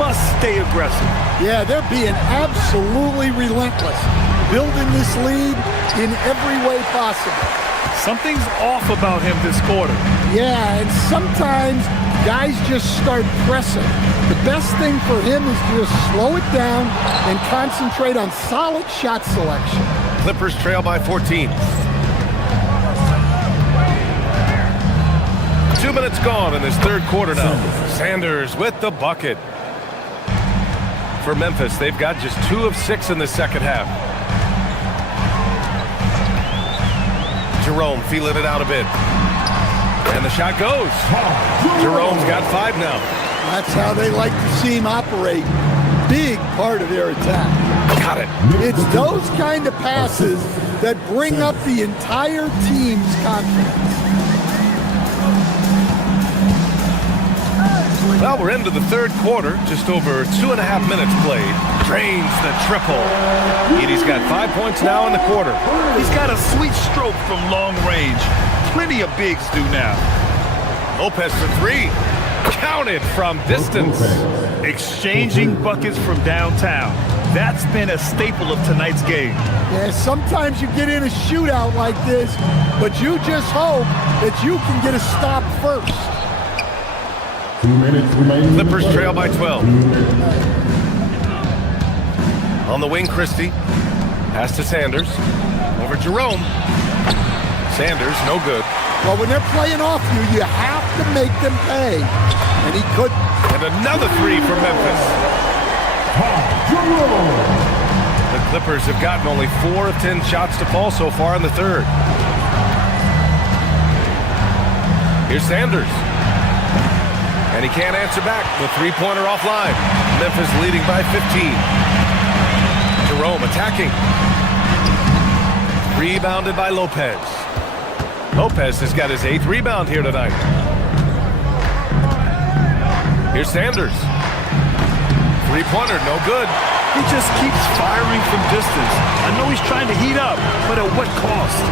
Must stay aggressive. Yeah, they're being absolutely relentless. Building this lead in every way possible. Something's off about him this quarter. Yeah, and sometimes guys just start pressing. The best thing for him is to just slow it down and concentrate on solid shot selection. Clippers trail by 14. 2 minutes gone in this third quarter now. Sanders with the bucket. For Memphis, they've got just 2 of 6 in the second half. Jerome feeling it out a bit. And the shot goes. Jerome's got 5 now. That's how they like to see him operate. Big part of their attack. Got it. It's those kind of passes that bring up the entire team's confidence. Well, we're into the third quarter. Just over 2.5 minutes played. Drains the triple. Edey's got 5 points now in the quarter. He's got a sweet stroke from long range. Plenty of bigs do now. Lopez for 3. Counted from distance. Exchanging buckets from downtown. That's been a staple of tonight's game. Yeah, sometimes you get in a shootout like this, but you just hope that you can get a stop first. 2 minutes remaining. Clippers trail by 12. On the wing, Christie. Pass to Sanders. Over Jerome. Sanders, no good. Well, when they're playing off you, you have to make them pay. And he couldn't. And another 3 for Memphis. The Clippers have gotten only 4 of 10 shots to fall so far in the third. Here's Sanders. And he can't answer back. The three-pointer offline. Memphis leading by 15. Jerome attacking. Rebounded by Lopez. Lopez has got his 8th rebound here tonight. Here's Sanders. Three-pointer, no good. He just keeps firing from distance. I know he's trying to heat up, but at what cost?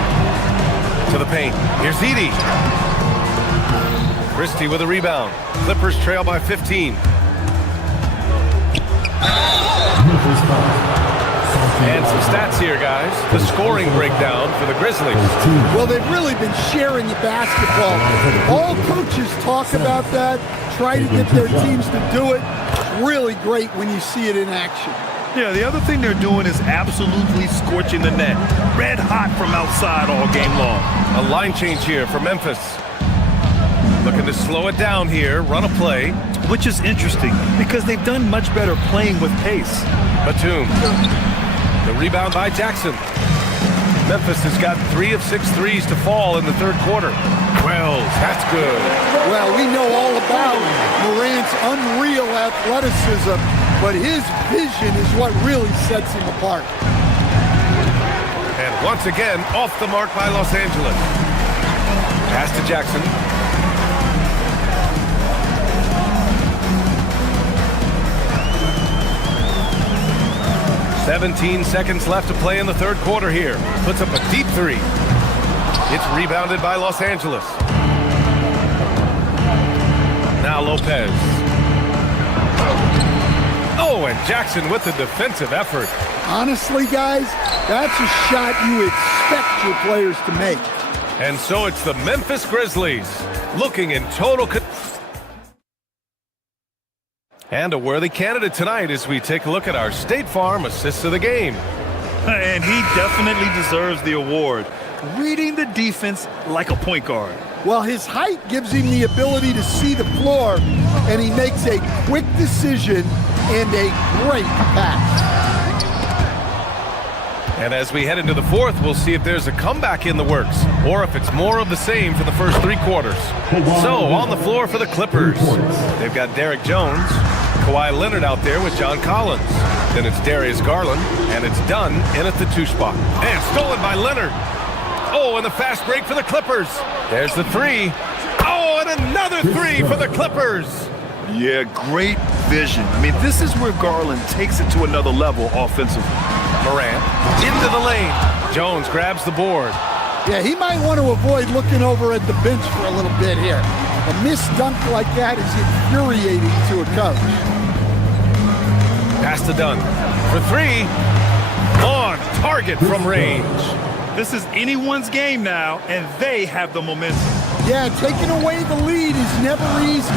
To the paint. Here's Edey. Christie with a rebound. Clippers trail by 15. And some stats here, guys. The scoring breakdown for the Grizzlies. Well, they've really been sharing the basketball. All coaches talk about that, try to get their teams to do it. It's really great when you see it in action. Yeah, the other thing they're doing is absolutely scorching the net. Red hot from outside all game long. A line change here for Memphis. Looking to slow it down here, run a play. Which is interesting because they've done much better playing with pace. Batum. The rebound by Jackson. Memphis has got 3 of 6 threes to fall in the third quarter. Wells, that's good. Well, we know all about Morant's unreal athleticism, but his vision is what really sets him apart. And once again, off the mark by Los Angeles. Pass to Jackson. "17 seconds left to play in the third quarter here. Puts up a deep 3. It's rebounded by Los Angeles. Now Lopez. Oh, and Jackson with the defensive effort. Honestly, guys, that's a shot you expect your players to make. And so it's the Memphis Grizzlies looking in total and a worthy candidate tonight as we take a look at our State Farm Assist of the Game. And he definitely deserves the award. Reading the defense like a point guard. Well, his height gives him the ability to see the floor, and he makes a quick decision and a great pass. And as we head into the fourth, we'll see if there's a comeback in the works or if it's more of the same for the first 3 quarters. So on the floor for the Clippers, they've got Derek Jones, Kawhi Leonard out there with John Collins. Then it's Darius Garland, and it's Dunn in at the 2 spot. And stolen by Leonard. Oh, and the fast break for the Clippers. There's the 3. Oh, and another 3 for the Clippers. Yeah, great vision. I mean, this is where Garland takes it to another level offensively. Morant into the lane. Jones grabs the board. Yeah, he might want to avoid looking over at the bench for a little bit here. A missed dunk like that is infuriating to a coach. Pass to Dunn for 3. On target from range. This is anyone's game now, and they have the momentum. Yeah, taking away the lead is never easy,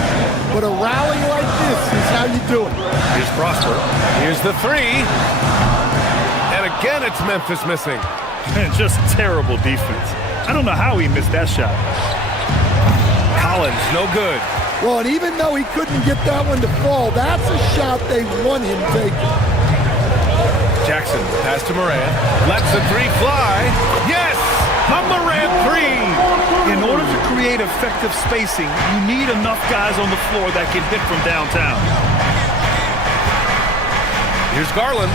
but a rally like this is how you do it. Here's Prosper. Here's the 3. And again, it's Memphis missing. And just terrible defense. I don't know how he missed that shot. Collins, no good. Well, and even though he couldn't get that one to fall, that's a shot they want him taking. Jackson, pass to Morant. Lets the 3 fly. Yes! A Morant 3! In order to create effective spacing, you need enough guys on the floor that can hit from downtown. Here's Garland.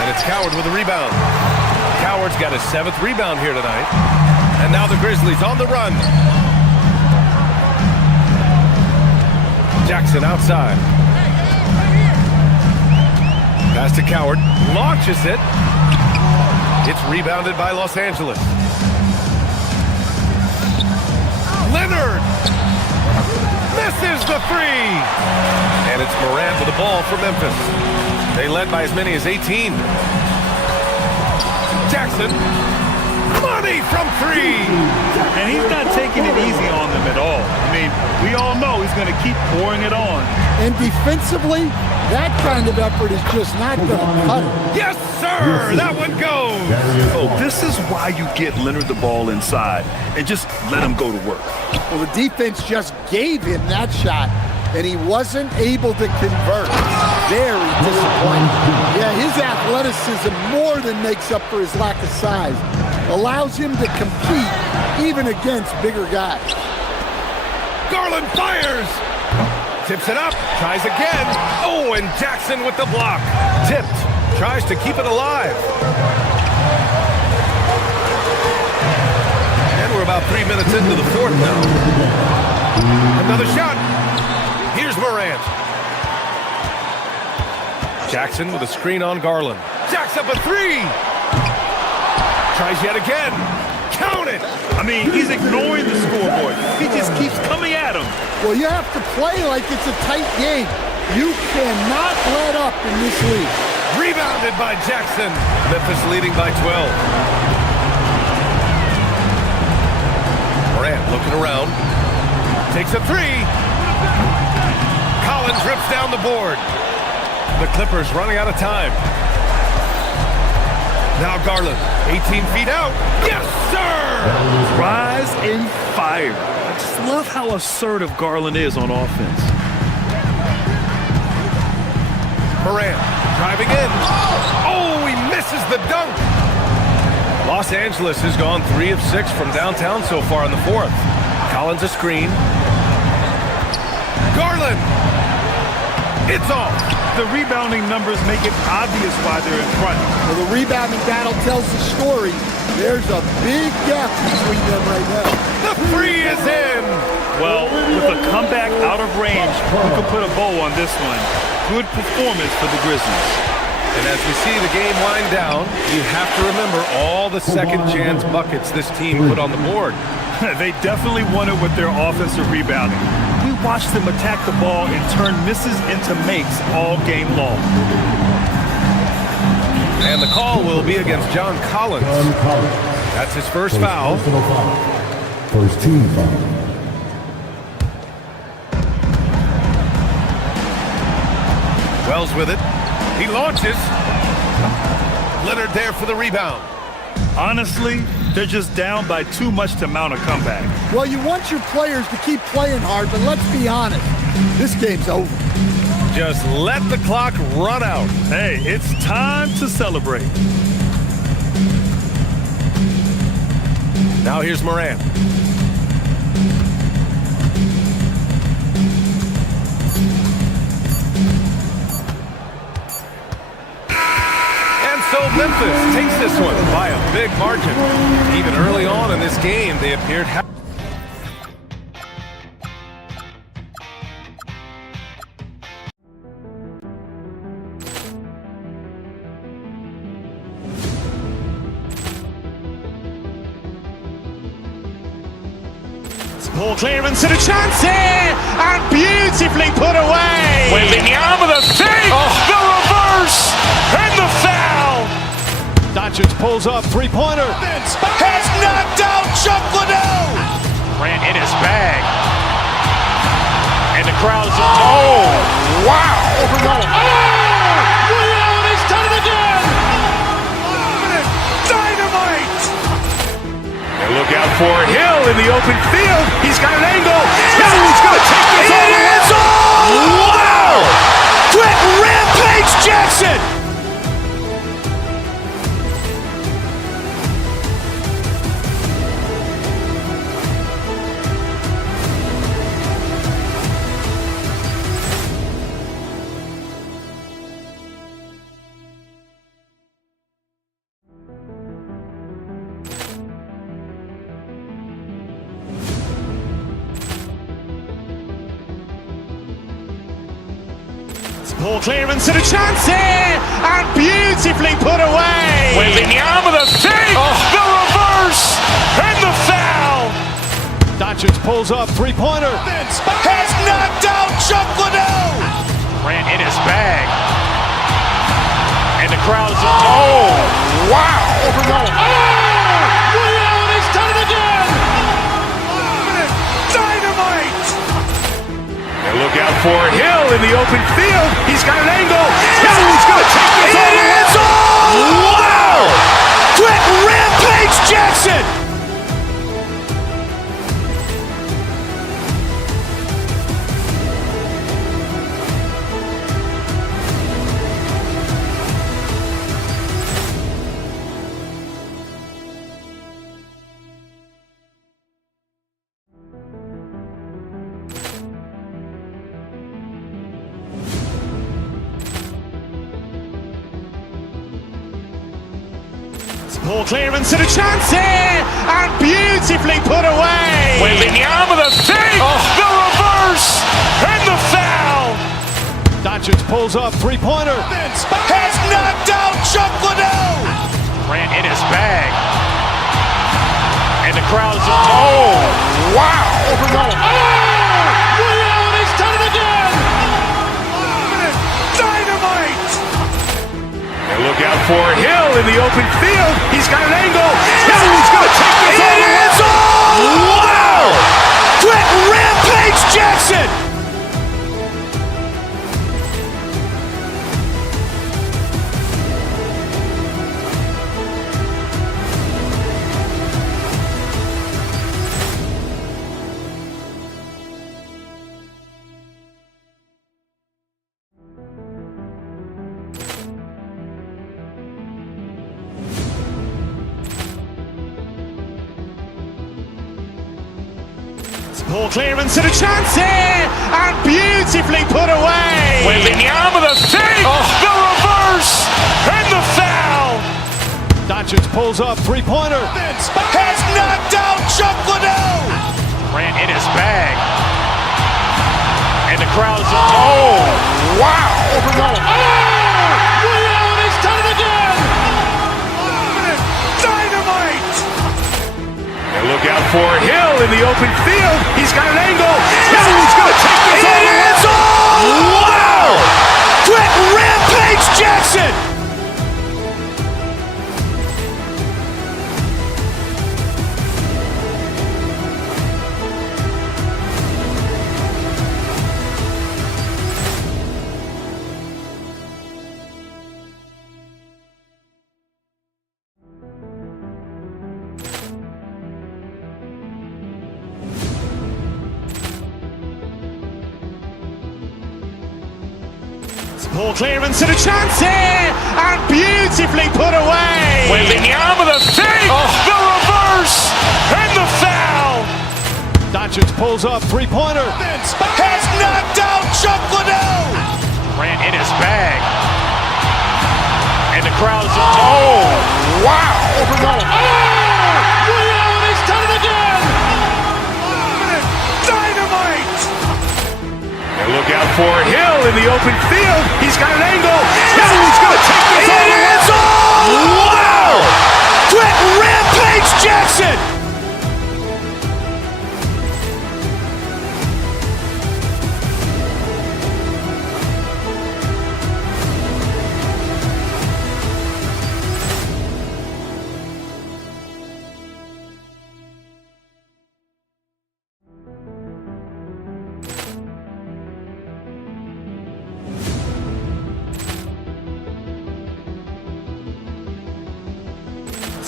And it's Coward with a rebound. Coward's got his 7th rebound here tonight. And now the Grizzlies on the run. Jackson outside. Pass to Coward. Launches it. It's rebounded by Los Angeles. Leonard misses the 3. And it's Morant with the ball for Memphis. They led by as many as 18. Jackson. Money from 3. And he's not taking it easy on them at all. I mean, we all know he's going to keep pouring it on. And defensively, that kind of effort is just not going to cut it. Yes, sir! That one goes! Oh, this is why you get Leonard the ball inside and just let him go to work. Well, the defense just gave him that shot, and he wasn't able to convert. Very disappointing. Yeah, his athleticism more than makes up for his lack of size. Allows him to compete even against bigger guys. Garland fires! Tips it up, tries again. Oh, and Jackson with the block. Tipped, tries to keep it alive. And we're about 3 minutes into the fourth now. Another shot. Here's Morant. Jackson with a screen on Garland. Jacks up a 3. Tries yet again. Count it! I mean, he's ignoring the scoreboard. He just keeps coming at him. Well, you have to play like it's a tight game. You cannot let up in this league. Rebounded by Jackson. Memphis leading by 12. Morant looking around. Takes a 3. Collins rips down the board. The Clippers running out of time. Now Garland, 18 feet out. Yes, sir! Rise and fire. I just love how assertive Garland is on offense. Morant driving in. Oh, he misses the dunk. Los Angeles has gone 3 of 6 from downtown so far in the fourth. Collins a screen. Garland. It's off. The rebounding numbers make it obvious why they're in front. Well, the rebounding battle tells the story. There's a big gap between them right now. The 3 is in. Well, with a comeback out of range, we can put a bow on this one. Good performance for the Grizzlies. And as we see the game wind down, you have to remember all the second chance buckets this team put on the board. They definitely won it with their offensive rebounding. We watched them attack the ball and turn misses into makes all game long. And the call will be against John Collins. That's his first foul. First team foul. Wells with it. He launches. Leonard there for the rebound. Honestly, they're just down by too much to mount a comeback. Well, you want your players to keep playing hard, but let's be honest, this game's over. Just let the clock run out. Hey, it's time to celebrate. Now here's Morant. And so Memphis takes this one by a big margin. Even early on in this game, they appeared Ball clearance and a chance here, and beautifully put away. Wembanyama the fake, the reverse, and the foul. Doncic pulls up, three-pointer. Has knocked out Chuck Liddell. Ran in his bag, and the crowd is wow! Liddell, he's done it again. Dynamite. And look out for Hill in the open field. He's got an angle. He's going to take this all the way. Wow! Quick Rampage Jackson. Ball clearance and a chance here, and beautifully put away. Wembanyama the fake, the reverse, and the foul. Doncic pulls up, three-pointer. Has knocked out Chuck Liddell. Ran in his bag, and the crowd is wow! Liddell, he's done it again. Dynamite. And look out for Hill in the open field. He's got an angle. He's going to take this all the way. Wow! Quick Rampage Jackson. Ball clearance and a chance here, and beautifully put away. Wembanyama the fake, the reverse, and the foul. Doncic pulls up, three-pointer. Has knocked out Chuck Liddell. Ran in his bag, and the crowd is wow! Liddell, he's done it again. Dynamite. And look out for Hill in the open field. He's got an angle. He's going to take this all the way. Wow! Quick Rampage Jackson. Ball clearance and a chance here, and beautifully put away. Wembanyama the fake, the reverse, and the foul. Doncic pulls up, three-pointer. Has knocked out Chuck Liddell. Ran in his bag, and the crowd is wow! Liddell, he's done it again. Dynamite. And look out for Hill in the open field. He's got an angle. He's going to take this all the way. Wow! Quick Rampage Jackson. Poor clearance and a chance here, and beautifully put away. Wembanyama the fake, the reverse, and the foul. Doncic pulls up, three-pointer. Has knocked out Chuck Liddell. Ran in his bag. And the crowd is, oh, wow. He's done it again. Dynamite. And look out for Hill in the open field. He's got an angle. Hill's going to take this all the way. Wow. Quick rampage Jackson.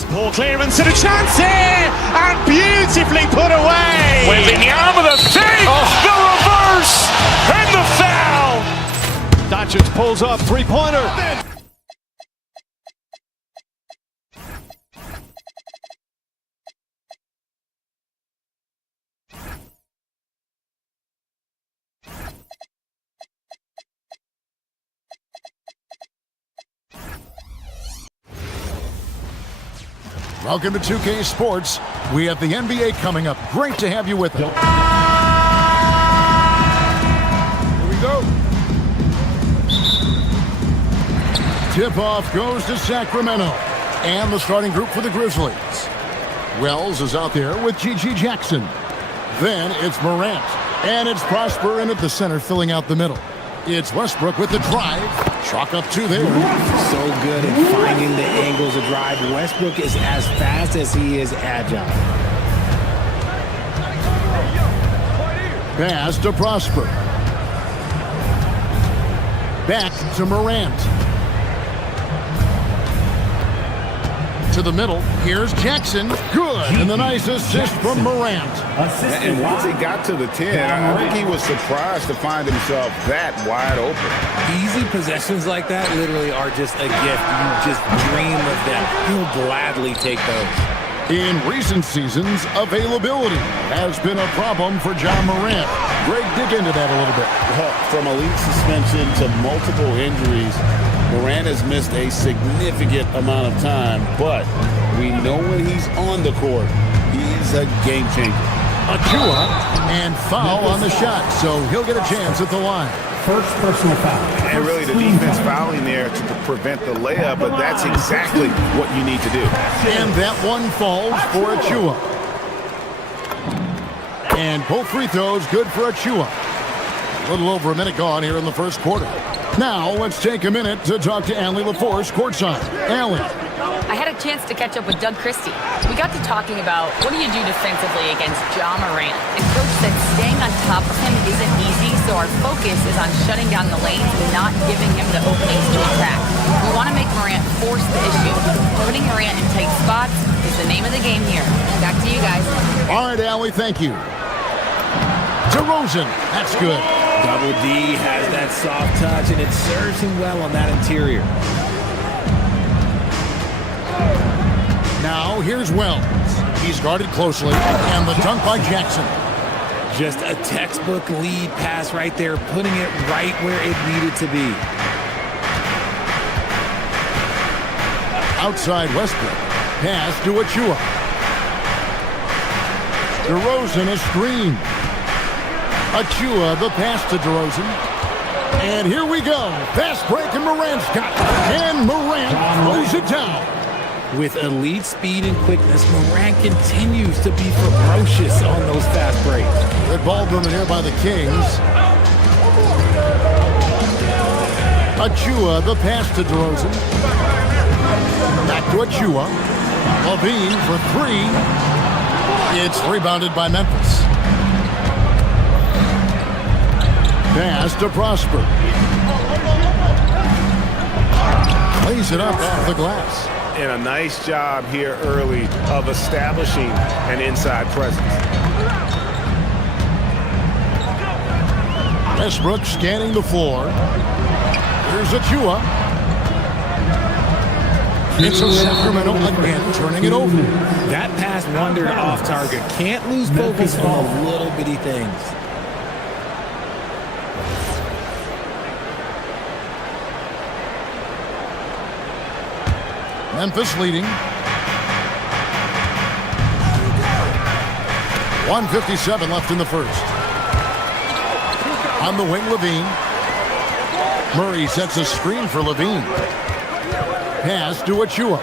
Poor clearance and a chance here, and beautifully put away. Wembanyama the fake, the reverse, and the foul. Doncic pulls up, three-pointer. Welcome to 2K Sports. We have the NBA coming up. Great to have you with us. Here we go. Tip-off goes to Sacramento. And the starting group for the Grizzlies. Wells is out there with G.G. Jackson. Then it's Morant. And it's Prosper in at the center, filling out the middle. It's Westbrook with the drive. Chalk up two there. So good at finding the angles of drive. Westbrook is as fast as he is agile. Pass to Prosper. Back to Morant. To the middle. Here's Jackson. Good. And the nice assist from Morant. And once he got to the 10, I think he was surprised to find himself that wide open. Easy possessions like that literally are just a gift. You just dream of them. He'll gladly take those. In recent seasons, availability has been a problem for John Morant. Greg, dig into that a little bit. Well, from a league suspension to multiple injuries, Morant has missed a significant amount of time, but we know when he's on the court, he's a game changer. Achua, and foul on the shot, so he'll get a chance at the line. First personal foul. And really the defense fouling there to prevent the layup, but that's exactly what you need to do. And that one falls for Achua. And both free throws good for Achua. A little over a minute gone here in the first quarter. Now let's take a minute to talk to Allie LaForce courtside. Allie. I had a chance to catch up with Doug Christie. We got to talking about what do you do defensively against Ja Morant. And Coach said staying on top of him isn't easy, so our focus is on shutting down the lanes and not giving him the openings to attack. We want to make Morant force the issue. Putting Morant in tight spots is the name of the game here. Back to you guys. All right, Allie, thank you. DeRozan, that's good. Double D has that soft touch, and it serves him well on that interior. Now here's Wells. He's guarded closely, and the dunk by Jackson. Just a textbook lead pass right there, putting it right where it needed to be. Outside Westbrook. Pass to Achua. DeRozan a screen. Achua the pass to DeRozan. And here we go. Fast break, and Morant's got it. And Morant throws it down. With elite speed and quickness, Morant continues to be ferocious on those fast breaks. Good ball movement here by the Kings. Achua the pass to DeRozan. Back to Achua. Levine for three. It's rebounded by Memphis. Pass to Prosper. Lays it up off the glass. And a nice job here early of establishing an inside presence. Westbrook scanning the floor. Here's Achua. It's Sacramento again, turning it over. That pass wandered off target. Can't lose focus on the little bitty things. Memphis leading. 1:57 left in the first. On the wing, Levine. Murray sets a screen for Levine. Pass to Achua.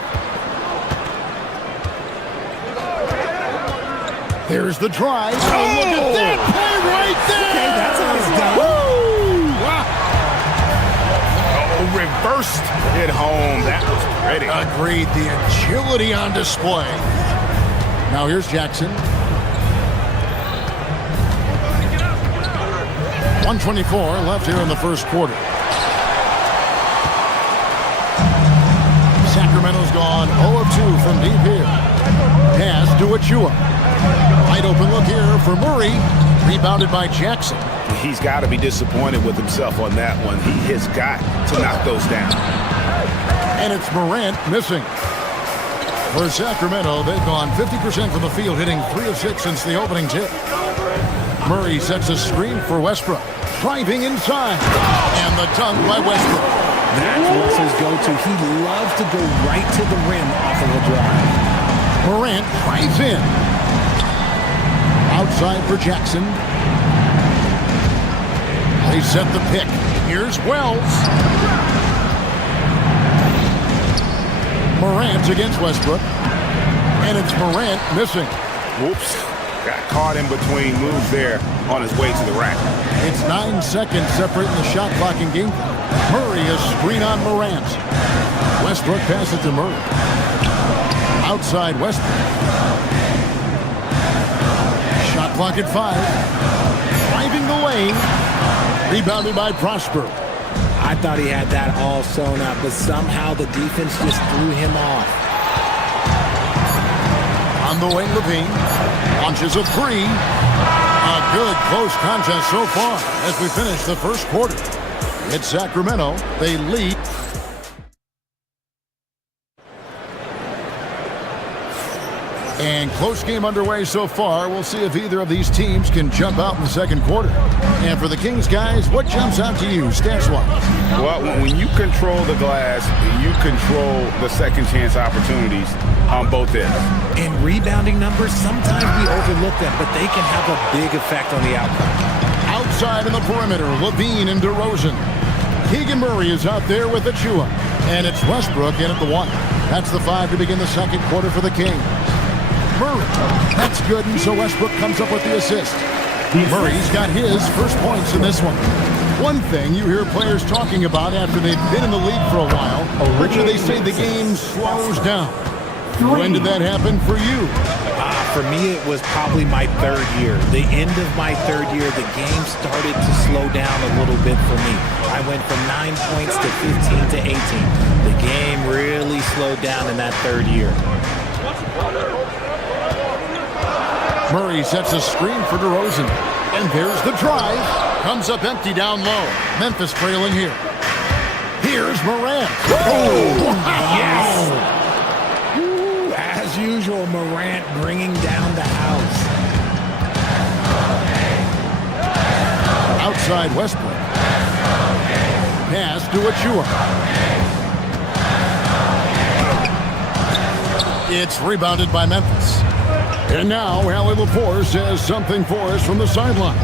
There's the drive. Oh, look at that play right there! Okay, that's how it's done. Woo! Wow. Oh, reversed it home. That was pretty. Agreed. The agility on display. Now here's Jackson. 1:24 left here in the first quarter. Sacramento's gone 0 of 2 from deep here. Pass to Achua. Wide open look here for Murray. Rebounded by Jackson. He's got to be disappointed with himself on that one. He has got to knock those down. And it's Morant missing. For Sacramento, they've gone 50% from the field, hitting 3 of 6 since the opening tip. Murray sets a screen for Westbrook. Driving inside. And the dunk by Westbrook. That's Russell's go-to. He loves to go right to the rim off of a drive. Morant drives in. Outside for Jackson. They set the pick. Here's Wells. Morant against Westbrook. And it's Morant missing. Whoops. Got caught in between moves there on his way to the rack. It's 9 seconds separating the shot clock and game clock. Murray a screen on Morant. Westbrook passes to Murray. Outside Westbrook. Shot clock at 5. Driving the lane. Rebounded by Prosper. I thought he had that all sewn up, but somehow the defense just threw him off. On the wing, Levine launches a 3. A good close contest so far as we finish the first quarter. It's Sacramento. They lead. And close game underway so far. We'll see if either of these teams can jump out in the second quarter. And for the Kings guys, what jumps out to you stats-wise? Well, when you control the glass, you control the second chance opportunities on both ends. And rebounding numbers, sometimes we overlook them, but they can have a big effect on the outcome. Outside in the perimeter, Levine and DeRozan. Keegan Murray is out there with Achua. And it's Westbrook in at the 1. That's the 5 to begin the second quarter for the Kings. Murray, that's good, and so Westbrook comes up with the assist. Murray's got his first points in this one. One thing you hear players talking about after they've been in the league for a while, Richard, they say the game slows down. When did that happen for you? For me, it was probably my third year. The end of my third year, the game started to slow down a little bit for me. I went from 9 points to 15 to 18. The game really slowed down in that third year. Murray sets a screen for DeRozan. And there's the drive. Comes up empty down low. Memphis trailing here. Here's Morant. Oh, yes! Ooh, as usual, Morant bringing down the house. Outside Westbrook. Pass to Achua. It's rebounded by Memphis. And now, Allie Lepore says something for us from the sideline.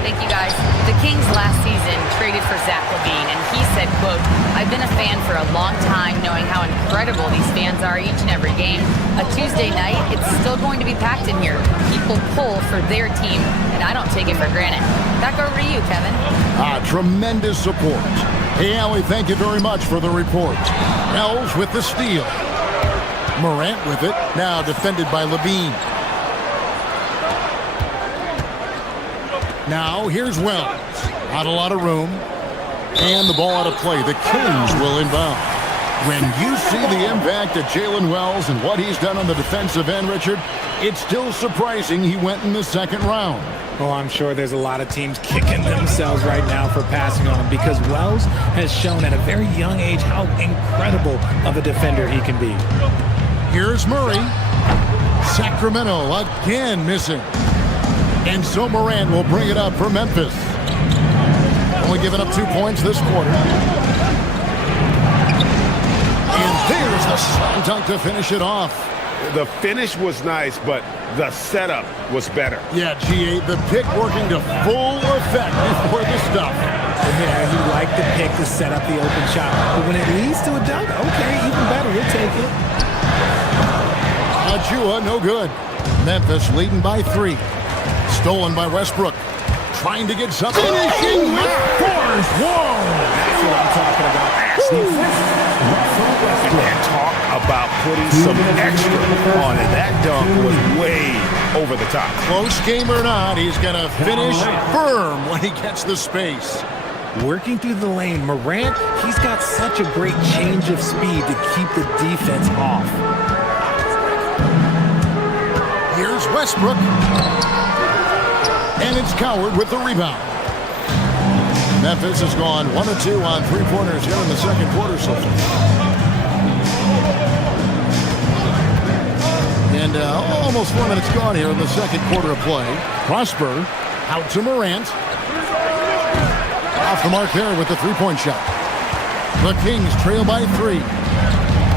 Thank you, guys. The Kings last season traded for Zach LaVine, and he said, quote, "I've been a fan for a long time, knowing how incredible these fans are each and every game. A Tuesday night, it's still going to be packed in here. People pull for their team, and I don't take it for granted." Back over to you, Kevin. Tremendous support. Hey, Allie, thank you very much for the report. Wells with the steal. Morant with it, now defended by Levine. Now, here's Wells. Not a lot of room. And the ball out of play. The Kings will inbound. When you see the impact of Jalen Wells and what he's done on the defensive end, Richard, it's still surprising he went in the second round. Well, I'm sure there's a lot of teams kicking themselves right now for passing on him because Wells has shown at a very young age how incredible of a defender he can be. Here's Murray. Sacramento again missing. And so Morant will bring it up for Memphis. Only giving up 2 points this quarter. And there's the slam dunk to finish it off. The finish was nice, but the setup was better. Yeah, GA, the pick working to full effect before the stuff. Yeah, he liked the pick to set up the open shot. But when it leads to a dunk, okay, even better, he'll take it. Achua, no good. Memphis leading by 3. Stolen by Westbrook. Trying to get something. Finishing with force. Whoa! That's what I'm talking about. And talk about putting some extra on it. That dunk was way over the top. Close game or not, he's going to finish firm when he gets the space. Working through the lane, Morant, he's got such a great change of speed to keep the defense off. Here's Westbrook. And it's Coward with the rebound. Memphis has gone 1 of 2 on three-pointers here in the second quarter so far. And almost 4 minutes gone here in the second quarter of play. Prosper out to Morant. Off the mark there with the three-point shot. The Kings trail by 3.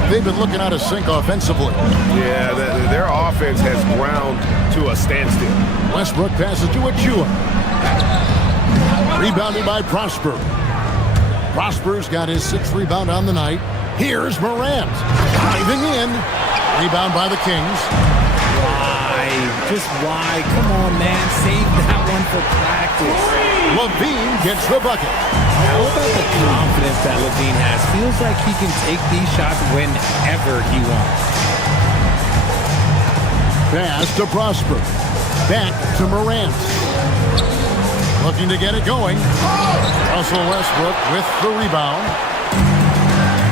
They've been looking out of sync offensively. Yeah, their offense has ground to a standstill. Westbrook passes to Achua. Rebounded by Prosper. Prosper's got his 6th rebound on the night. Here's Morant. Diving in. Rebound by the Kings. Why? Just why? Come on, man. Save that one for practice. Levine gets the bucket. How about the confidence that Levine has? Feels like he can take these shots whenever he wants. Pass to Prosper. Back to Morant. Looking to get it going. Russell Westbrook with the rebound.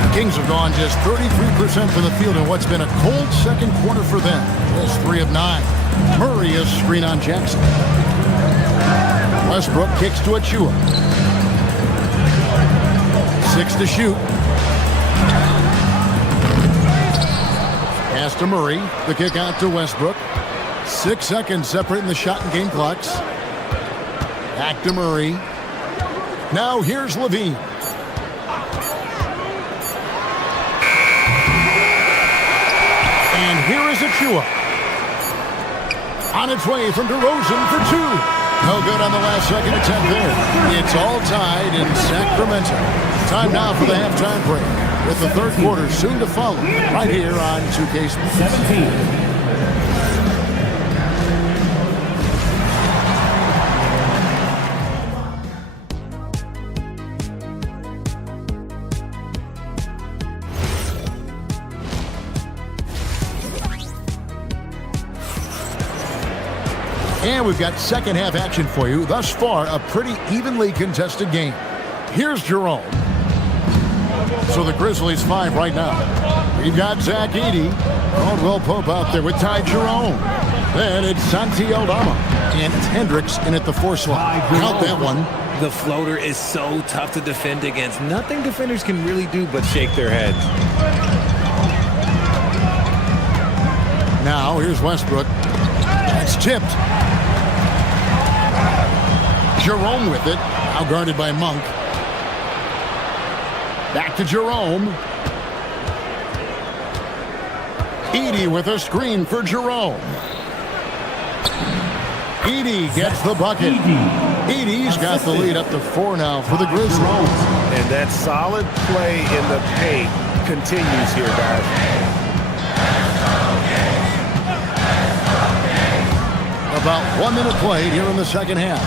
The Kings have gone just 33% from the field in what's been a cold second quarter for them. That's 3 of 9. Murray is screen on Jackson. Westbrook kicks to Achua. 6 to shoot. Pass to Murray. The kick out to Westbrook. 6 seconds separating the shot and game clocks. Back to Murray. Now here's Levine. And here is Achua. On its way from DeRozan for 2. No good on the last second attempt there. It's all tied in Sacramento. Time now for the halftime break, with the third quarter soon to follow, right here on 2K Sports. 17. And we've got second half action for you. Thus far, a pretty evenly contested game. Here's Jerome. So the Grizzlies 5 right now. We've got Zach Edey. Caldwell Pope out there with Ty Jerome. Then it's Santi Aldama. And it's Hendricks in at the 4 slot. Count that one. The floater is so tough to defend against. Nothing defenders can really do but shake their heads. Now here's Westbrook. It's tipped. Jerome with it. Now guarded by Monk. Back to Jerome. Edey with a screen for Jerome. Edey gets the bucket. Edey's got the lead up to 4 now for the Grizzlies. And that solid play in the paint continues here, guys. About 1 minute played here in the second half.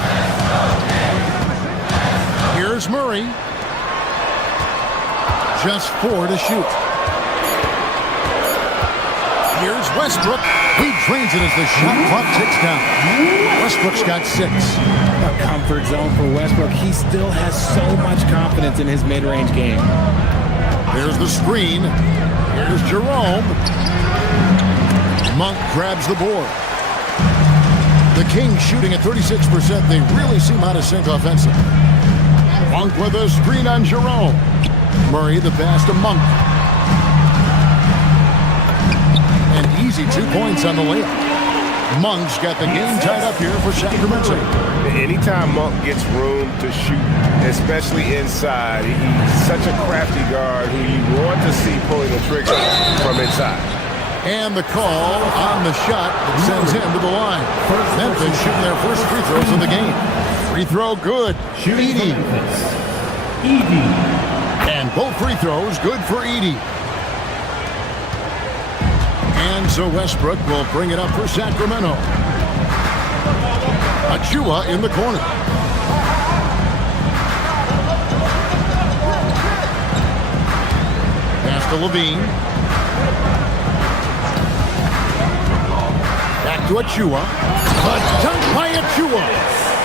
Here's Murray. Just 4 to shoot. Here's Westbrook. He drains it as the shot clock ticks down. Westbrook's got 6. A comfort zone for Westbrook. He still has so much confidence in his mid-range game. Here's Here's the screen. Here's Jerome. Monk grabs the board. The Kings shooting at 36%. They really seem out of sync offensively. Monk with a screen on Jerome. Murray the pass to Monk. An easy 2 points on the layup. Monk's got the game tied up here for Sacramento. Anytime Monk gets room to shoot, especially inside, he's such a crafty guard who you want to see pulling the trigger from inside. And the call on the shot that sends him to the line. Memphis shooting their first free throws of the game. Free throw good. Edey. And both free throws good for Edey. And so Westbrook will bring it up for Sacramento. Achua in the corner. Pass to Levine. Back to Achua. A dunk by Achua.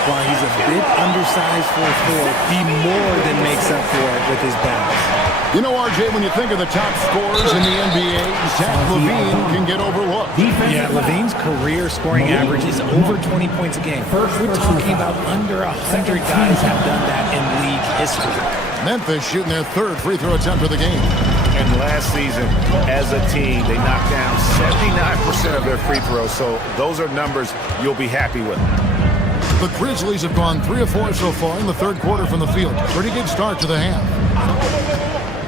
While he's a bit undersized for a forward, he more than makes up for it with his bounce. You know, RJ, when you think of the top scorers in the NBA, Zach LaVine can get overlooked. Yeah, LaVine's career scoring average is over 20 points a game. We're talking about under 100 guys have done that in league history. Memphis shooting their third free throw attempt of the game. And last season, as a team, they knocked down 79% of their free throws, so those are numbers you'll be happy with. The Grizzlies have gone 3 of 4 so far in the third quarter from the field. Pretty good start to the half.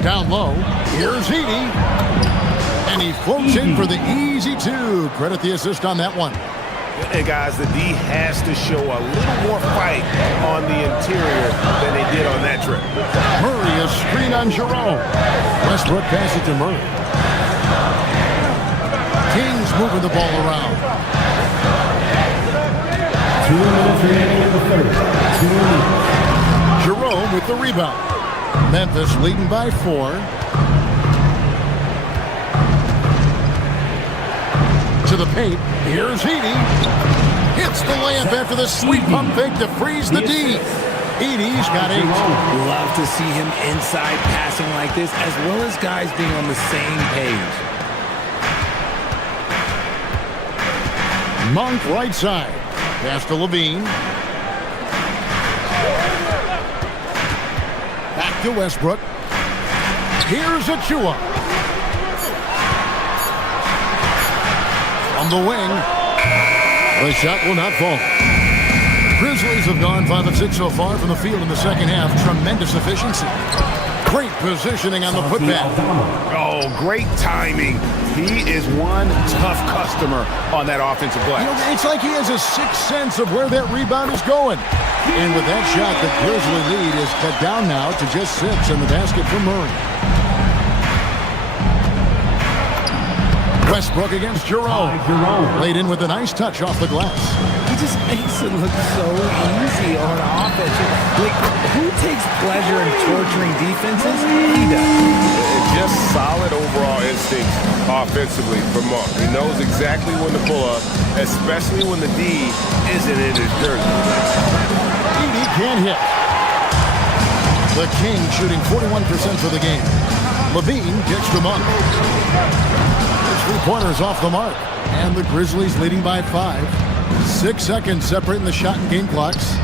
Down low, here's Edey. And he floats in for the easy 2. Credit the assist on that one. And guys, the D has to show a little more fight on the interior than they did on that trip. Murray, a screen on Jerome. Westbrook passes to Murray. Kings moving the ball around. 2 minutes remaining in the third. 2 minutes. Jerome with the rebound. Memphis leading by 4. To the paint. Here's Edey. Hits the layup after the sweep pump fake to freeze the D. Edey's got 8. Love to see him inside passing like this, as well as guys being on the same page. Monk right side. Pass to Levine. Back to Westbrook. Here's Achua. On the wing. The shot will not fall. Grizzlies have gone 5 of 6 so far from the field in the second half. Tremendous efficiency. Great positioning on the putback. Oh, great timing. He is one tough customer on that offensive glass. You know, it's like he has a sixth sense of where that rebound is going. And with that shot, the Grizzly lead is cut down now to just 6 in the basket for Murray. Westbrook against Jerome. Laid in with a nice touch off the glass. He just makes it look so easy on offense. Like, who takes pleasure in torturing defenses? He does. Just solid overall instincts offensively from Monk. He knows exactly when to pull up, especially when the D isn't in his jersey. Edey can't hit. The Kings shooting 41% for the game. Levine gets the Monk. 3-pointers off the mark. And the Grizzlies leading by 5. 6 seconds separating the shot and game clocks.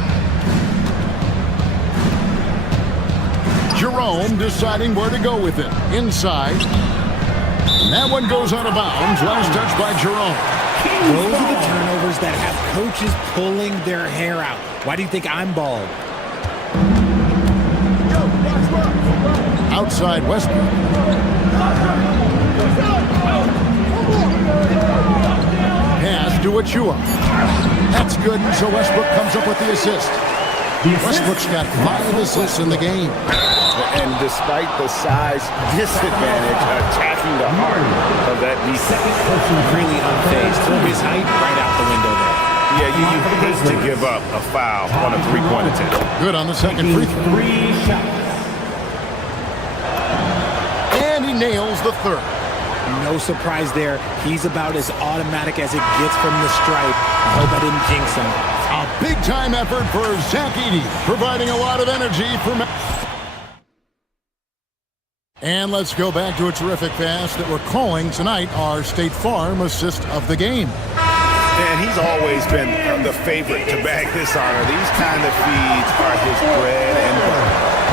Jerome deciding where to go with it. Inside. And that one goes out of bounds. Last touch by Jerome. Those are the turnovers that have coaches pulling their hair out. Why do you think I'm bald? Outside Westbrook. Pass to Achua. That's good, and so Westbrook comes up with the assist. Westbrook's got 5 assists in the game. And despite the size disadvantage, attacking the heart of that defense. Really unfazed. Threw his height right out the window there. Yeah, you hate to give up a foul on a 3-point attempt. Good on the second free throw. And he nails the third. No surprise there. He's about as automatic as it gets from the stripe. I hope I didn't jinx him. A big-time effort for Zach Edey, providing a lot of energy for And let's go back to a terrific pass that we're calling tonight our State Farm assist of the game. And he's always been the favorite to bag this honor. These kind of feeds are his bread and butter.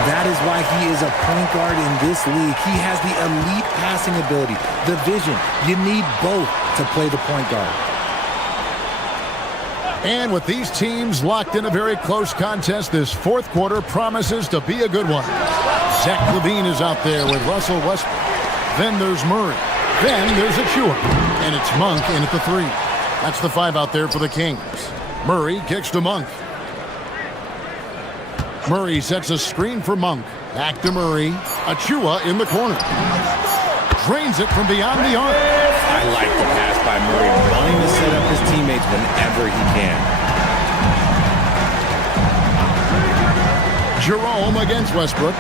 That is why he is a point guard in this league. He has the elite passing ability, the vision. You need both to play the point guard. And with these teams locked in a very close contest, this fourth quarter promises to be a good one. Zach LaVine is out there with Russell Westbrook. Then there's Murray. Then there's Achua. And it's Monk in at the 3. That's the 5 out there for the Kings. Murray kicks to Monk. Murray sets a screen for Monk. Back to Murray. Achua in the corner. Drains it from beyond the arc. I like the pass by Murray, wanting to set up his teammates whenever he can. Jerome against Westbrook.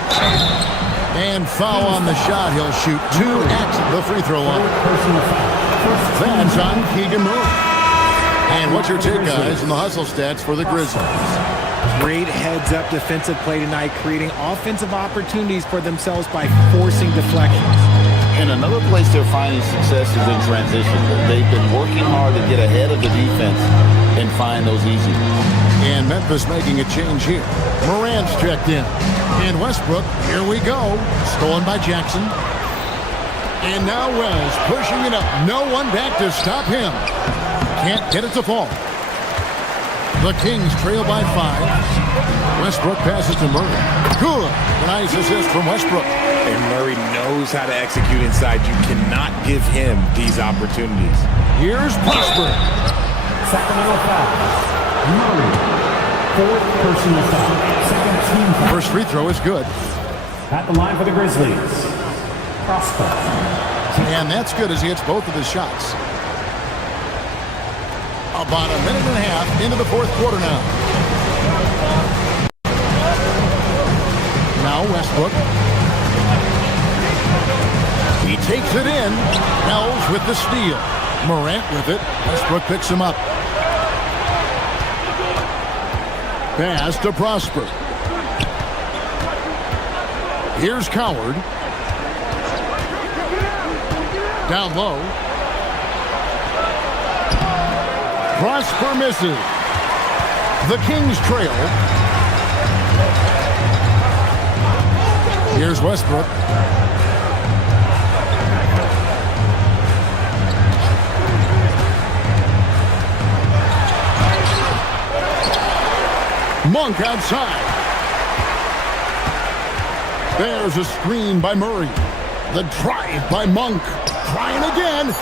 And foul on the shot. He'll shoot 2 at the free throw line. That's on Keegan Murray. And what's your take, guys, on the hustle stats for the Grizzlies? Great heads-up defensive play tonight, creating offensive opportunities for themselves by forcing deflections. And another place they're finding success is in transition. They've been working hard to get ahead of the defense and find those easy ones. And Memphis making a change here. Morant's checked in. And Westbrook, here we go. Stolen by Jackson. And now Wells pushing it up. No one back to stop him. Can't get it to fall. The Kings trail by 5. Westbrook passes to Murray. Good. Nice assist from Westbrook. And Murray knows how to execute inside. You cannot give him these opportunities. Here's Prosper. Sacramento foul. Murray. 4th personal foul. Second team foul. First free throw is good. At the line for the Grizzlies. Prosper. And that's good as he hits both of his shots. About a minute and a half into the fourth quarter now. Now Westbrook. He takes it in. Wells with the steal. Morant with it. Westbrook picks him up. Pass to Prosper. Here's Coward. Down low. Prosper misses. The Kings trail. Here's Westbrook. Monk outside. There's a screen by Murray. The drive by Monk. Trying again.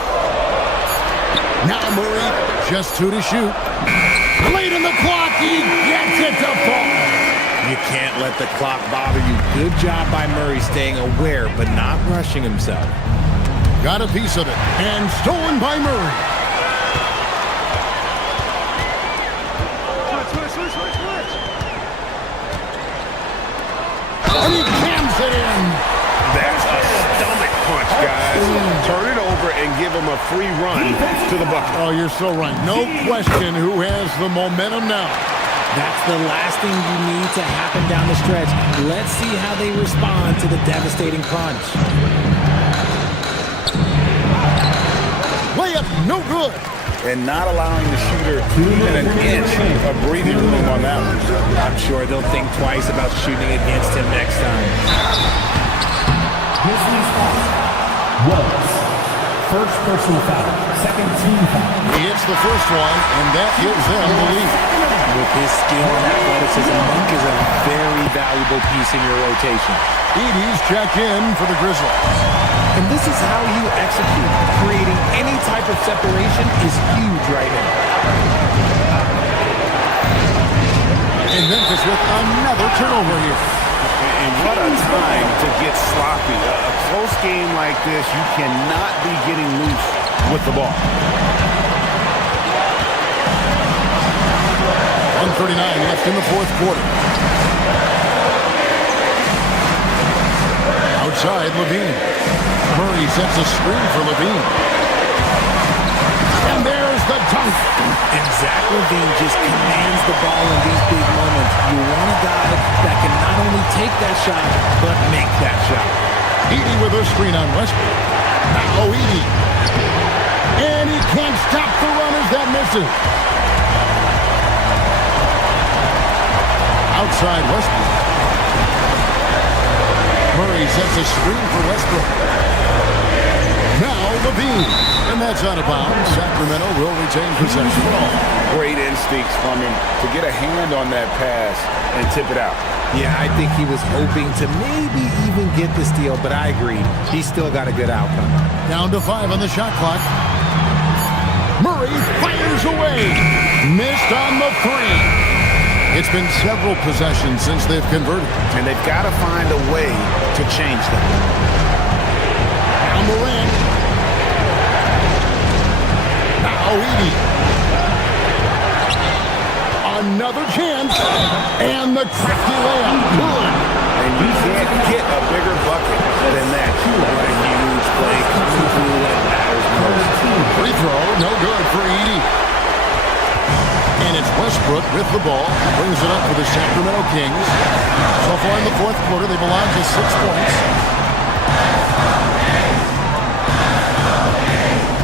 Now Murray, just 2 to shoot. Late in the clock, he gets it to fall. You can't let the clock bother you. Good job by Murray staying aware, but not rushing himself. Got a piece of it, and stolen by Murray. And he cams it in. That's a stomach punch, guys. Turn it over and give him a free run to the bucket. Oh, you're so right. No question who has the momentum now. That's the last thing you need to happen down the stretch. Let's see how they respond to the devastating punch. Layup, no good. And not allowing the shooter even an inch of breathing room on that one. I'm sure they'll think twice about shooting against him next time. Grizzlies foul. Wells. First personal foul. Second team foul. He hits the first one, and that gives them the lead. With his skill and athleticism, Monk is a very valuable piece in your rotation. Edey's checked in for the Grizzlies. And this is how you execute. Creating any type of separation is huge right now. And Memphis with another turnover here. And what a time to get sloppy. A close game like this, you cannot be getting loose with the ball. 1:39 left in the fourth quarter. Outside, LaVine. Murray sets a screen for LaVine. And there's the dunk. And Zach LaVine just commands the ball in these big moments. You want a guy that can not only take that shot, but make that shot. Edey with a screen on Westbrook. Now Edey. And he can't stop the run as that misses. Outside Westbrook. Murray sets a screen for Westbrook. Now Levine. And that's out of bounds. Sacramento will retain possession. Great instincts from him to get a hand on that pass and tip it out. Yeah, I think he was hoping to maybe even get the steal, but I agree. He still got a good outcome. Down to 5 on the shot clock. Murray fires away. Missed on the 3. It's been several possessions since they've converted. And they've got to find a way to change that. Now Morant. Now Edey. Another chance. And the crafty layup. Good. And you can't get a bigger bucket than that. What a huge play coming through when it matters most. Free throw, no good for Edey. And it's Westbrook with the ball. He brings it up for the Sacramento Kings. So far in the fourth quarter, they've allowed just 6 points.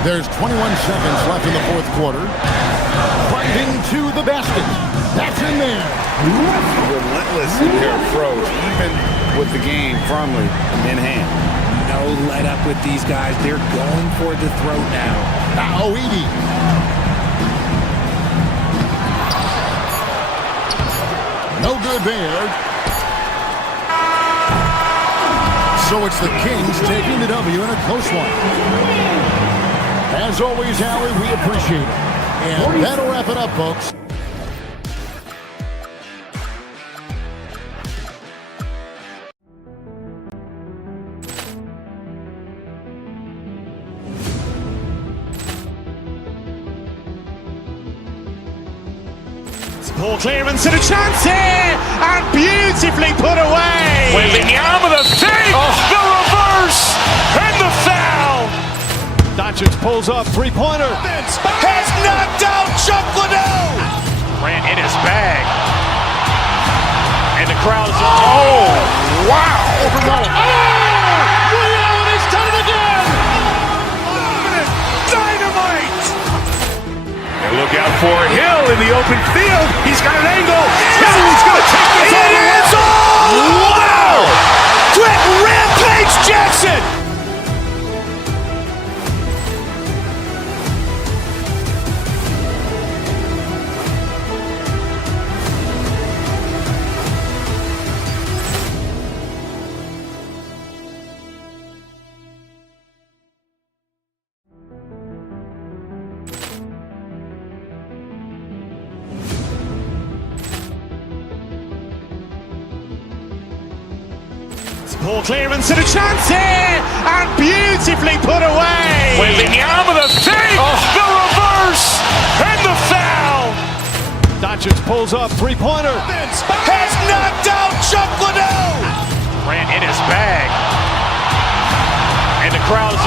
There's 21 seconds left in the fourth quarter. Driving to the basket. That's in there. Relentless in their approach, even with the game firmly in hand. No let up with these guys. They're going for the throat now. Now Edey. No good there. So it's the Kings taking the W in a close one. As always, Allie, we appreciate it. And that'll wrap it up, folks. Ball clearance and a chance here, and beautifully put away. Wembanyama the fake, the reverse, and the foul. Doncic pulls up, three-pointer. Has knocked out Chuck Liddell. Ran in his bag, and the crowd is wow! Leon has done it again. Dynamite! And look out for Hill in the open field. He's got an angle. He's going to take this all the way. Wow! Quick Rampage Jackson! Ball clearance and a chance here, and beautifully put away. Wembanyama the fake, the reverse, and the foul. Doncic pulls up, three-pointer. Has knocked out Chuck Liddell. Ran in his bag, and the crowd is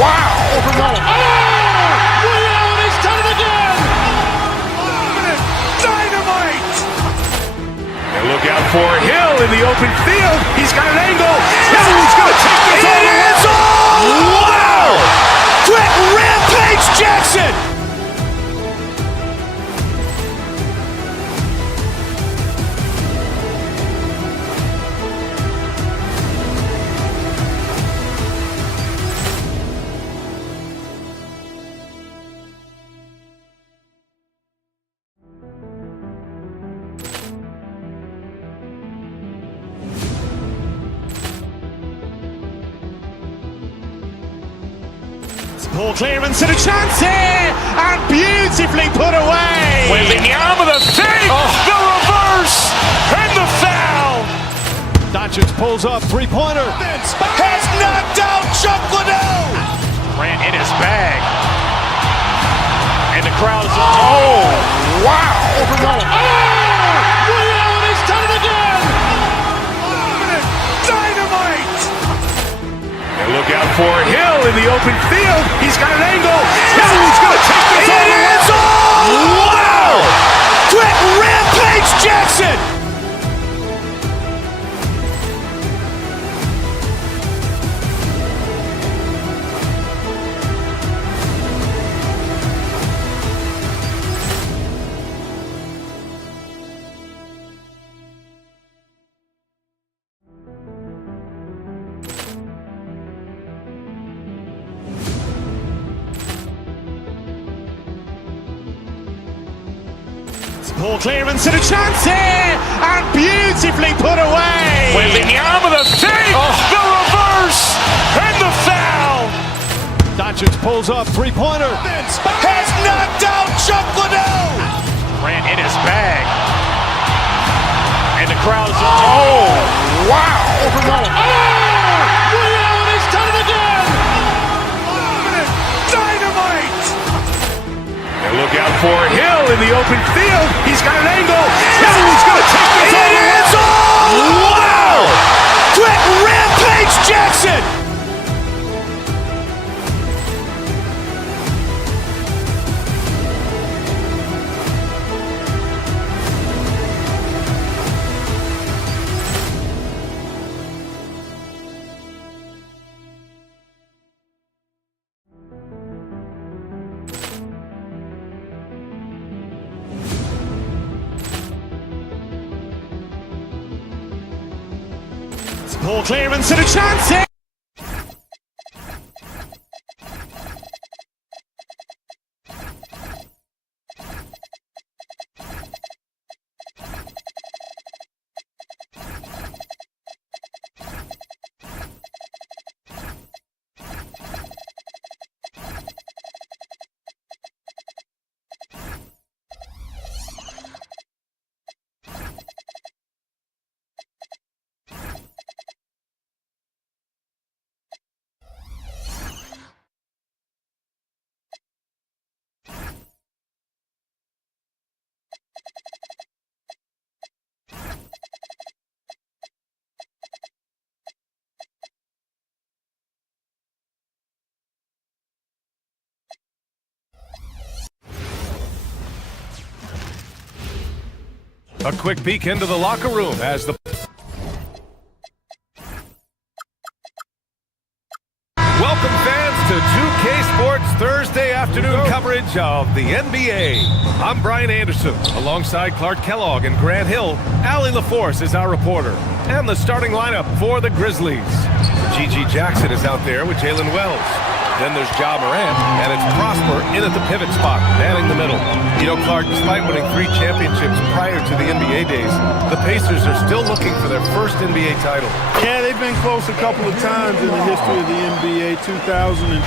wow! Leon has done it again. Dynamite! And look out for Hill in the open field. He's got an angle. He's going to take this all the way. Wow! Quick Rampage Jackson! Ball clearance and a chance here, and beautifully put away. Wembanyama the fake, the reverse, and the foul. Doncic pulls up, three-pointer. Has knocked out Chuck Liddell. Ran in his bag, and the crowd is wow! Leon has done it again. Dynamite! And look out for Hill in the open field. He's got an angle. He's going to take this all the way. Wow! Quick Rampage Jackson! Poor clearance and a chance here, and beautifully put away. Wembanyama with a save, the reverse, and the foul. Doncic pulls up, three-pointer. Has knocked out Chuck Liddell. Ran in his bag. And the crowd is, oh, wow. He's done it again. Dynamite. And look out for Hill in the open field. He's got an angle. Hill's going to take this all the way. Wow. Quick rampage Jackson. Poor clearance and a chance here. A quick peek into the locker room as the... Welcome fans to 2K Sports Thursday afternoon coverage of the NBA. I'm Brian Anderson, alongside Clark Kellogg and Grant Hill. Allie LaForce is our reporter. And the starting lineup for the Grizzlies. G.G. Jackson is out there with Jalen Wells. Then there's Ja Morant, and it's Prosper in at the pivot spot, manning the middle. You know, Clark, despite winning 3 championships prior to the NBA days, the Pacers are still looking for their first NBA title. Yeah, they've been close a couple of times in the history of the NBA, 2000 and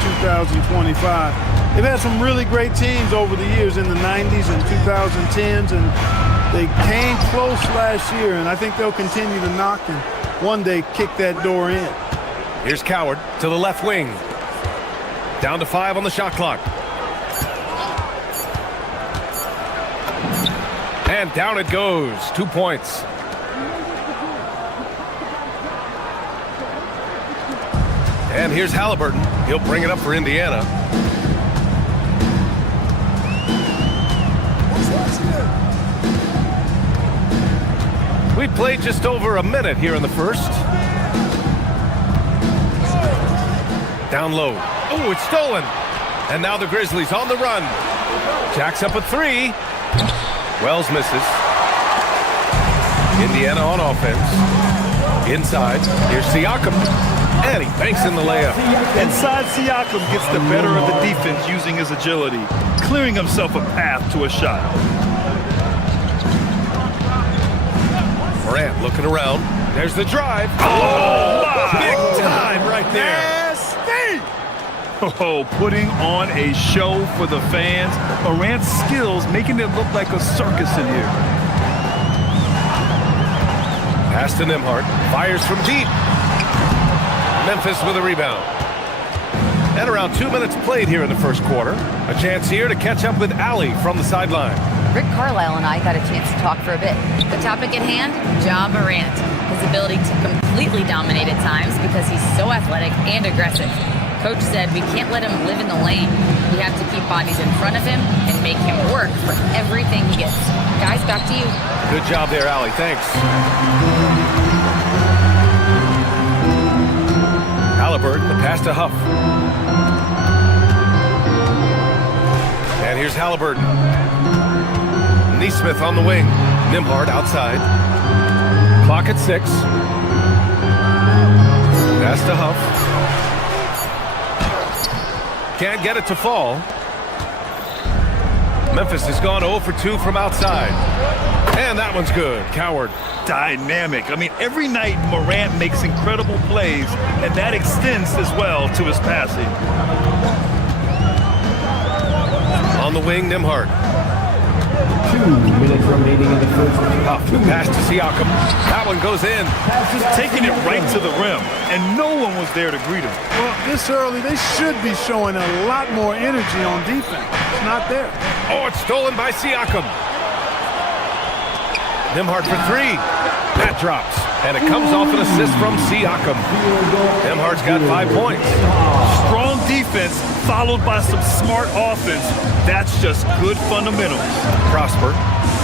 2025. They've had some really great teams over the years in the 90s and 2010s, and they came close last year, and I think they'll continue to knock and one day kick that door in. Here's Coward to the left wing. Down to 5 on the shot clock. And down it goes. 2 points. And here's Halliburton. He'll bring it up for Indiana. We played just over a minute here in the first. Down low. Oh, it's stolen. And now the Grizzlies on the run. Jack's up a 3. Wells misses. Indiana on offense. Inside. Here's Siakam. And he banks in the layup. Inside, Siakam gets the better of the defense using his agility, clearing himself a path to a shot. Morant looking around. There's the drive. Oh, big time right there. Oh, putting on a show for the fans. Morant's skills making it look like a circus in here. Pass to Nembhard. Fires from deep. Memphis with a rebound. And around 2 minutes played here in the first quarter. A chance here to catch up with Allie from the sideline. Rick Carlisle and I got a chance to talk for a bit. The topic at hand, Ja Morant. His ability to completely dominate at times because he's so athletic and aggressive. Coach said we can't let him live in the lane. We have to keep bodies in front of him and make him work for everything he gets. Guys, back to you. Good job there, Allie. Thanks. Halliburton, the pass to Huff. And here's Halliburton. Neesmith on the wing. Nembhard outside. Clock at 6. Pass to Huff. Can't get it to fall. Memphis has gone 0 for 2 from outside. And that one's good. Coward. Dynamic. I mean, every night Morant makes incredible plays, and that extends as well to his passing. On the wing, Nembhard. 2 minutes remaining in the first. Huff, pass to Siakam. That one goes in. Just taking it right to the rim, and no one was there to greet him. Well, this early, they should be showing a lot more energy on defense. It's not there. Oh, it's stolen by Siakam. Nembhard for 3. That drops, and it comes off an assist from Siakam. Nembhard's got 5 points. Strong defense followed by some smart offense. That's just good fundamentals. Prosper.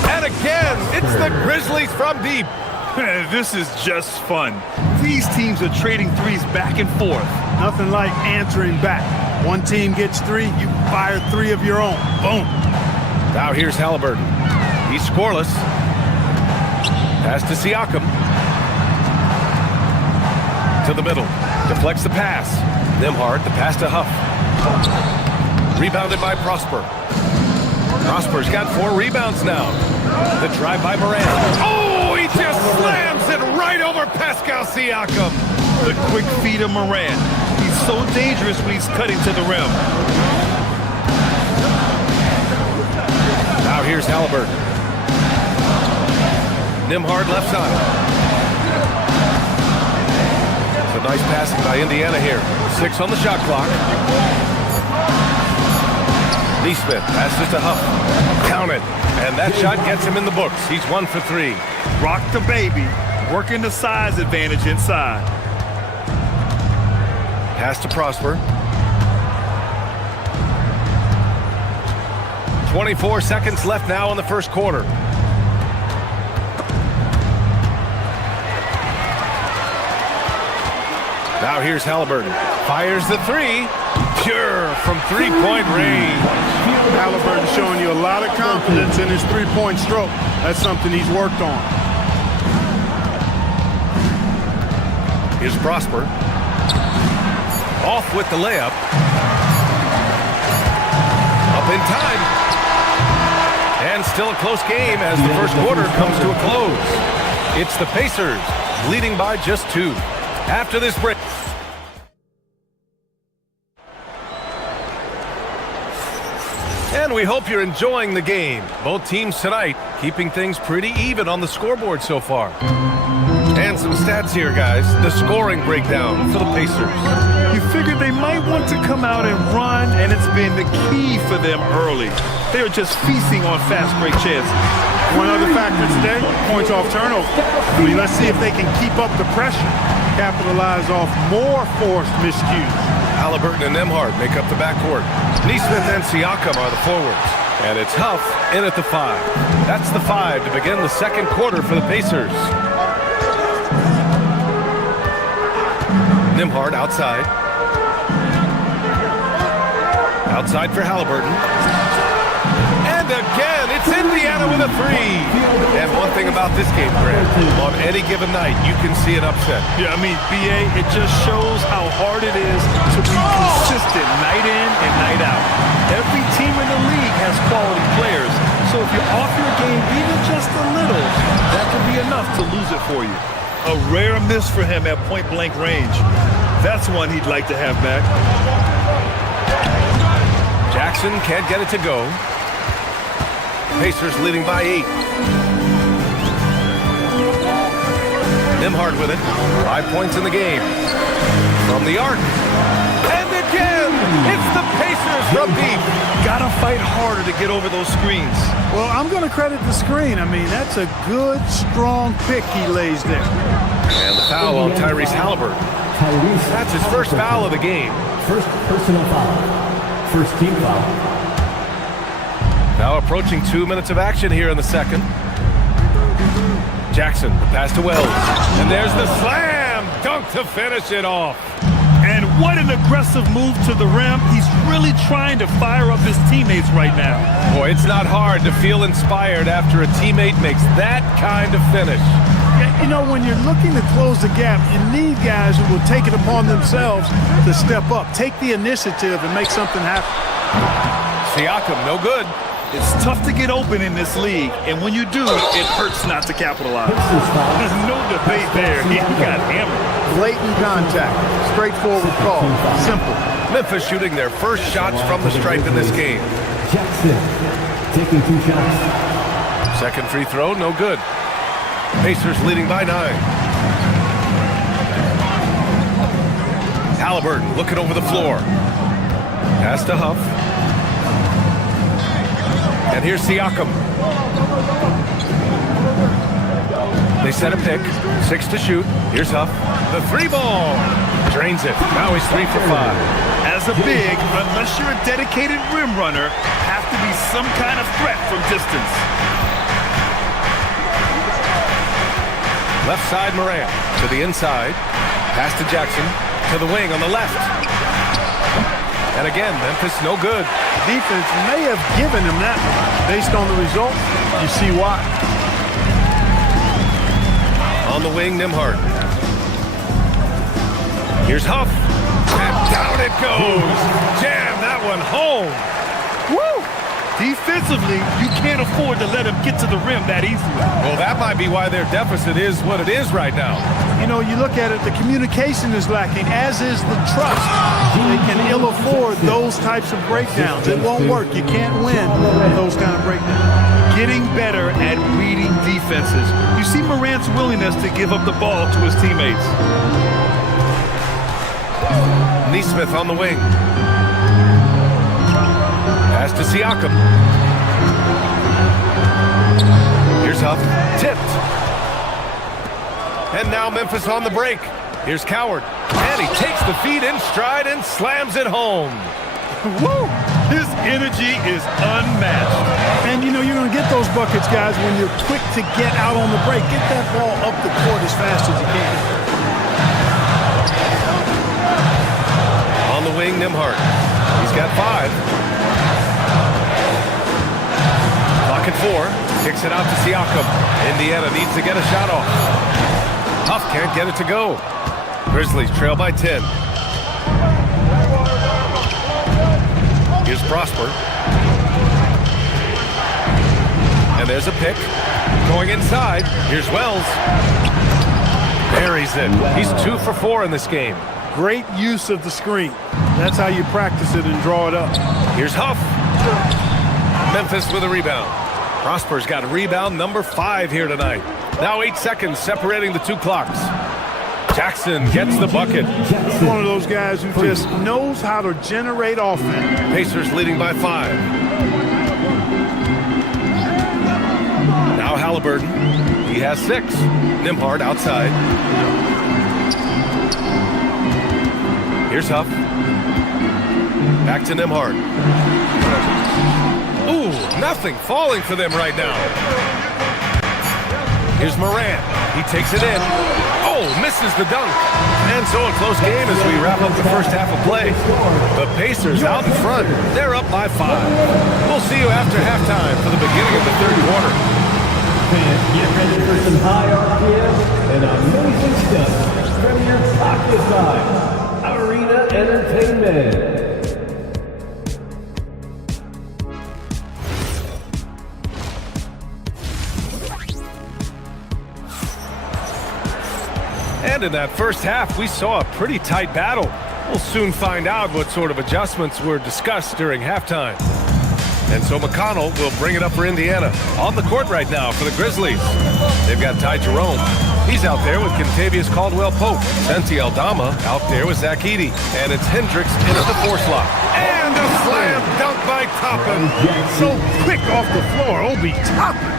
And again, it's the Grizzlies from deep. This is just fun. These teams are trading threes back and forth. Nothing like answering back. One team gets 3, you fire 3 of your own. Boom. Now here's Halliburton. He's scoreless. Pass to Siakam. To the middle. Deflects the pass. Nembhard, the pass to Huff. Rebounded by Prosper. Prosper's got 4 rebounds now. The drive by Morant. Oh, he just slams it right over Pascal Siakam. The quick feed of Morant. He's so dangerous when he's cutting to the rim. Now here's Halliburton. Nembhard left side. It's a nice passing by Indiana here. 6 on the shot clock. Neesmith passes to Huff. Count it. And that shot gets him in the books. He's 1 for 3. Rock the baby. Working the size advantage inside. Pass to Prosper. 24 seconds left now in the first quarter. Now here's Halliburton. Fires the 3. Pure from 3-point range. Halliburton showing you a lot of confidence in his 3-point stroke. That's something he's worked on. Here's Prosper. Off with the layup. Up in time. And still a close game as the first quarter comes to a close. It's the Pacers leading by just 2. After this break. And we hope you're enjoying the game. Both teams tonight keeping things pretty even on the scoreboard so far. And some stats here, guys. The scoring breakdown for the Pacers. You figured they might want to come out and run, and it's been the key for them early. They're just feasting on fast break chances. One other factor today, points off turnover. I mean, let's see if they can keep up the pressure, capitalize off more forced miscues. Halliburton and Nembhard make up the backcourt. Neesmith and Siakam are the forwards. And it's Huff in at the 5. That's the 5 to begin the second quarter for the Pacers. Nembhard outside. Outside for Halliburton. And again, it's Indiana with a 3. And one thing about this game, Grant, on any given night, you can see an upset. Yeah, I mean, BA, it just shows how hard it is to be consistent night in and night out. Every team in the league has quality players, so if you're off your game even just a little, that could be enough to lose it for you. A rare miss for him at point-blank range. That's one he'd like to have back. Jackson can't get it to go. Pacers leading by 8. Nembhard with it. 5 points in the game. From the arc. And again, it's the Pacers from deep. Gotta fight harder to get over those screens. Well, I'm going to credit the screen. I mean, that's a good, strong pick he lays there. And the foul on Tyrese Halliburton. That's his first foul of the game. First personal foul. First team foul. Now approaching 2 minutes of action here in the second. Jackson, the pass to Wells. And there's the slam dunk to finish it off. And what an aggressive move to the rim. He's really trying to fire up his teammates right now. Boy, it's not hard to feel inspired after a teammate makes that kind of finish. You know, when you're looking to close the gap, you need guys who will take it upon themselves to step up, take the initiative and make something happen. Siakam, no good. It's tough to get open in this league, and when you do, it hurts not to capitalize. There's no debate there. He got hammered. Blatant contact. Straightforward call. Simple. Memphis shooting their first shots from the stripe in this game. Jackson taking 2 shots. Second free throw, no good. Pacers leading by 9. Halliburton looking over the floor. Pass to Huff. And here's Siakam. They set a pick. 6 to shoot. Here's Huff. The 3-ball. Drains it. Now he's 3 for 5. As a big, unless you're a dedicated rim runner, have to be some kind of threat from distance. Left side Morant to the inside. Pass to Jackson. To the wing on the left. And again, Memphis no good. Defense may have given him that one. Based on the result, you see why. On the wing, Nembhard. Here's Huff. And down it goes. Jam that one home. Woo! Defensively, you can't afford to let him get to the rim that easily. Well, that might be why their deficit is what it is right now. You know, you look at it, the communication is lacking, as is the trust. They can ill afford those types of breakdowns. It won't work. You can't win with those kind of breakdowns. Getting better at reading defenses. You see Morant's willingness to give up the ball to his teammates. Nesmith on the wing. Pass to Siakam. Here's Huff. Tipped. And now Memphis on the break. Here's Coward. And he takes the feed in stride and slams it home. Woo! His energy is unmatched. And you know you're going to get those buckets, guys, when you're quick to get out on the break. Get that ball up the court as fast as you can. On the wing, Nembhard. He's got 5. Clock at 4. Kicks it out to Siakam. Indiana needs to get a shot off. Huff can't get it to go. Grizzlies trail by 10. Here's Prosper. And there's a pick. Going inside. Here's Wells. Buries it. He's 2 for 4 in this game. Great use of the screen. That's how you practice it and draw it up. Here's Huff. Memphis with a rebound. Prosper's got rebound number 5 here tonight. Now 8 seconds separating the 2 clocks. Jackson gets the bucket. He's one of those guys who just knows how to generate offense. Pacers leading by 5. Now Halliburton. He has 6. Nembhard outside. Here's Huff. Back to Nembhard. Ooh, nothing falling for them right now. Here's Morant. He takes it in. Oh, misses the dunk. And so a close game as we wrap up the first half of play. The Pacers out in front. They're up by 5. We'll see you after halftime for the beginning of the third quarter. Fans, get ready for some high RPM and amazing stuff from your pocket vibe. Arena Entertainment. And in that first half, we saw a pretty tight battle. We'll soon find out what sort of adjustments were discussed during halftime. And so McConnell will bring it up for Indiana. On the court right now for the Grizzlies. They've got Ty Jerome. He's out there with Kentavious Caldwell-Pope. Santi Aldama out there with Zach Edey. And it's Hendricks in at the 4 slot. And a slam dunk by Toppin. So quick off the floor, Obi Toppin.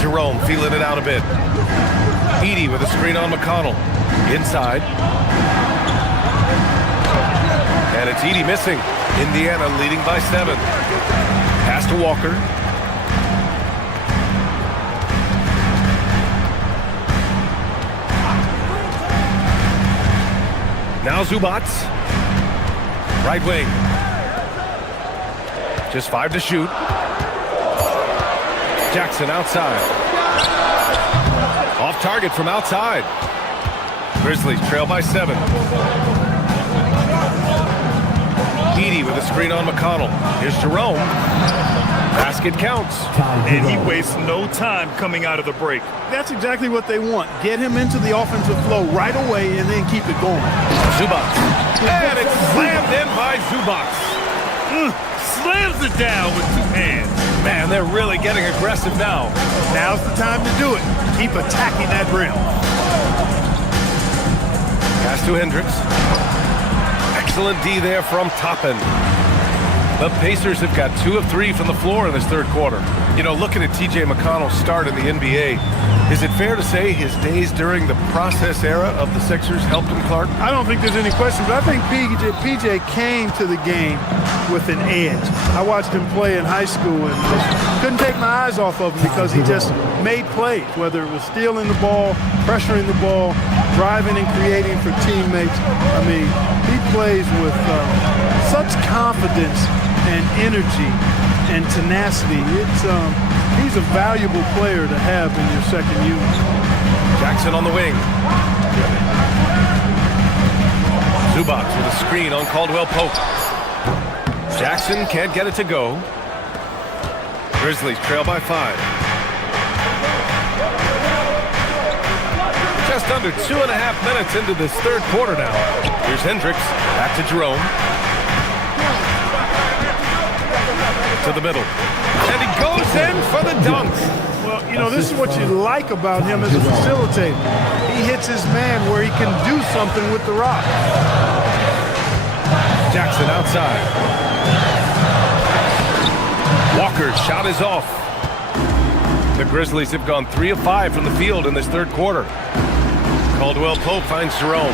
Jerome feeling it out a bit. Edey with a screen on McConnell. Inside. And it's Edey missing. Indiana leading by 7. Pass to Walker. Now Zubats. Right wing. Just 5 to shoot. Jackson outside. Off target from outside. Grizzlies trail by 7. Edey with a screen on McConnell. Here's Jerome. Basket counts. And he wastes no time coming out of the break. That's exactly what they want. Get him into the offensive flow right away and then keep it going. Zubac. And it's slammed in by Zubac. Slams it down with 2 hands. Man, they're really getting aggressive now. Now's the time to do it. Keep attacking that rim. Pass to Hendricks. Excellent D there from Toppin. The Pacers have got 2 of 3 from the floor in this third quarter. You know, looking at T.J. McConnell's start in the NBA, is it fair to say his days during the process era of the Sixers helped him, Clark? I don't think there's any question, but I think PJ came to the game with an edge. I watched him play in high school and just couldn't take my eyes off of him because he just made plays, whether it was stealing the ball, pressuring the ball, driving and creating for teammates. I mean, he plays with such confidence and energy and tenacity. He's a valuable player to have in your second unit. Jackson on the wing. Zubac with a screen on Caldwell Pope. Jackson can't get it to go. Grizzlies trail by 5. Just under 2.5 minutes into this third quarter now. Here's Hendricks. Back to Jerome. To the middle. And he goes in for the dunk. Well, you know, this is what you like about him as a facilitator. He hits his man where he can do something with the rock. Jackson outside. Walker's shot is off. The Grizzlies have gone 3 of 5 from the field in this third quarter. Caldwell Pope finds Jerome.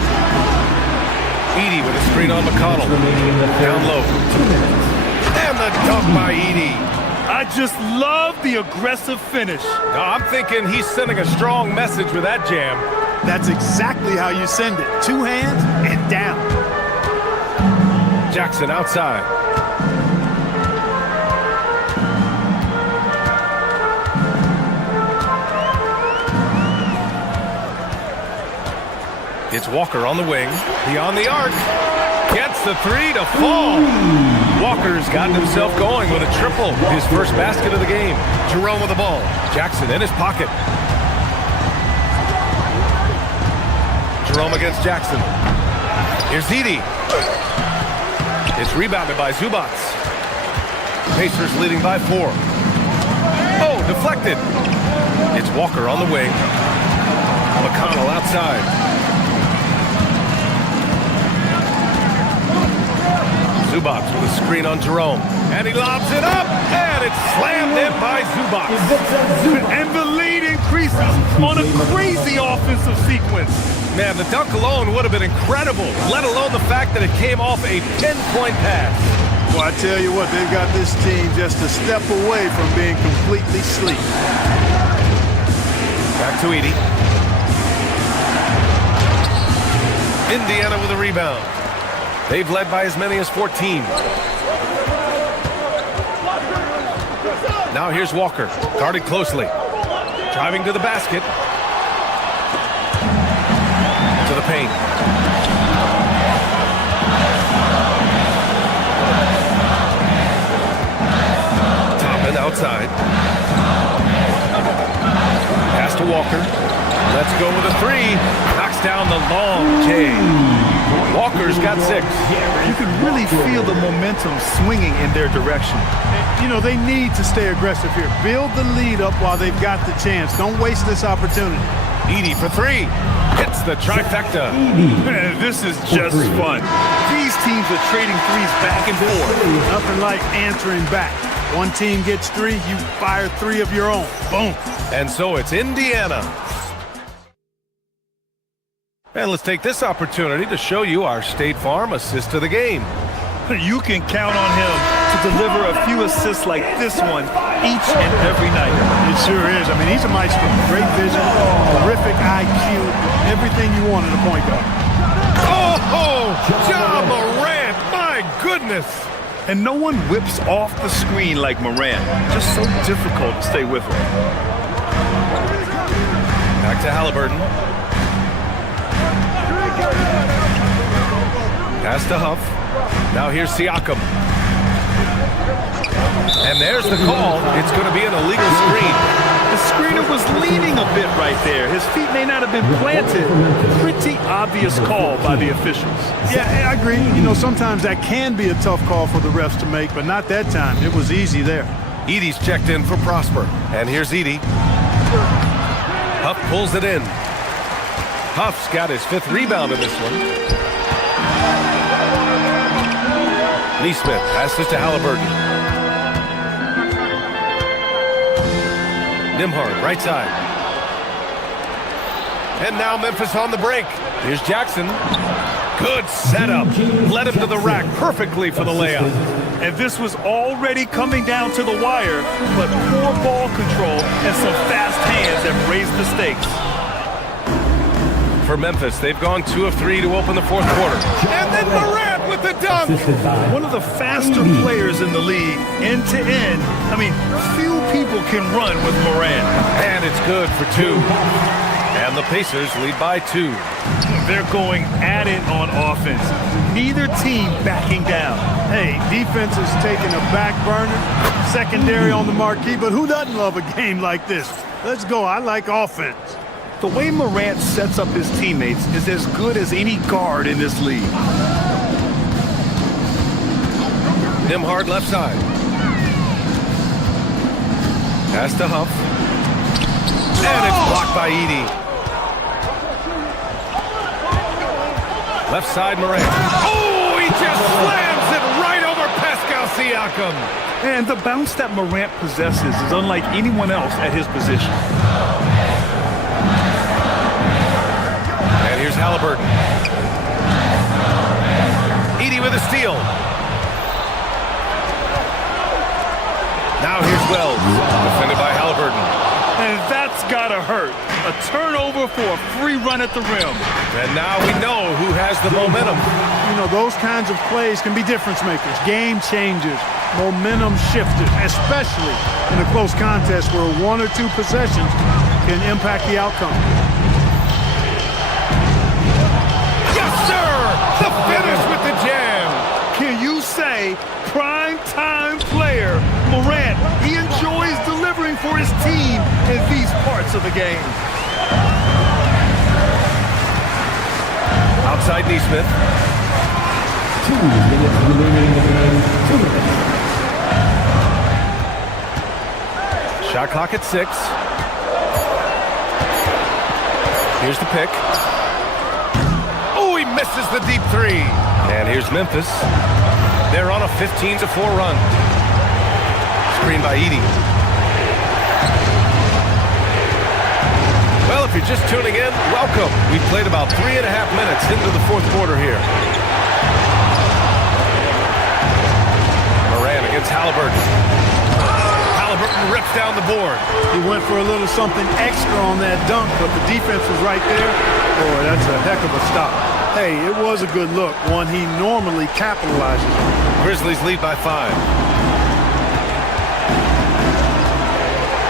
Edey with a screen on McConnell. Down low. And the dunk by Edey. I just love the aggressive finish. No, I'm thinking he's sending a strong message with that jam. That's exactly how you send it. 2 hands and down. Jackson outside. It's Walker on the wing. Beyond the arc. Gets the 3 to fall. Walker's gotten himself going with a triple. His first basket of the game. Jerome with the ball. Jackson in his pocket. Jerome against Jackson. Here's Edey. It's rebounded by Zubac. Pacers leading by 4. Oh, deflected. It's Walker on the wing. McConnell outside. Zubac with a screen on Jerome. And he lobs it up. And it's slammed in by Zubac. And the lead increases on a crazy offensive sequence. Man, the dunk alone would have been incredible, let alone the fact that it came off a pinpoint pass. Well, I tell you what, they've got this team just a step away from being completely asleep. Back to Edey. Indiana with a rebound. They've led by as many as 14. Now here's Walker, guarded closely. Driving to the basket. To the paint. Toppin outside. Pass to Walker. Let's go with a 3. Knocks down the long J. Walker's got 6. You can really feel the momentum swinging in their direction. You know, they need to stay aggressive here. Build the lead up while they've got the chance. Don't waste this opportunity. Edey for 3. Hits the trifecta. Man, this is just fun. These teams are trading threes back and forth. Nothing like answering back. One team gets 3, you fire 3 of your own. Boom. And so it's Indiana. And let's take this opportunity to show you our State Farm assist of the game. You can count on him to deliver a few assists like this one each and every night. It sure is. I mean, he's a maestro. Great vision, terrific IQ, everything you want in a point guard. Oh, Ja Morant, my goodness. And no one whips off the screen like Morant. Just so difficult to stay with him. Back to Halliburton. Pass to Huff. Now here's Siakam. And there's the call. It's going to be an illegal screen. The screener was leaning a bit right there. His feet may not have been planted. Pretty obvious call by the officials. Yeah, I agree. You know, sometimes that can be a tough call for the refs to make, but not that time. It was easy there. Edey's checked in for Prosper. And here's Edey. Huff pulls it in. Huff's got his 5th rebound in this one. Neesmith passes to Halliburton. Nembhard, right side. And now Memphis on the break. Here's Jackson. Good setup. Led him to the rack perfectly for the layup. And this was already coming down to the wire, but poor ball control and some fast hands have raised the stakes. For Memphis, they've gone 2 of 3 to open the 4th quarter. And then Morant with the dunk. One of the faster players in the league, end to end. I mean, few people can run with Morant. And it's good for 2. And the Pacers lead by 2. They're going at it on offense. Neither team backing down. Hey, defense is taking a back burner, secondary on the marquee, but who doesn't love a game like this? Let's go. I like offense. The way Morant sets up his teammates is as good as any guard in this league. Nembhard left side. Pass to Huff. And it's blocked by Edey. Left side, Morant. Oh, he just slams it right over Pascal Siakam. And the bounce that Morant possesses is unlike anyone else at his position. And here's Halliburton. Edey with a steal. Now here's Wells, defended by Halliburton. And that's gotta hurt. A turnover for a free run at the rim. And now we know who has the momentum. You know, those kinds of plays can be difference makers, game changers, momentum shifters, especially in a close contest where 1 or 2 possessions can impact the outcome. Yes, sir! The finish with the jam. Can you say prime-time player Morant? He enjoys delivering for his team in these parts of the game. Outside Neesmith. 2 minutes remaining in the game. 2 minutes. Shot clock at 6. Here's the pick. Oh, he misses the deep 3. And here's Memphis. They're on a 15-4 run. Screen by Edey. Well, if you're just tuning in, welcome. We've played about 3.5 minutes into the 4th quarter here. Morant against Halliburton. Halliburton rips down the board. He went for a little something extra on that dunk, but the defense was right there. Boy, that's a heck of a stop. Hey, it was a good look, one he normally capitalizes on. Grizzlies lead by 5.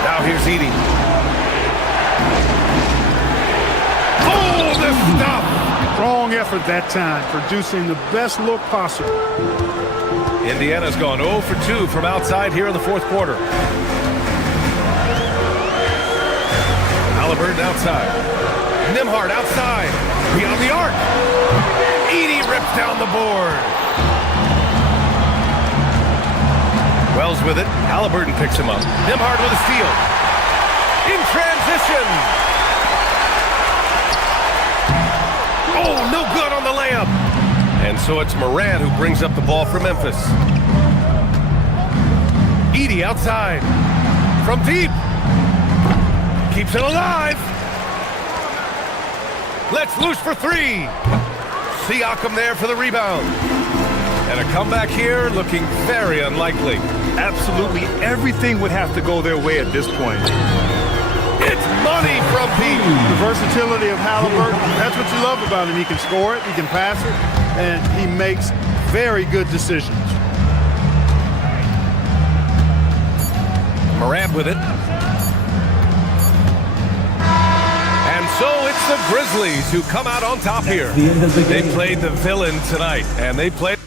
Now here's Edey. Oh, the stuff! Strong effort that time, producing the best look possible. Indiana's gone 0 for 2 from outside here in the 4th quarter. Halliburton outside. Nembhard outside. Beyond the arc. Edey rips down the board. Wells with it. Halliburton picks him up. Nembhard with a steal. In transition. Oh, no good on the layup. And so it's Morant who brings up the ball for Memphis. Edey outside. From deep. Keeps it alive. Let's loose for 3. Siakam there for the rebound. And a comeback here looking very unlikely. Absolutely everything would have to go their way at this point. It's money from deep. The versatility of Halliburton, that's what you love about him. He can score it, he can pass it, and he makes very good decisions. Morant with it. And so it's the Grizzlies who come out on top here. They played the villain tonight, and they played...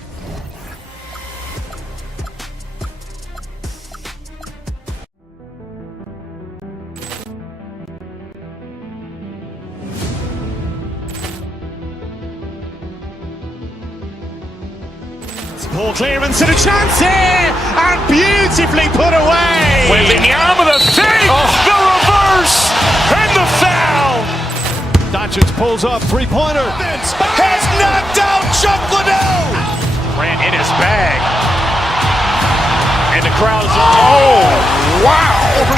Ball clearance and a chance here, and beautifully put away. Wembanyama with a save, the reverse, and the foul. Doncic pulls up, three-pointer. Has knocked out Chuck Liddell. Ran in his bag. And the crowd is, oh, wow. He's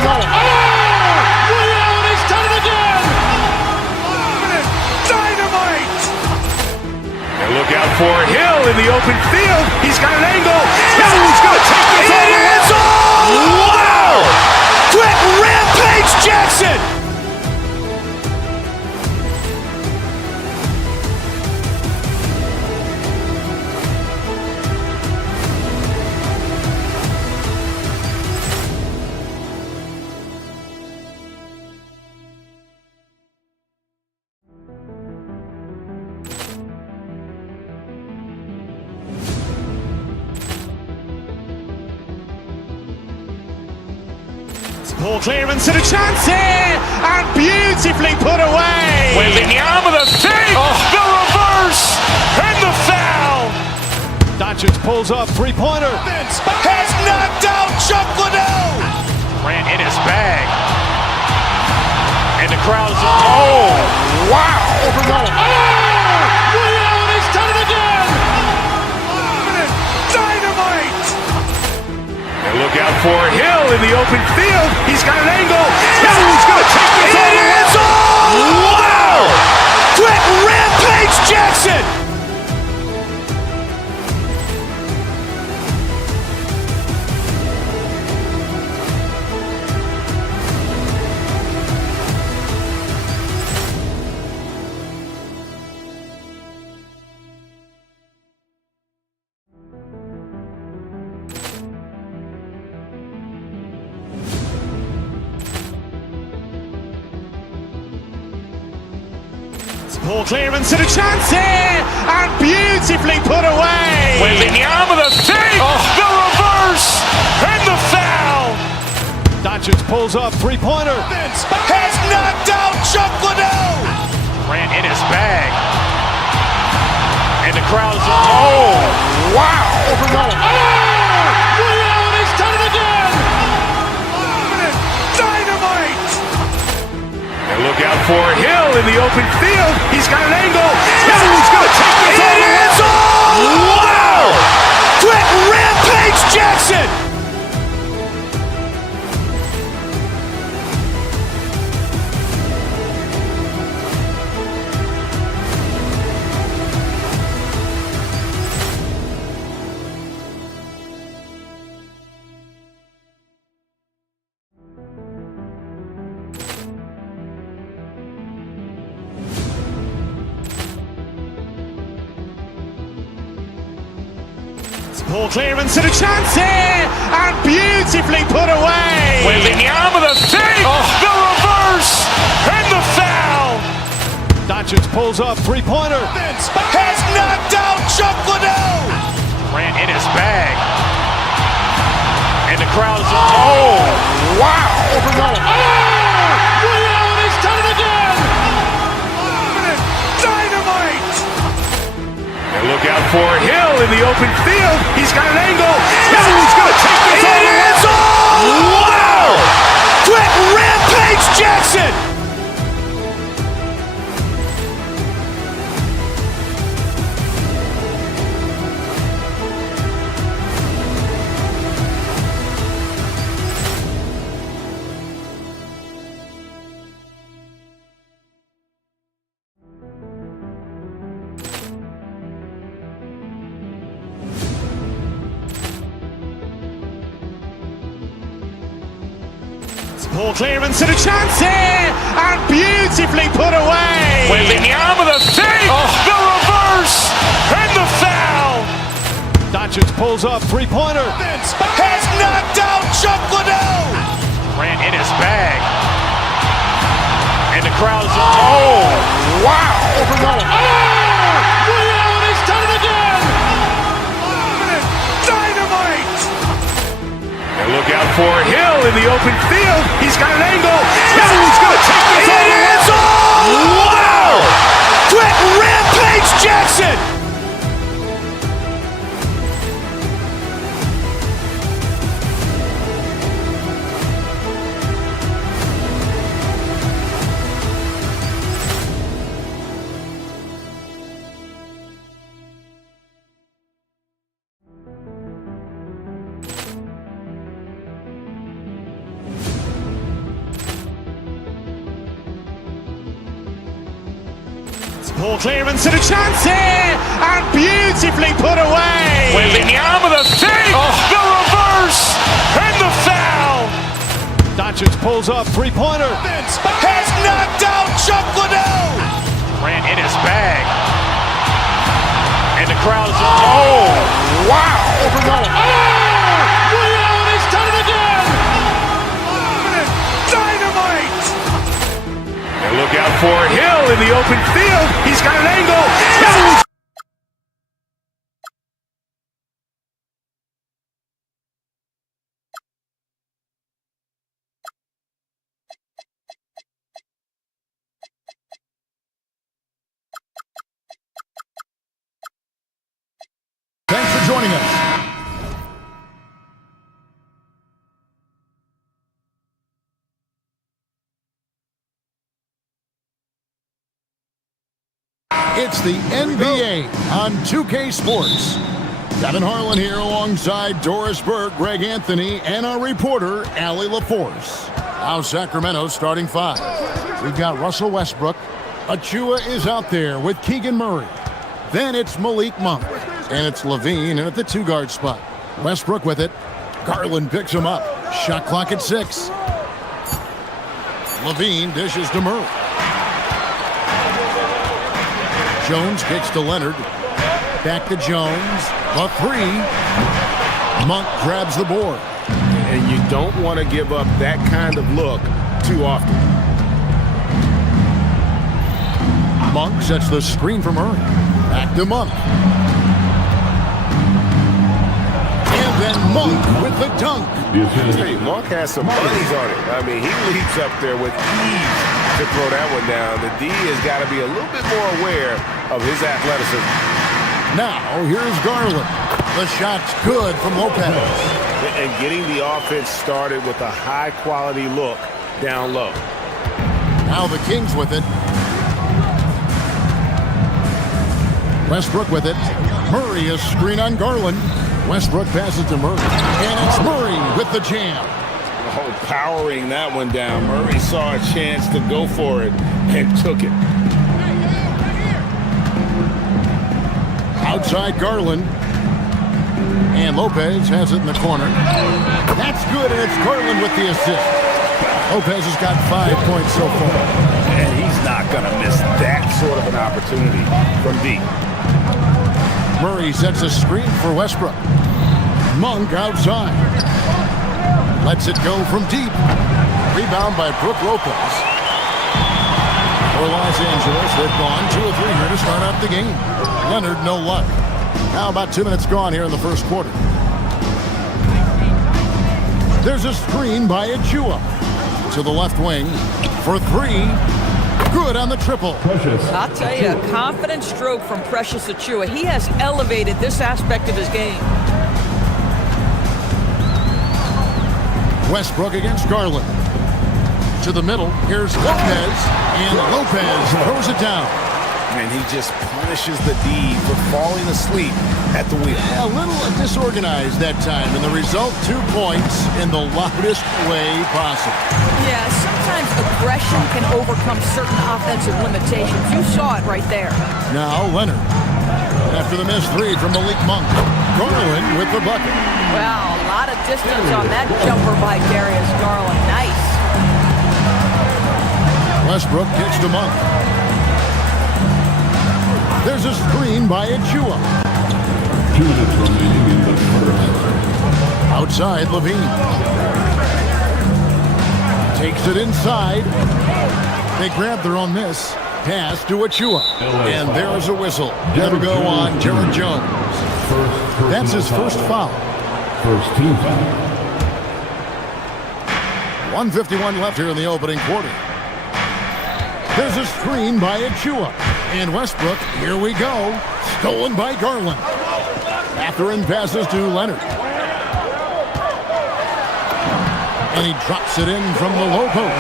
done it again. Dynamite. And look out for Hill in the open field. He's got an angle. Hill's going to take this all the way. Wow. Quick Rampage Jackson. Ball clearance and a chance here, and beautifully put away. Wembanyama with a save, the reverse, and the foul. Doncic pulls up, three-pointer. Has knocked out Chuck Liddell. Ran in his bag. And the crowd is, oh, wow. He's done it again. Dynamite. And look out for Hill in the open field. He's got an angle. Hill's going to take this all the way. Wow. Quick Rampage Jackson. Ball clearance and a chance here, and beautifully put away. Wembanyama with a save, the reverse, and the foul. Doncic pulls up, three-pointer. Has knocked out Chuck Liddell. Ran in his bag. And the crowd is, oh, wow. He's done it again. Dynamite. And look out for Hill in the open field. He's got an angle. Hill's going to take this all the way. Wow. Quick Rampage Jackson. Ball clearance and a chance here, and beautifully put away. Wembanyama with a save, the reverse, and the foul. Doncic pulls up, three-pointer. Has knocked out Chuck Liddell. Ran in his bag. And the crowd is, oh, wow. He's done it again. Dynamite. And look out for Hill in the open field. He's got an angle. Hill's going to take this all the way. Wow. Quick Rampage Jackson. Ball clearance and a chance here, and beautifully put away. Wembanyama with a save, the reverse, and the foul. Doncic pulls up, three-pointer. Has knocked out Chuck Liddell. Ran in his bag. And the crowd is, oh, wow. He's done it again. Dynamite. And look out for Hill in the open field. He's got an angle. Hill's going to take this all the way. Wow. Quick Rampage Jackson. Poor clearance and a chance here, and beautifully put away. Wembanyama the fake, the reverse, and the foul. Doncic pulls up, three-pointer. Has knocked out Chuck Liddell. Ran in his bag. And the crowd is... Oh, wow. He's done it again. Dynamite. And look out for Hill in the open field. He's got an angle. Yeah. Thanks for joining us. It's the NBA on 2K Sports. Kevin Harlan here alongside Doris Burke, Greg Anthony, and our reporter, Allie LaForce. Now Sacramento starting five. We've got Russell Westbrook. Achua is out there with Keegan Murray. Then it's Malik Monk. And it's Levine at the two-guard spot. Westbrook with it. Garland picks him up. Shot clock at 6. Levine dishes to Murray. Jones kicks to Leonard. Back to Jones. A three. Monk grabs the board. And you don't want to give up that kind of look too often. Monk sets the screen for Murray. Back to Monk. And then Monk with the dunk. Hey, Monk has some bunnies on it. I mean, he leaps up there with ease to throw that one down. The D has got to be a little bit more aware of his athleticism. Now, here's Garland. The shot's good from Lopez. And getting the offense started with a high-quality look down low. Now the Kings with it. Westbrook with it. Murray a screen on Garland. Westbrook passes to Murray. And it's Murray with the jam. Oh, powering that one down. Murray saw a chance to go for it and took it. Outside Garland. And Lopez has it in the corner. That's good, and it's Garland with the assist. Lopez has got 5 points so far. And he's not going to miss that sort of an opportunity from deep. Murray sets a screen for Westbrook. Monk outside. Lets it go from deep. Rebound by Brook Lopez. For Los Angeles, they've gone 2 of 3 here to start out the game. Leonard, no luck. Now about 2 minutes gone here in the first quarter. There's a screen by Achua. To the left wing for 3. Good on the triple. I'll tell you, a confident stroke from Precious Achua. He has elevated this aspect of his game. Westbrook against Garland. To the middle, here's Lopez, and Lopez throws it down. And he just punishes the D for falling asleep at the wheel. A little disorganized that time, and the result 2 points in the loudest way possible. Yeah, sometimes aggression can overcome certain offensive limitations. You saw it right there. Now Leonard. After the missed 3 from Malik Monk. Garland with the bucket. Wow, a lot of distance on that jumper by Darius Garland. Nice. Westbrook kicks to Monk. There's a screen by Achua. 2 minutes remaining in the first. Outside, Levine. Takes it inside. They grab their own miss. Pass to Achua. And there's a whistle. It'll go on Jared Jones. That's his first foul. First team foul. 1:51 left here in the opening quarter. There's a screen by Achua. And Westbrook, here we go. Stolen by Garland. Catherine passes to Leonard. And he drops it in from the low post.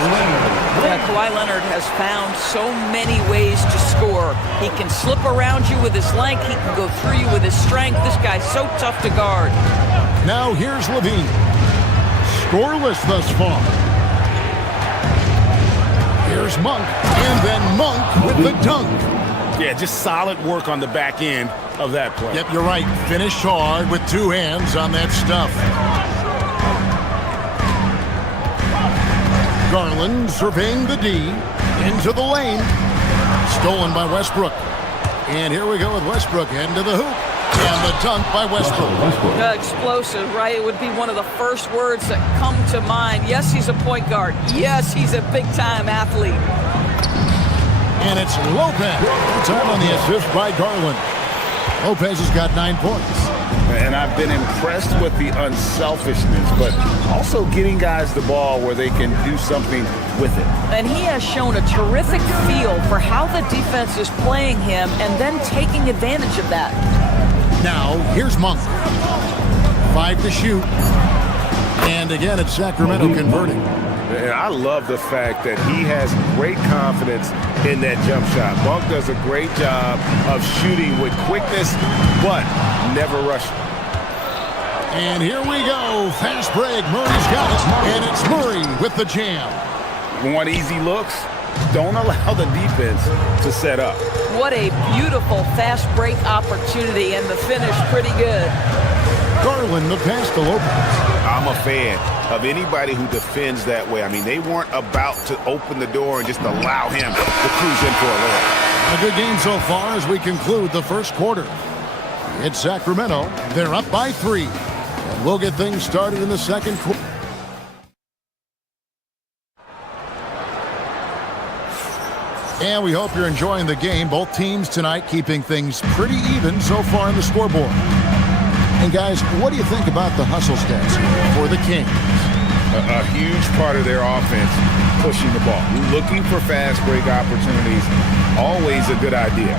Yeah, Kawhi Leonard has found so many ways to score. He can slip around you with his length. He can go through you with his strength. This guy's so tough to guard. Now here's Levine. Scoreless thus far. Here's Monk. And then Monk with the dunk. Yeah, just solid work on the back end of that play. Yep, you're right. Finished hard with two hands on that stuff. Garland surveying the D into the lane. Stolen by Westbrook. And here we go with Westbrook into the hoop. And the dunk by Westbrook. Explosive, right? It would be one of the first words that come to mind. Yes, he's a point guard. Yes, he's a big-time athlete. And it's Lopez. Time on the assist by Garland. Lopez has got 9 points. And I've been impressed with the unselfishness, but also getting guys the ball where they can do something with it. And he has shown a terrific feel for how the defense is playing him and then taking advantage of that. Now, here's Monk. 5 to shoot. And again, it's Sacramento converting. And I love the fact that he has great confidence in that jump shot. Monk does a great job of shooting with quickness, but never rushing. And here we go. Fast break. Murray's got it. And it's Murray with the jam. Want easy looks? Don't allow the defense to set up. What a beautiful fast break opportunity, and the finish pretty good. Garland, the pass to Lopez. I'm a fan of anybody who defends that way. I mean, they weren't about to open the door and just allow him to cruise in for a layup. A good game so far as we conclude the first quarter. It's Sacramento. They're up by 3. And we'll get things started in the second quarter. And we hope you're enjoying the game. Both teams tonight keeping things pretty even so far in the scoreboard. And guys, what do you think about the hustle stats for the Kings? A huge part of their offense, pushing the ball, looking for fast break opportunities, always a good idea.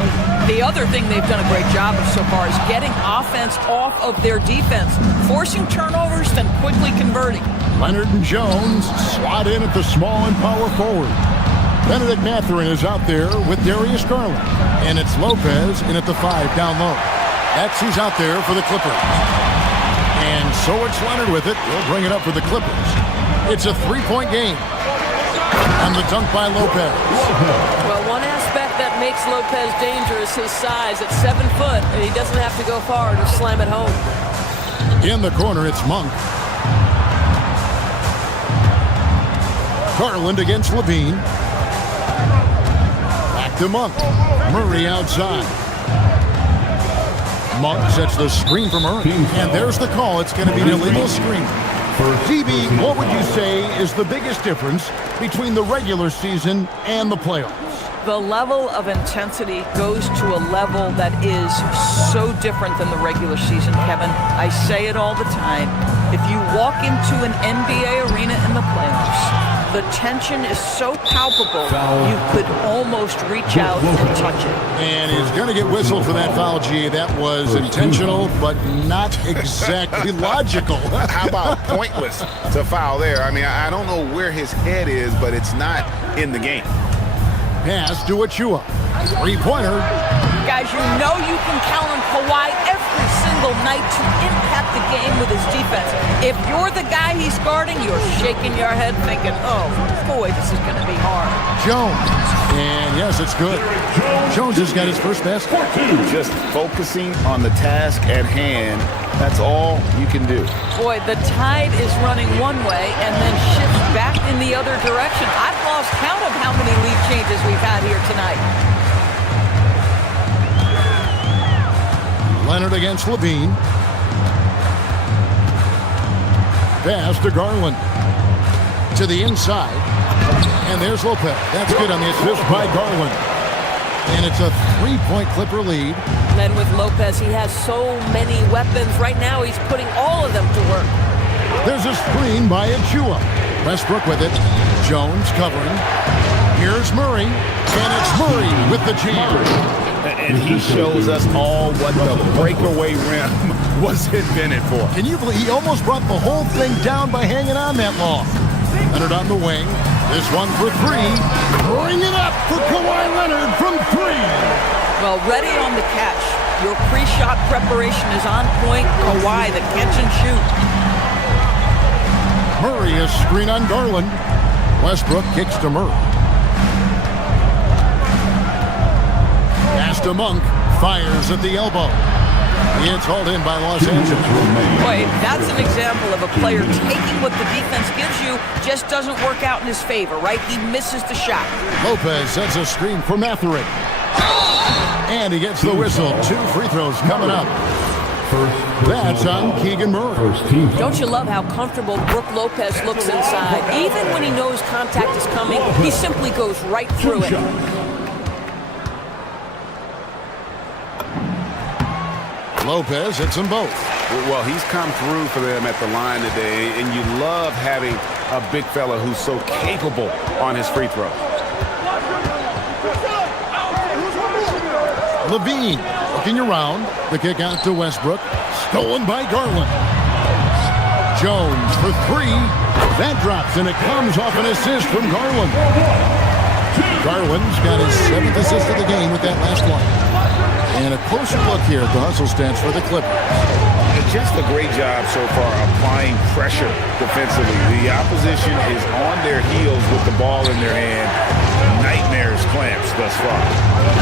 The other thing they've done a great job of so far is getting offense off of their defense, forcing turnovers, then quickly converting. Leonard and Jones slot in at the small and power forward. Benedict Mathurin is out there with Darius Garland. And it's Lopez in at the 5 down low. That's who's out there for the Clippers. And so it's Leonard with it. He'll bring it up for the Clippers. It's a 3-point game. And the dunk by Lopez. Well, one aspect that makes Lopez dangerous, his size. At 7 foot, and he doesn't have to go far to slam it home. In the corner, it's Monk. Garland against Levine. Back to Monk. Murray outside. Monk sets the screen for Murray. And there's the call. It's going to be an illegal screen. DB, what would you say is the biggest difference between the regular season and the playoffs? The level of intensity goes to a level that is so different than the regular season, Kevin. I say it all the time. If you walk into an NBA arena in the playoffs, the tension is so palpable, you could almost reach out and touch it. And he's going to get whistled for that foul, G. That was intentional, but not exactly logical. How about pointless to foul there? I mean, I don't know where his head is, but it's not in the game. Pass to Achua. 3-pointer. Guys, you know you can count on Kawhi every single night to impact the game with his defense. If you're the guy he's guarding, you're shaking your head thinking, oh, boy, this is going to be hard. Jones. And yes, it's good. Jones has got his first basket. Just focusing on the task at hand. That's all you can do. Boy, the tide is running one way and then shifts back in the other direction. I've lost count of how many lead changes we've had here tonight. Leonard against Levine. Pass to Garland. To the inside. And there's Lopez. That's good on the assist by Garland. And it's a 3-point Clipper lead. And with Lopez, he has so many weapons. Right now, he's putting all of them to work. There's a screen by Achua. Westbrook with it. Jones covering. Here's Murray. And it's Murray with the jam. And he shows us all what the breakaway rim was invented for. Can you believe he almost brought the whole thing down by hanging on that long? Leonard on the wing. This one for 3. Bring it up for Kawhi Leonard from 3. Well, ready on the catch. Your pre-shot preparation is on point. Kawhi, the catch and shoot. Murray is screen on Garland. Westbrook kicks to Murray. Pass to Monk. Fires at the elbow. It's hauled in by Los Angeles. Boy, that's an example of a player taking what the defense gives you, just doesn't work out in his favor, right? He misses the shot. Lopez sets a screen for Matherin. And he gets the whistle. 2 free throws coming up. That's on Keegan Murray. Don't you love how comfortable Brook Lopez looks inside? Even when he knows contact is coming, he simply goes right through it. Lopez hits them both. Well, he's come through for them at the line today, and you love having a big fella who's so capable on his free throw. Levine looking around. The kick out to Westbrook. Stolen by Garland. Jones for 3. That drops, and it comes off an assist from Garland. Garland's got his 7th assist of the game with that last one. And a closer look here at the hustle stance for the Clippers. Just a great job so far applying pressure defensively. The opposition is on their heels with the ball in their hand. Nightmares clamps thus far.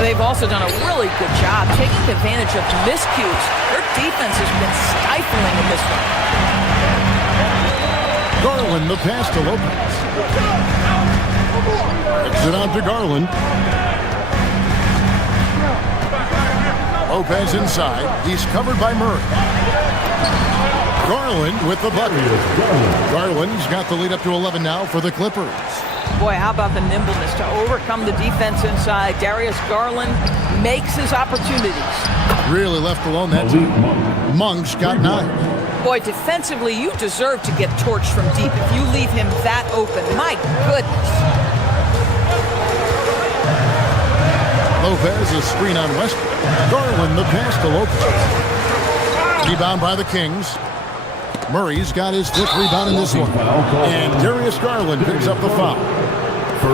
They've also done a really good job taking advantage of miscues. Their defense has been stifling in this one. Garland, the pass to Lopez. Exit on to Garland. Lopez inside. He's covered by Murray. Garland with the bucket. Garland's got the lead up to 11 now for the Clippers. Boy, how about the nimbleness to overcome the defense inside? Darius Garland makes his opportunities. Really left alone that time. Monk's got 9. Boy, defensively, you deserve to get torched from deep if you leave him that open. My goodness. Lopez is screen on Westbrook. Garland the pass to Lopez. Rebound by the Kings. Murray's got his 5th rebound in this one. And Darius Garland picks up the foul.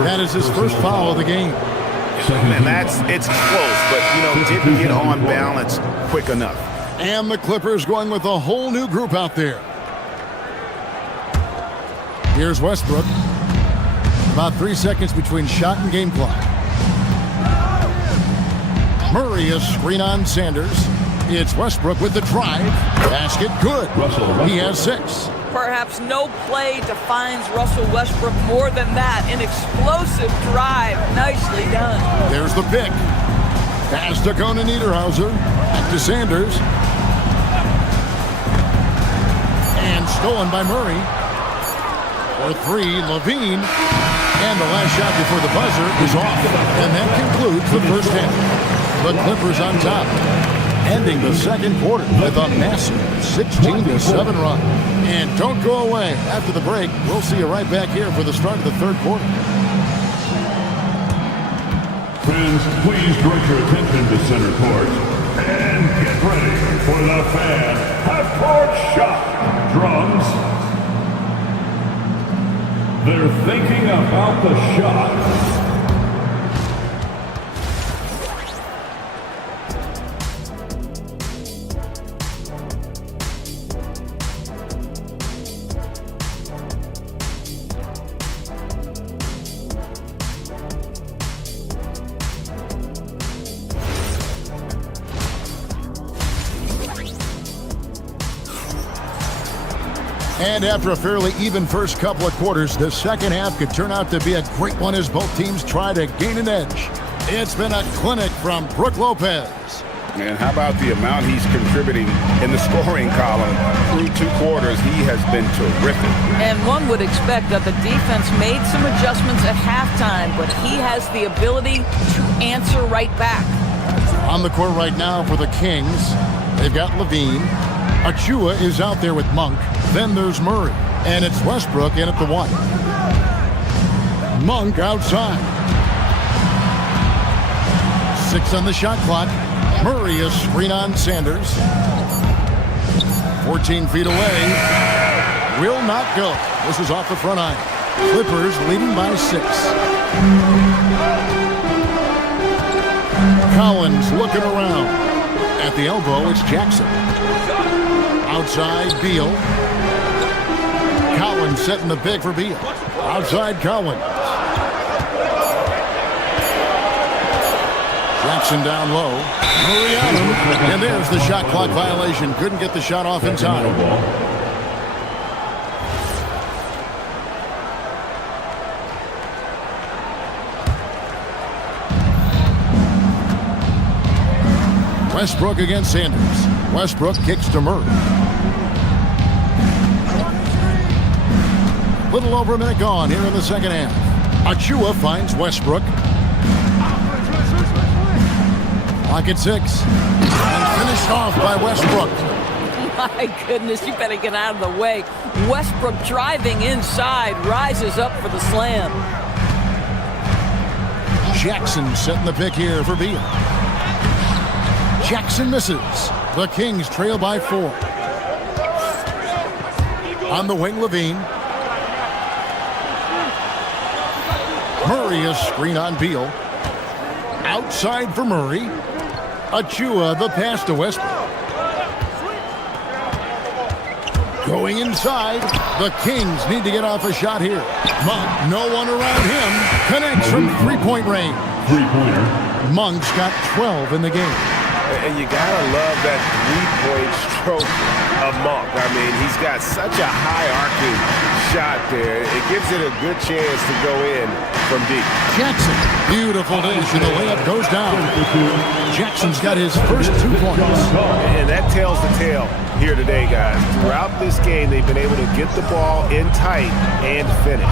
That is his first foul of the game. And it's close, but, didn't get on balance quick enough. And the Clippers going with a whole new group out there. Here's Westbrook. About 3 seconds between shot and game clock. Murray is screen on Sanders. It's Westbrook with the drive. Basket good. He has 6. Perhaps no play defines Russell Westbrook more than that. An explosive drive. Nicely done. There's the pick. Pass to Conan Niederhauser. Back to Sanders. And stolen by Murray. For 3, Levine. And the last shot before the buzzer is off. And that concludes the first half. The Clippers on top, ending the second quarter with a massive 16-7 run. And don't go away. After the break, we'll see you right back here for the start of the third quarter. Fans, please direct your attention to center court and get ready for the fan half-court shot. Drums. They're thinking about the shot. And after a fairly even first couple of quarters, the second half could turn out to be a great one as both teams try to gain an edge. It's been a clinic from Brook Lopez. And how about the amount he's contributing in the scoring column? Through 2 quarters, he has been terrific. And one would expect that the defense made some adjustments at halftime, but he has the ability to answer right back. On the court right now for the Kings, they've got Levine. Achua is out there with Monk. Then there's Murray. And it's Westbrook in at the 1. Monk outside. 6 on the shot clock. Murray is screen on Sanders. 14 feet away. Will not go. This is off the front iron. Clippers leading by 6. Collins looking around. At the elbow, it's Jackson. Outside, Beal. Collins setting the pick for Beal. Outside, Collins. Jackson down low. Murray on him. And there's the shot clock violation. Couldn't get the shot off in time. Westbrook against Sanders. Westbrook kicks to Murray. Little over a minute gone here in the second half. Achua finds Westbrook. Clock at 6. And finished off by Westbrook. My goodness, you better get out of the way. Westbrook driving inside, rises up for the slam. Jackson setting the pick here for Beal. Jackson misses. The Kings trail by 4. On the wing, Levine. Murray, a screen on Beal. Outside for Murray. Achua, the pass to Westbrook. Going inside. The Kings need to get off a shot here. Monk, no one around him. Connects from three-point range. Three-pointer. Monk's got 12 in the game. And you gotta love that three-point stroke of Monk. I mean, he's got such a high arcing shot there. It gives it a good chance to go in from deep. Jackson, beautiful dish, and the layup goes down. Jackson's got his first 2 points. And that tells the tale here today, guys. Throughout this game, they've been able to get the ball in tight and finish.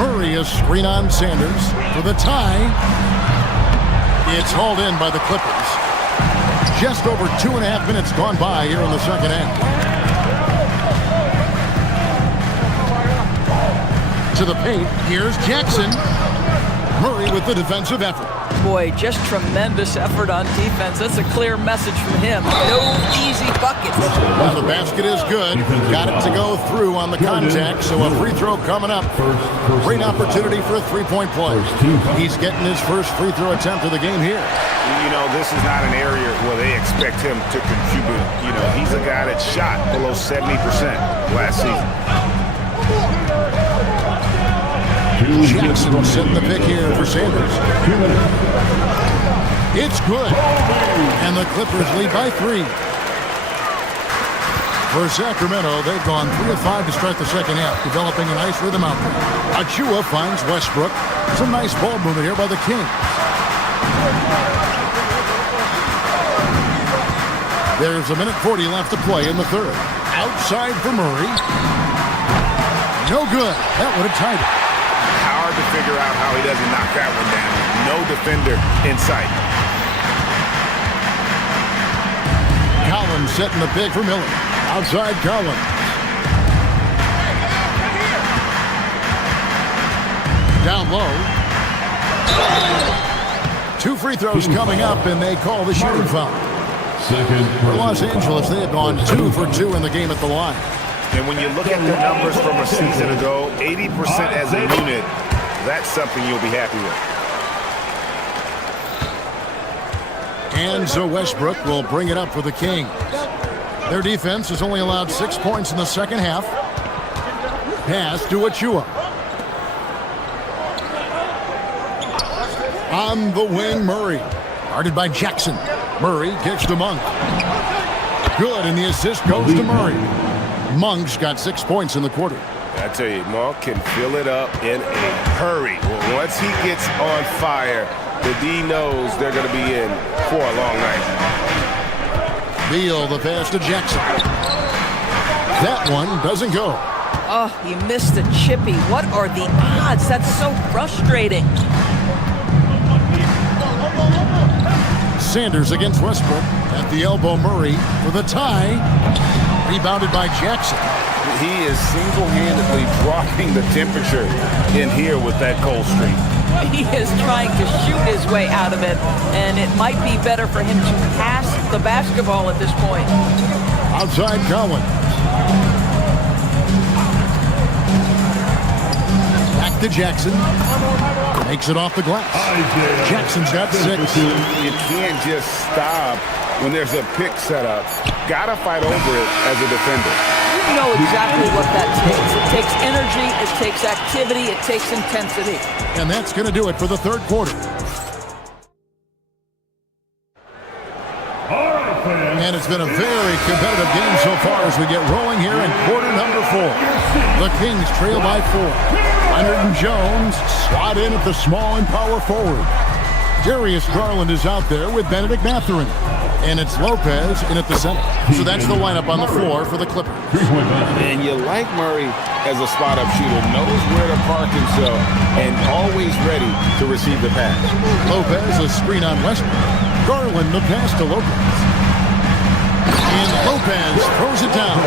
Murray, a screen on Sanders for the tie. It's hauled in by the Clippers. Just over 2.5 minutes gone by here in the second half. To the paint, here's Jackson. Murray with the defensive effort. Boy, just tremendous effort on defense. That's a clear message from him. No easy buckets. Well, the basket is good. Got it to go through on the contact, so a free throw coming up. Great opportunity for a three-point play. He's getting his first free throw attempt of the game here. You know, this is not an area where they expect him to contribute. You know, he's a guy that shot below 70% last season. Jackson setting the pick here for Sanders. It's good. And the Clippers lead by 3. For Sacramento, they've gone 3 of 5 to start the second half, developing a nice rhythm out there. Achua finds Westbrook. Some nice ball movement here by the Kings. There's 1:40 left to play in the third. Outside for Murray. No good. That would have tied it. Hard to figure out how he doesn't knock that one down. No defender in sight. Collins setting the pick for Miller. Outside Collins. Down low. 2 free throws coming up, and they call the shooting foul. For Los Angeles, they had gone 2 for 2 in the game at the line. And when you look at their numbers from a season ago, 80% as a unit, that's something you'll be happy with. And so Westbrook will bring it up for the Kings. Their defense has only allowed 6 points in the second half. Pass to Achua. On the wing, Murray. Guarded by Jackson. Murray kicks to Monk. Good, and the assist goes to Murray. Monk's got 6 points in the quarter. I tell you, Monk can fill it up in a hurry. Well, once he gets on fire, the D knows they're going to be in for a long night. Beal, the pass to Jackson. That one doesn't go. Oh, he missed the chippy. What are the odds? That's so frustrating. Sanders against Westbrook. At the elbow, Murray for the tie. Rebounded by Jackson. He is single-handedly dropping the temperature in here with that cold streak. He is trying to shoot his way out of it, and it might be better for him to pass the basketball at this point. Outside Collins. Back to Jackson. Makes it off the glass. Jackson's got 6. You can't just stop when there's a pick set up. Gotta fight over it as a defender. You know exactly what that takes. It takes energy, it takes activity, it takes intensity. And that's going to do it for the third quarter. And it's been a very competitive game so far as we get rolling here in quarter number 4. The Kings trail by 4. Leonard and Jones slot in at the small and power forward. Darius Garland is out there with Benedict Mathurin. And it's Lopez in at the center. So that's the lineup on the floor for the Clippers. And you like Murray as a spot-up shooter. Knows where to park himself and always ready to receive the pass. Lopez, a screen on Westbrook. Garland, the pass to Lopez. And Lopez throws it down.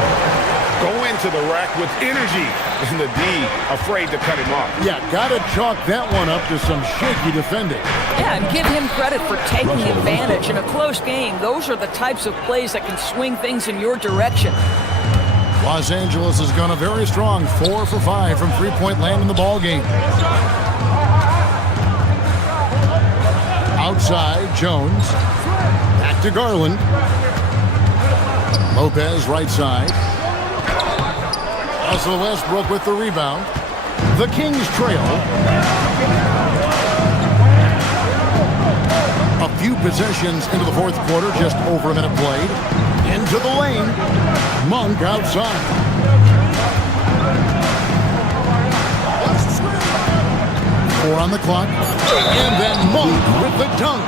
Go into the rack with energy. And the D afraid to cut him off. Yeah, got to chalk that one up to some shaky defending. Yeah, and give him credit for taking advantage in a close game. Those are the types of plays that can swing things in your direction. Los Angeles has gone a very strong 4 for 5 from three-point land in the ball game. Outside, Jones. Back to Garland. Lopez right side. Russell Westbrook with the rebound. The Kings trail. A few possessions into the fourth quarter, just over a minute played. Into the lane. Monk outside. 4 on the clock. And then Monk with the dunk.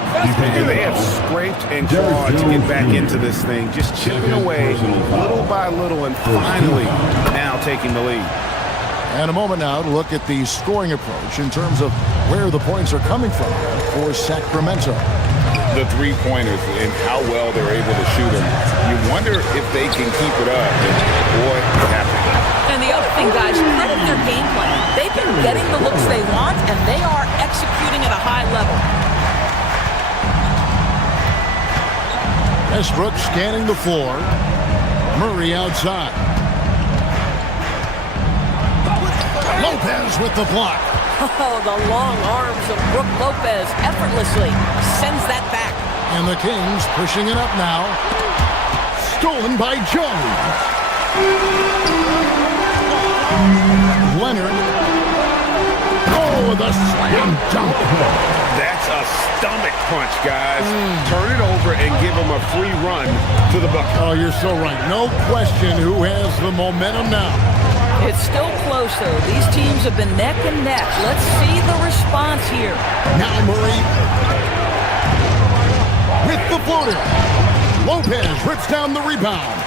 They have scraped and clawed to get back into this thing, just chipping away little by little and finally now taking the lead. And a moment now to look at the scoring approach in terms of where the points are coming from for Sacramento. The three-pointers and how well they're able to shoot them. You wonder if they can keep it up. And boy, what happened. And the other thing, guys, credit their game plan. They've been getting the looks they want, and they are executing at a high level. Westbrook scanning the floor. Murray outside. Lopez with the block. Oh, the long arms of Brook Lopez effortlessly sends that back. And the Kings pushing it up now. Stolen by Jones. Leonard. Oh, the slam dunk. That's a stomach punch, guys. Turn it over and give him a free run to the bucket. Oh, you're so right. No question who has the momentum now. It's still close, though. These teams have been neck and neck. Let's see the response here. Now Murray with the floater. Lopez rips down the rebound.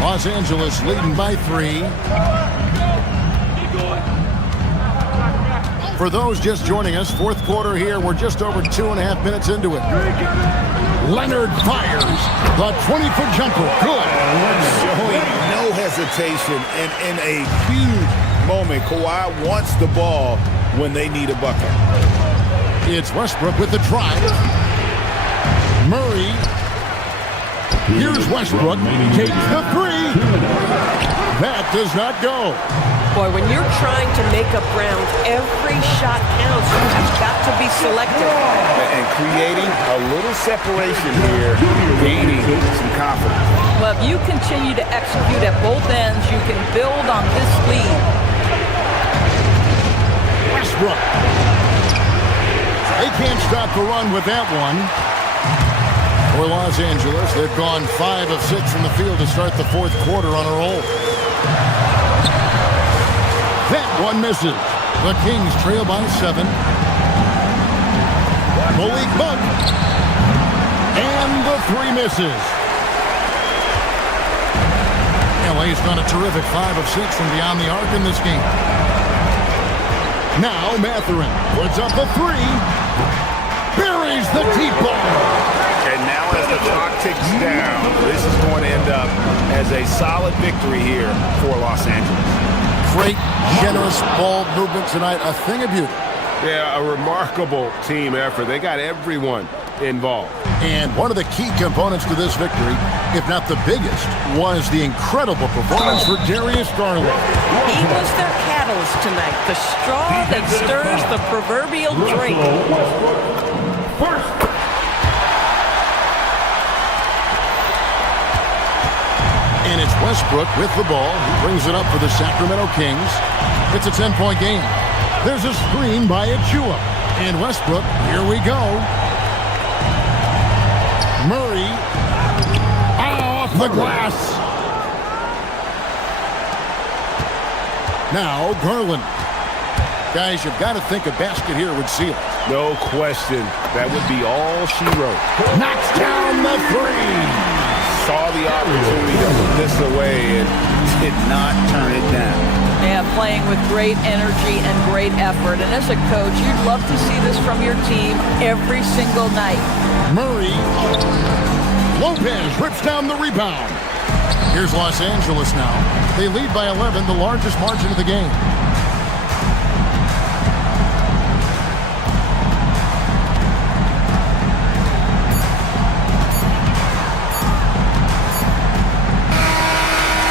Los Angeles leading by 3. For those just joining us, fourth quarter here. We're just over 2.5 minutes into it. Leonard fires the 20-foot jumper. Good. Showing no hesitation and in a huge moment. Kawhi wants the ball when they need a bucket. It's Westbrook with the drive. Murray. Here's Westbrook. Takes the 3. That does not go. Boy, when you're trying to make up ground, every shot counts. You have got to be selective. And creating a little separation here, gaining some confidence. Well, if you continue to execute at both ends, you can build on this lead. Westbrook. They can't stop the run with that one. For Los Angeles, they've gone 5 of 6 from the field to start the fourth quarter on a roll. That one misses. The Kings trail by 7. Malik Monk. And the 3 misses. LA's done a terrific 5 of 6 from beyond the arc in this game. Now Mathurin puts up a 3. Buries the deep ball. And now as the clock ticks down, this is going to end up as a solid victory here for Los Angeles. Great, generous ball movement tonight. A thing of beauty. Yeah, a remarkable team effort. They got everyone involved. And one of the key components to this victory, if not the biggest, was the incredible performance for Darius Garland. He was their catalyst tonight, the straw that stirs the proverbial drink. And it's Westbrook with the ball. He brings it up for the Sacramento Kings. It's a 10-point game. There's a screen by Achua. And Westbrook, here we go. Murray the glass. Now Garland. Guys, you've got to think a basket here would seal it. No question. That would be all she wrote. Knocks down the three. Saw the opportunity to put this away and did not turn it down. Yeah, playing with great energy and great effort. And as a coach, you'd love to see this from your team every single night. Murray. Lopez rips down the rebound. Here's Los Angeles now. They lead by 11, the largest margin of the game.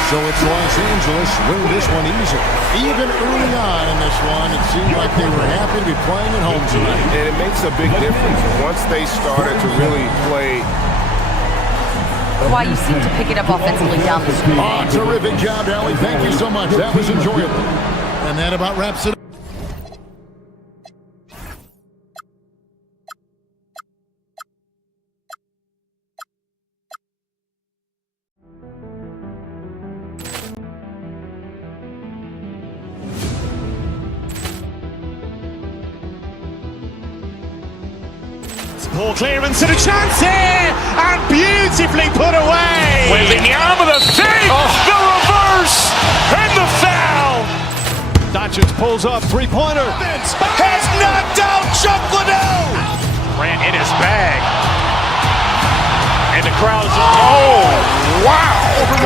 So it's Los Angeles winning this one easy. Even early on in this one, it seemed like they were happy to be playing at home tonight. And it makes a big difference. Once they started to really play. Why you seem to pick it up offensively down the street. Oh, terrific job, Allie. Thank you so much. That was enjoyable. And that about wraps it up. Ball clearance and a chance here, and beautifully put away. Wembanyama the save, the reverse, and the foul. Doncic pulls up, three-pointer. Has knocked out Chuck Liddell. Ran in his bag. And the crowd is, oh, wow. He's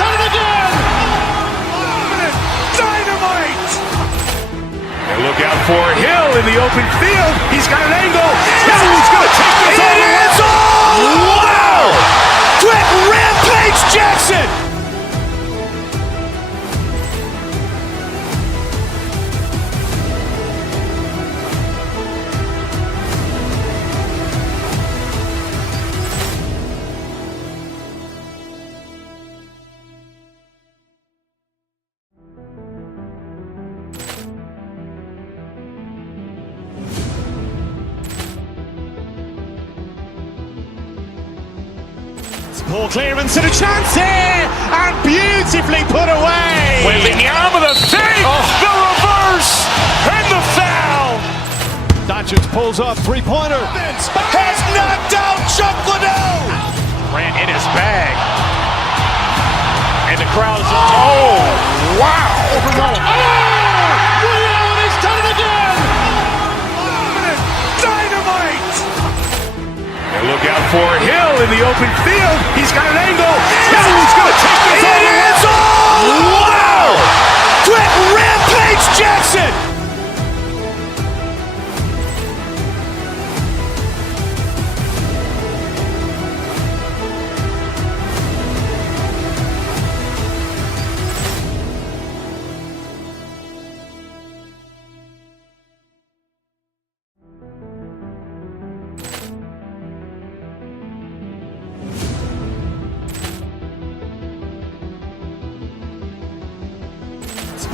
done it again. Dynamite. And look out for Hill in the open field. He's got an angle. Hill's going to take this all the way. Wow! Quick Rampage Jackson. Ball clearance and a chance here, and beautifully put away. Wembanyama the save, the reverse, and the foul. Doncic pulls up, three-pointer. Has knocked out Chuck Liddell. Ran in his bag. And the crowd is, oh, wow. He's done it again. Dynamite. And look out for Hill in the open field. He's got an angle. Hill's going to take this all the way. Wow! Quick Rampage Jackson.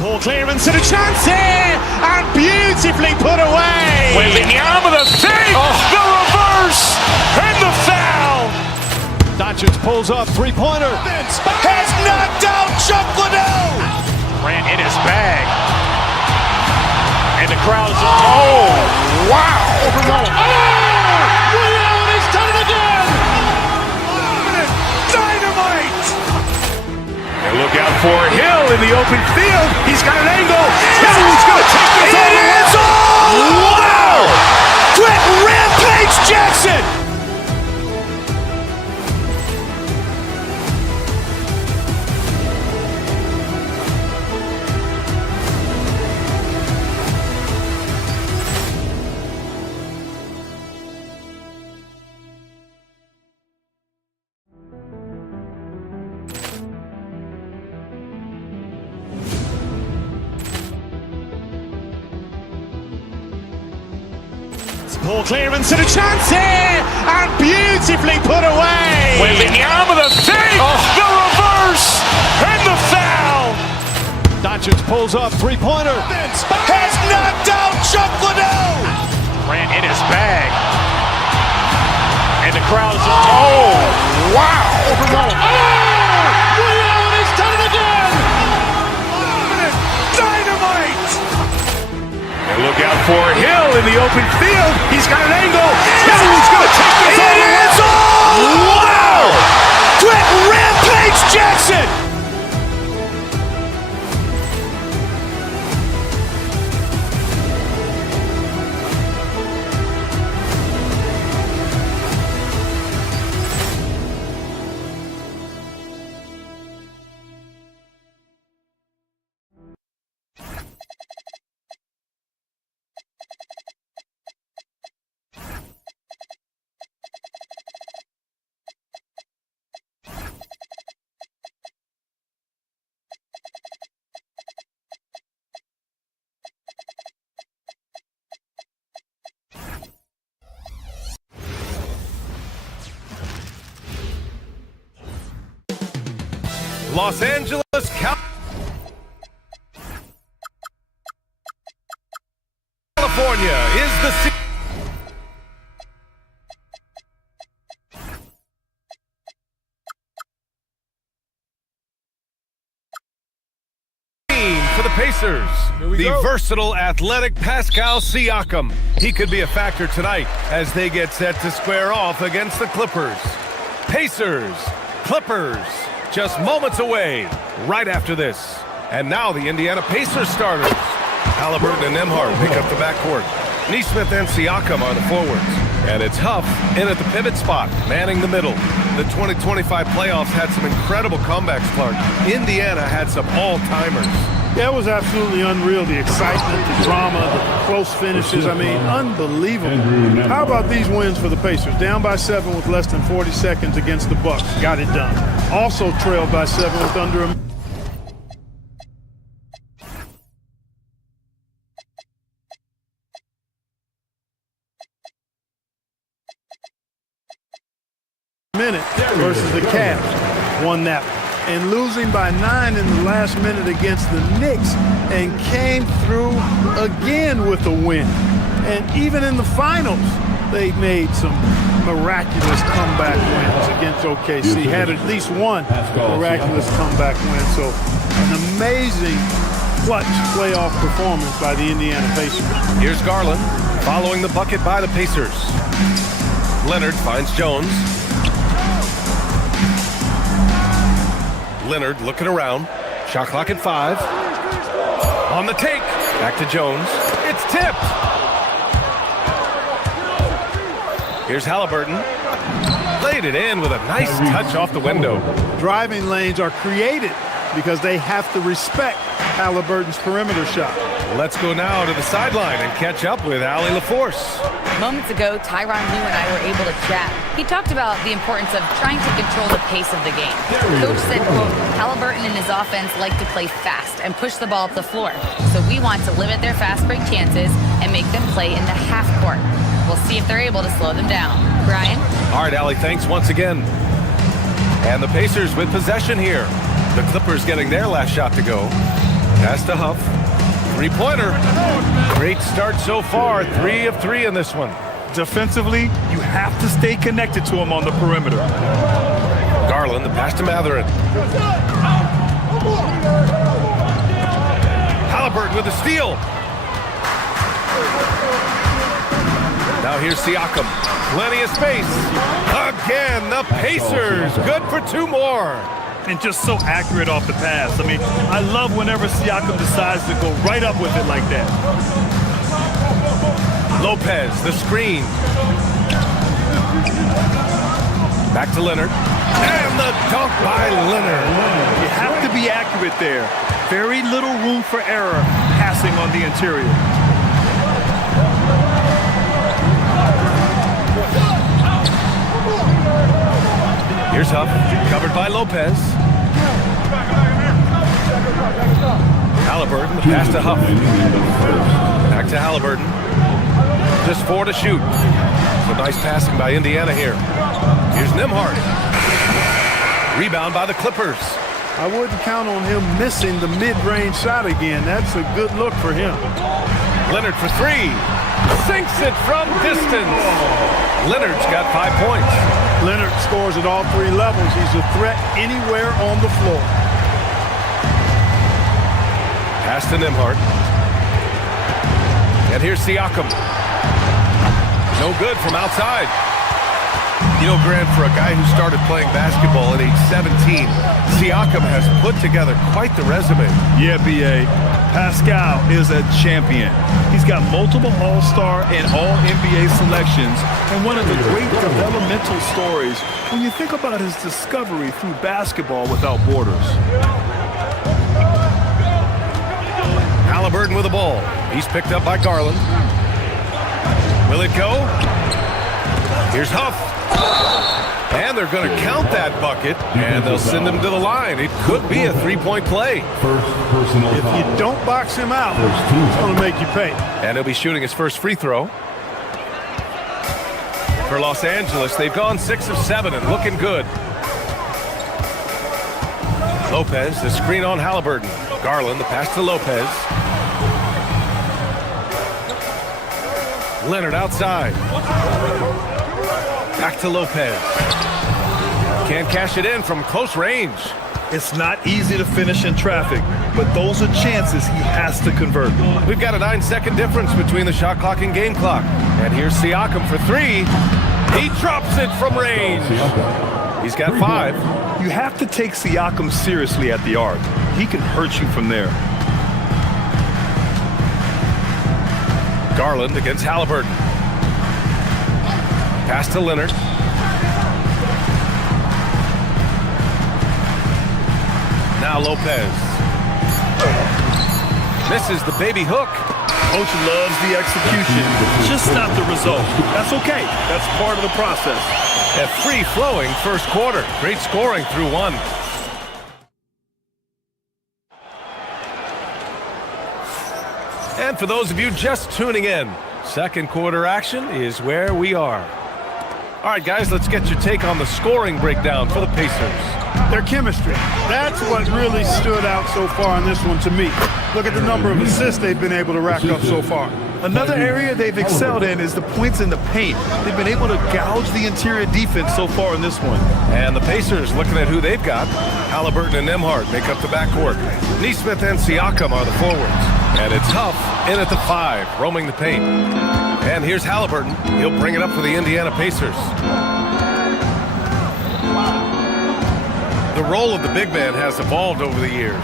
Ball clearance and a chance here, and beautifully put away. Wembanyama the save, the reverse, and the foul. Doncic pulls up, three-pointer. Has knocked out Chuck Liddell. Ran in his bag. And the crowd is, oh, wow. He's done it again. Dynamite. And look out for Hill in the open field. He's got an angle. Hill's going to take this all the way. Wow! Quick Rampage Jackson. Ball clearance and a chance here, and beautifully put away. Wembanyama the save, the reverse, and the foul. Doncic pulls up, three-pointer. Has knocked out Chuck Liddell. Ran in his bag. And the crowd is, oh, Wow! He's done it again! Dynamite! And look out for Hill in the open field. He's got an angle. Hill's going to take this all the way. Wow! Quick rampage Jackson! Los Angeles, California is the for the Pacers. The versatile, athletic Pascal Siakam. He could be a factor tonight as they get set to square off against the Clippers. Pacers, Clippers, just moments away right after this. And now the Indiana Pacers starters. Halliburton and Nembhard pick up the backcourt. Nesmith and Siakam are the forwards. And it's Huff in at the pivot spot, manning the middle. The 2025 playoffs had some incredible comebacks, Clark. Indiana had some all-timers. Yeah, it was absolutely unreal. The excitement, the drama, the close finishes. I mean, unbelievable. How about these wins for the Pacers? Down by 7 with less than 40 seconds against the Bucks. Got it done. Also trailed by 7 with under a minute versus the Cavs. Won that one. And losing by 9 in the last minute against the Knicks and came through again with a win. And even in the finals, they made some miraculous comeback wins against OKC. Had at least one miraculous comeback win. So an amazing clutch playoff performance by the Indiana Pacers. Here's Garland following the bucket by the Pacers. Leonard finds Jones. Leonard looking around. Shot clock at 5. On the take. Back to Jones. It's tipped. Here's Halliburton. Laid it in with a nice touch off the window. Driving lanes are created because they have to respect Halliburton's perimeter shot. Let's go now to the sideline and catch up with Allie LaForce. Moments ago, Tyronn Lue and I were able to chat. He talked about the importance of trying to control the pace of the game. Coach said, quote, Halliburton and his offense like to play fast and push the ball up the floor. So we want to limit their fast break chances and make them play in the half court. We'll see if they're able to slow them down. Brian? All right, Allie, thanks once again. And the Pacers with possession here. The Clippers getting their last shot to go. Pass to Huff. Three-pointer. Great start so far. 3 of 3 in this one. Defensively, you have to stay connected to him on the perimeter. Garland, the pass to Matherin. Halliburton with a steal. Now here's Siakam. Plenty of space. Again, the Pacers. Good for 2 more. And just so accurate off the pass. I mean, I love whenever Siakam decides to go right up with it like that. Lopez, the screen. Back to Leonard. And the dunk by Leonard. You have to be accurate there. Very little room for error passing on the interior. Here's Huff, covered by Lopez. Halliburton, the pass to Huff. Back to Halliburton. Just 4 to shoot. So nice passing by Indiana here. Here's Nembhard. Rebound by the Clippers. I wouldn't count on him missing the mid-range shot again. That's a good look for him. Leonard for 3. Sinks it from distance. Leonard's got 5 points. Leonard scores at all three levels. He's a threat anywhere on the floor. Pass to Nembhard. And here's Siakam. No good from outside. You know, Grant, for a guy who started playing basketball at age 17, Siakam has put together quite the resume. Yeah, B.A. Pascal is a champion. He's got multiple All-Star and All-NBA selections, and one of the great developmental stories when you think about his discovery through basketball without borders. Halliburton with the ball. He's picked up by Garland. Will it go? Here's Huff. And they're going to count that bucket, and they'll send him to the line. It could be a three-point play. If you don't box him out, it's going to make you pay. And he'll be shooting his first free throw. For Los Angeles, they've gone 6 of 7 and looking good. Lopez, the screen on Halliburton. Garland, the pass to Lopez. Leonard outside. Back to Lopez. Can't cash it in from close range. It's not easy to finish in traffic, but those are chances he has to convert. We've got a 9-second difference between the shot clock and game clock. And here's Siakam for 3. He drops it from range. He's got 5. You have to take Siakam seriously at the arc. He can hurt you from there. Garland against Halliburton. Pass to Leonard. Now Lopez. Misses the baby hook. Coach loves the execution, just not the result. That's okay. That's part of the process. A free-flowing first quarter. Great scoring through 1. And for those of you just tuning in, second quarter action is where we are. All right, guys, let's get your take on the scoring breakdown for the Pacers. Their chemistry. That's what really stood out so far in this one to me. Look at the number of assists they've been able to rack up so far. Another area they've excelled in is the points in the paint. They've been able to gouge the interior defense so far in this one. And the Pacers, looking at who they've got, Halliburton and Nembhard make up the backcourt. Nesmith and Siakam are the forwards. And it's Huff in at the 5, roaming the paint. And here's Halliburton. He'll bring it up for the Indiana Pacers. The role of the big man has evolved over the years.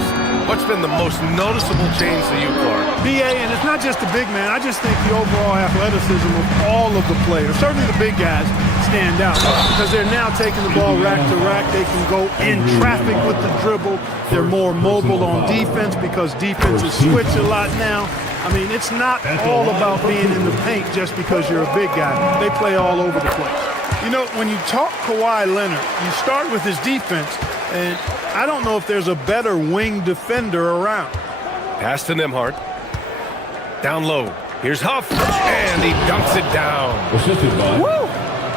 What's been the most noticeable change to you, Clark? B.A., and it's not just the big man. I just think the overall athleticism of all of the players, certainly the big guys, stand out because they're now taking the ball rack to rack. They can go in traffic with the dribble. They're more mobile on defense because defenses switch a lot now. I mean, it's not all about being in the paint just because you're a big guy. They play all over the place. You know, when you talk Kawhi Leonard, you start with his defense, and I don't know if there's a better wing defender around. Pass to Nembhard. Down low. Here's Huff, and he dunks it down. Woo!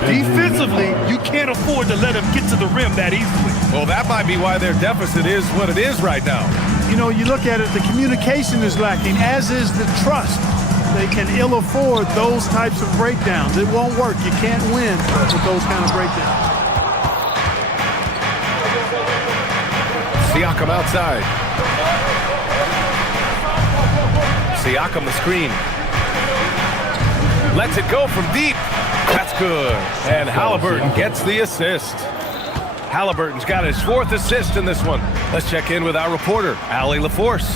Defensively, you can't afford to let him get to the rim that easily. Well, that might be why their deficit is what it is right now. You know, you look at it, the communication is lacking, as is the trust. They can ill afford those types of breakdowns. It won't work. You can't win with those kind of breakdowns. Siakam outside. Siakam the screen. Lets it go from deep. That's good. And Halliburton gets the assist. Halliburton's got his 4th assist in this one. Let's check in with our reporter, Allie LaForce.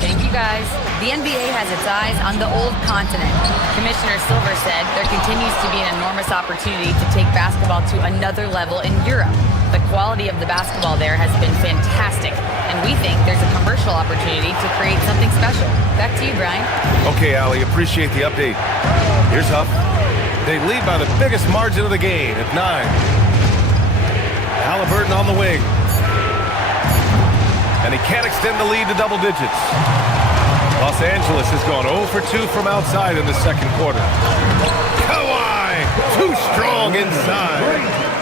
Thank you, guys. The NBA has its eyes on the old continent. Commissioner Silver said there continues to be an enormous opportunity to take basketball to another level in Europe. The quality of the basketball there has been fantastic, and we think there's a commercial opportunity to create something special. Back to you, Brian. Okay, Allie, appreciate the update. Here's Huff. They lead by the biggest margin of the game at 9. Halliburton on the wing. And he can't extend the lead to double digits. Los Angeles has gone 0 for 2 from outside in the second quarter. Kawhi, too strong inside.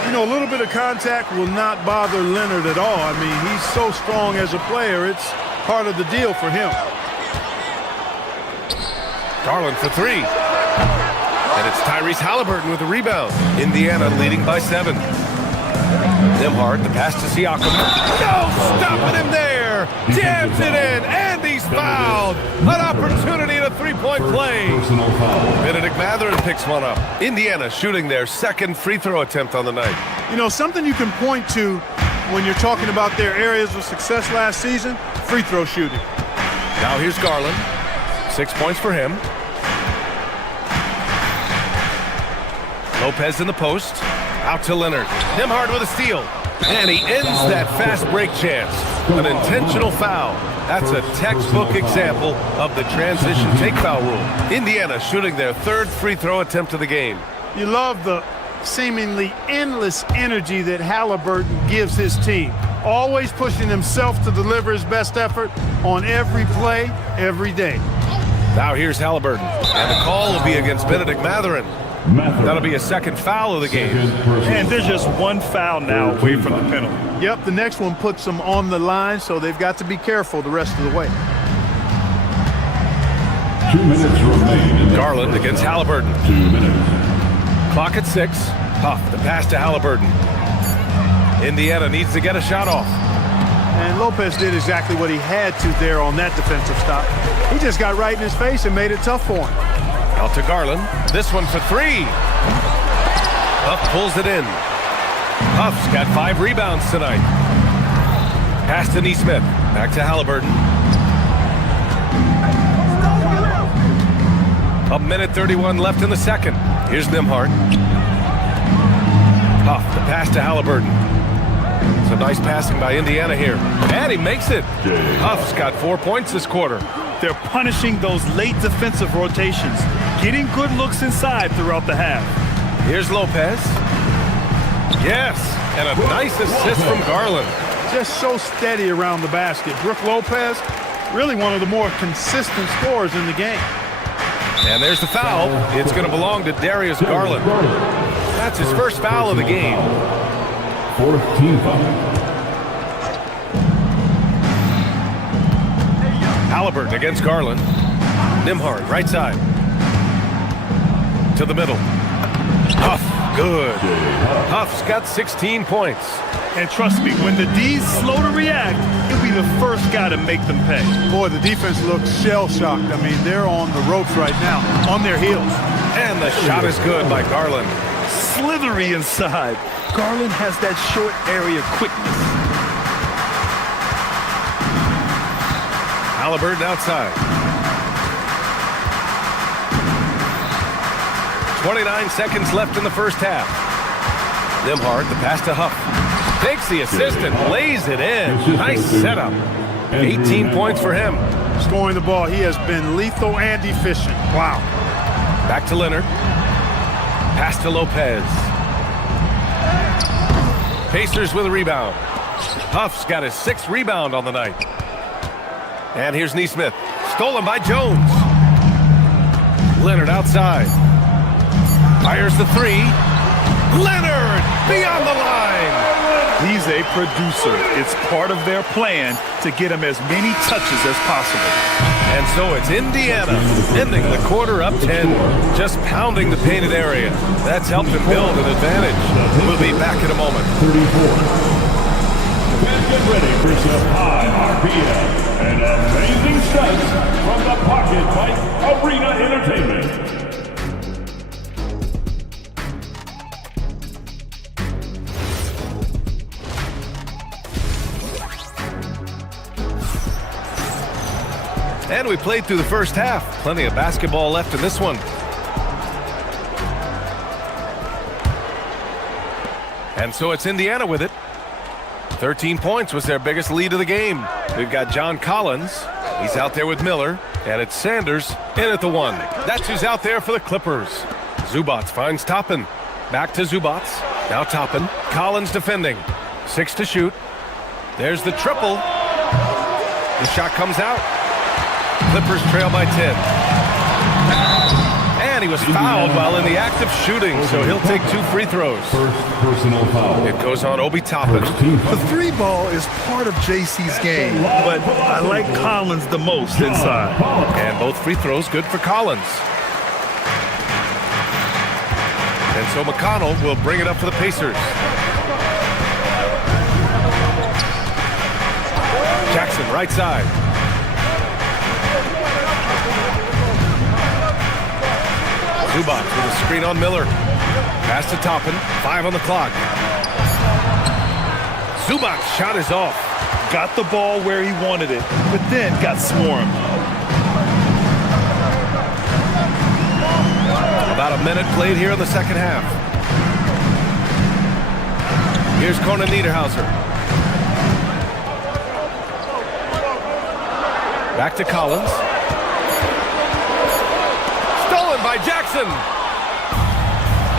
You know, a little bit of contact will not bother Leonard at all. I mean, he's so strong as a player, it's part of the deal for him. Garland for 3. And it's Tyrese Halliburton with the rebound. Indiana leading by 7. Nimhard, the pass to Siakam. No, stopping him there. Jams it in, and he's fouled. An opportunity at a three-point play. Benedict Mathurin picks one up. Indiana shooting their second free throw attempt on the night. You know, something you can point to when you're talking about their areas of success last season, free throw shooting. Now here's Garland. 6 points for him. Lopez in the post. Out to Leonard. Nimhard with a steal. And he ends that fast break chance. An intentional foul. That's a textbook example of the transition take foul rule. Indiana shooting their third free throw attempt of the game. You love the seemingly endless energy that Halliburton gives his team. Always pushing himself to deliver his best effort on every play, every day. Now here's Halliburton. And the call will be against Benedict Mathurin. That'll be a second foul of the game. And there's just one foul now away from the penalty. Yep, the next one puts them on the line, so they've got to be careful the rest of the way. 2 minutes remain. Garland against Halliburton. 2 minutes. Clock at 6. Huff, the pass to Halliburton. Indiana needs to get a shot off. And Lopez did exactly what he had to there on that defensive stop. He just got right in his face and made it tough for him. Out to Garland. This one for 3. Huff pulls it in. Huff's got 5 rebounds tonight. Pass to Nesmith. Back to Halliburton. A minute 31 left in the second. Here's Nimhard. Huff, the pass to Halliburton. Some nice passing by Indiana here. And he makes it. Huff's got 4 points this quarter. They're punishing those late defensive rotations, getting good looks inside throughout the half. Here's Lopez. Yes, and a nice assist from Garland. Just so steady around the basket. Brook Lopez, really one of the more consistent scorers in the game. And there's the foul. It's going to belong to Darius Garland. That's his first foul of the game. 4th team foul. Halliburton against Garland. Nimhard, right side. To the middle. Huff, good. Huff's got 16 points. And trust me, when the D's slow to react, he'll be the first guy to make them pay. Boy, the defense looks shell-shocked. I mean, they're on the ropes right now, on their heels. And the shot is good by Garland. Slithery inside. Garland has that short area quickness. Halliburton outside. 29 seconds left in the first half. Nimhard, the pass to Huff. Takes the assist and lays it in. Nice setup. 18 points for him. Scoring the ball, he has been lethal and efficient. Wow. Back to Leonard. Pass to Lopez. Pacers with a rebound. Huff's got his 6th rebound on the night. And here's Nesmith. Stolen by Jones. Leonard outside. Fires the 3. Leonard beyond the line. He's a producer. It's part of their plan to get him as many touches as possible. And so it's Indiana ending the quarter up 10, just pounding the painted area. That's helped them build an advantage. We'll be back in a moment. 34. Fans get ready for some high RPM and amazing stunts from the Pocket Fight Arena Entertainment. And we played through the first half. Plenty of basketball left in this one. And so it's Indiana with it. 13 points was their biggest lead of the game. We've got John Collins. He's out there with Miller. And it's Sanders in at the 1. That's who's out there for the Clippers. Zubats finds Toppin. Back to Zubats. Now Toppin. Collins defending. 6 to shoot. There's the triple. The shot comes out. Clippers trail by 10. And he was fouled while in the act of shooting, so he'll take 2 free throws. First personal foul. It goes on Obi Toppin. The 3 ball is part of JC's game, but I like Collins the most inside. And both free throws good for Collins. And so McConnell will bring it up for the Pacers. right side. Zubac with a screen on Miller. Pass to Toppin. 5 on the clock. Zubac's shot is off. Got the ball where he wanted it, but then got swarmed. About a minute played here in the second half. Here's Conan Niederhauser. Back to Collins. Stolen by Jackson.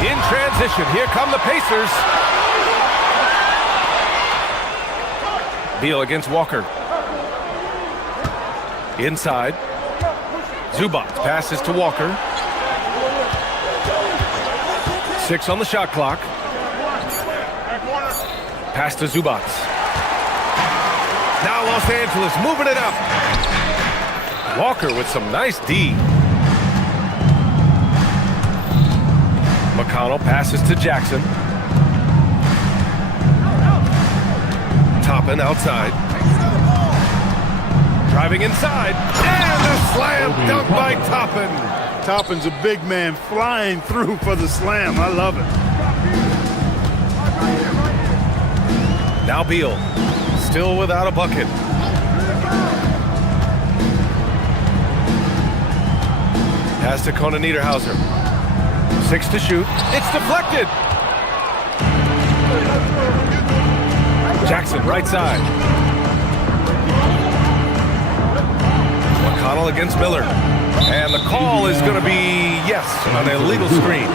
In transition, here come the Pacers. Beal against Walker. Inside. Zubac passes to Walker. 6 on the shot clock. Pass to Zubac. Now Los Angeles moving it up. Walker with some nice D. McConnell passes to Jackson. Toppin outside. Driving inside. And a slam dunk by Toppin. Toppin's a big man flying through for the slam. I love it. Now Beal. Still without a bucket. Pass to Conan Niederhauser. 6 to shoot. It's deflected. Jackson, right side. McConnell against Miller. And the call is going to be, yes, an illegal screen.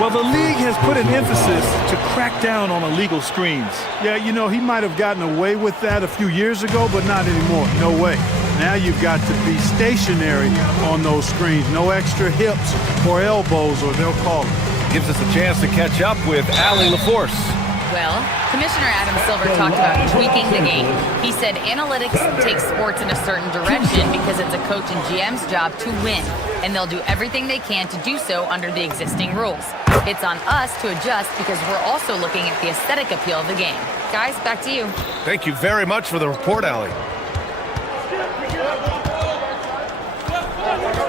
Well, the league has put an emphasis to crack down on illegal screens. Yeah, you know, he might have gotten away with that a few years ago, but not anymore. No way. Now you've got to be stationary on those screens. No extra hips or elbows, or they'll call it. Gives us a chance to catch up with Allie LaForce. Well, Commissioner Adam Silver talked about tweaking the game. He said analytics take sports in a certain direction because it's a coach and GM's job to win, and they'll do everything they can to do so under the existing rules. It's on us to adjust because we're also looking at the aesthetic appeal of the game. Guys, back to you. Thank you very much for the report, Allie.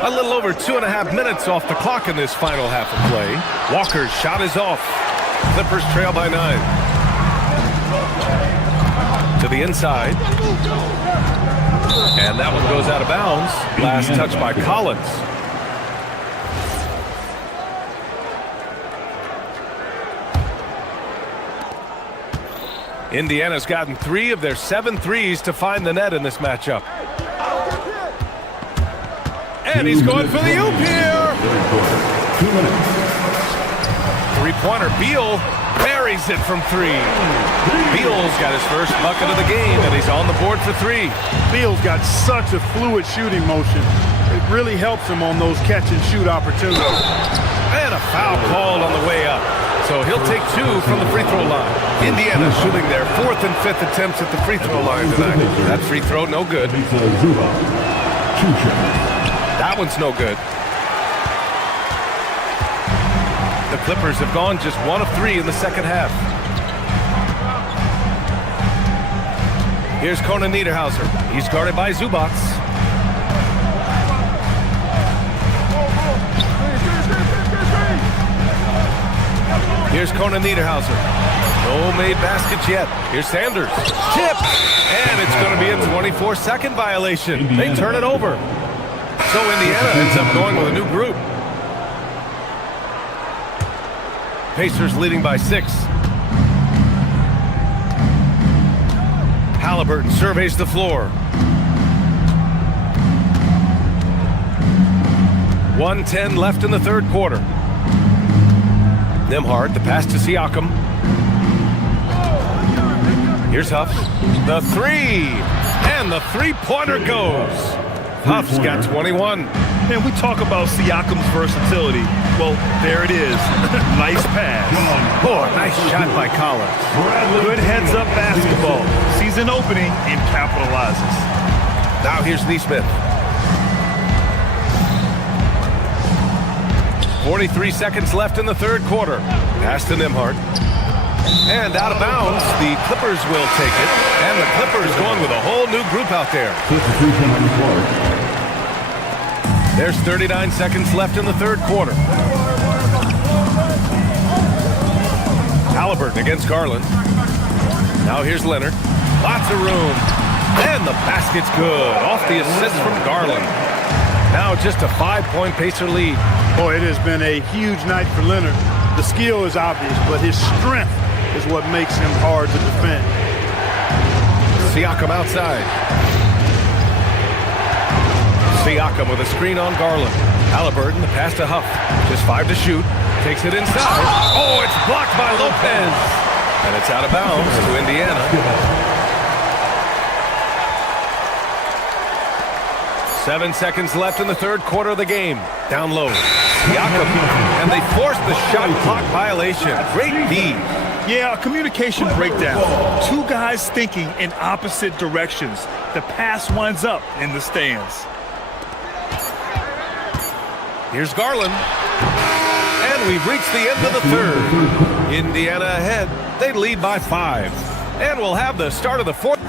A little over 2.5 minutes off the clock in this final half of play. Walker's shot is off. Clippers trail by 9. To the inside. And that one goes out of bounds. Last touch by Collins. Indiana's gotten 3 of their 7 threes to find the net in this matchup. And he's going for the oop here. 2 minutes. Three-pointer. Beal buries it from 3. Beal's got his first bucket of the game, and he's on the board for 3. Beal's got such a fluid shooting motion. It really helps him on those catch-and-shoot opportunities. And a foul called on the way up. So he'll take 2 from the free throw line. Indiana shooting their 4th and 5th attempts at the free throw line tonight. That free throw, no good. That one's no good. The Clippers have gone just 1 of 3 in the second half. Here's Conan Niederhauser. He's guarded by Zubac. Here's Conan Niederhauser. No made baskets yet. Here's Sanders. Tip! And it's going to be a 24-second violation. They turn it over. So Indiana ends up going with a new group. Pacers leading by 6. Halliburton surveys the floor. 1:10 left in the third quarter. Nembhard, the pass to Siakam. Here's Huff. The 3. And the three-pointer goes. Huff's got 21. Man, we talk about Siakam's versatility. Well, there it is. Nice pass. Boy, nice shot by Collins. Good heads-up basketball. Sees an opening and capitalizes. Now here's Neesmith. 43 seconds left in the third quarter. Pass to Nembhard. And out of bounds, the Clippers will take it. And the Clippers going with a whole new group out there. Substitution on the court. There's 39 seconds left in the third quarter. Halliburton against Garland. Now here's Leonard. Lots of room. And the basket's good. Off the assist from Garland. Now just a 5-point Pacer lead. Boy, it has been a huge night for Leonard. The skill is obvious, but his strength is what makes him hard to defend. Siakam outside. Siakam with a screen on Garland. Halliburton, the pass to Huff. Just 5 to shoot. Takes it inside. Oh, it's blocked by Lopez. And it's out of bounds to Indiana. 7 seconds left in the third quarter of the game. Down low. Siakam. And they forced the shot clock violation. Great D. Yeah, a communication breakdown. Two guys thinking in opposite directions. The pass winds up in the stands. Here's Garland. And we've reached the end of the third. Indiana ahead. They lead by 5. And we'll have the start of the fourth.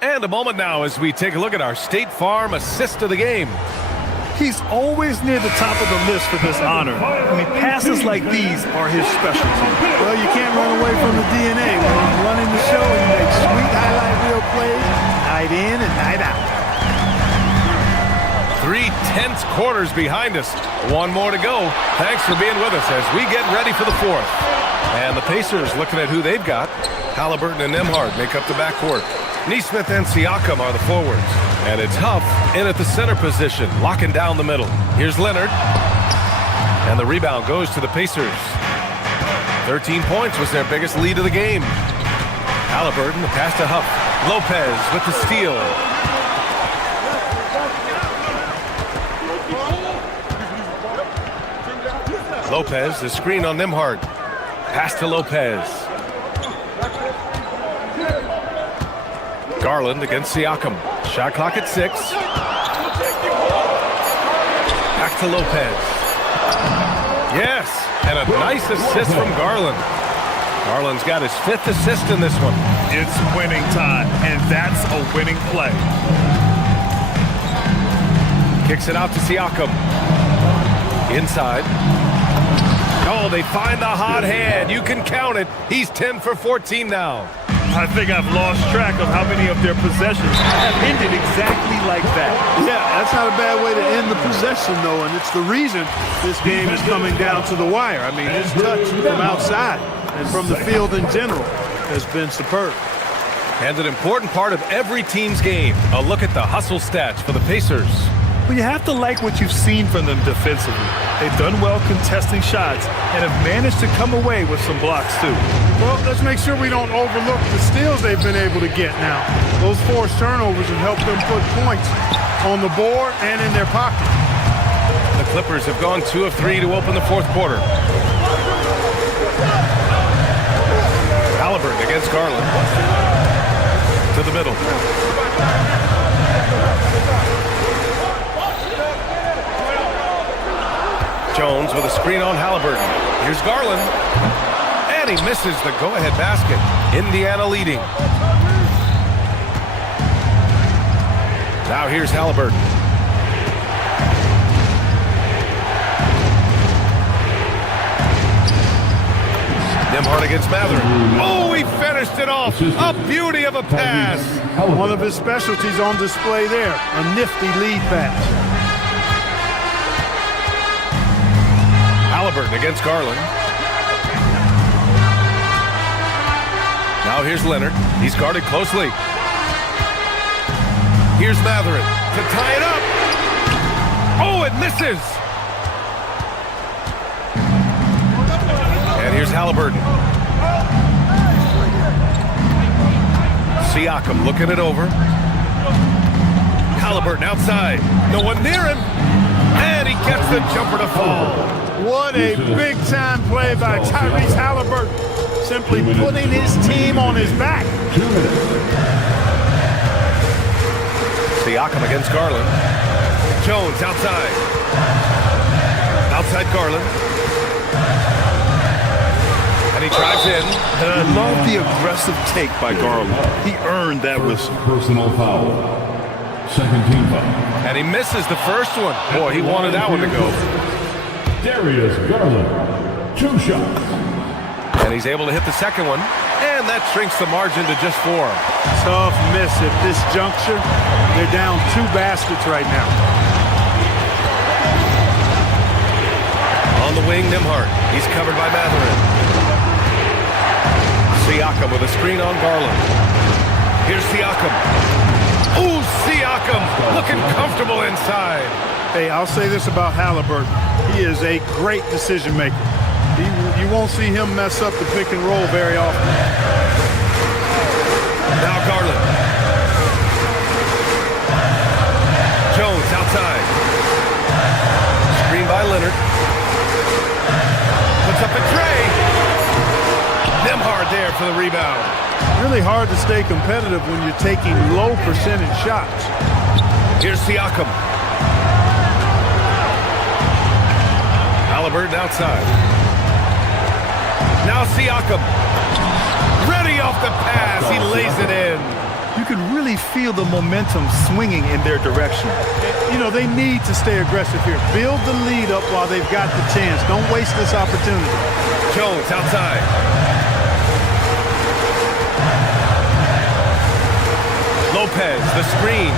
And a moment now as we take a look at our State Farm assist of the game. He's always near the top of the list for this honor. I mean, passes like these are his specialty. Well, you can't run away from the DNA. When he's running the show, he makes sweet highlight reel plays, night in and night out. 3 tense quarters behind us. One more to go. Thanks for being with us as we get ready for the fourth. And the Pacers looking at who they've got. Halliburton and Nembhard make up the backcourt. Nesmith and Siakam are the forwards. And it's Huff in at the center position, locking down the middle. Here's Leonard. And the rebound goes to the Pacers. 13 points was their biggest lead of the game. Halliburton, the pass to Huff. Lopez with the steal. Lopez, the screen on Nembhard. Pass to Lopez. Garland against Siakam. Shot clock at 6. Back to Lopez. Yes, and a nice assist from Garland. Garland's got his 5th assist in this one. It's winning time, and that's a winning play. Kicks it out to Siakam. Inside. Oh, they find the hot hand. You can count it. He's 10 for 14 now. I think I've lost track of how many of their possessions have ended exactly like that. Yeah, that's not a bad way to end the possession, though, and it's the reason this game is coming down to the wire. I mean, his touch from outside and from the field in general has been superb. And an important part of every team's game, a look at the hustle stats for the Pacers. Well, you have to like what you've seen from them defensively. They've done well contesting shots and have managed to come away with some blocks, too. Well, let's make sure we don't overlook the steals they've been able to get now. Those forced turnovers have helped them put points on the board and in their pocket. The Clippers have gone 2 of 3 to open the fourth quarter. Halliburton against Garland. To the middle. Jones with a screen on Halliburton. Here's Garland. And he misses the go-ahead basket. Indiana leading. Now here's Halliburton. Nembhard against Mathurin. Oh, he finished it off. A beauty of a pass. One of his specialties on display there. A nifty lead pass. Halliburton against Garland. Now here's Leonard. He's guarded closely. Here's Mathurin to tie it up. Oh, it misses. And here's Halliburton. Siakam looking it over. Halliburton outside. No one near him. And he gets the jumper to fall. What a big-time play by Tyrese Halliburton. Simply putting his team on his back. Siakam against Garland. Jones outside. Outside Garland. And he drives in. And I love the aggressive take by Garland. He earned that whistle. Personal foul. Second team foul. And he misses the first one. Boy, he wanted that one to go. Darius Garland, 2 shots. And he's able to hit the second one. And that shrinks the margin to just 4. Tough miss at this juncture. They're down 2 baskets right now. On the wing, Nembhard. He's covered by Mathurin. Siakam with a screen on Garland. Here's Siakam. Ooh, Siakam looking comfortable inside. Hey, I'll say this about Halliburton. He is a great decision maker. You won't see him mess up the pick and roll very often. Now Garland. Jones outside. Screen by Leonard. Puts up a tray. Nembhard there for the rebound. Really hard to stay competitive when you're taking low percentage shots. Here's Siakam. Halliburton outside. Now Siakam. Ready off the pass. He lays it in. You can really feel the momentum swinging in their direction. You know, they need to stay aggressive here. Build the lead up while they've got the chance. Don't waste this opportunity. Jones outside. Lopez, the screen.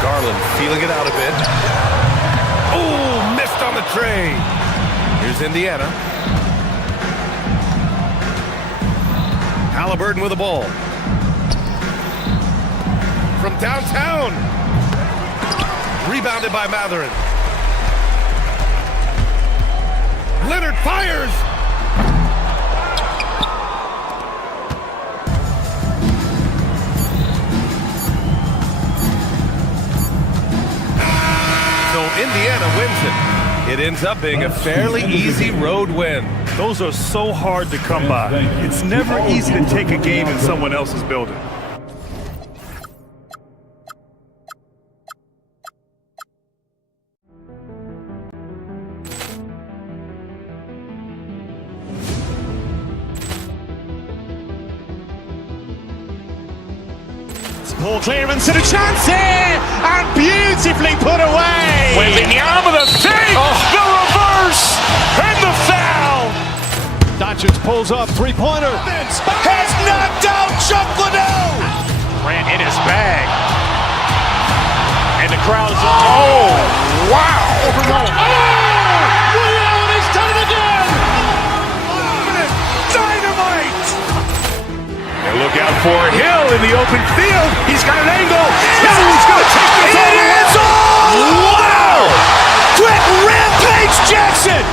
Garland feeling it out a bit. Oh, missed on the tray. Here's Indiana. Halliburton with the ball. From downtown. Rebounded by Mathurin. Leonard fires. So Indiana wins it. It ends up being a fairly easy road win. Those are so hard to come by. It's never easy to take a game in someone else's building. Ball clearance and a chance here, and beautifully put away. Wembanyama the save, the reverse, and the foul. Doncic pulls up, 3-pointer. Has knocked out Chuck Liddell. Ran in his bag, and the crowd is oh wow! He's done it again. Dynamite! And look out for Hill in the open field. He's got an angle. Hill's going to take this all the way. Wow! Quick Rampage Jackson!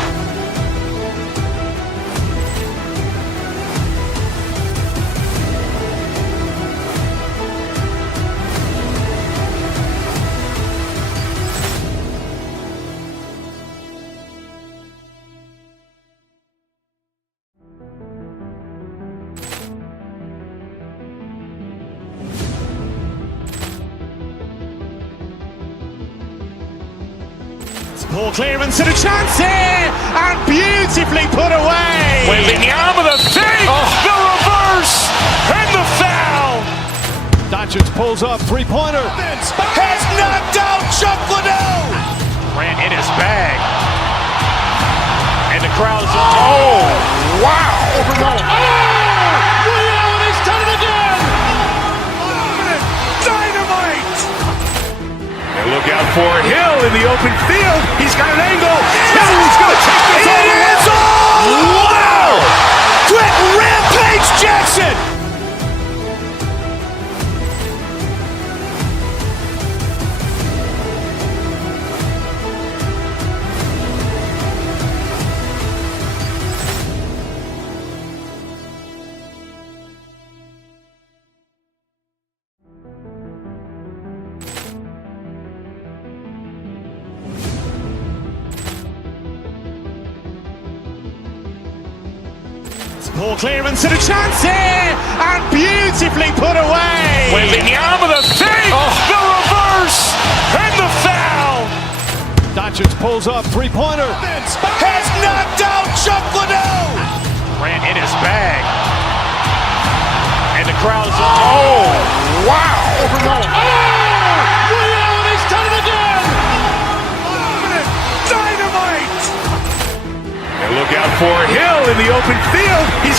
Ball clearance and a chance here, and beautifully put away. Wembanyama the save, the reverse, and the foul. Doncic pulls up, 3-pointer. Has knocked out Chuck Liddell. Ran in his bag, and the crowd is oh wow! He's done it again. Dynamite! And look out for Hill in the open field. He's got an angle. Hill's going to take this all the way. Wow! Quick Rampage Jackson! Ball clearance and a chance here, and beautifully put away. Wembanyama the save, the reverse, and the foul. Doncic pulls up, three-pointer. Has knocked out Chuck Liddell. Grant in his bag. And the crowd is... Oh, wow. Ray Allen has done it again. Dynamite. And look out for Hill in the open field. He's